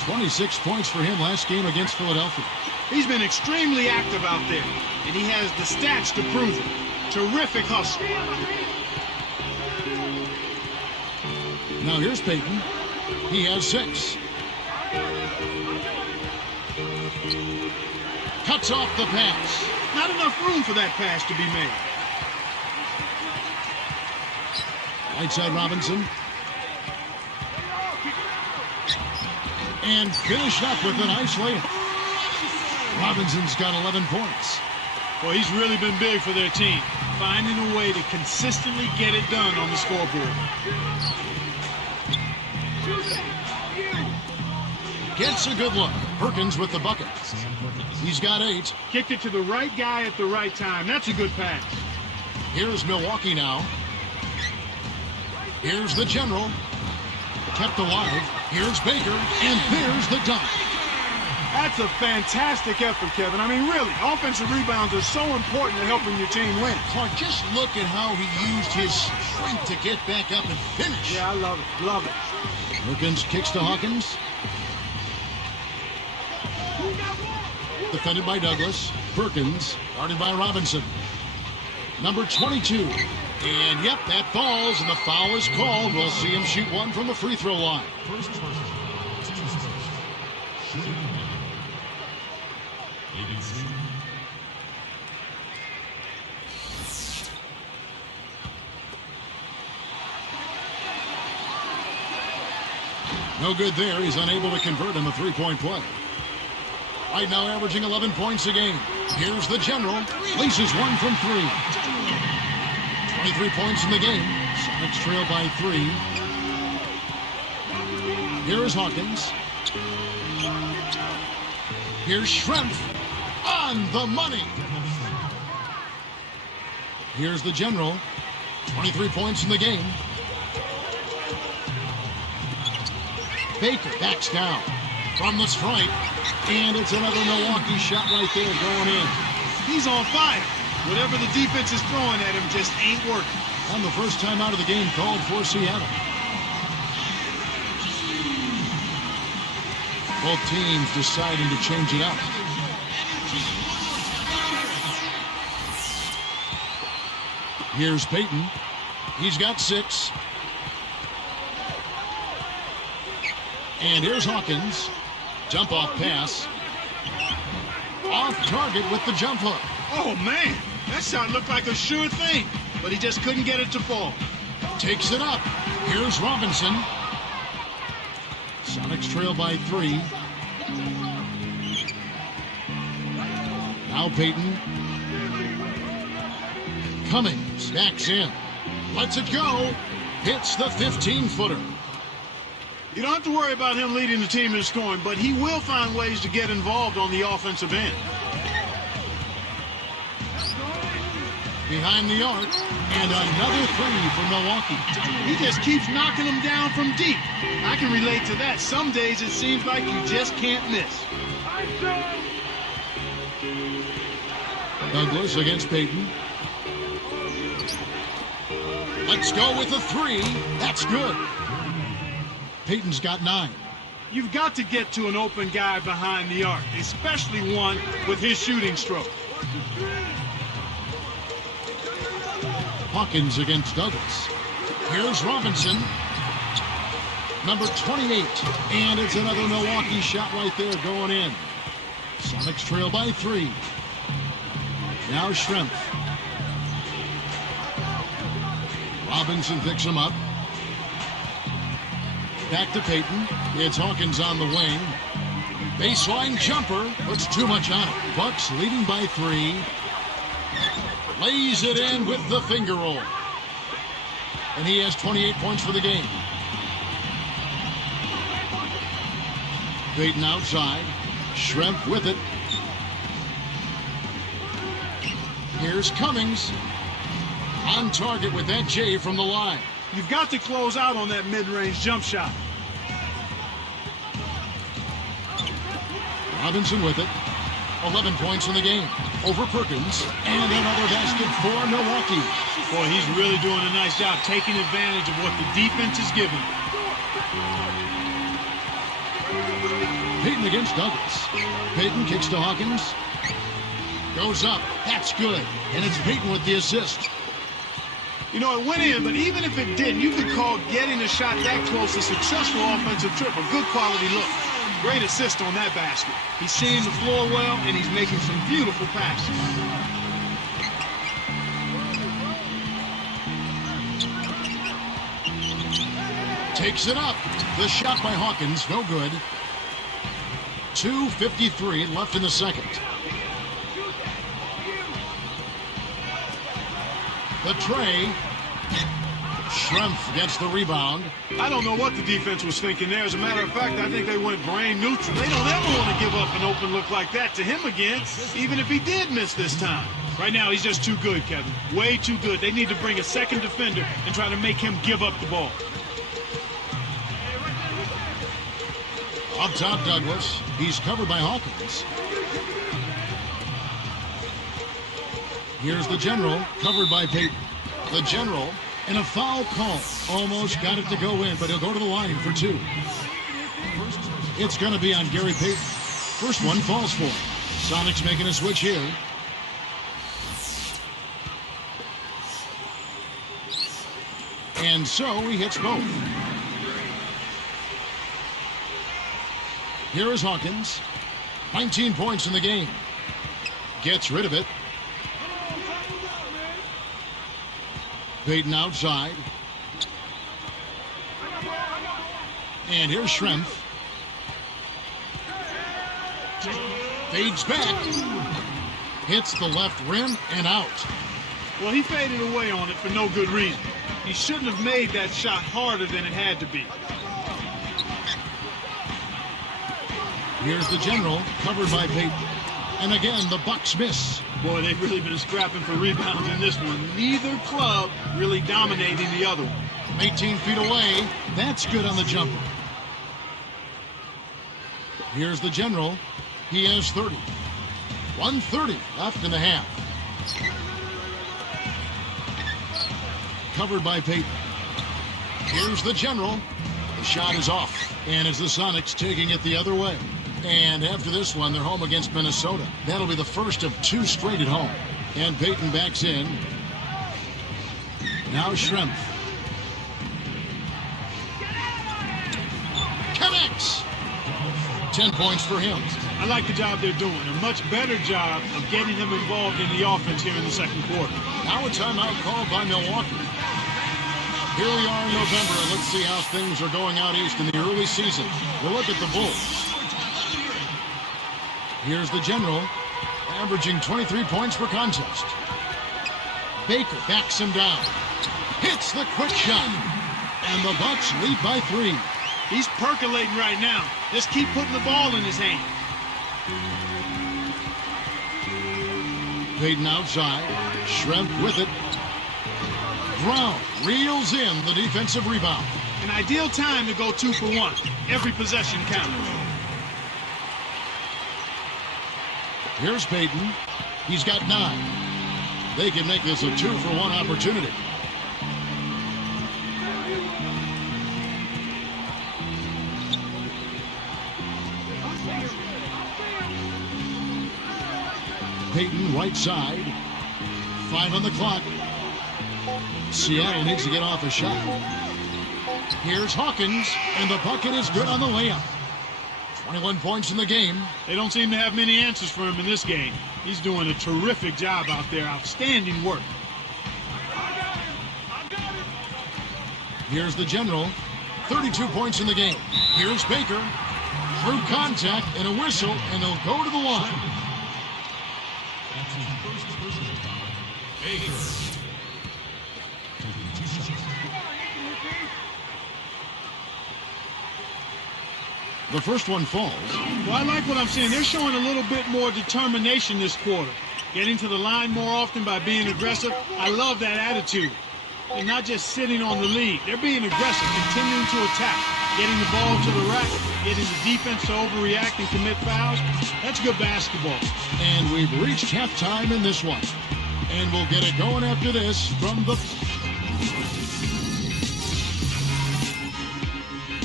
26 points for him last game against Philadelphia. He's been extremely active out there, and he has the stats to prove it. Terrific hustle. Now here's Payton. He has 6. Cuts off the pass. Not enough room for that pass to be made. Right side Robinson. And finished up with a nice layup. Robinson's got 11 points. Well, he's really been big for their team, finding a way to consistently get it done on the scoreboard. Gets a good look. Perkins with the bucket. He's got 8. Kicked it to the right guy at the right time. That's a good pass. Here's Milwaukee now. Here's the General. Kept alive. Here's Baker. And there's the dunk. That's a fantastic effort, Kevin. I mean, really, offensive rebounds are so important to helping your team win. Clark, just look at how he used his strength to get back up and finish. Yeah, I love it. Love it. Perkins kicks to Hawkins. Defended by Douglas. Perkins guarded by Robinson. Number 22. And yep, that falls, and the foul is called. We'll see him shoot one from the free throw line. First person. Team's first. Shooting. ABC. No good there. He's unable to convert on the three-point play. Right now averaging 11 points a game. Here's the General. Laces one from 3. 23 points in the game. Sonics trail by 3. Here is Hawkins. Here's Schrempf on the money. Here's the General. 23 points in the game. Baker backs down from the stripe. And it's another Milwaukee shot right there going in. He's on fire. Whatever the defense is throwing at him just ain't working. And the first time out of the game called for Seattle. Both teams deciding to change it up. Here's Payton. He's got 6. And here's Hawkins. Jump off pass. Off target with the jump hook. Oh, man. That shot looked like a sure thing, but he just couldn't get it to fall. Takes it up. Here's Robinson. Sonics trail by 3. Now Payton. Cummings backs in. Lets it go. Hits the 15-footer. You don't have to worry about him leading the team in scoring, but he will find ways to get involved on the offensive end. Behind the arc, and another 3 for Milwaukee. He just keeps knocking them down from deep. I can relate to that. Some days it seems like you just can't miss. Douglas against Payton. Let's go with the 3. That's good. Payton's got 9. You've got to get to an open guy behind the arc, especially one with his shooting stroke. Hawkins against Douglas. Here's Robinson. Number 28. And it's another Milwaukee shot right there going in. Sonics trail by 3. Now Schrempf. Robinson picks him up. Back to Payton. It's Hawkins on the wing. Baseline jumper. Puts too much on it. Bucks leading by 3. Lays it in with the finger roll. And he has 28 points for the game. Payton outside. Schrempf with it. Here's Cummings. On target with that J from the line. You've got to close out on that mid-range jump shot. Robinson with it. 11 points in the game. Over Perkins. And another basket for Milwaukee. Boy, he's really doing a nice job taking advantage of what the defense is giving. Payton against Douglas. Payton kicks to Hawkins. Goes up. That's good. And it's Payton with the assist. You know, it went in, but even if it didn't, you could call getting a shot that close a successful offensive trip, a good quality look. Great assist on that basket. He's seeing the floor well, and he's making some beautiful passes. Takes it up. The shot by Hawkins, no good. 2:53 left in the second. The tray. Schrempf gets the rebound. I don't know what the defense was thinking there. As a matter of fact, I think they went brain neutral. They don't ever want to give up an open look like that to him again, even if he did miss this time. Right now, he's just too good, Kevin. Way too good. They need to bring a second defender and try to make him give up the ball. Up top, Douglas. He's covered by Hawkins. Here's the general, covered by Payton. The general, and a foul call. Almost got it to go in, but he'll go to the line for two. It's going to be on Gary Payton. First one falls for him. Sonics making a switch here. And so he hits both. Here is Hawkins. 19 points in the game. Gets rid of it. Payton outside. And here's Schrempf. Fades back. Hits the left rim and out. Well, he faded away on it for no good reason. He shouldn't have made that shot harder than it had to be. Here's the general, covered by Payton. And again, the Bucks miss. Boy, they've really been scrapping for rebounds in this one. Neither club really dominating the other one. 18 feet away. That's good on the jumper. Here's the general. He has 30. 1:30 left in the half. Covered by Payton. Here's the general. The shot is off. And it's the Sonics taking it the other way. And after this one, they're home against Minnesota. That'll be the first of two straight at home. And Payton backs in. Now Schrempf. Connects. 10 points for him. I like the job they're doing. A much better job of getting him involved in the offense here in the second quarter. Now a timeout called by Milwaukee. Here we are in November, and let's see how things are going out east in the early season. We'll look at the Bulls. Here's the general, averaging 23 points per contest. Baker backs him down. Hits the quick shot. And the Bucks lead by 3. He's percolating right now. Just keep putting the ball in his hand. Payton outside. Schrempf with it. Brown reels in the defensive rebound. An ideal time to go 2 for 1. Every possession counts. Here's Payton. He's got 9. They can make this a 2-for-1 opportunity. Payton right side. 5 on the clock. Seattle needs to get off a shot. Here's Hawkins, and the bucket is good on the layup. 21 points in the game. They don't seem to have many answers for him in this game. He's doing a terrific job out there. Outstanding work. Here's the general. 32 points in the game. Here's Baker. Through contact and a whistle, and he'll go to the line. That's his first personal foul. Baker. Taking 2 shots. The first one falls. Well, I like what I'm seeing. They're showing a little bit more determination this quarter. Getting to the line more often by being aggressive. I love that attitude. And not just sitting on the lead. They're being aggressive, continuing to attack. Getting the ball to the rack, getting the defense to overreact and commit fouls. That's good basketball. And we've reached halftime in this one. And we'll get it going after this from the...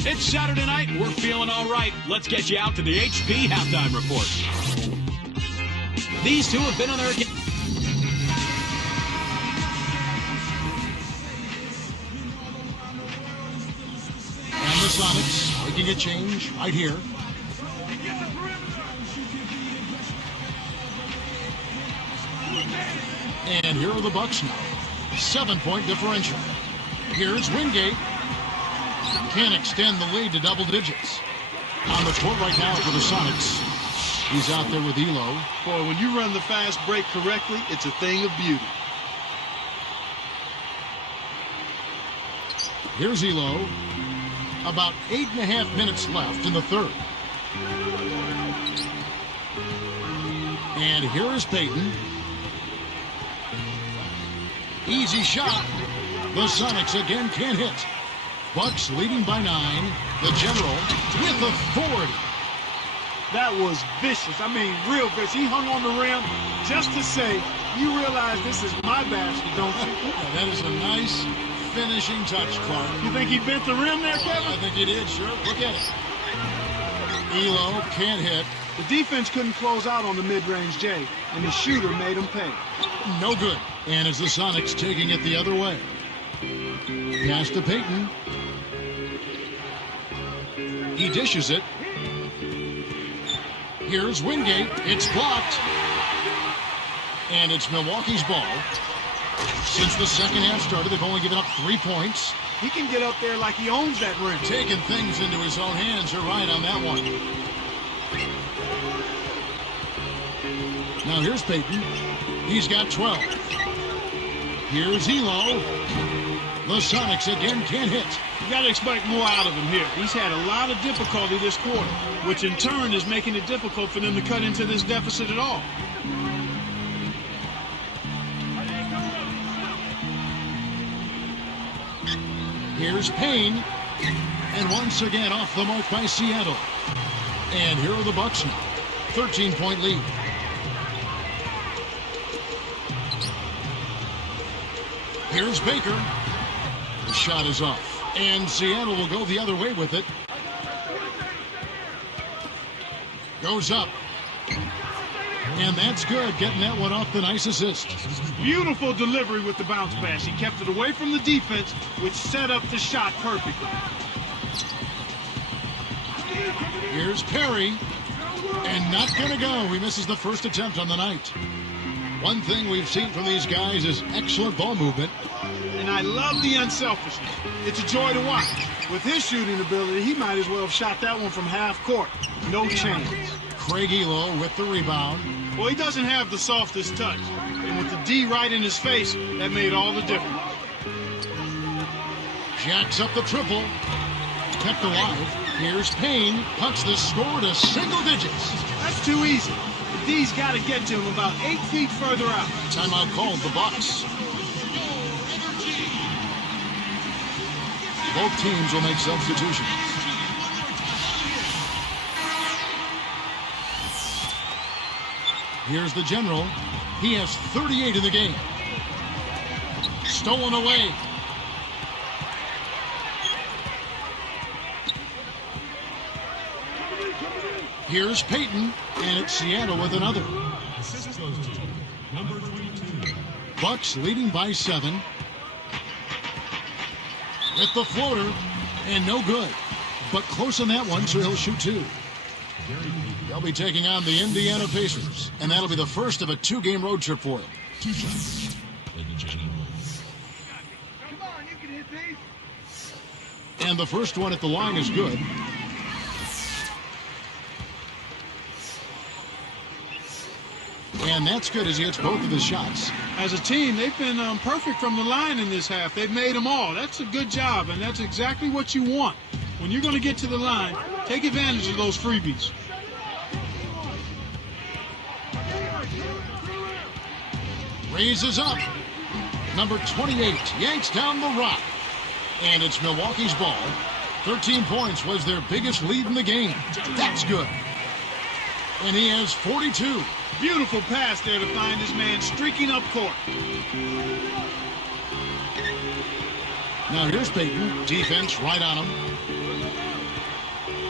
It's Saturday night and we're feeling all right. Let's get you out to the HP halftime report. These two have been on their game. And the Sonics making a change right here. And here are the Bucks now. 7-point differential. Here's Wingate. Can't extend the lead to double digits. On the court right now for the Sonics. He's out there with Elo. Boy, when you run the fast break correctly, it's a thing of beauty. Here's Elo. About 8.5 minutes left in the third. And here is Payton. Easy shot. The Sonics again can't hit. Bucks leading by 9. The General with authority. That was vicious. I mean, real vicious. He hung on the rim just to say, you realize this is my basket, don't you? Yeah, that is a nice finishing touch, Clark. You think he bent the rim there, Kevin? I think he did, sure. Look at it. Elo can't hit. The defense couldn't close out on the mid-range J, and the shooter made him pay. No good. And as the Sonics taking it the other way. Pass to Payton. He dishes it. Here's Wingate. It's blocked. And it's Milwaukee's ball. Since the second half started, they've only given up 3 points. He can get up there like he owns that rim. Taking things into his own hands. You're right on that one. Now here's Payton. He's got 12. Here's Elo. The Sonics again can't hit. You got to expect more out of him here. He's had a lot of difficulty this quarter, which in turn is making it difficult for them to cut into this deficit at all. Here's Payne. And once again off the mark by Seattle. And here are the Bucks now. 13-point lead. Here's Baker. The shot is off. And Seattle will go the other way with it. Goes up. And that's good, getting that one off the nice assist. Beautiful delivery with the bounce pass. He kept it away from the defense, which set up the shot perfectly. Here's Perry. And not going to go. He misses the first attempt on the night. One thing we've seen from these guys is excellent ball movement. And I love the unselfishness. It's a joy to watch. With his shooting ability, he might as well have shot that one from half court. No chance. Craig Elo with the rebound. Well, he doesn't have the softest touch. And with the D right in his face, that made all the difference. Jacks up the triple. Kept alive. Here's Payne. Puts the score to single digits. That's too easy. The D's got to get to him about 8 feet further out. Timeout called the Bucks. Both teams will make substitutions. Here's the General. He has 38 in the game. Stolen away. Here's Payton, and it's Seattle with another. Assist goes to number 22. Bucks leading by 7. With the floater, and no good. But close on that one, so he'll shoot 2. They'll be taking on the Indiana Pacers, and that'll be the first of a 2-game road trip for them. 2 shots. In the general. Come on, you can hit these. And the first one at the line is good. And that's good as he hits both of his shots. As a team, they've been perfect from the line in this half. They've made them all. That's a good job, and that's exactly what you want. When you're going to get to the line, take advantage of those freebies. Raises up. Number 28 yanks down the rock. And it's Milwaukee's ball. 13 points was their biggest lead in the game. That's good. And he has 42. Beautiful pass there to find his man streaking up court. Now here's Payton. Defense right on him.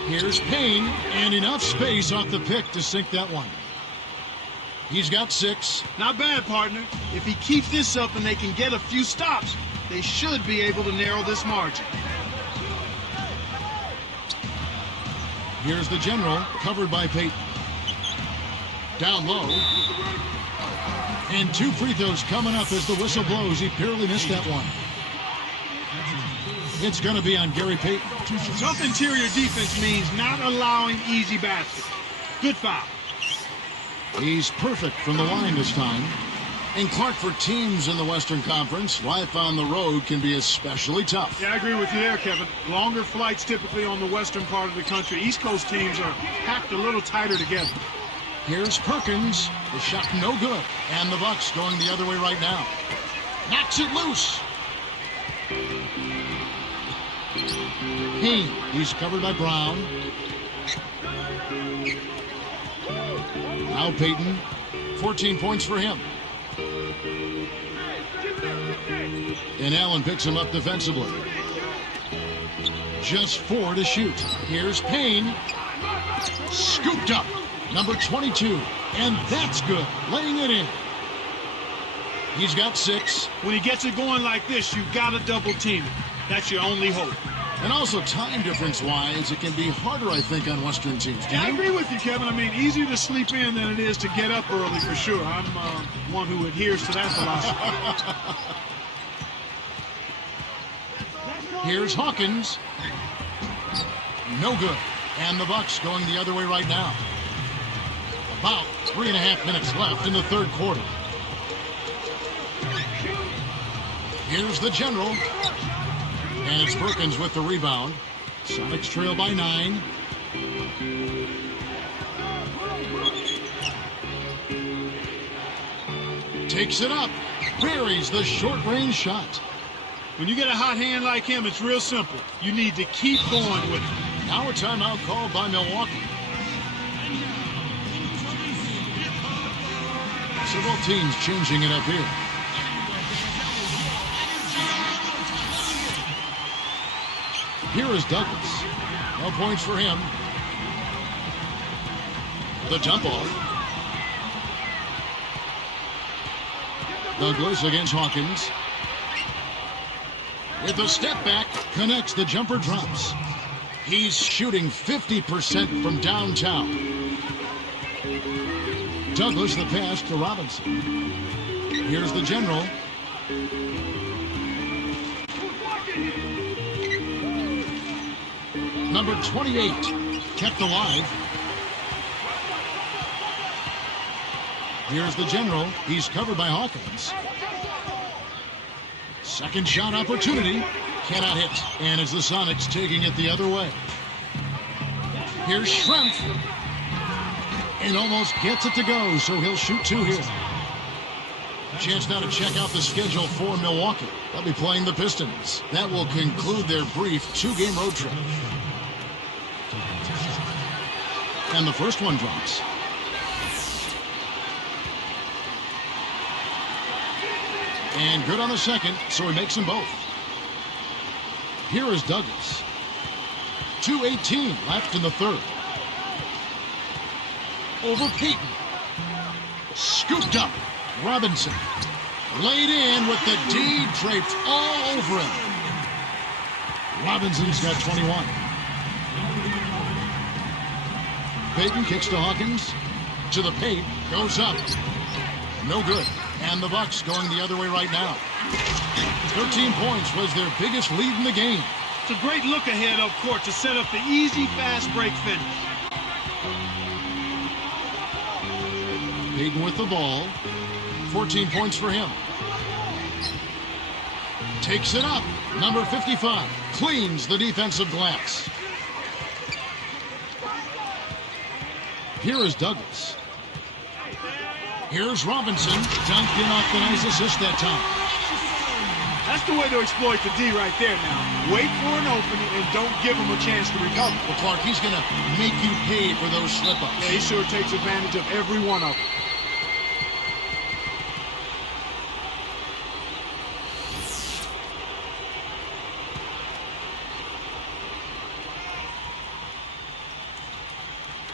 Here's Payne, and enough space off the pick to sink that one. He's got 6. Not bad, partner. If he keeps this up and they can get a few stops, they should be able to narrow this margin. Here's the general, covered by Payton. Down low. And 2 free throws coming up as the whistle blows. He barely missed that one. It's going to be on Gary Payton. Tough interior defense means not allowing easy baskets. Good foul. He's perfect from the line this time. And Clark, for teams in the Western Conference, life on the road can be especially tough. Yeah, I agree with you there, Kevin. Longer flights typically on the western part of the country. East Coast teams are packed a little tighter together. Here's Perkins. The shot no good. And the Bucks going the other way right now. Knocks it loose. Payne, he's covered by Brown. Now Payton, 14 points for him. And Allen picks him up defensively. Just 4 to shoot. Here's Payne. Scooped up. Number 22. And that's good. Laying it in. He's got 6. When he gets it going like this, you've got to double team it. That's your only hope. And also time difference-wise, it can be harder, I think, on Western teams. Yeah, I agree with you, Kevin. I mean, easier to sleep in than it is to get up early for sure. I'm one who adheres to that philosophy. Here's Hawkins. No good. And the Bucks going the other way right now. About 3.5 minutes left in the third quarter. Here's the general. And it's Perkins with the rebound. Sonics trail by 9. Takes it up. Buries the short-range shot. When you get a hot hand like him, it's real simple. You need to keep going with it. Now a timeout called by Milwaukee. Several teams changing it up here. Here is Douglas. No points for him. The dump off. Douglas against Hawkins. With the step back, connects, the jumper drops. He's shooting 50% from downtown. Douglas the pass to Robinson. Here's the general. Number 28, kept alive. Here's the general. He's covered by Hawkins. Second shot opportunity. Cannot hit. And it's the Sonics taking it the other way. Here's Schrempf. And almost gets it to go, so he'll shoot 2 here. A chance now to check out the schedule for Milwaukee. They'll be playing the Pistons. That will conclude their brief 2-game road trip. And the first one drops. And good on the second, so he makes them both. Here is Douglas. 2:18 left in the third. Over Payton. Scooped up. Robinson. Laid in with the D draped all over him. Robinson's got 21. Payton kicks to Hawkins. To the paint. Goes up. No good. And the Bucks going the other way right now. 13 points was their biggest lead in the game. It's a great look ahead up court to set up the easy fast break finish. Payton with the ball. 14 points for him. Takes it up. Number 55. Cleans the defensive glass. Here is Douglas. Here's Robinson. Dunked in off the nice assist that time. That's the way to exploit the D right there now. Wait for an opening and don't give him a chance to recover. Well, Clark, he's going to make you pay for those slip-ups. Yeah, he sure takes advantage of every one of them.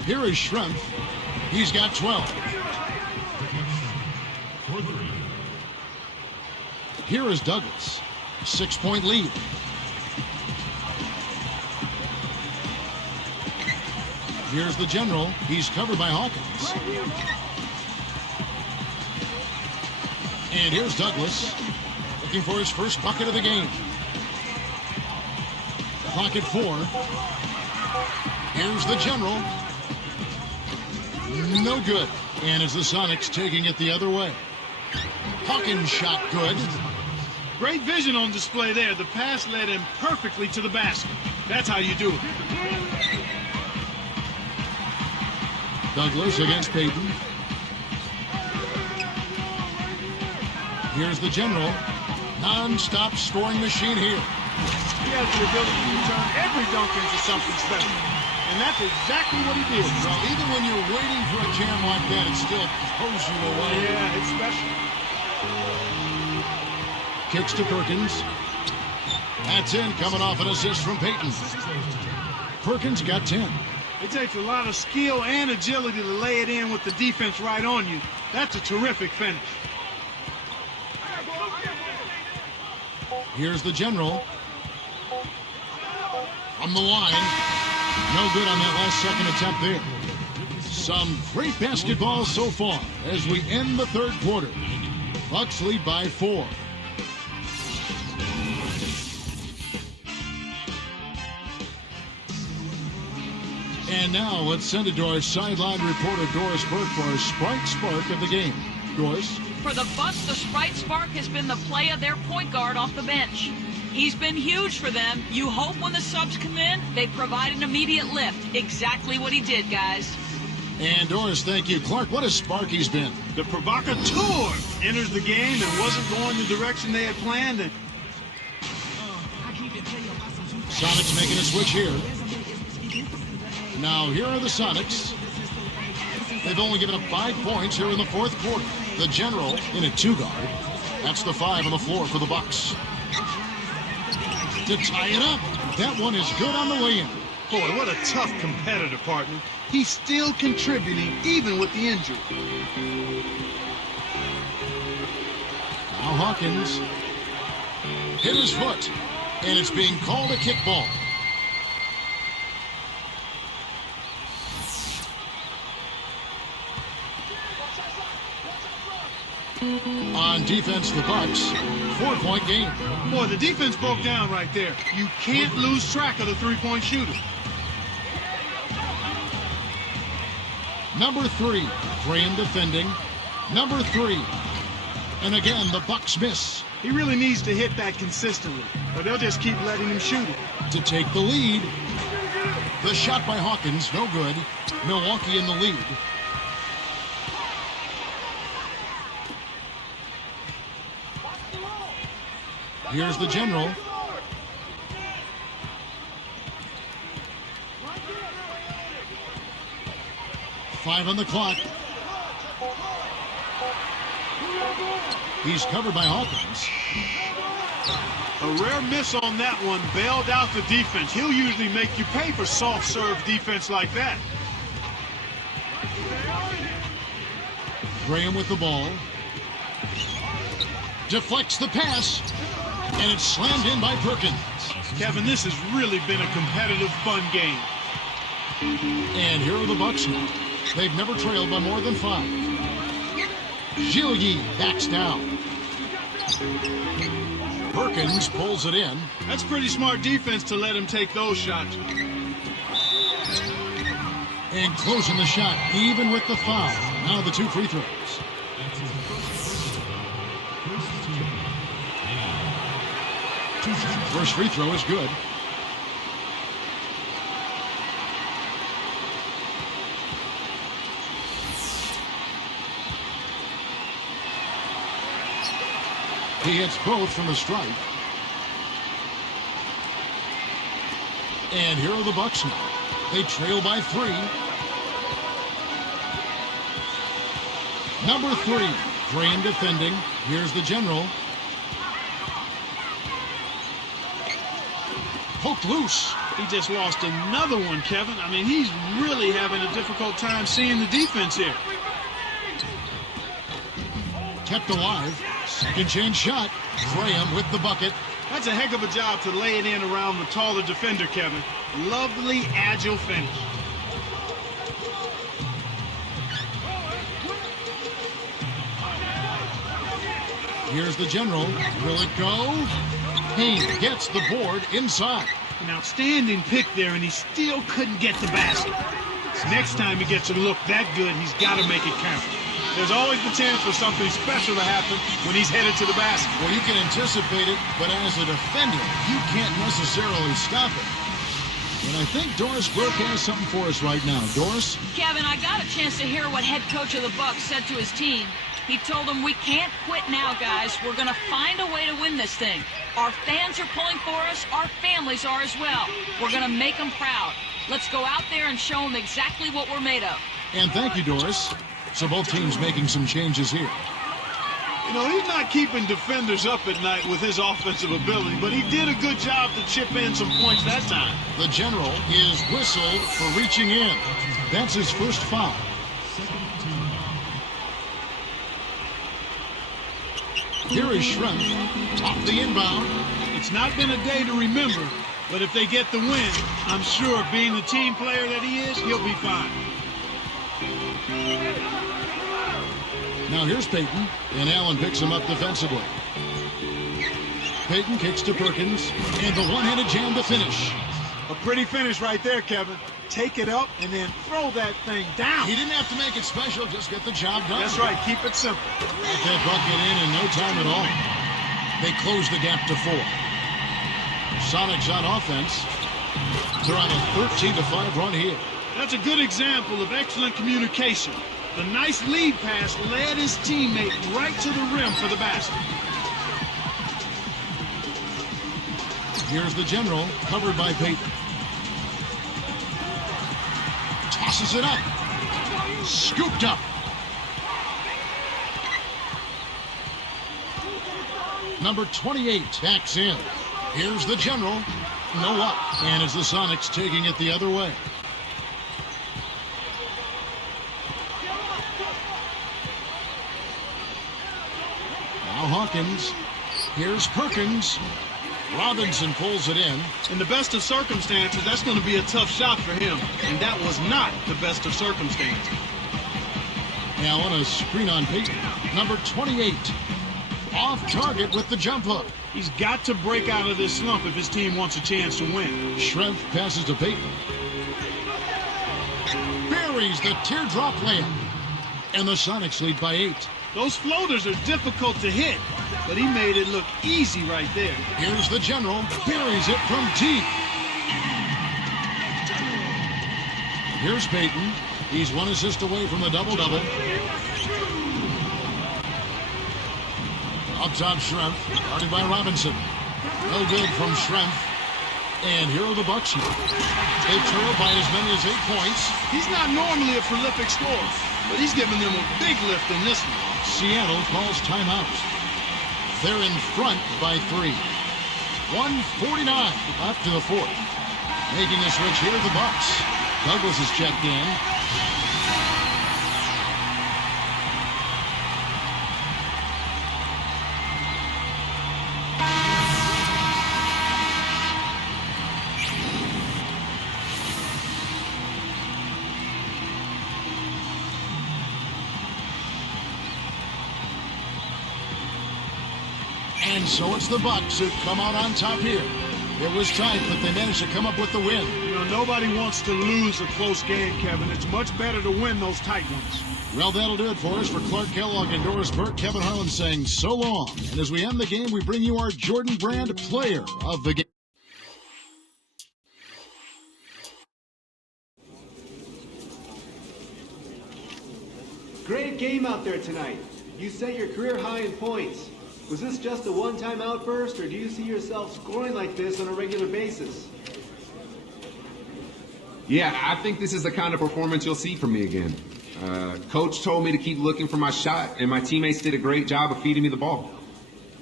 Here is Shrimp. He's got 12. For 3. Here is Douglas. 6-point lead. Here's the General. He's covered by Hawkins. And here's Douglas, looking for his first bucket of the game. Clock at 4. Here's the General. No good. And it's the Sonics taking it the other way. Hawkins shot good. Great vision on display there. The pass led him perfectly to the basket. That's how you do it. Douglas against Payton. Here's the General. Non-stop scoring machine here. He has the ability to turn every dunk into something special. And that's exactly what he did. Well, even when you're waiting for a jam like that, it still pulls you away. Yeah, it's special. Kicks to Perkins. That's in, coming off an assist from Payton. Perkins got 10. It takes a lot of skill and agility to lay it in with the defense right on you. That's a terrific finish. Here's the General. From the line. No good on that last second attempt there. Some great basketball so far as we end the third quarter. Bucks lead by 4. And now let's send it to our sideline reporter Doris Burke for a Sprite Spark of the game. Doris? For the Bucks, the Sprite Spark has been the play of their point guard off the bench. He's been huge for them. You hope when the subs come in, they provide an immediate lift. Exactly what he did, guys. And Doris, thank you. Clark, what a spark he's been. The provocateur enters the game and wasn't going the direction they had planned. And Sonics making a switch here. Now here are the Sonics. They've only given up 5 points here in the fourth quarter. The General in a 2-guard. That's the 5 on the floor for the Bucks. To tie it up. That one is good on the way-in. boy, what a tough competitor, partner. He's still contributing even with the injury. Now Hawkins hit his foot, and it's being called a kickball. On defense, the Bucks, 4-point game. Boy, the defense broke down right there. You can't lose track of the three-point shooter. Number 3, Graham defending. Number 3. And again, the Bucks miss. He really needs to hit that consistently, or they'll just keep letting him shoot it. To take the lead. The shot by Hawkins, no good. Milwaukee in the lead. Here's the General. Five on the clock. He's covered by Hawkins. A rare miss on that one bailed out the defense. He'll usually make you pay for soft serve defense like that. Graham with the ball. Deflects the pass. And it's slammed in by Perkins. Kevin, this has really been a competitive, fun game. And here are the Bucks now. They've never trailed by more than 5. Gillies backs down. Perkins pulls it in. That's pretty smart defense to let him take those shots. And closing the shot, even with the foul. Now the 2 free throws. First free throw is good. He hits both from the stripe. And here are the Bucks now. They trail by 3. Number 3, Graham defending. Here's the General. Poked loose. He just lost another one, Kevin. I mean, he's really having a difficult time seeing the defense here. Kept alive. Second chance shot. Graham with the bucket. That's a heck of a job to lay it in around the taller defender, Kevin. Lovely, agile finish. Here's the general. Will it go? Payne gets the board inside. An outstanding pick there, and he still couldn't get the basket. Next time he gets a look that good, he's got to make it count. There's always the chance for something special to happen when he's headed to the basket. Well, you can anticipate it, but as a defender, you can't necessarily stop it. And I think Doris Burke has something for us right now. Doris? Kevin, I got a chance to hear what head coach of the Bucks said to his team. He told them, we can't quit now, guys. We're going to find a way to win this thing. Our fans are pulling for us. Our families are as well. We're going to make them proud. Let's go out there and show them exactly what we're made of. And thank you, Doris. So both teams making some changes here. You know, he's not keeping defenders up at night with his offensive ability, but he did a good job to chip in some points that time. The general is whistled for reaching in. That's his first foul. Here is Schrempf off the inbound. It's not been a day to remember, but if they get the win, I'm sure being the team player that he is, he'll be fine. Now here's Payton, and Allen picks him up defensively. Payton kicks to Perkins, and the one-handed jam to finish. A pretty finish right there, Kevin. Take it up and then throw that thing down. He didn't have to make it special, just get the job done. That's right, keep it simple. Got that bucket in no time at all. They close the gap to 4. Sonics on offense. They're on a 13-5 run here. That's a good example of excellent communication. The nice lead pass led his teammate right to the rim for the basket. Here's the general, covered by Payton. Tosses it up. Scooped up. Number 28 backs in. Here's the general. No up. And as the Sonics taking it the other way. Now Hawkins. Here's Perkins. Robinson pulls it in. In the best of circumstances, that's going to be a tough shot for him. And that was not the best of circumstances. Allen, a screen on Payton. Number 28. Off target with the jump hook. He's got to break out of this slump if his team wants a chance to win. Schrempf passes to Payton. Buries the teardrop layup. And the Sonics lead by 8. Those floaters are difficult to hit, but he made it look easy right there. Here's the general. Buries it from deep. Here's Payton. He's 1 assist away from the double-double. Up top, Schrempf. Guarded by Robinson. No good from Schrempf. And here are the Bucks now. They trail by as many as 8 points. He's not normally a prolific scorer, but he's giving them a big lift in this one. Seattle calls timeout. They're in front by 3. 1:49 left to the 4th. Making a switch here, the Bucks. Douglas is checked in. And so it's the Bucks who come out on top here. It was tight, but they managed to come up with the win. You know, nobody wants to lose a close game, Kevin. It's much better to win those tight ones. Well, that'll do it for us. For Clark Kellogg and Doris Burke, Kevin Harlan saying so long. And as we end the game, we bring you our Jordan Brand player of the game. Great game out there tonight. You set your career high in points. Was this just a one-time outburst, or do you see yourself scoring like this on a regular basis? Yeah, I think this is the kind of performance you'll see from me again. Coach told me to keep looking for my shot, and my teammates did a great job of feeding me the ball.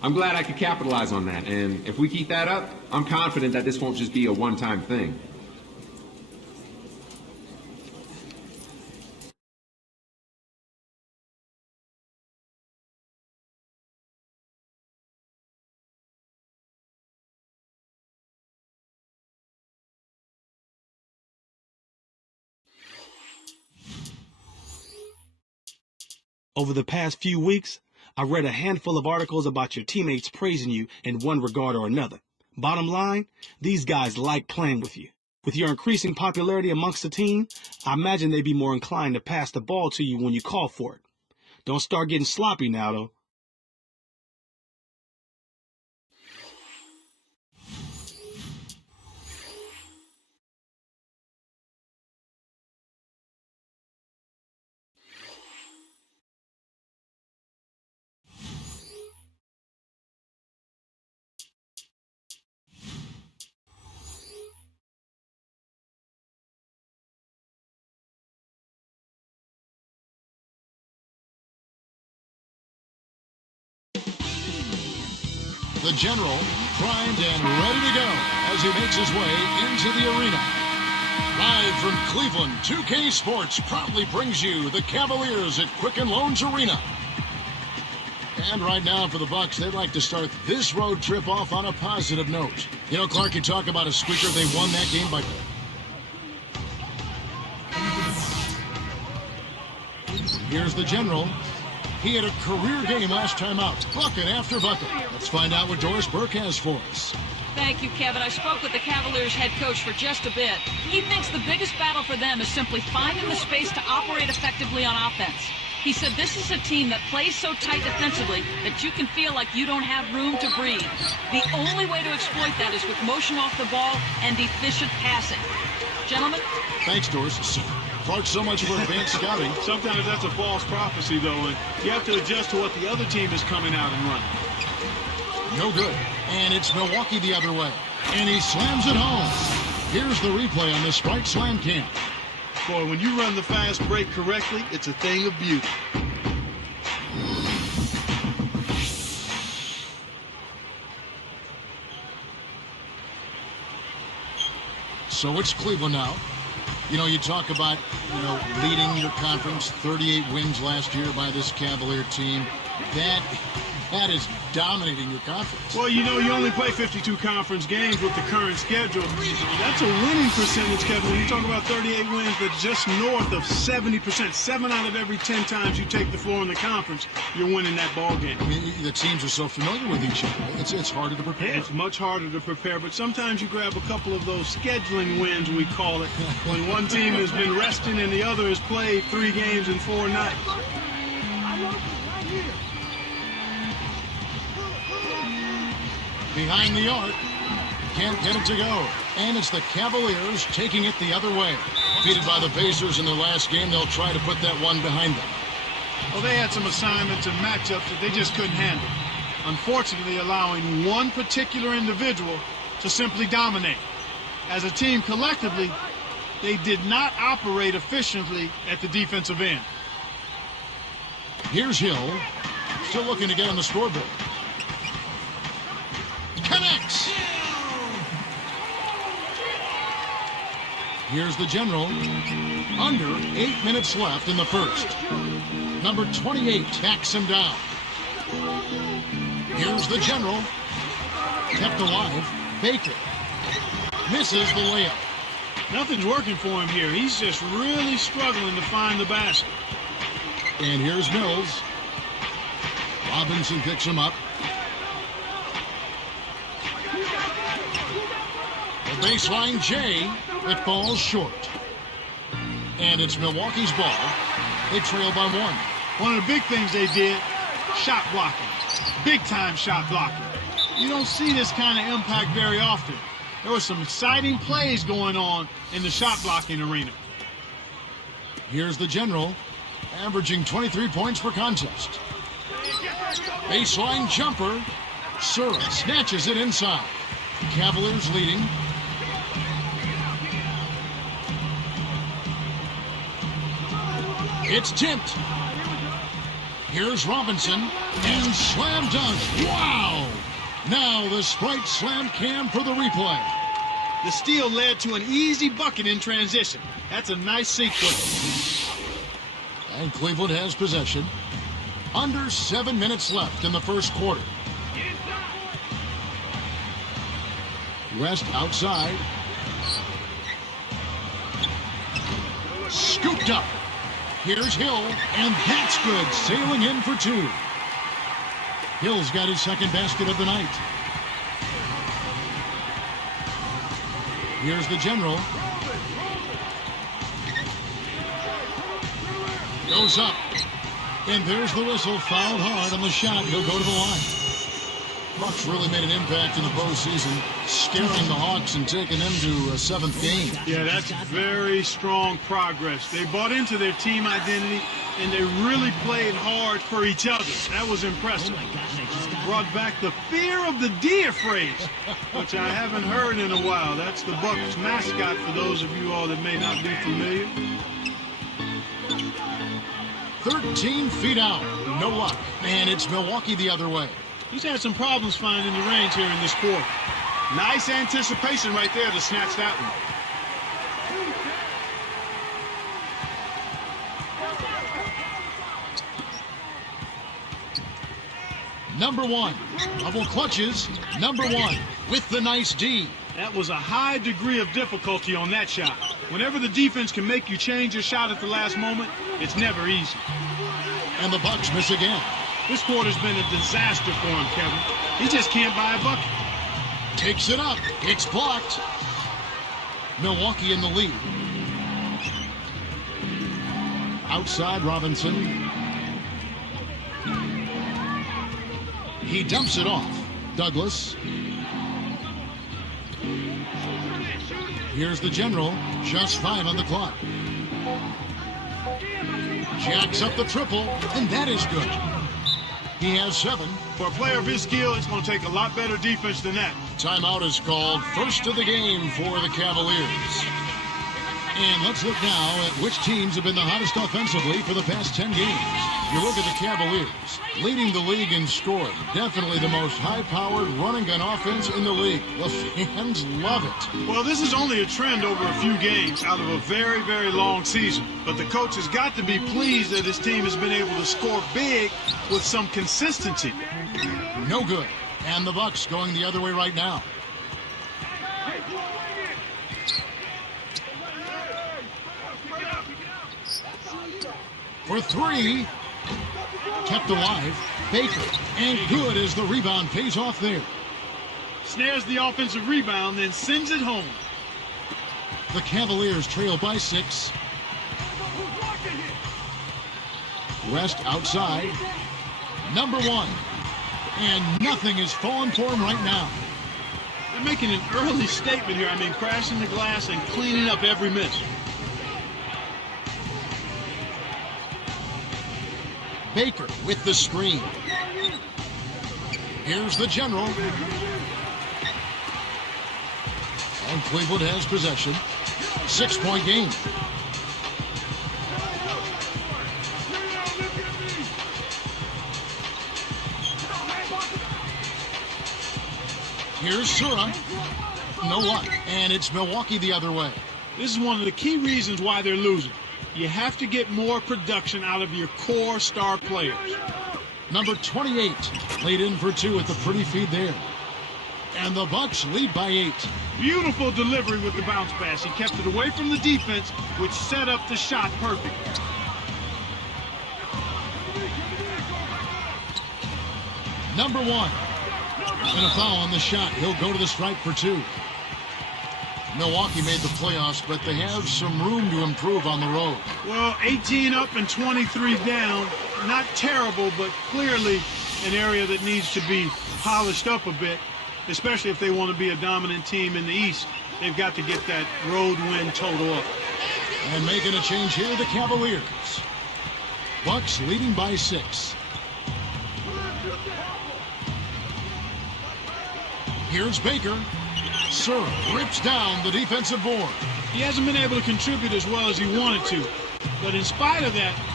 I'm glad I could capitalize on that, and if we keep that up, I'm confident that this won't just be a one-time thing. Over the past few weeks, I read a handful of articles about your teammates praising you in one regard or another. Bottom line, these guys like playing with you. With your increasing popularity amongst the team, I imagine they'd be more inclined to pass the ball to you when you call for it. Don't start getting sloppy now, though. The General, primed and ready to go as he makes his way into the arena. Live from Cleveland, 2K Sports proudly brings you the Cavaliers at Quicken Loans Arena. And right now for the Bucks, they'd like to start this road trip off on a positive note. You know, Clark, you talk about a squeaker. They won that game by... Here's the General. He had a career game last time out, bucket after bucket. Let's find out what Doris Burke has for us. Thank you, Kevin. I spoke with the Cavaliers head coach for just a bit. He thinks the biggest battle for them is simply finding the space to operate effectively on offense. He said this is a team that plays so tight defensively that you can feel like you don't have room to breathe. The only way to exploit that is with motion off the ball and efficient passing. Gentlemen? Thanks, Doris. Clark, so much for advanced scouting. Sometimes that's a false prophecy, though, and you have to adjust to what the other team is coming out and running. No good. And it's Milwaukee the other way. And he slams it home. Here's the replay on the Sprite Slam Cam. Boy, when you run the fast break correctly, it's a thing of beauty. So it's Cleveland now. You know, you talk about, leading your conference, 38 wins last year by this Cavalier team. That is dominating your conference. Well, you only play 52 conference games with the current schedule. That's a winning percentage, Kevin. When you talk about 38 wins, that's just north of 70%. 7 out of every 10 times you take the floor in the conference, you're winning that ball game. I mean, the teams are so familiar with each other. It's harder to prepare. Yeah, it's much harder to prepare, but sometimes you grab a couple of those scheduling wins, we call it, when one team has been resting and the other has played 3 games in 4 nights. Behind the arc, can't get it to go. And it's the Cavaliers taking it the other way. Defeated by the Pacers in their last game, they'll try to put that one behind them. Well, they had some assignments and matchups that they just couldn't handle. Unfortunately, allowing one particular individual to simply dominate. As a team collectively, they did not operate efficiently at the defensive end. Here's Hill, still looking to get on the scoreboard. Connects! Here's the General. Under 8 minutes left in the first. Number 28 tacks him down. Here's the General. Kept alive. Baker. Misses the layup. Nothing's working for him here. He's just really struggling to find the basket. And here's Mills. Robinson picks him up. The baseline J, it falls short. And it's Milwaukee's ball. They trail by 1. One of the big things they did, shot blocking. Big-time shot blocking. You don't see this kind of impact very often. There were some exciting plays going on in the shot blocking arena. Here's the General, averaging 23 points per contest. Baseline jumper. Sura snatches it inside. Cavaliers leading. It's tipped. Here's Robinson, and slam dunk. Wow! Now the Sprite slam cam for the replay. The steal led to an easy bucket in transition. That's a nice sequence. And Cleveland has possession. Under 7 minutes left in the first quarter. West outside. Scooped up. Here's Hill, and that's good. Sailing in for two. Hill's got his second basket of the night. Here's the general. Goes up. And there's the whistle. Fouled hard on the shot. He'll go to the line. Bucks really made an impact in the postseason, scaring the Hawks and taking them to a seventh game. Yeah, that's very strong progress. They bought into their team identity, and they really played hard for each other. That was impressive. Brought back the fear of the deer phrase, which I haven't heard in a while. That's the Bucks mascot for those of you all that may not be familiar. 13 feet out. No luck. And it's Milwaukee the other way. He's had some problems finding the range here in this quarter. Nice anticipation right there to snatch that one. Number one. Double clutches. Number one with the nice D. That was a high degree of difficulty on that shot. Whenever the defense can make you change your shot at the last moment, it's never easy. And the Bucks miss again. This quarter's been a disaster for him, Kevin. He just can't buy a bucket. Takes it up. It's blocked. Milwaukee in the lead. Outside Robinson. He dumps it off. Douglas. Here's the general. Just 5 on the clock. Jacks up the triple, and that is good. He has 7. For a player of his skill, it's going to take a lot better defense than that. Timeout is called. First of the game for the Cavaliers. And let's look now at which teams have been the hottest offensively for the past 10 games. You look at the Cavaliers, leading the league in scoring. Definitely the most high-powered run-and-gun offense in the league. The fans love it. Well, this is only a trend over a few games out of a very, very long season. But the coach has got to be pleased that his team has been able to score big with some consistency. No good. And the Bucks going the other way right now. For 3. Kept alive. Baker. And good as the rebound pays off there. Snares the offensive rebound, then sends it home. The Cavaliers trail by 6. West outside. Number 1. And nothing is falling for him right now. They're making an early statement here. I mean, crashing the glass and cleaning up every miss. Baker with the screen. Here's the general. And Cleveland has possession. 6-point game. Here's Sura. No luck. And it's Milwaukee the other way. This is one of the key reasons why they're losing. You have to get more production out of your core star players. Number 28 laid in for 2 at the pretty feed there. And the Bucks lead by 8. Beautiful delivery with the bounce pass. He kept it away from the defense, which set up the shot perfect. Number 1. And a foul on the shot. He'll go to the stripe for 2. Milwaukee made the playoffs, but they have some room to improve on the road. Well, 18 up and 23 down. Not terrible, but clearly an area that needs to be polished up a bit, especially if they want to be a dominant team in the East. They've got to get that road win total up. And making a change here, the Cavaliers. Bucks leading by 6. Here's Baker. Sir rips down the defensive board. He hasn't been able to contribute as well as he wanted to. But in spite of that,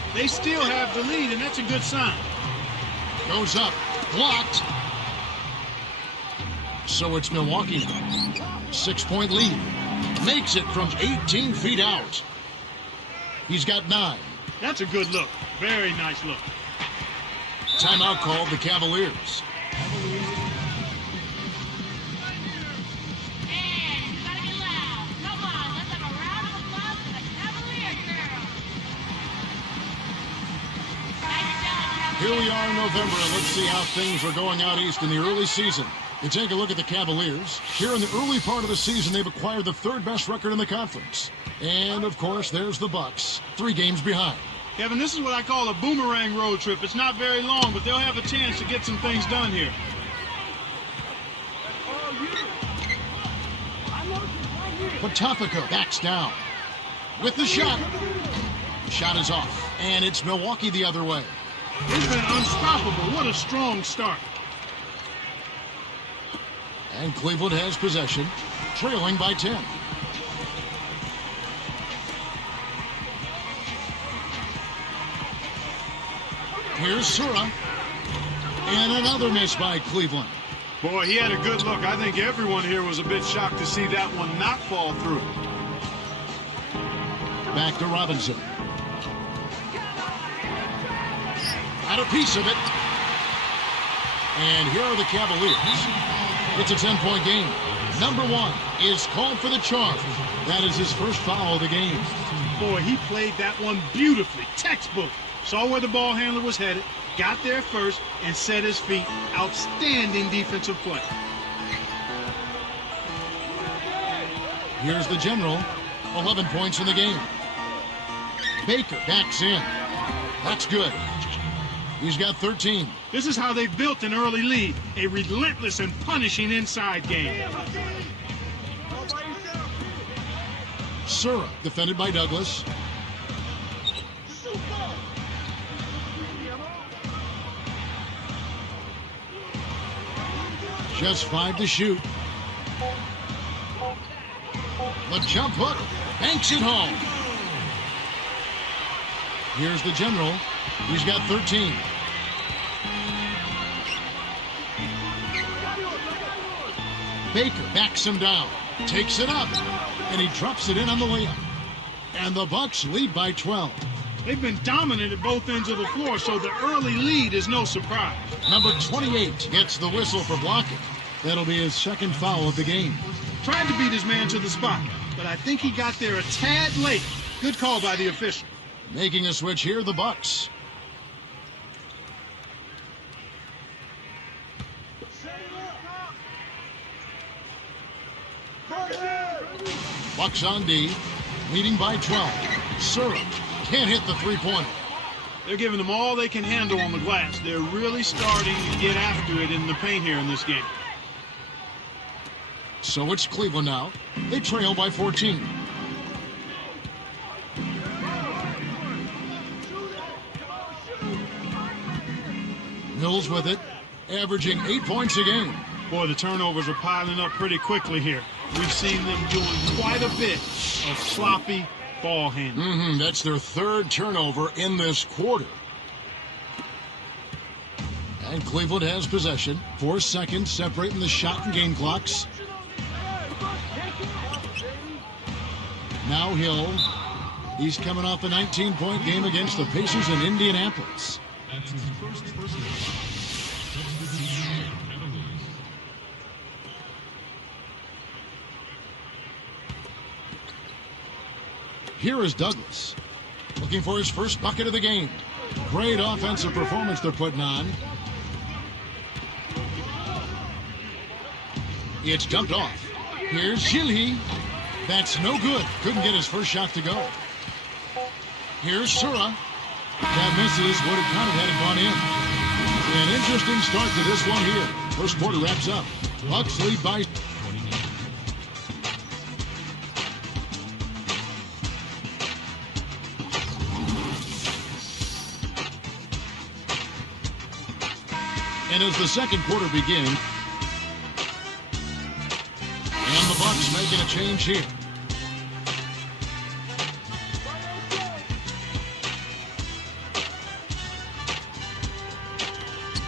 They still have the lead, and that's a good sign. Goes up. Blocked. So it's Milwaukee now. 6-point lead. Makes it from 18 feet out. He's got 9. That's a good look. Very nice look. Timeout called the Cavaliers. Here we are in November, and let's see how things are going out east in the early season. You take a look at the Cavaliers. Here in the early part of the season, they've acquired the 3rd best record in the conference. And, of course, there's the Bucks, 3 games behind. Kevin, this is what I call a boomerang road trip. It's not very long, but they'll have a chance to get some things done here. Potapika backs down with the shot. Shot is off, and it's Milwaukee the other way. They've been unstoppable. What a strong start. And Cleveland has possession, trailing by 10. Here's Sura. And another miss by Cleveland. Boy, he had a good look. I think everyone here was a bit shocked to see that one not fall through. Back to Robinson. Got a piece of it. And here are the Cavaliers. It's a 10-point game. Number 1 is called for the charge. That is his first foul of the game. Boy, he played that one beautifully. Textbook. Saw where the ball handler was headed, got there first, and set his feet. Outstanding defensive play. Here's the general. 11 points in the game. Baker backs in. That's good. He's got 13. This is how they've built an early lead. A relentless and punishing inside game. Sura, defended by Douglas. Just 5 to shoot. The jump hook. Banks it home. Here's the general. He's got 13. Baker backs him down. Takes it up. And he drops it in on the layup. And the Bucks lead by 12. They've been dominant at both ends of the floor, so the early lead is no surprise. Number 28 gets the whistle for blocking. That'll be his second foul of the game. Tried to beat his man to the spot, but I think he got there a tad late. Good call by the official. Making a switch here, the Bucks. Bucks on D, leading by 12. Sura can't hit the three-pointer. They're giving them all they can handle on the glass. They're really starting to get after it in the paint here in this game. So it's Cleveland now. They trail by 14. Mills with it, averaging 8 points a game. Boy, the turnovers are piling up pretty quickly here. We've seen them doing quite a bit of sloppy ball handling. That's their 3rd turnover in this quarter. And Cleveland has possession. 4 seconds separating the shot and game clocks. Now Hill. He's coming off a 19-point game against the Pacers in Indianapolis. That's his first personal. Here is Douglas, looking for his first bucket of the game. Great offensive performance they're putting on. It's dumped off. Here's Gilhy. That's no good. Couldn't get his first shot to go. Here's Sura. That misses. Would have counted had it gone in. An interesting start to this one here. First quarter wraps up. Bucks lead by... And as the second quarter begins, and the Bucks making a change here.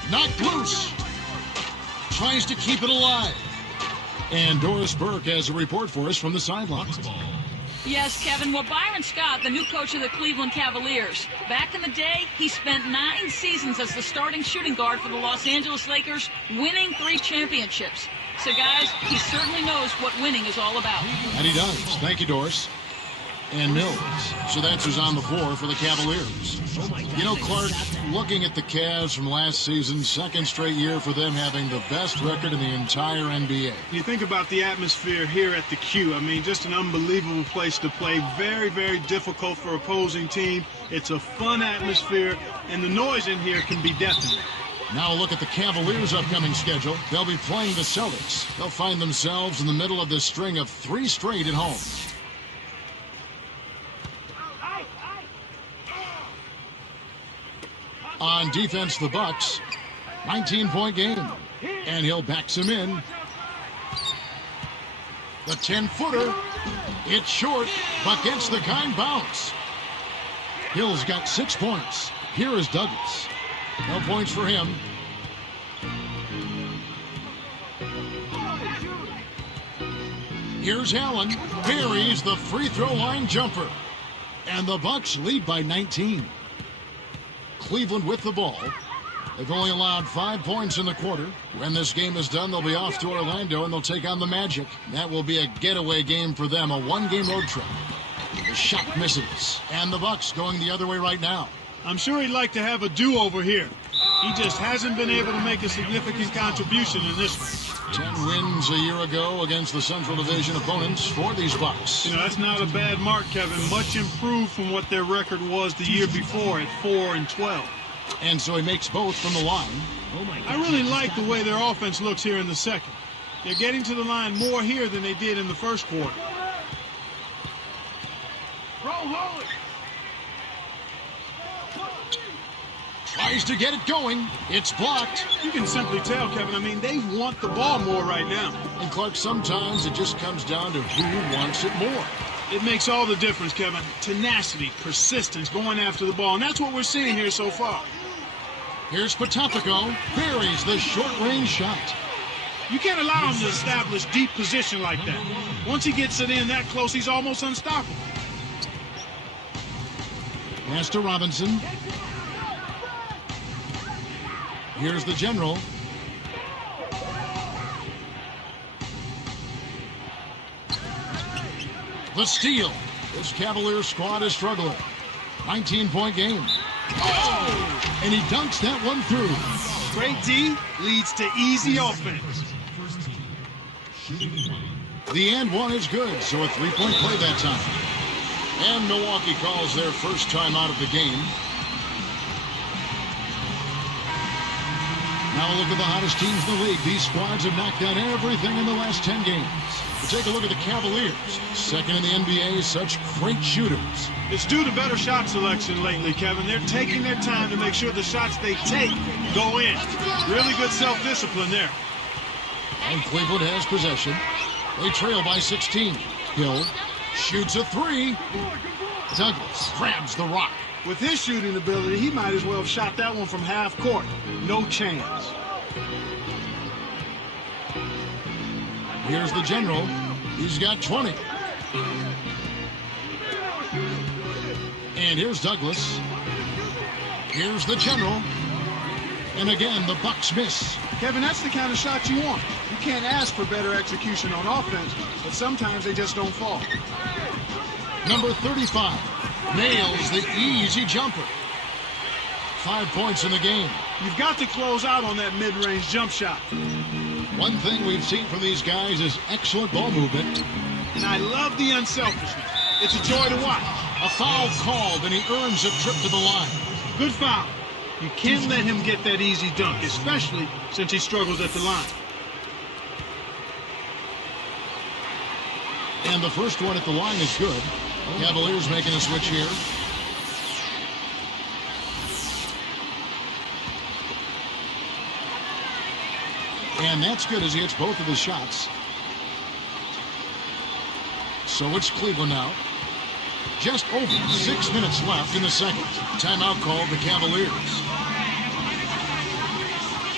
Knocked loose. Tries to keep it alive. And Doris Burke has a report for us from the sidelines. Yes, Kevin. Well, Byron Scott, the new coach of the Cleveland Cavaliers, back in the day, he spent 9 seasons as the starting shooting guard for the Los Angeles Lakers, winning 3 championships. So, guys, he certainly knows what winning is all about. And he does. Thank you, Doris. And Mills. So that's who's on the floor for the Cavaliers. You know, Clark, looking at the Cavs from last season, second straight year for them having the best record in the entire NBA. You think about the atmosphere here at the Q. I mean, just an unbelievable place to play. Very, very difficult for opposing team. It's a fun atmosphere, and the noise in here can be deafening. Now look at the Cavaliers' upcoming schedule. They'll be playing the Celtics. They'll find themselves in the middle of this string of 3 straight at home. On defense, the Bucks. 19-point game. And Hill backs him in. The 10-footer. It's short, but gets the kind bounce. Hill's got 6 points. Here is Douglas. No points for him. Here's Allen. Buries the free throw line jumper. And the Bucks lead by 19. Cleveland with the ball. They've only allowed 5 points in the quarter. When this game is done, they'll be off to Orlando and they'll take on the Magic. That will be a getaway game for them, a 1-game road trip. The shot misses. And the Bucks going the other way right now. I'm sure he'd like to have a do-over here. He just hasn't been able to make a significant contribution in this one. 10 wins a year ago against the Central Division opponents for these Bucks. You know, that's not a bad mark, Kevin. Much improved from what their record was the year before at 4-12. And so he makes both from the line. I really like the way their offense looks here in the second. They're getting to the line more here than they did in the first quarter. Roll it. Tries to get it going. It's blocked. You can simply tell, Kevin, I mean, they want the ball more right now. And Clark, sometimes it just comes down to who wants it more. It makes all the difference, Kevin. Tenacity, persistence, going after the ball. And that's what we're seeing here so far. Here's Patopico. Buries the short-range shot. You can't allow him to establish deep position like that. Once he gets it in that close, he's almost unstoppable. Pass to Robinson. Here's the general. The steal. This Cavaliers squad is struggling. 19-point game. Oh! And he dunks that one through. Great D leads to easy offense. The and one is good, so a 3-point play that time. And Milwaukee calls their first time out of the game. Now a look at the hottest teams in the league. These squads have knocked down everything in the last 10 games. But take a look at the Cavaliers. Second in the NBA, such great shooters. It's due to better shot selection lately, Kevin. They're taking their time to make sure the shots they take go in. Really good self-discipline there. And Cleveland has possession. They trail by 16. Hill shoots a 3. Douglas grabs the rock. With his shooting ability, he might as well have shot that one from half court. No chance. Here's the general. He's got 20. And here's Douglas. Here's the general. And again, the Bucks miss. Kevin, that's the kind of shot you want. You can't ask for better execution on offense, but sometimes they just don't fall. Number 35 nails the easy jumper. 5 points in the game. You've got to close out on that mid-range jump shot. One thing we've seen from these guys is excellent ball movement. And I love the unselfishness. It's a joy to watch. A foul called, and he earns a trip to the line. Good foul. You can't let him get that easy dunk, especially since he struggles at the line. And the first one at the line is good. Cavaliers making a switch here. And that's good as he hits both of his shots. So it's Cleveland now. Just over 6 minutes left in the second. Timeout called the Cavaliers.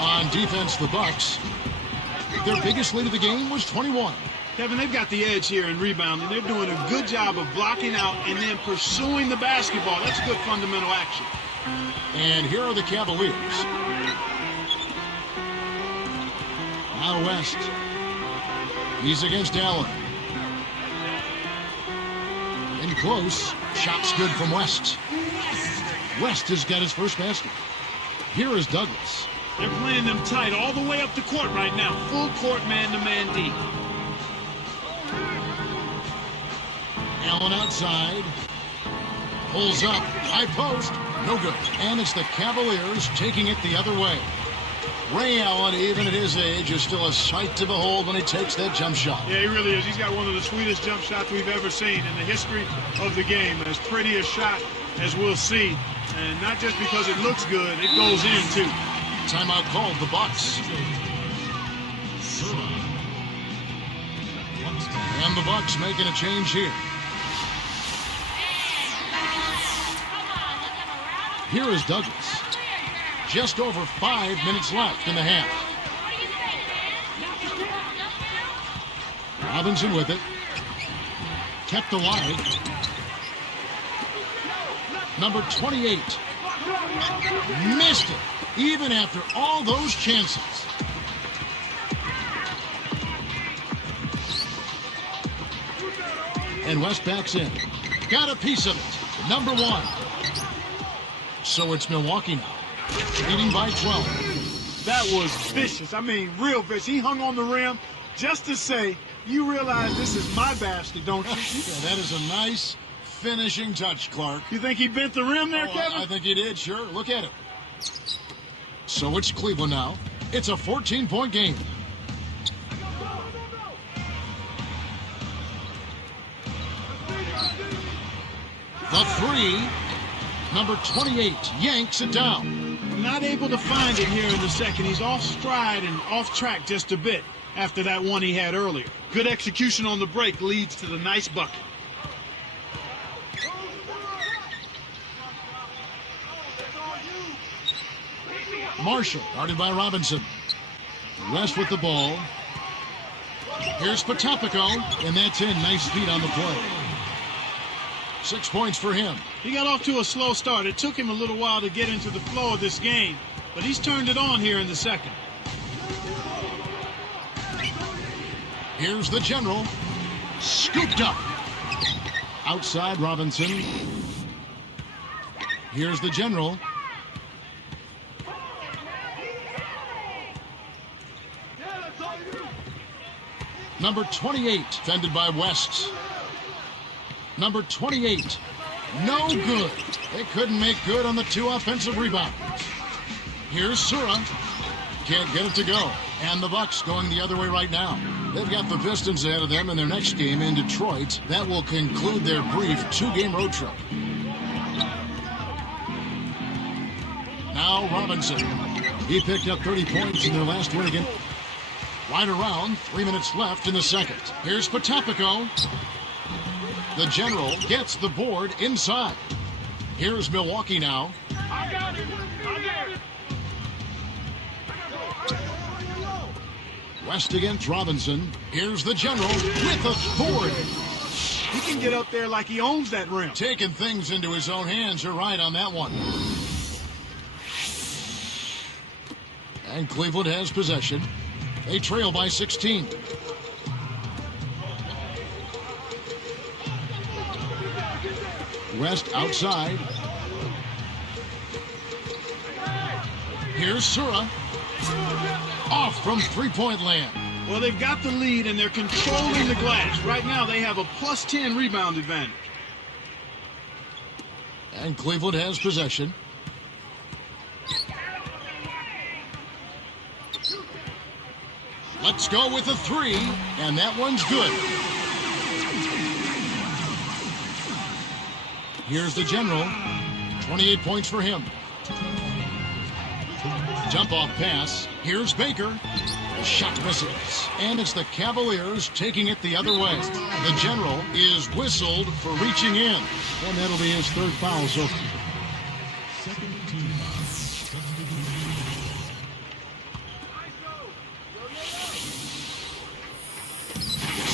On defense, the Bucks. Their biggest lead of the game was 21. Kevin, they've got the edge here in rebounding. They're doing a good job of blocking out and then pursuing the basketball. That's good fundamental action. And here are the Cavaliers. Now West. He's against Allen. In close. Shot's good from West. West has got his first basket. Here is Douglas. They're playing them tight all the way up the court right now. Full court man-to-man D. Allen outside. Pulls up. High post. No good. And it's the Cavaliers taking it the other way. Ray Allen, even at his age, is still a sight to behold when he takes that jump shot. Yeah, he really is. He's got one of the sweetest jump shots we've ever seen in the history of the game. As pretty a shot as we'll see. And not just because it looks good, it goes in, too. Timeout called, the Bucks. And the Bucks making a change here. Here is Douglas. Just over 5 minutes left in the half. Robinson with it. Kept alive. Number 28. Missed it, even after all those chances. And West backs in. Got a piece of it. Number 1. So it's Milwaukee now. Leading by 12. That was vicious. I mean, real vicious. He hung on the rim just to say, you realize this is my basket, don't you? Yeah, that is a nice finishing touch, Clark. You think he bent the rim there, Kevin? I think he did, sure. Look at it. So it's Cleveland now. It's a 14-point game. The 3. Number 28 yanks it down. Not able to find it here in the second. He's off stride and off track just a bit after that one he had earlier. Good execution on the break leads to the nice bucket. Marshall, guarded by Robinson. West with the ball. Here's Potapico, and that's in. Nice feet on the play. 6 points for him. He got off to a slow start. It took him a little while to get into the flow of this game, but he's turned it on here in the second. Here's the general. Scooped up. Outside Robinson. Here's the general. Number 28, defended by West. Number 28, no good. They couldn't make good on the 2 offensive rebounds. Here's Sura. Can't get it to go. And the Bucks going the other way right now. They've got the Pistons ahead of them in their next game in Detroit. That will conclude their brief 2-game road trip. Now Robinson. He picked up 30 points in their last win again. Right around, 3 minutes left in the second. Here's Potapico. The general gets the board inside. Here's Milwaukee now. I got it. West against Robinson. Here's the general with a board. He can get up there like he owns that rim. Taking things into his own hands. You're right on that one. And Cleveland has possession. They trail by 16. West outside. Here's Sura. Off from three-point land. Well, they've got the lead, and they're controlling the glass. Right now, they have a +10 rebound advantage. And Cleveland has possession. Let's go with a 3, and that one's good. Here's the general. 28 points for him. Jump-off pass. Here's Baker. The shot misses. And it's the Cavaliers taking it the other way. The general is whistled for reaching in. And that'll be his third foul. So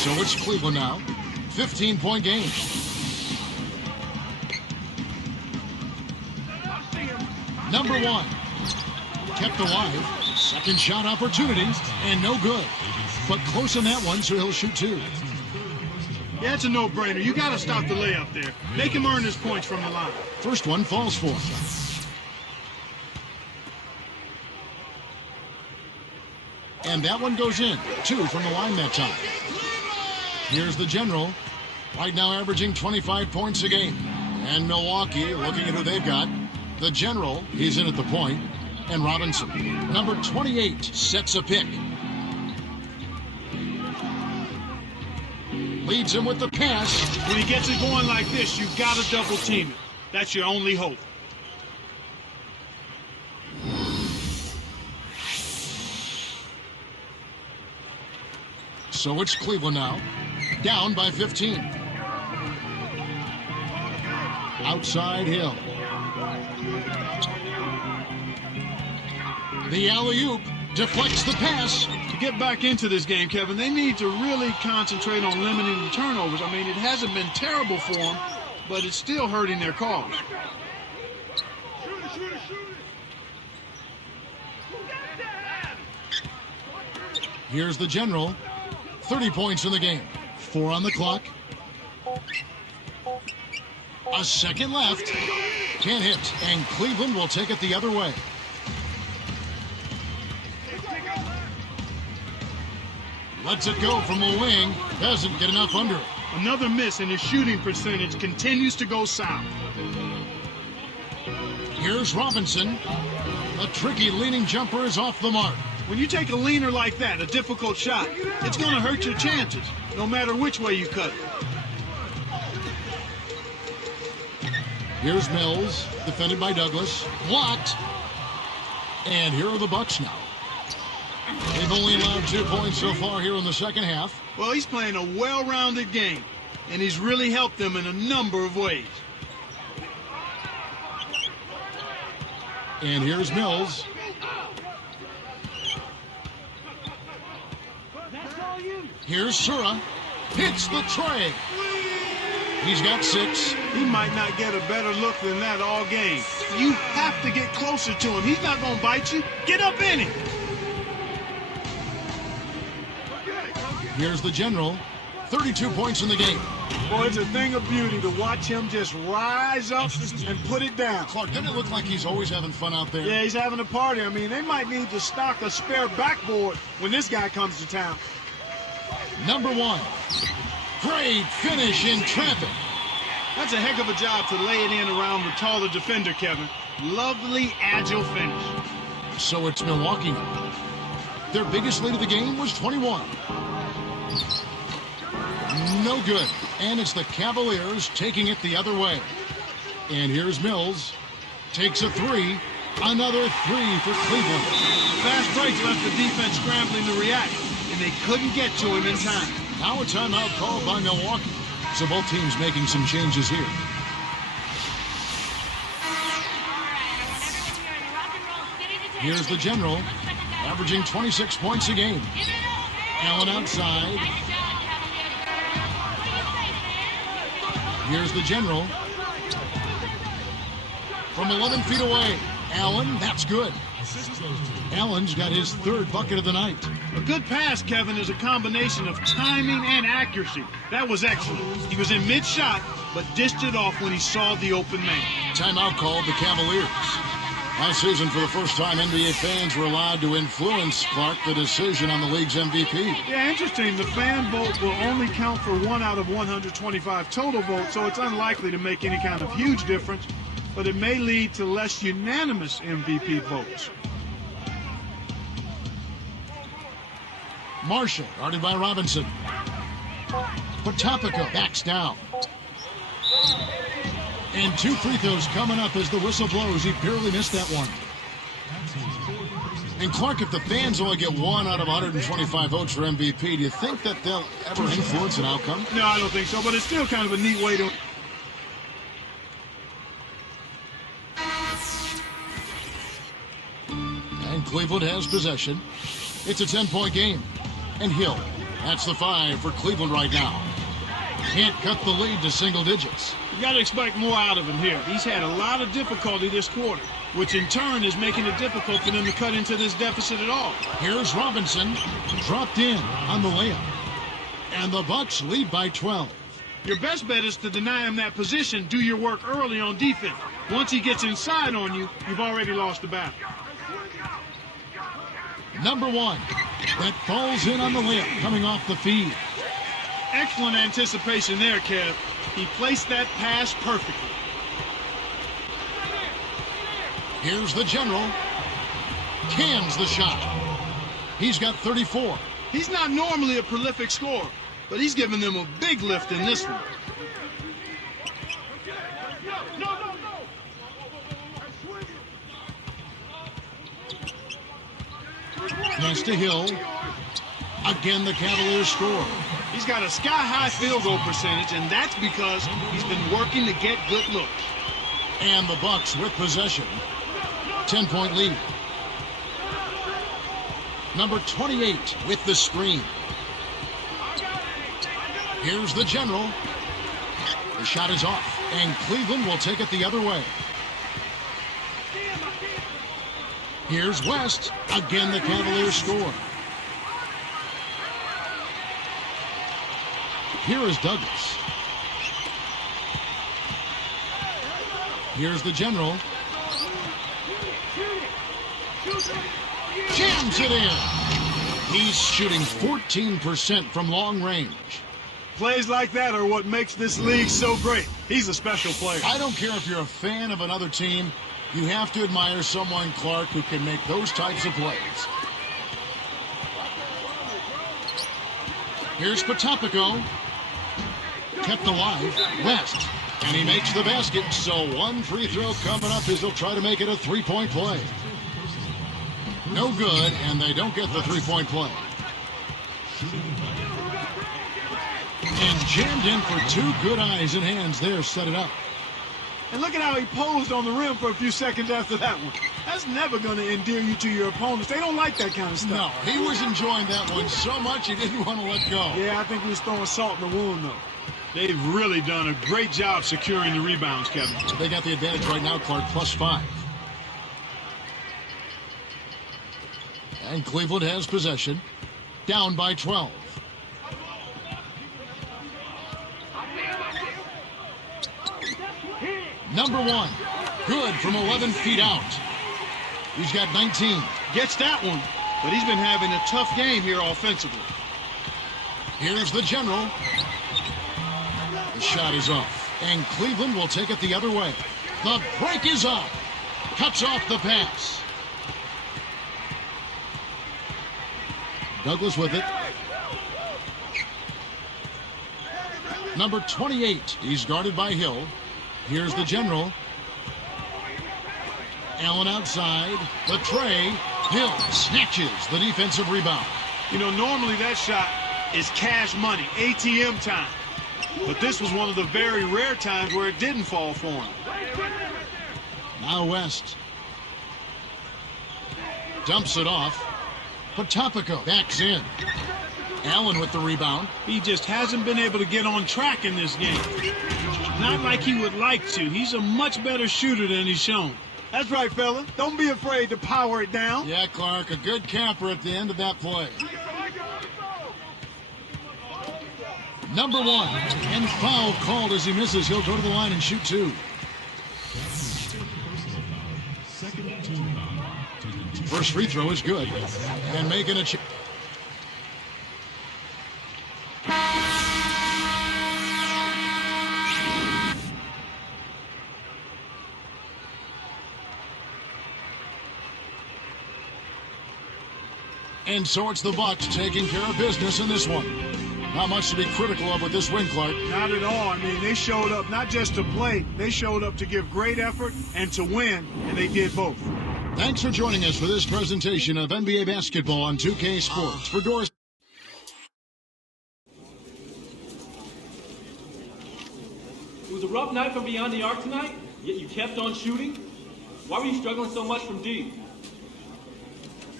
So it's Cleveland now. 15-point game. Number 1. Kept alive. Second shot opportunity, and no good. But close on that one, so he'll shoot 2. Yeah, it's a no-brainer. You got to stop the layup there. Make him earn his points from the line. First one falls for him. And that one goes in. 2 from the line that time. Here's the General. Right now averaging 25 points a game. And Milwaukee, looking at who they've got. The General, he's in at the point. And Robinson. Number 28 sets a pick. Leads him with the pass. When he gets it going like this, you've got to double team it. That's your only hope. So it's Cleveland now. Down by 15. Outside Hill. The alley-oop deflects the pass. To get back into this game, Kevin, they need to really concentrate on limiting the turnovers. I mean, it hasn't been terrible for them, but it's still hurting their cause. Here's the General. 30 points in the game. 4 on the clock. A second left. Can't hit, and Cleveland will take it the other way. Lets it go from the wing. Doesn't get enough under it. Another miss, and his shooting percentage continues to go south. Here's Robinson. A tricky leaning jumper is off the mark. When you take a leaner like that, a difficult shot, it's going to hurt your chances, no matter which way you cut it. Here's Mills, defended by Douglas. Blocked. And here are the Bucks now. They've only allowed 2 points so far here in the second half. Well, he's playing a well-rounded game, and he's really helped them in a number of ways. And here's Mills. Here's Sura. Hits the tray. He's got 6. He might not get a better look than that all game. You have to get closer to him. He's not going to bite you. Get up in him. Here's the General. 32 points in the game. Boy, it's a thing of beauty to watch him just rise up and put it down. Clark, doesn't it look like he's always having fun out there? Yeah, he's having a party. I mean, they might need to stock a spare backboard when this guy comes to town. Number 1. Great finish in traffic. That's a heck of a job to lay it in around the taller defender, Kevin. Lovely, agile finish. So it's Milwaukee now. Their biggest lead of the game was 21. No good. And it's the Cavaliers taking it the other way. And here's Mills. Takes a 3. Another 3 for Cleveland. Fast break left the defense scrambling to react, and they couldn't get to him in time. Now a timeout called by Milwaukee. So both teams making some changes here. Here's the General, averaging 26 points a game. Allen outside. Here's the General. From 11 feet away. Allen, that's good. Allen's got his 3rd bucket of the night. A good pass, Kevin, is a combination of timing and accuracy. That was excellent. He was in mid-shot, but dished it off when he saw the open man. Timeout called the Cavaliers. Last season, for the first time, NBA fans were allowed to influence, Clark, the decision on the league's MVP. Yeah, interesting. The fan vote will only count for 1 out of 125 total votes, so it's unlikely to make any kind of huge difference, but it may lead to less unanimous MVP votes. Marshall, guarded by Robinson. Potapico backs down. And 2 free throws coming up as the whistle blows. He barely missed that one. And Clark, if the fans only get 1 out of 125 votes for MVP, do you think that they'll ever influence an outcome? No, I don't think so, but it's still kind of a neat way to... And Cleveland has possession. It's a 10-point game. And Hill That's the 5 for Cleveland right now. Can't cut the lead to single digits. You got to expect more out of him here. He's had a lot of difficulty this quarter, which in turn is making it difficult for them to cut into this deficit at all. Here's Robinson, dropped in on the layup. And the Bucks lead by 12. Your best bet is to deny him that position, do your work early on defense. Once he gets inside on you, you've already lost the battle. Number 1, that falls in on the layup coming off the feed. Excellent anticipation there, Kev. He placed that pass perfectly. Here's the general. Cans the shot. He's got 34. He's not normally a prolific scorer, but he's given them a big lift in this one. Pass to Hill. Again, the Cavaliers score. He's got a sky-high field goal percentage, and that's because he's been working to get good looks. And the Bucks with possession. 10-point lead. Number 28 with the screen. Here's the general. The shot is off, and Cleveland will take it the other way. Here's West. Again, the Cavaliers score. Here is Douglas. Here's the general. Jams it in. He's shooting 14% from long range. Plays like that are what makes this league so great. He's a special player. I don't care if you're a fan of another team. You have to admire someone, Clark, who can make those types of plays. Here's Potapico. Kept alive. West. And he makes the basket. So one free throw coming up as he'll try to make it a three-point play. No good, and they don't get the three-point play. And jammed in for two good eyes and hands there. Set it up. And look at how he posed on the rim for a few seconds after that one. That's never going to endear you to your opponents. They don't like that kind of stuff. No, he was enjoying that one so much he didn't want to let go. Yeah, I think he was throwing salt in the wound, though. They've really done a great job securing the rebounds, Kevin. They got the advantage right now, Clark, +5. And Cleveland has possession, down by 12. Number 1, good from 11 feet out. He's got 19. Gets that one, but he's been having a tough game here offensively. Here's the general. The shot is off, and Cleveland will take it the other way. The break is up. Cuts off the pass. Douglas with it. Number 28, he's guarded by Hill. Here's the general. Allen outside. The tray. Hill snatches the defensive rebound. You know, normally that shot is cash money, ATM time. But this was one of the very rare times where it didn't fall for him. Now West. Dumps it off. Potapico backs in. Allen with the rebound. He just hasn't been able to get on track in this game. Not like he would like to. He's a much better shooter than he's shown. That's right, fella. Don't be afraid to power it down. Yeah, Clark, a good camper at the end of that play. Number 1, and foul called as he misses. He'll go to the line and shoot 2. First free throw is good. And making a And so it's the Bucks taking care of business in this one. Not much to be critical of with this win, Clark. Not at all. I mean, they showed up not just to play, they showed up to give great effort and to win, and they did both. Thanks for joining us for this presentation of NBA basketball on 2K Sports. For Doris. It was a rough night from beyond the arc tonight, yet you kept on shooting. Why were you struggling so much from deep?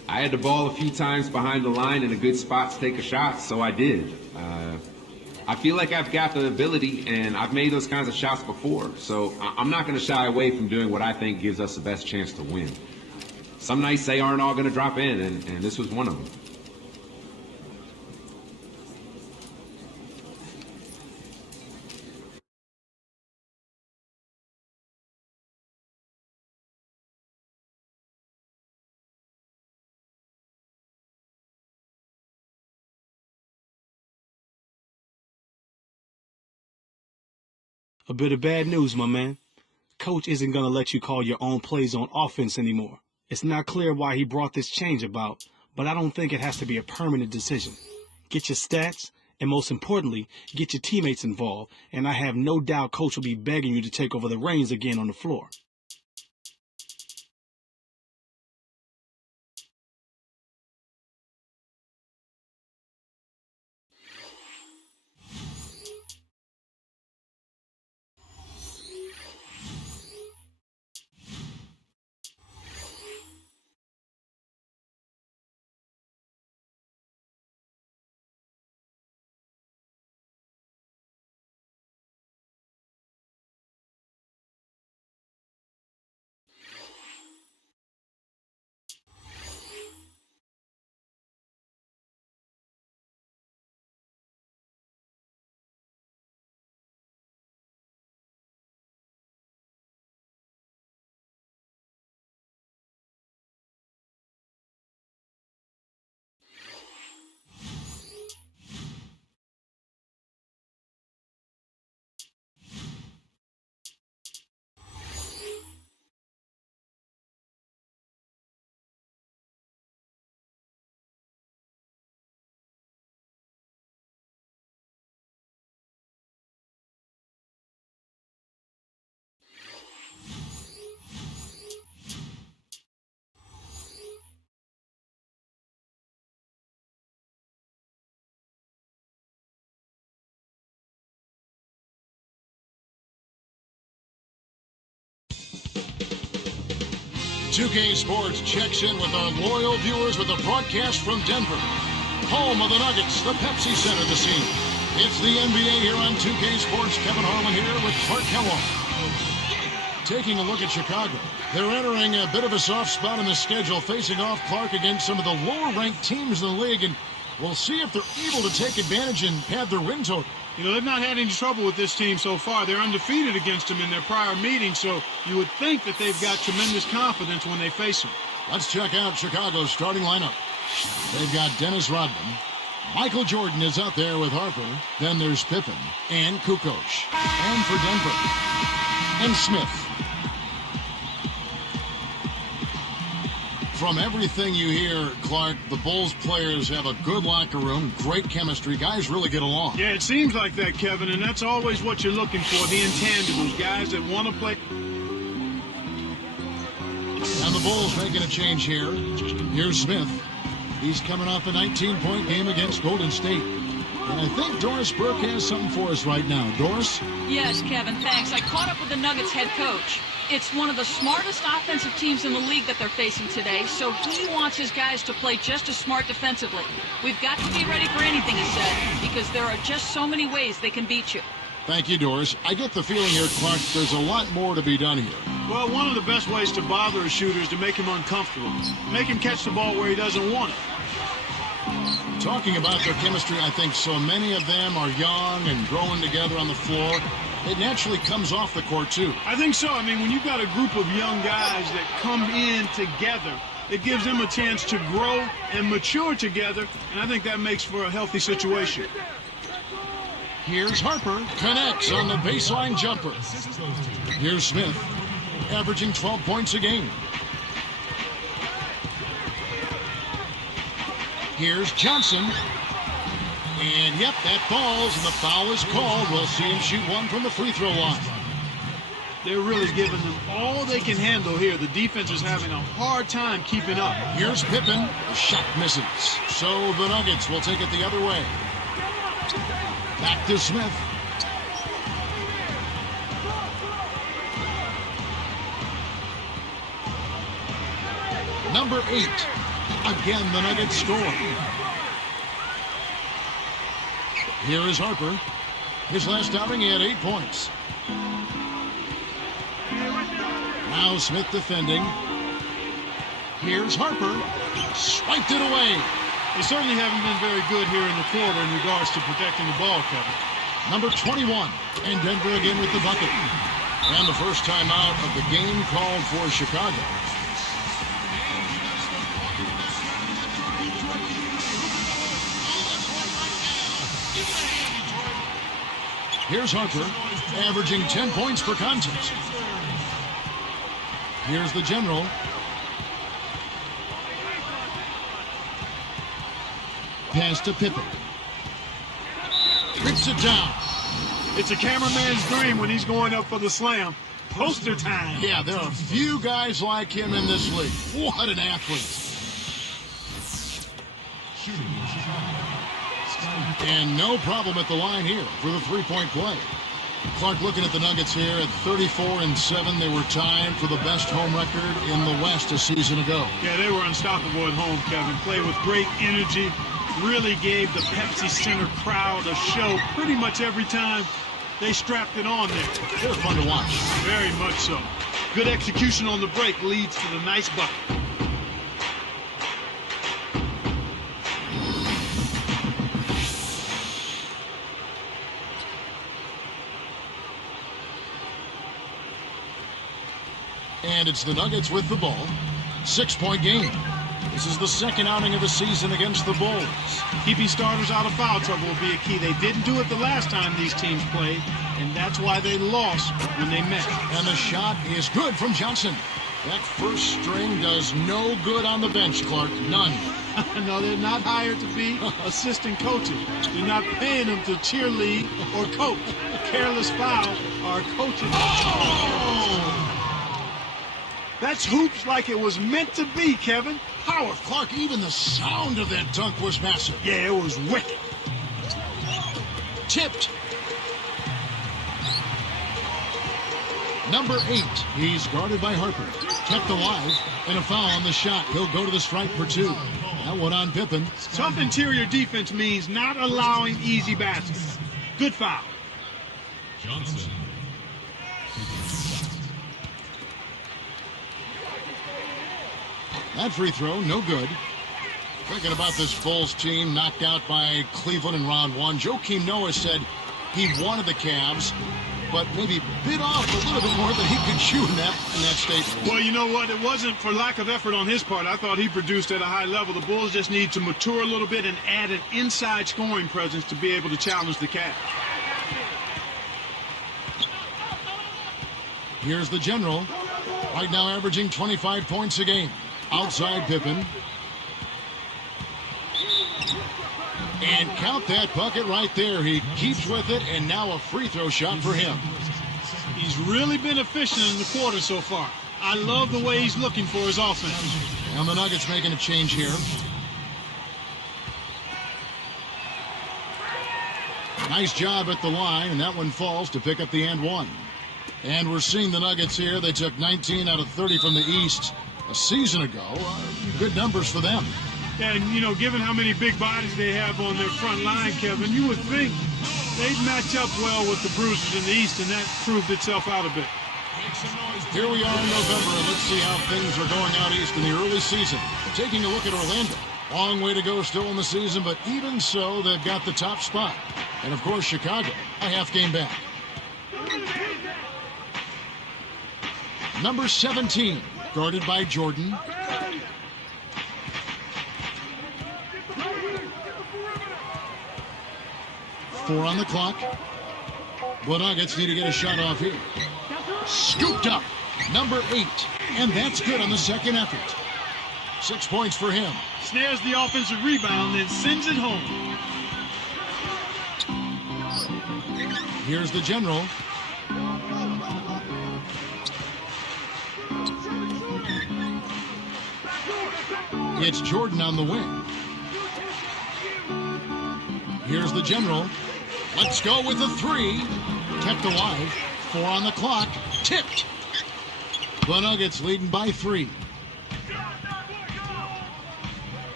I had the ball a few times behind the line in a good spot to take a shot, so I did. I feel like I've got the ability, and I've made those kinds of shots before, so I'm not going to shy away from doing what I think gives us the best chance to win. Some nights they aren't all going to drop in, and this was one of them. A bit of bad news, my man. Coach isn't going to let you call your own plays on offense anymore. It's not clear why he brought this change about, but I don't think it has to be a permanent decision. Get your stats, and most importantly, get your teammates involved, and I have no doubt Coach will be begging you to take over the reins again on the floor. Two-K Sports checks in with our loyal viewers with a broadcast from Denver, home of the Nuggets, the Pepsi Center this evening. It's the NBA here on 2K Sports. Kevin Harlan here with Clark Kellogg. Taking a look at Chicago, they're entering a bit of a soft spot in the schedule, facing off Clark against some of the lower-ranked teams in the league, and we'll see if they're able to take advantage and pad their win total. You know, they've not had any trouble with this team so far. They're undefeated against them in their prior meetings, so you would think that they've got tremendous confidence when they face them. Let's check out Chicago's starting lineup. They've got Dennis Rodman. Michael Jordan is out there with Harper. Then there's Pippen and Kukoc. And for Denver, and Smith. From everything you hear, Clark, the Bulls players have a good locker room, great chemistry. Guys really get along. Yeah, it seems like that, Kevin, and that's always what you're looking for, the intangibles, guys that want to play. And the Bulls making a change here. Here's Smith. He's coming off a 19-point game against Golden State. And I think Doris Burke has something for us right now. Doris? Yes, Kevin, thanks. I caught up with the Nuggets head coach. It's one of the smartest offensive teams in the league that they're facing today, so he wants his guys to play just as smart defensively. We've got to be ready for anything, he said, because there are just so many ways they can beat you. Thank you, Doris. I get the feeling here, Clark, there's a lot more to be done here. Well, one of the best ways to bother a shooter is to make him uncomfortable. Make him catch the ball where he doesn't want it. Talking about their chemistry, I think so many of them are young and growing together on the floor. It naturally comes off the court, too. I think so. I mean, when you've got a group of young guys that come in together, it gives them a chance to grow and mature together, and I think that makes for a healthy situation. Here's Harper. Connects on the baseline jumper. Here's Smith, averaging 12 points a game. Here's Johnson. And, yep, that falls, and the foul is called. We'll see him shoot one from the free throw line. They're really giving them all they can handle here. The defense is having a hard time keeping up. Here's Pippen. The shot misses. So the Nuggets will take it the other way. Back to Smith. Number 8. Again, the Nuggets score. Here is Harper. His last outing, he had 8 points. Now Smith defending. Here's Harper. Swiped it away. They certainly haven't been very good here in the quarter in regards to protecting the ball, Kevin. Number 21, and Denver again with the bucket. And the first time out of the game called for Chicago. Here's Harper, averaging 10 points per contest. Here's the general. Pass to Pippen. Rips it down. It's a cameraman's dream when he's going up for the slam. Poster time. Yeah, there are few guys like him in this league. What an athlete. And no problem at the line here for the three-point play. Clark looking at the Nuggets here at 34-7. They were tied for the best home record in the West a season ago. Yeah, they were unstoppable at home, Kevin. Played with great energy. Really gave the Pepsi Center crowd a show pretty much every time they strapped it on there. They're fun to watch. Very much so. Good execution on the break leads to the nice bucket. And it's the Nuggets with the ball. 6-point game. This is the second outing of the season against the Bulls. Keeping starters out of foul trouble will be a key. They didn't do it the last time these teams played, and that's why they lost when they met. And the shot is good from Johnson. That first string does no good on the bench, Clark. None. No, they're not hired to be assistant coaches. They're not paying them to cheerlead or coach. Careless foul are coaching. Oh! That's hoops like it was meant to be, Kevin. Power, Clark, even the sound of that dunk was massive. Yeah, it was wicked. Tipped. Number 8, he's guarded by Harper. Kept alive, and a foul on the shot. He'll go to the stripe for 2. That one on Pippen. Tough interior defense means not allowing easy baskets. Good foul. Johnson. That free throw, no good. Thinking about this Bulls team knocked out by Cleveland in round 1. Joakim Noah said he wanted the Cavs, but maybe bit off a little bit more than he could chew in that statement. Well, you know what? It wasn't for lack of effort on his part. I thought he produced at a high level. The Bulls just need to mature a little bit and add an inside scoring presence to be able to challenge the Cavs. Here's the general, right now averaging 25 points a game. Outside Pippen. And count that bucket right there. He keeps with it, and now a free throw shot for him. He's really been efficient in the quarter so far. I love the way he's looking for his offense. And the Nuggets making a change here. Nice job at the line, and that one falls to pick up the and one. And we're seeing the Nuggets here. They took 19 out of 30 from the East a season ago. Good numbers for them. And, you know, given how many big bodies they have on their front line, Kevin, you would think they'd match up well with the Bruisers in the East, and that proved itself out a bit. Here we are in November, and let's see how things are going out East in the early season. Taking a look at Orlando. Long way to go still in the season, but even so, they've got the top spot. And, of course, Chicago, a half game back. Number 17, guarded by Jordan. Four on the clock. The Nuggets need to get a shot off here. Scooped up. Number 8. And that's good on the second effort. 6 points for him. Snares the offensive rebound and sends it home. Here's the general. It's Jordan on the wing. Here's the general. Let's go with a 3. Kept alive. 4 on the clock. Tipped. The Nuggets leading by 3.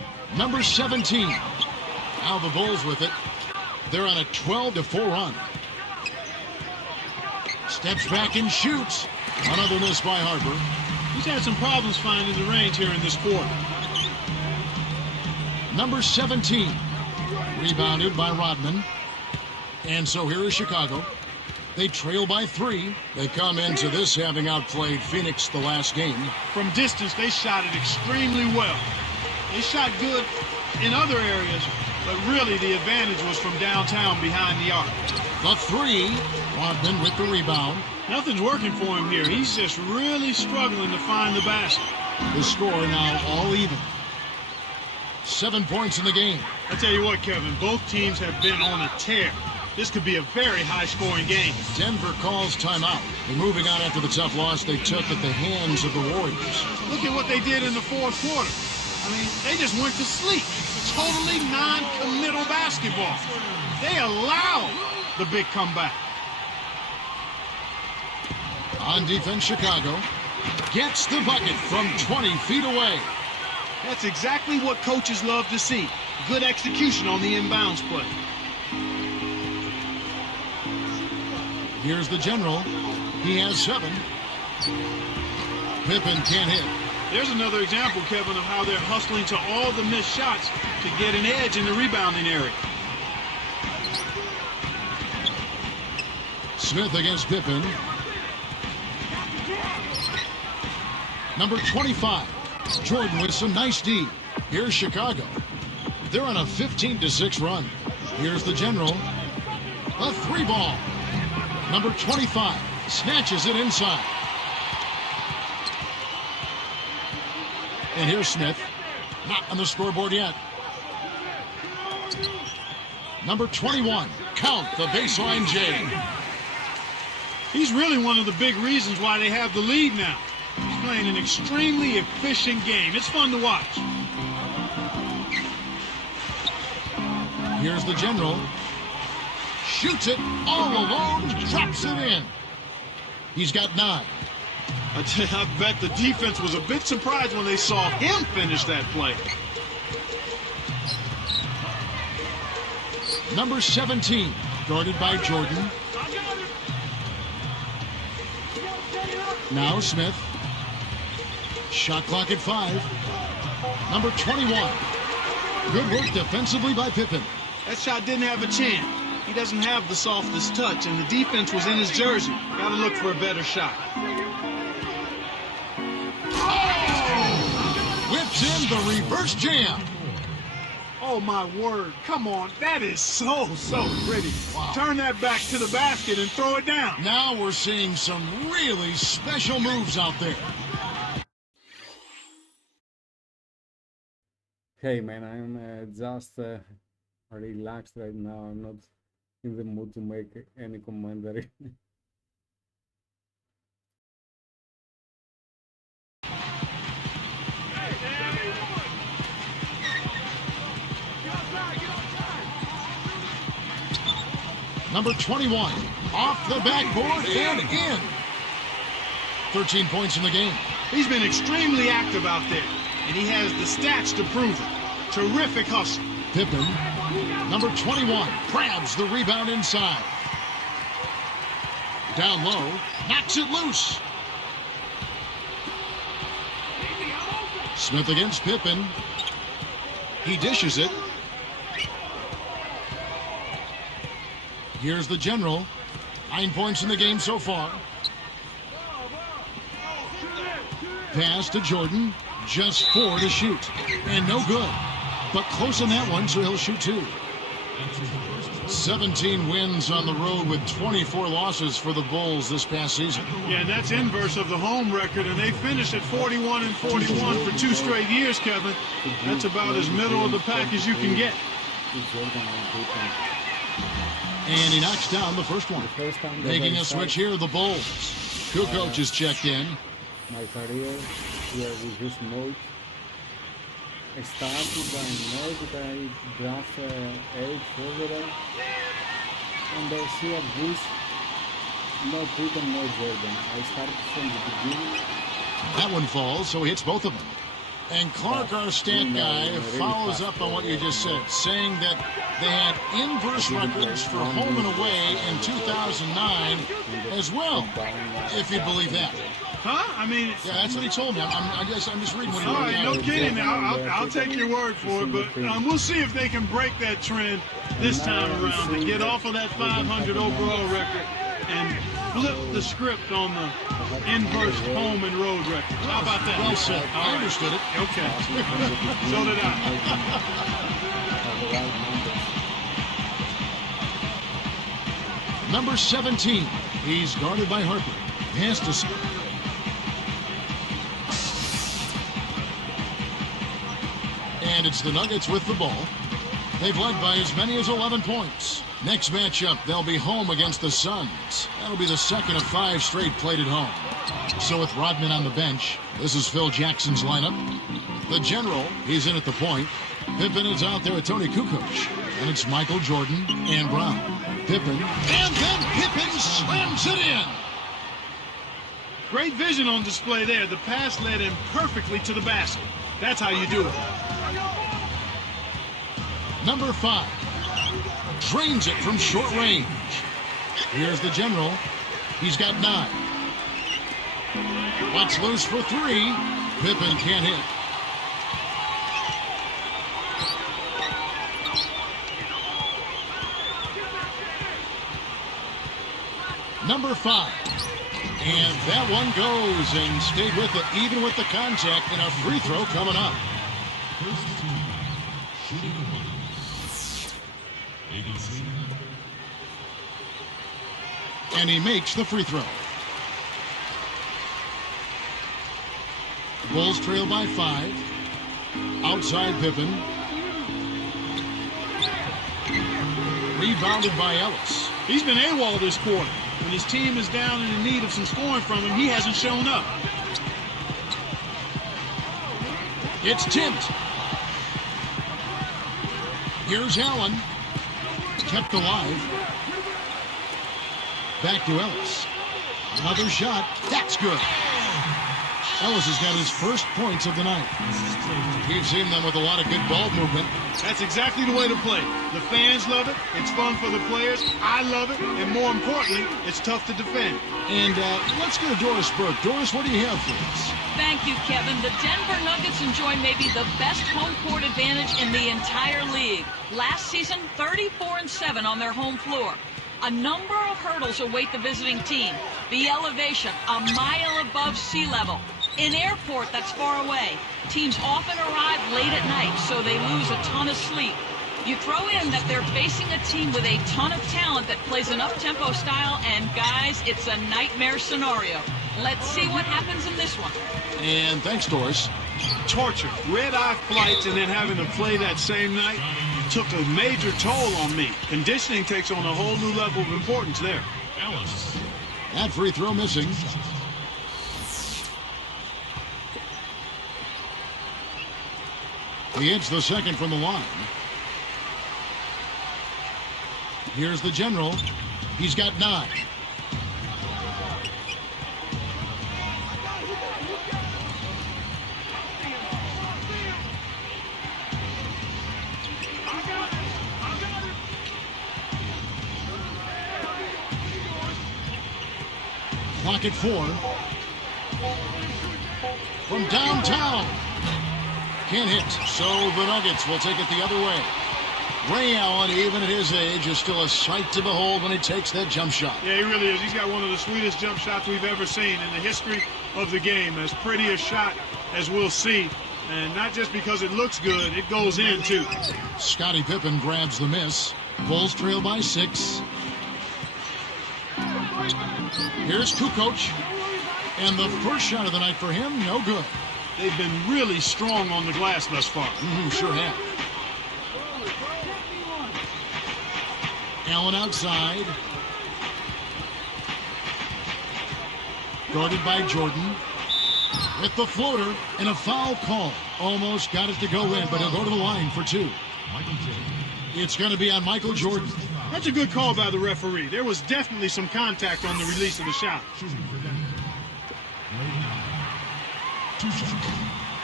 Number 17. Now the Bulls with it. They're on a 12-4 run. Steps back and shoots. Another miss by Harper. He's had some problems finding the range here in this quarter. Number 17. Rebounded by Rodman. And so here is Chicago. They trail by 3. They come into this having outplayed Phoenix the last game. From distance, they shot it extremely well. They shot good in other areas, but really the advantage was from downtown behind the arc. The 3. Rodman with the rebound. Nothing's working for him here. He's just really struggling to find the basket. The score now all even. 7 points in the game. I tell you what, Kevin, both teams have been on a tear. This could be a very high-scoring game. Denver calls timeout. They're moving on after the tough loss they took at the hands of the Warriors. Look at what they did in the fourth quarter. I mean, they just went to sleep. Totally non-committal basketball. They allowed the big comeback. On defense, Chicago gets the bucket from 20 feet away. That's exactly what coaches love to see. Good execution on the inbounds play. Here's the general. He has 7. Pippen can't hit. There's another example, Kevin, of how they're hustling to all the missed shots to get an edge in the rebounding area. Smith against Pippen. Number 25. Jordan with some nice D. Here's Chicago. They're on a 15-6 run. Here's the general. A 3-ball. Number 25 snatches it inside. And here's Smith. Not on the scoreboard yet. Number 21. Count the baseline J. He's really one of the big reasons why they have the lead now. He's playing an extremely efficient game. It's fun to watch. Here's the general. Shoots it all alone, drops it in. He's got 9. I bet the defense was a bit surprised when they saw him finish that play. Number 17, guarded by Jordan. Now Smith. Shot clock at 5. Number 21. Good work defensively by Pippen. That shot didn't have a chance. He doesn't have the softest touch, and the defense was in his jersey. Got to look for a better shot. Oh! Whips in the reverse jam. Oh, my word. Come on. That is so pretty. Wow. Turn that back to the basket and throw it down. Now we're seeing some really special moves out there. Hey, man, I'm just relaxed right now. I'm not in the mood to make any commentary. Number 21, off the backboard and in. 13 points in the game. He's been extremely active out there, and he has the stats to prove it. Terrific hustle. Pippen, number 21, grabs the rebound inside. Down low, knocks it loose. Smith against Pippen. He dishes it. Here's the general. 9 points in the game so far. Pass to Jordan. Just 4 to shoot. And no good. But close on that one, so he'll shoot 2. 17 wins on the road with 24 losses for the Bulls this past season. Yeah, and that's inverse of the home record, and they finished at 41 and 41 for 2 straight years, Kevin. That's about as middle of the pack as you can get. And he knocks down the first one. Making a switch here, the Bulls. Kukoc is checked in. MyCAREER here with this mode. I started by mode that I draft 8 overall. And I see a boost. No Pippen, no Jordan. I started from the beginning. That one falls, so he hits both of them. And Clark, our stat guy, follows up on what you just said, saying that they had inverse records for home and away in 2009 as well, if you believe that. Huh? I mean... Yeah, that's what he told me. I'm just reading what he All wrote. right, no kidding. I'll take your word for it, but we'll see if they can break that trend this time around and get off of that 500 overall record and flip the script on the inverse home and road record. How about that? Well said. All I right. understood it. Okay. So did I. Number 17. He's guarded by Harper. Pass to... And it's the Nuggets with the ball. They've led by as many as 11 points. Next matchup, they'll be home against the Suns. That'll be the second of 5 straight played at home. So with Rodman on the bench, this is Phil Jackson's lineup. The general, he's in at the point. Pippen is out there with Tony Kukoc. And it's Michael Jordan and Brown. Pippen, and then Pippen slams it in. Great vision on display there. The pass led him perfectly to the basket. That's how you do it. Number 5. Drains it from short range. Here's the general. He's got 9. What's loose for 3. Pippen can't hit. Number 5. And that one goes and stayed with it, even with the contact, and a free throw coming up. First team shooting the one. ABC. And he makes the free throw. Bulls trail by 5. Outside Pippen. Rebounded by Ellis. He's been AWOL this quarter. When his team is down and in need of some scoring from him, he hasn't shown up. It's tipped. Here's Allen. Kept alive. Back to Ellis. Another shot. That's good. Ellis has got his first points of the night. We've seen them with a lot of good ball movement. That's exactly the way to play. The fans love it. It's fun for the players. I love it. And more importantly, it's tough to defend. And let's go to Doris Burke. Doris, what do you have for us? Thank you, Kevin. The Denver Nuggets enjoy maybe the best home court advantage in the entire league. Last season, 34-7 on their home floor. A number of hurdles await the visiting team. The elevation, a mile above sea level. An airport that's far away. Teams often arrive late at night, so they lose a ton of sleep. You throw in that they're facing a team with a ton of talent that plays an up-tempo style, and guys, it's a nightmare scenario. Let's see what happens in this one. And thanks, Doris. Torture, red-eye flights, and then having to play that same night took a major toll on me. Conditioning takes on a whole new level of importance there. Ellis. That free throw missing. He hits the second from the line. Here's the general. He's got 9. Clock at 4. From downtown. Can't hit, so the Nuggets will take it the other way. Ray Allen, even at his age, is still a sight to behold when he takes that jump shot. Yeah, he really is. He's got one of the sweetest jump shots we've ever seen in the history of the game. As pretty a shot as we'll see. And not just because it looks good, it goes in, too. Scottie Pippen grabs the miss. Bulls trail by 6. Here's Kukoc. And the first shot of the night for him, no good. They've been really strong on the glass thus far. Sure have. Allen outside. Guarded by Jordan. With the floater and a foul call. Almost got it to go in, but he'll go to the line for 2. Michael Jordan. It's going to be on Michael Jordan. That's a good call by the referee. There was definitely some contact on the release of the shot. Shooting for Denver. Right now. 2 shots.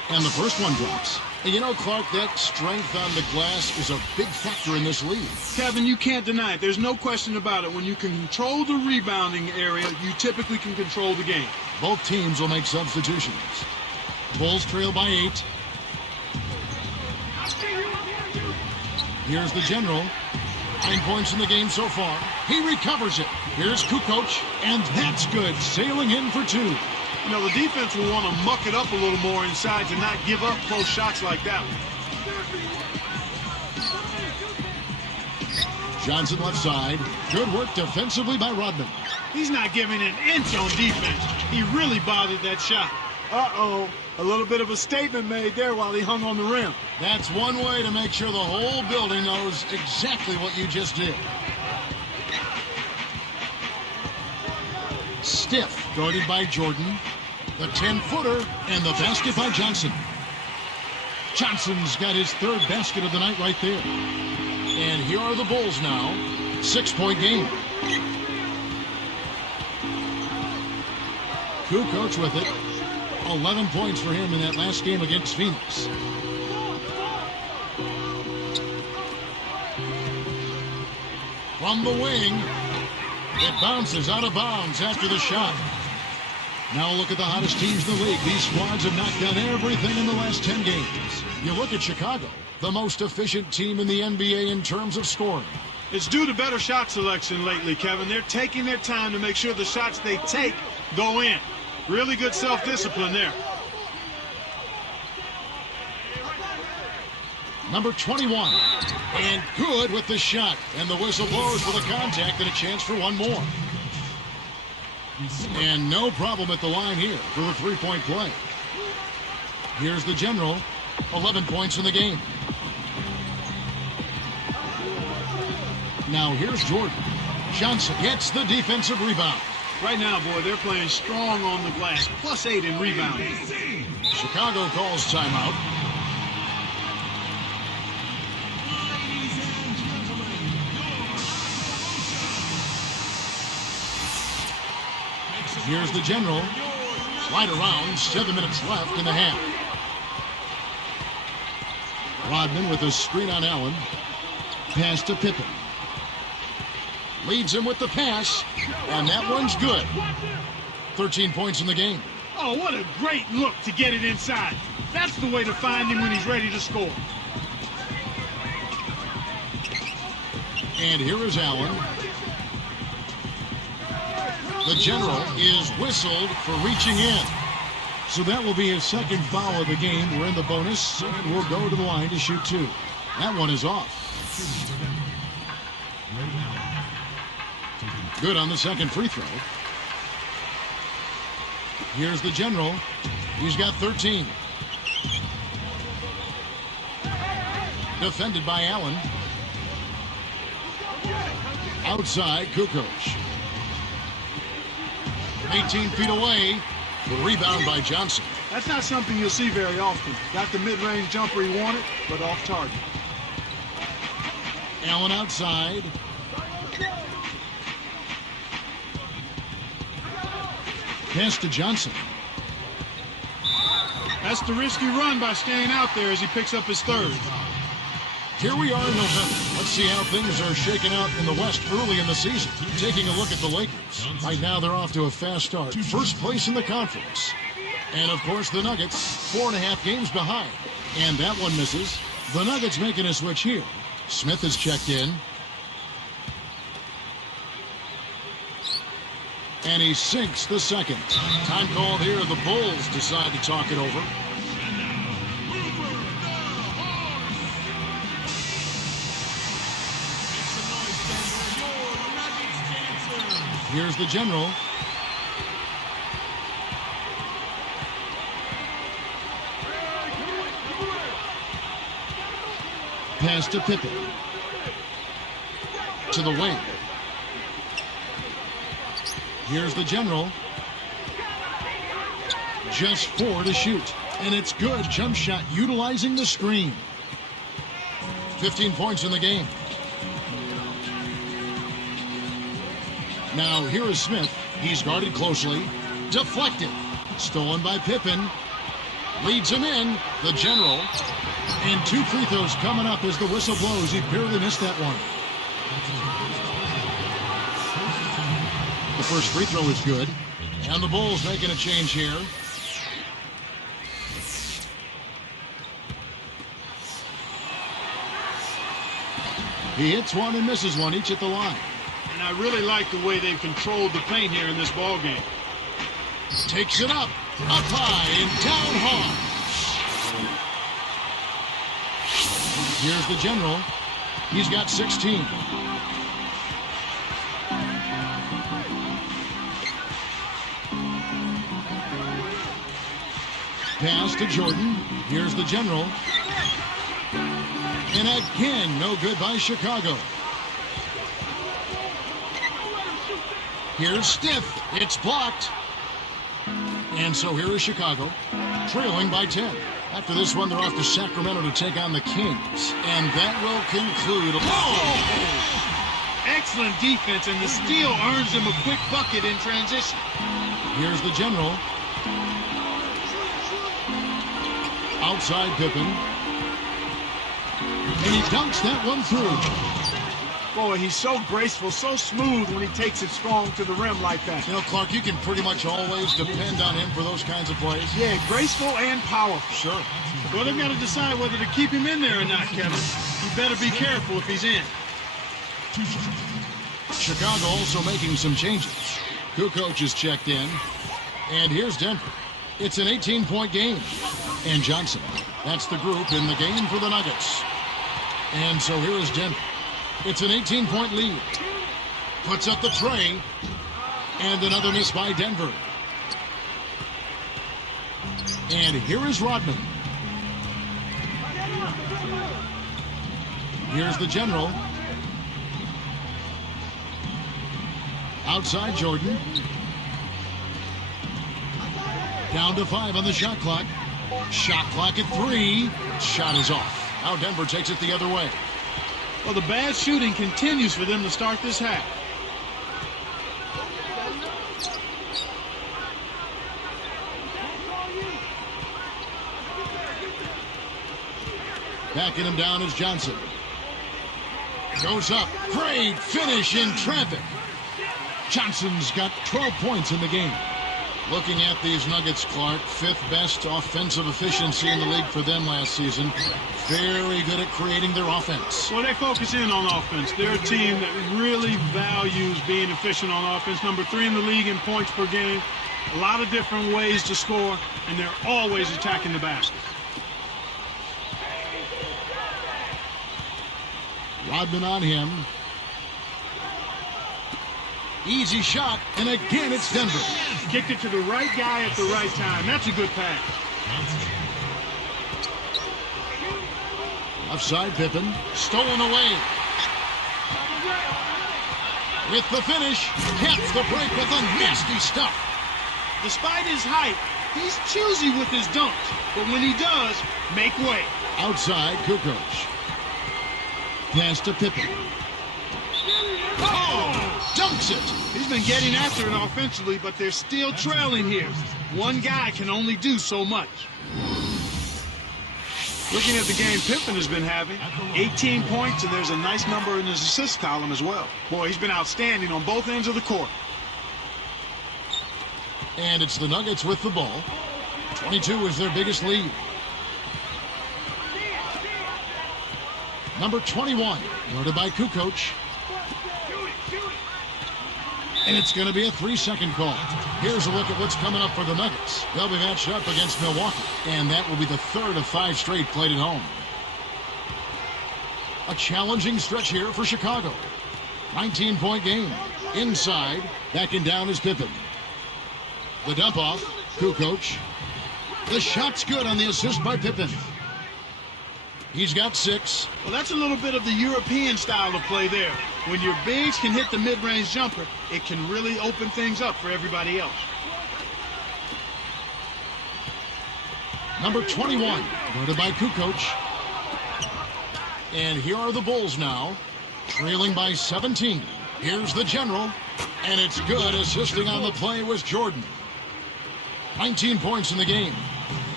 And the first one drops. And you know, Clark, that strength on the glass is a big factor in this league. Kevin, you can't deny it. There's no question about it. When you can control the rebounding area, you typically can control the game. Both teams will make substitutions. Bulls trail by 8. Here's the general. 9 points in the game so far. He recovers it. Here's Kukoc, and that's good. Sailing in for 2. You know, the defense will want to muck it up a little more inside to not give up close shots like that one. Johnson left side. Good work defensively by Rodman. He's not giving an inch on defense. He really bothered that shot. Uh-oh. A little bit of a statement made there while he hung on the rim. That's one way to make sure the whole building knows exactly what you just did. Stiff, guarded by Jordan. The 10-footer, and the basket by Johnson. Johnson's got his 3rd basket of the night right there. And here are the Bulls now. 6-point game. Kukoc with it. 11 points for him in that last game against Phoenix. From the wing, it bounces out of bounds after the shot. Now look at the hottest teams in the league. These squads have knocked down everything in the last 10 games. You look at Chicago, the most efficient team in the NBA in terms of scoring. It's due to better shot selection lately, Kevin. They're taking their time to make sure the shots they take go in. Really good self-discipline there. Number 21. And good with the shot. And the whistle blows for the contact and a chance for one more. And no problem at the line here for the 3-point play. Here's the general. 11 points in the game. Now here's Jordan. Johnson gets the defensive rebound. Right now, boy, they're playing strong on the glass. +8 in rebounding. Chicago calls timeout. Here's the general. Right around, 7 minutes left in the half. Rodman with a screen on Allen. Pass to Pippen. Leads him with the pass, and that one's good. 13 points in the game. Oh, what a great look to get it inside. That's the way to find him when he's ready to score. And here is Allen. The general is whistled for reaching in. So that will be his 2nd foul of the game. We're in the bonus, and we'll go to the line to shoot 2. That one is off. Good on the 2nd free throw. Here's the general. He's got 13. Defended by Allen. Outside, Kukoc. 18 feet away. The rebound by Johnson. That's not something you'll see very often. Got the mid-range jumper he wanted, but off target. Allen outside. Pass to Johnson. That's the risky run by staying out there as he picks up his 3rd. Here we are in November. Let's see how things are shaking out in the West early in the season. Taking a look at the Lakers. Right now they're off to a fast start. 1st place in the conference. And of course the Nuggets, 4.5 games behind. And that one misses. The Nuggets making a switch here. Smith is checked in. And he sinks the 2nd. Time called here. The Bulls decide to talk it over. Here's the general. Pass to Pippen. To the wing. Here's the general. Just 4 to shoot. And it's good. Jump shot utilizing the screen. 15 points in the game. Now here is Smith. He's guarded closely. Deflected. Stolen by Pippen. Leads him in, the General. And 2 free throws coming up as the whistle blows. He barely missed that one. The first free throw is good. And the Bulls making a change here. He hits one and misses one, each at the line. And I really like the way they've controlled the paint here in this ball game. Takes it up high and down hard. Here's the General. He's got 16. Pass to Jordan. Here's the General. And again, no good by Chicago. Here's Stiff. It's blocked. And so here is Chicago, trailing by 10. After this one, they're off to Sacramento to take on the Kings. And that will conclude. Excellent defense, and the steal earns him a quick bucket in transition. Here's the General. Outside Pippen. And he dunks that one through. Boy, he's so graceful, so smooth when he takes it strong to the rim like that. You know, Clark, you can pretty much always depend on him for those kinds of plays. Yeah, graceful and powerful. Sure. Well, they've got to decide whether to keep him in there or not, Kevin. You better be careful if he's in. Chicago also making some changes. Kukoc is checked in. And here's Denver. It's an 18-point game. And Johnson. That's the group in the game for the Nuggets. And so here is Denver. It's an 18-point lead. Puts up the tray. And another miss by Denver. And here is Rodman. Here's the General. Outside Jordan. Down to 5 on the shot clock. Shot clock at 3. Shot is off. Now Denver takes it the other way. Well, the bad shooting continues for them to start this half. Backing him down is Johnson. Goes up. Great finish in traffic. Johnson's got 12 points in the game. Looking at these Nuggets, Clark, 5th best offensive efficiency in the league for them last season. Very good at creating their offense. Well, they focus in on offense. They're a team that really values being efficient on offense. Number 3 in the league in points per game. A lot of different ways to score, and they're always attacking the basket. Rodman on him. Easy shot, and again it's Denver. Kicked it to the right guy at the right time. That's a good pass. Offside Pippen, stolen away. With the finish, caps the break with the nasty stuff. Despite his height, he's choosy with his dunks, but when he does, make way. Outside Kukoc. Pass to Pippen. Oh! Dunks it! He's been getting after it offensively, but they're still trailing here. One guy can only do so much. Looking at the game Pippen has been having, 18 points, and there's a nice number in his assist column as well. Boy, he's been outstanding on both ends of the court. And it's the Nuggets with the ball. 22 is their biggest lead. Number 21, guarded by Kukoc. And it's going to be a 3-second call. Here's a look at what's coming up for the Nuggets. They'll be matched up against Milwaukee, and that will be the 3rd of 5 straight played at home. A challenging stretch here for Chicago. 19-point game. Inside, backing down is Pippen. The dump off, Kukoc. The shot's good on the assist by Pippen. He's got 6. Well, that's a little bit of the European style of play there. When your bigs can hit the mid-range jumper, it can really open things up for everybody else. Number 21, guarded by Kukoc. And here are the Bulls now, trailing by 17. Here's the General, and it's good. Assisting on the play was Jordan. 19 points in the game.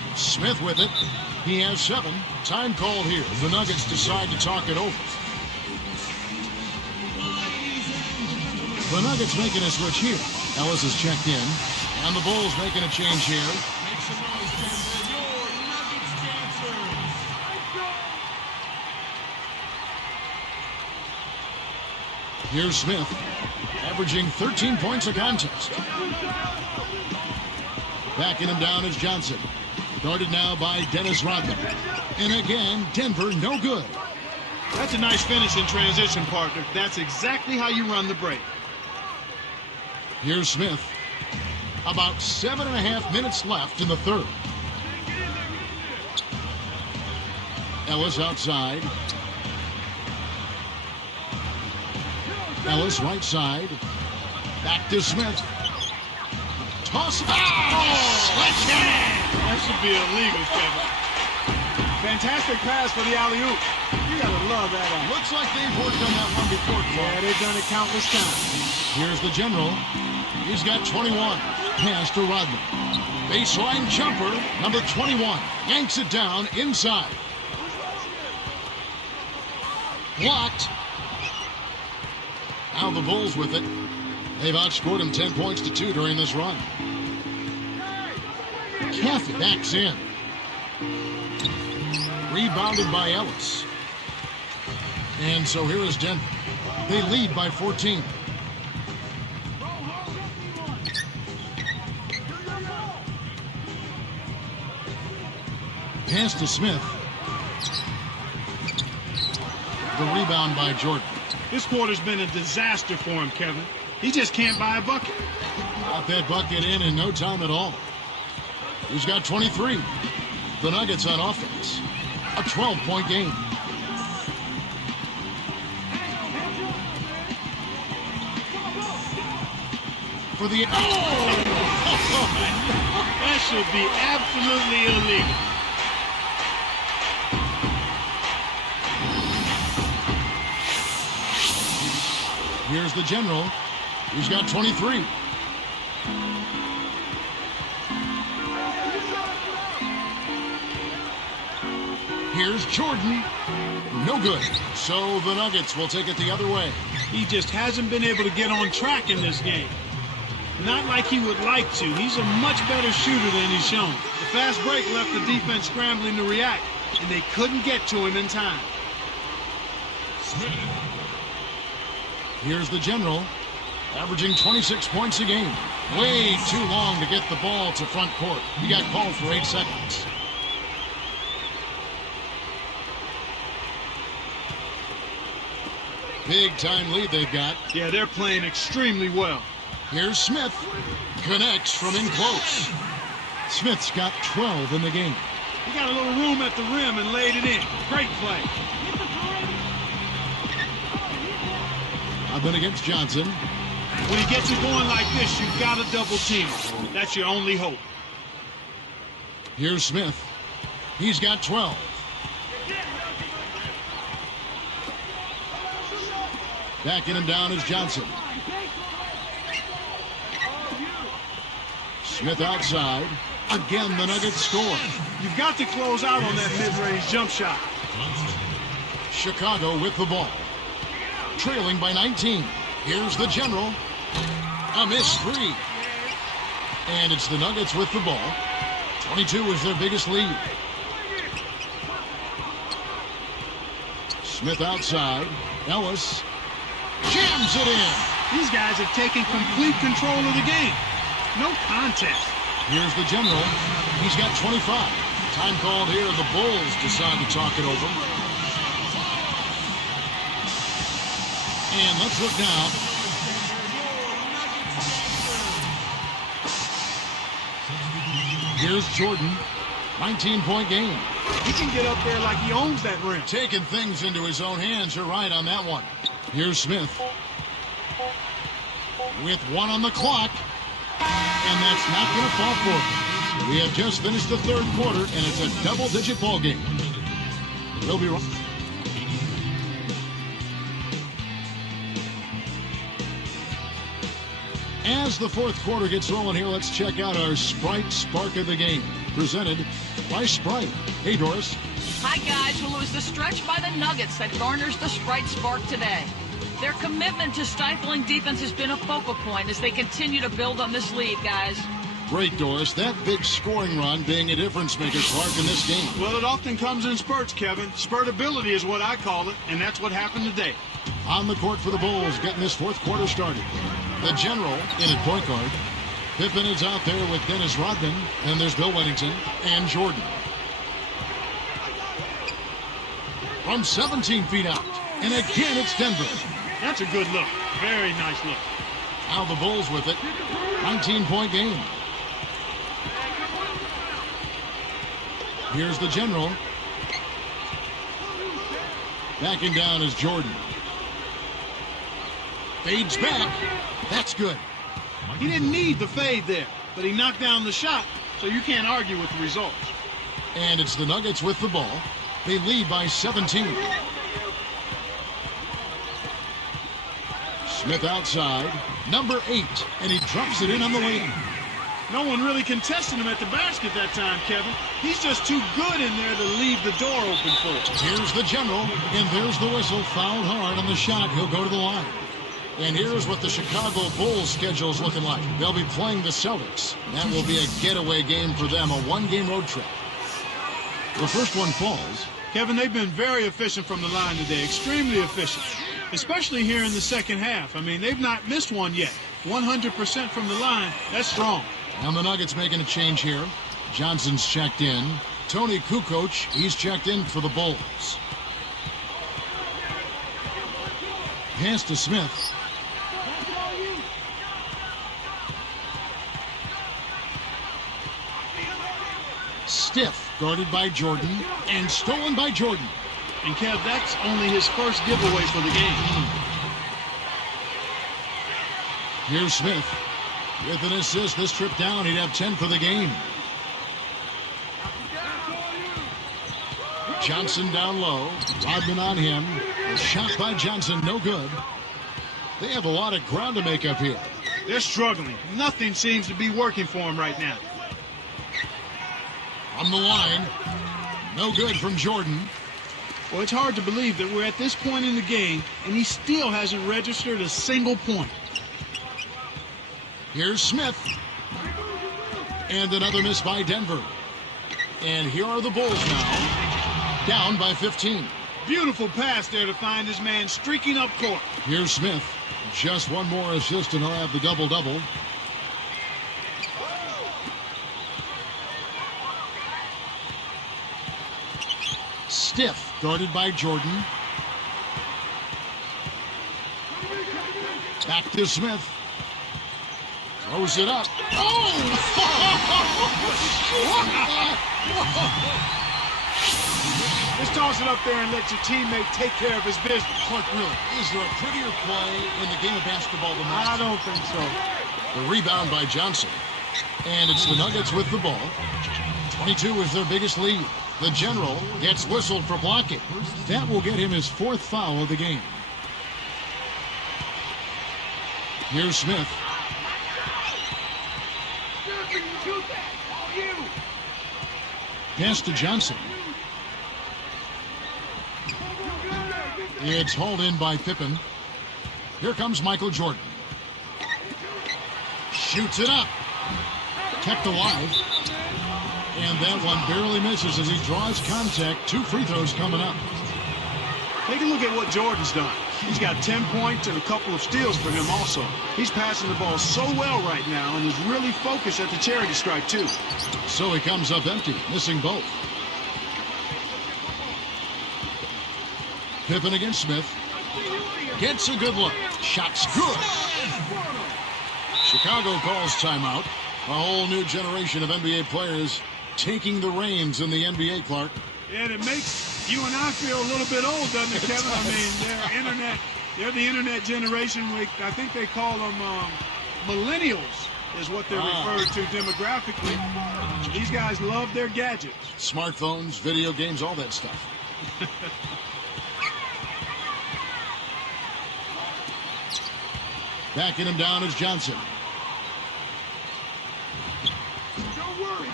Smith with it. He has 7. Time called here. The Nuggets decide to talk it over. The Nuggets making a switch here. Ellis is checked in. And the Bulls making a change here. Make some noise, Denver. Your Nuggets dancers. Here's Smith, averaging 13 points a contest. Backing him down is Johnson. Guarded now by Dennis Rodman. And again, Denver no good. That's a nice finish in transition, partner. That's exactly how you run the break. Here's Smith. About 7.5 minutes left in the third. Ellis outside. Ellis right side. Back to Smith. Toss. That should be illegal, Kevin. Fantastic pass for the alley-oop. You gotta love that. Looks like they've worked on that one before. Yeah, they've done it countless times. Here's the general. He's got 21. Pass to Rodman. Baseline jumper, number 21. Yanks it down inside. Blocked. Now the Bulls with it. They've outscored him 10 points to 2 during this run. Caffey backs in. Rebounded by Ellis. And so here is Denver. They lead by 14. Pass to Smith. The rebound by Jordan. This quarter's been a disaster for him, Kevin. He just can't buy a bucket. Got that bucket in no time at all. He's got 23. The Nuggets on offense. A 12-point game. For the... That should be absolutely illegal. Here's the general. He's got 23. Here's Jordan. No good. So the Nuggets will take it the other way. He just hasn't been able to get on track in this game. Not like he would like to. He's a much better shooter than he's shown. The fast break left the defense scrambling to react, and they couldn't get to him in time. Smith. Here's the general, averaging 26 points a game. Way too long to get the ball to front court. He got called for 8 seconds. Big time lead they've got. Yeah, they're playing extremely well. Here's Smith. Connects from in close. Smith's got 12 in the game. He got a little room at the rim and laid it in. Great play. I've been against Johnson. When he gets it going like this, you've got to double team him. That's your only hope. Here's Smith. He's got 12. Backing him down is Johnson. Smith outside. Again, the Nuggets score. You've got to close out on that mid-range jump shot. Chicago with the ball. Trailing by 19. Here's the general. A missed 3. And it's the Nuggets with the ball. 22 is their biggest lead. Smith outside. Ellis jams it in. These guys have taken complete control of the game. No contest. Here's the general. He's got 25. Time called here. The Bulls decide to talk it over. And let's look now. Here's Jordan. 19-point game. He can get up there like he owns that rim. Taking things into his own hands. You're right on that one. Here's Smith. With 1 on the clock. And that's not going to fall for him. We have just finished the third quarter, and it's a double-digit ball game. We'll be right. As the fourth quarter gets rolling here, let's check out our Sprite Spark of the game. presented by Sprite. Hey, Doris. Hi, guys. Well, it was the stretch by the Nuggets that garners the Sprite spark today. Their commitment to stifling defense has been a focal point as they continue to build on this lead, guys. Great, Doris. That big scoring run being a difference maker, Clark, in this game. Well, it often comes in spurts, Kevin. Spurtability is what I call it, and that's what happened today. On the court for the Bulls, getting this fourth quarter started. The general in at point guard. Pippen is out there with Dennis Rodman, and there's Bill Wennington and Jordan. From 17 feet out, and again it's Denver. That's a good look. Very nice look. Now the Bulls with it. 19-point game. Here's the general. Backing down is Jordan. Fades back. That's good. He didn't need the fade there, but he knocked down the shot, so you can't argue with the results. And it's the Nuggets with the ball. They lead by 17. Smith outside, number 8, and he drops it in on the lane. No one really contested him at the basket that time, Kevin. He's just too good in there to leave the door open for it. Here's the general, and there's the whistle. Fouled hard on the shot. He'll go to the line. And here's what the Chicago Bulls schedule is looking like. They'll be playing the Celtics. That will be a getaway game for them, a one-game road trip. The first one falls. Kevin, they've been very efficient from the line today, extremely efficient, especially here in the second half. I mean, they've not missed one yet. 100% from the line, that's strong. And the Nuggets making a change here. Johnson's checked in. Tony Kukoc, he's checked in for the Bulls. Pass to Smith. Stiff, guarded by Jordan, and stolen by Jordan. And Kev, that's only his first giveaway for the game. Here's Smith. With an assist this trip down, he'd have 10 for the game. Johnson down low. Rodman on him. Shot by Johnson, no good. They have a lot of ground to make up here. They're struggling. Nothing seems to be working for them right now. On the line. No good from Jordan. Well, it's hard to believe that we're at this point in the game, and he still hasn't registered a single point. Here's Smith. And another miss by Denver. And here are the Bulls now. Down by 15. Beautiful pass there to find his man streaking up court. Here's Smith. Just one more assist and he'll have the double-double. Stiff, guarded by Jordan. Back to Smith. Throws it up. Oh! Just toss it up there and let your teammate take care of his business. Clark, really, is there a prettier play in the game of basketball than that? I don't think so. The rebound by Johnson. And it's the Nuggets with the ball. 22 is their biggest lead. The general gets whistled for blocking. That will get him his 4th foul of the game. Here's Smith. Pass to Johnson. It's hauled in by Pippen. Here comes Michael Jordan. Shoots it up. Kept alive. And that one barely misses as he draws contact. 2 free throws coming up. Take a look at what Jordan's done. He's got 10 points and a couple of steals for him also. He's passing the ball so well right now and is really focused at the charity stripe too. So he comes up empty, missing both. Pippen against Smith. Gets a good look. Shot's good. Chicago calls timeout. A whole new generation of NBA players taking the reins in the NBA, Clark. Yeah, and it makes you and I feel a little bit old, doesn't it, Kevin? I mean, they're the internet generation. I think they call them millennials is what they're referred to demographically. These guys love their gadgets. Smartphones, video games, all that stuff. Backing him down is Johnson.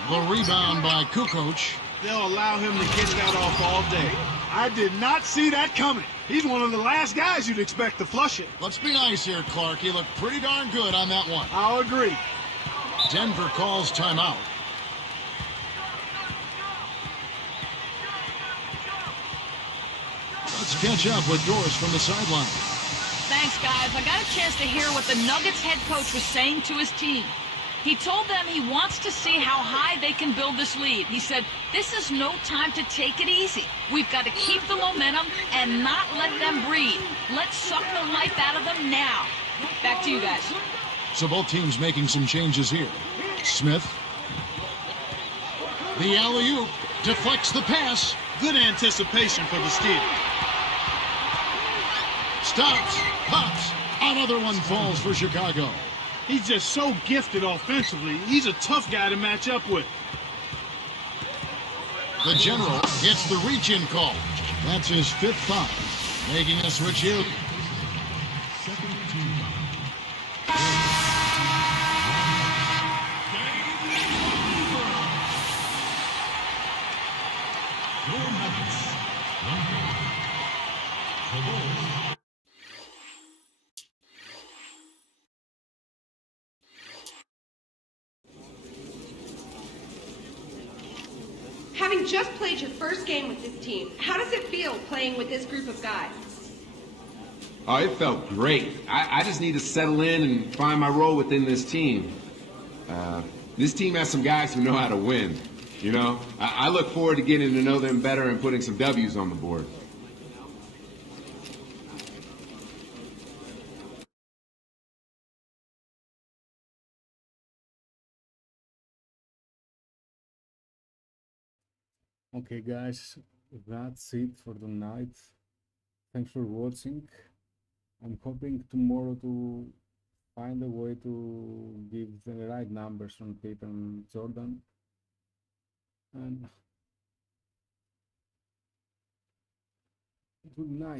The rebound by Kukoc. They'll allow him to get that off all day. I did not see that coming. He's one of the last guys you'd expect to flush it. Let's be nice here, Clark. He looked pretty darn good on that one. I'll agree. Denver calls timeout. Let's catch up with Doris from the sideline. Thanks, guys. I got a chance to hear what the Nuggets head coach was saying to his team. He told them he wants to see how high they can build this lead. He said, this is no time to take it easy. We've got to keep the momentum and not let them breathe. Let's suck the life out of them now. Back to you guys. So both teams making some changes here. Smith. The alley-oop deflects the pass. Good anticipation for the steal. Stops, pops. Another one falls for Chicago. He's just so gifted offensively. He's a tough guy to match up with. The General gets the reach-in call. That's his 5th foul. Making a switch here. Having just played your first game with this team, how does it feel playing with this group of guys? Oh, it felt great. I just need to settle in and find my role within this team. This team has some guys who know how to win. You know, I look forward to getting to know them better and putting some W's on the board. Okay, guys, that's it for tonight. Thanks for watching. I'm hoping tomorrow to find a way to give the right numbers on Pippen and Jordan. And good night.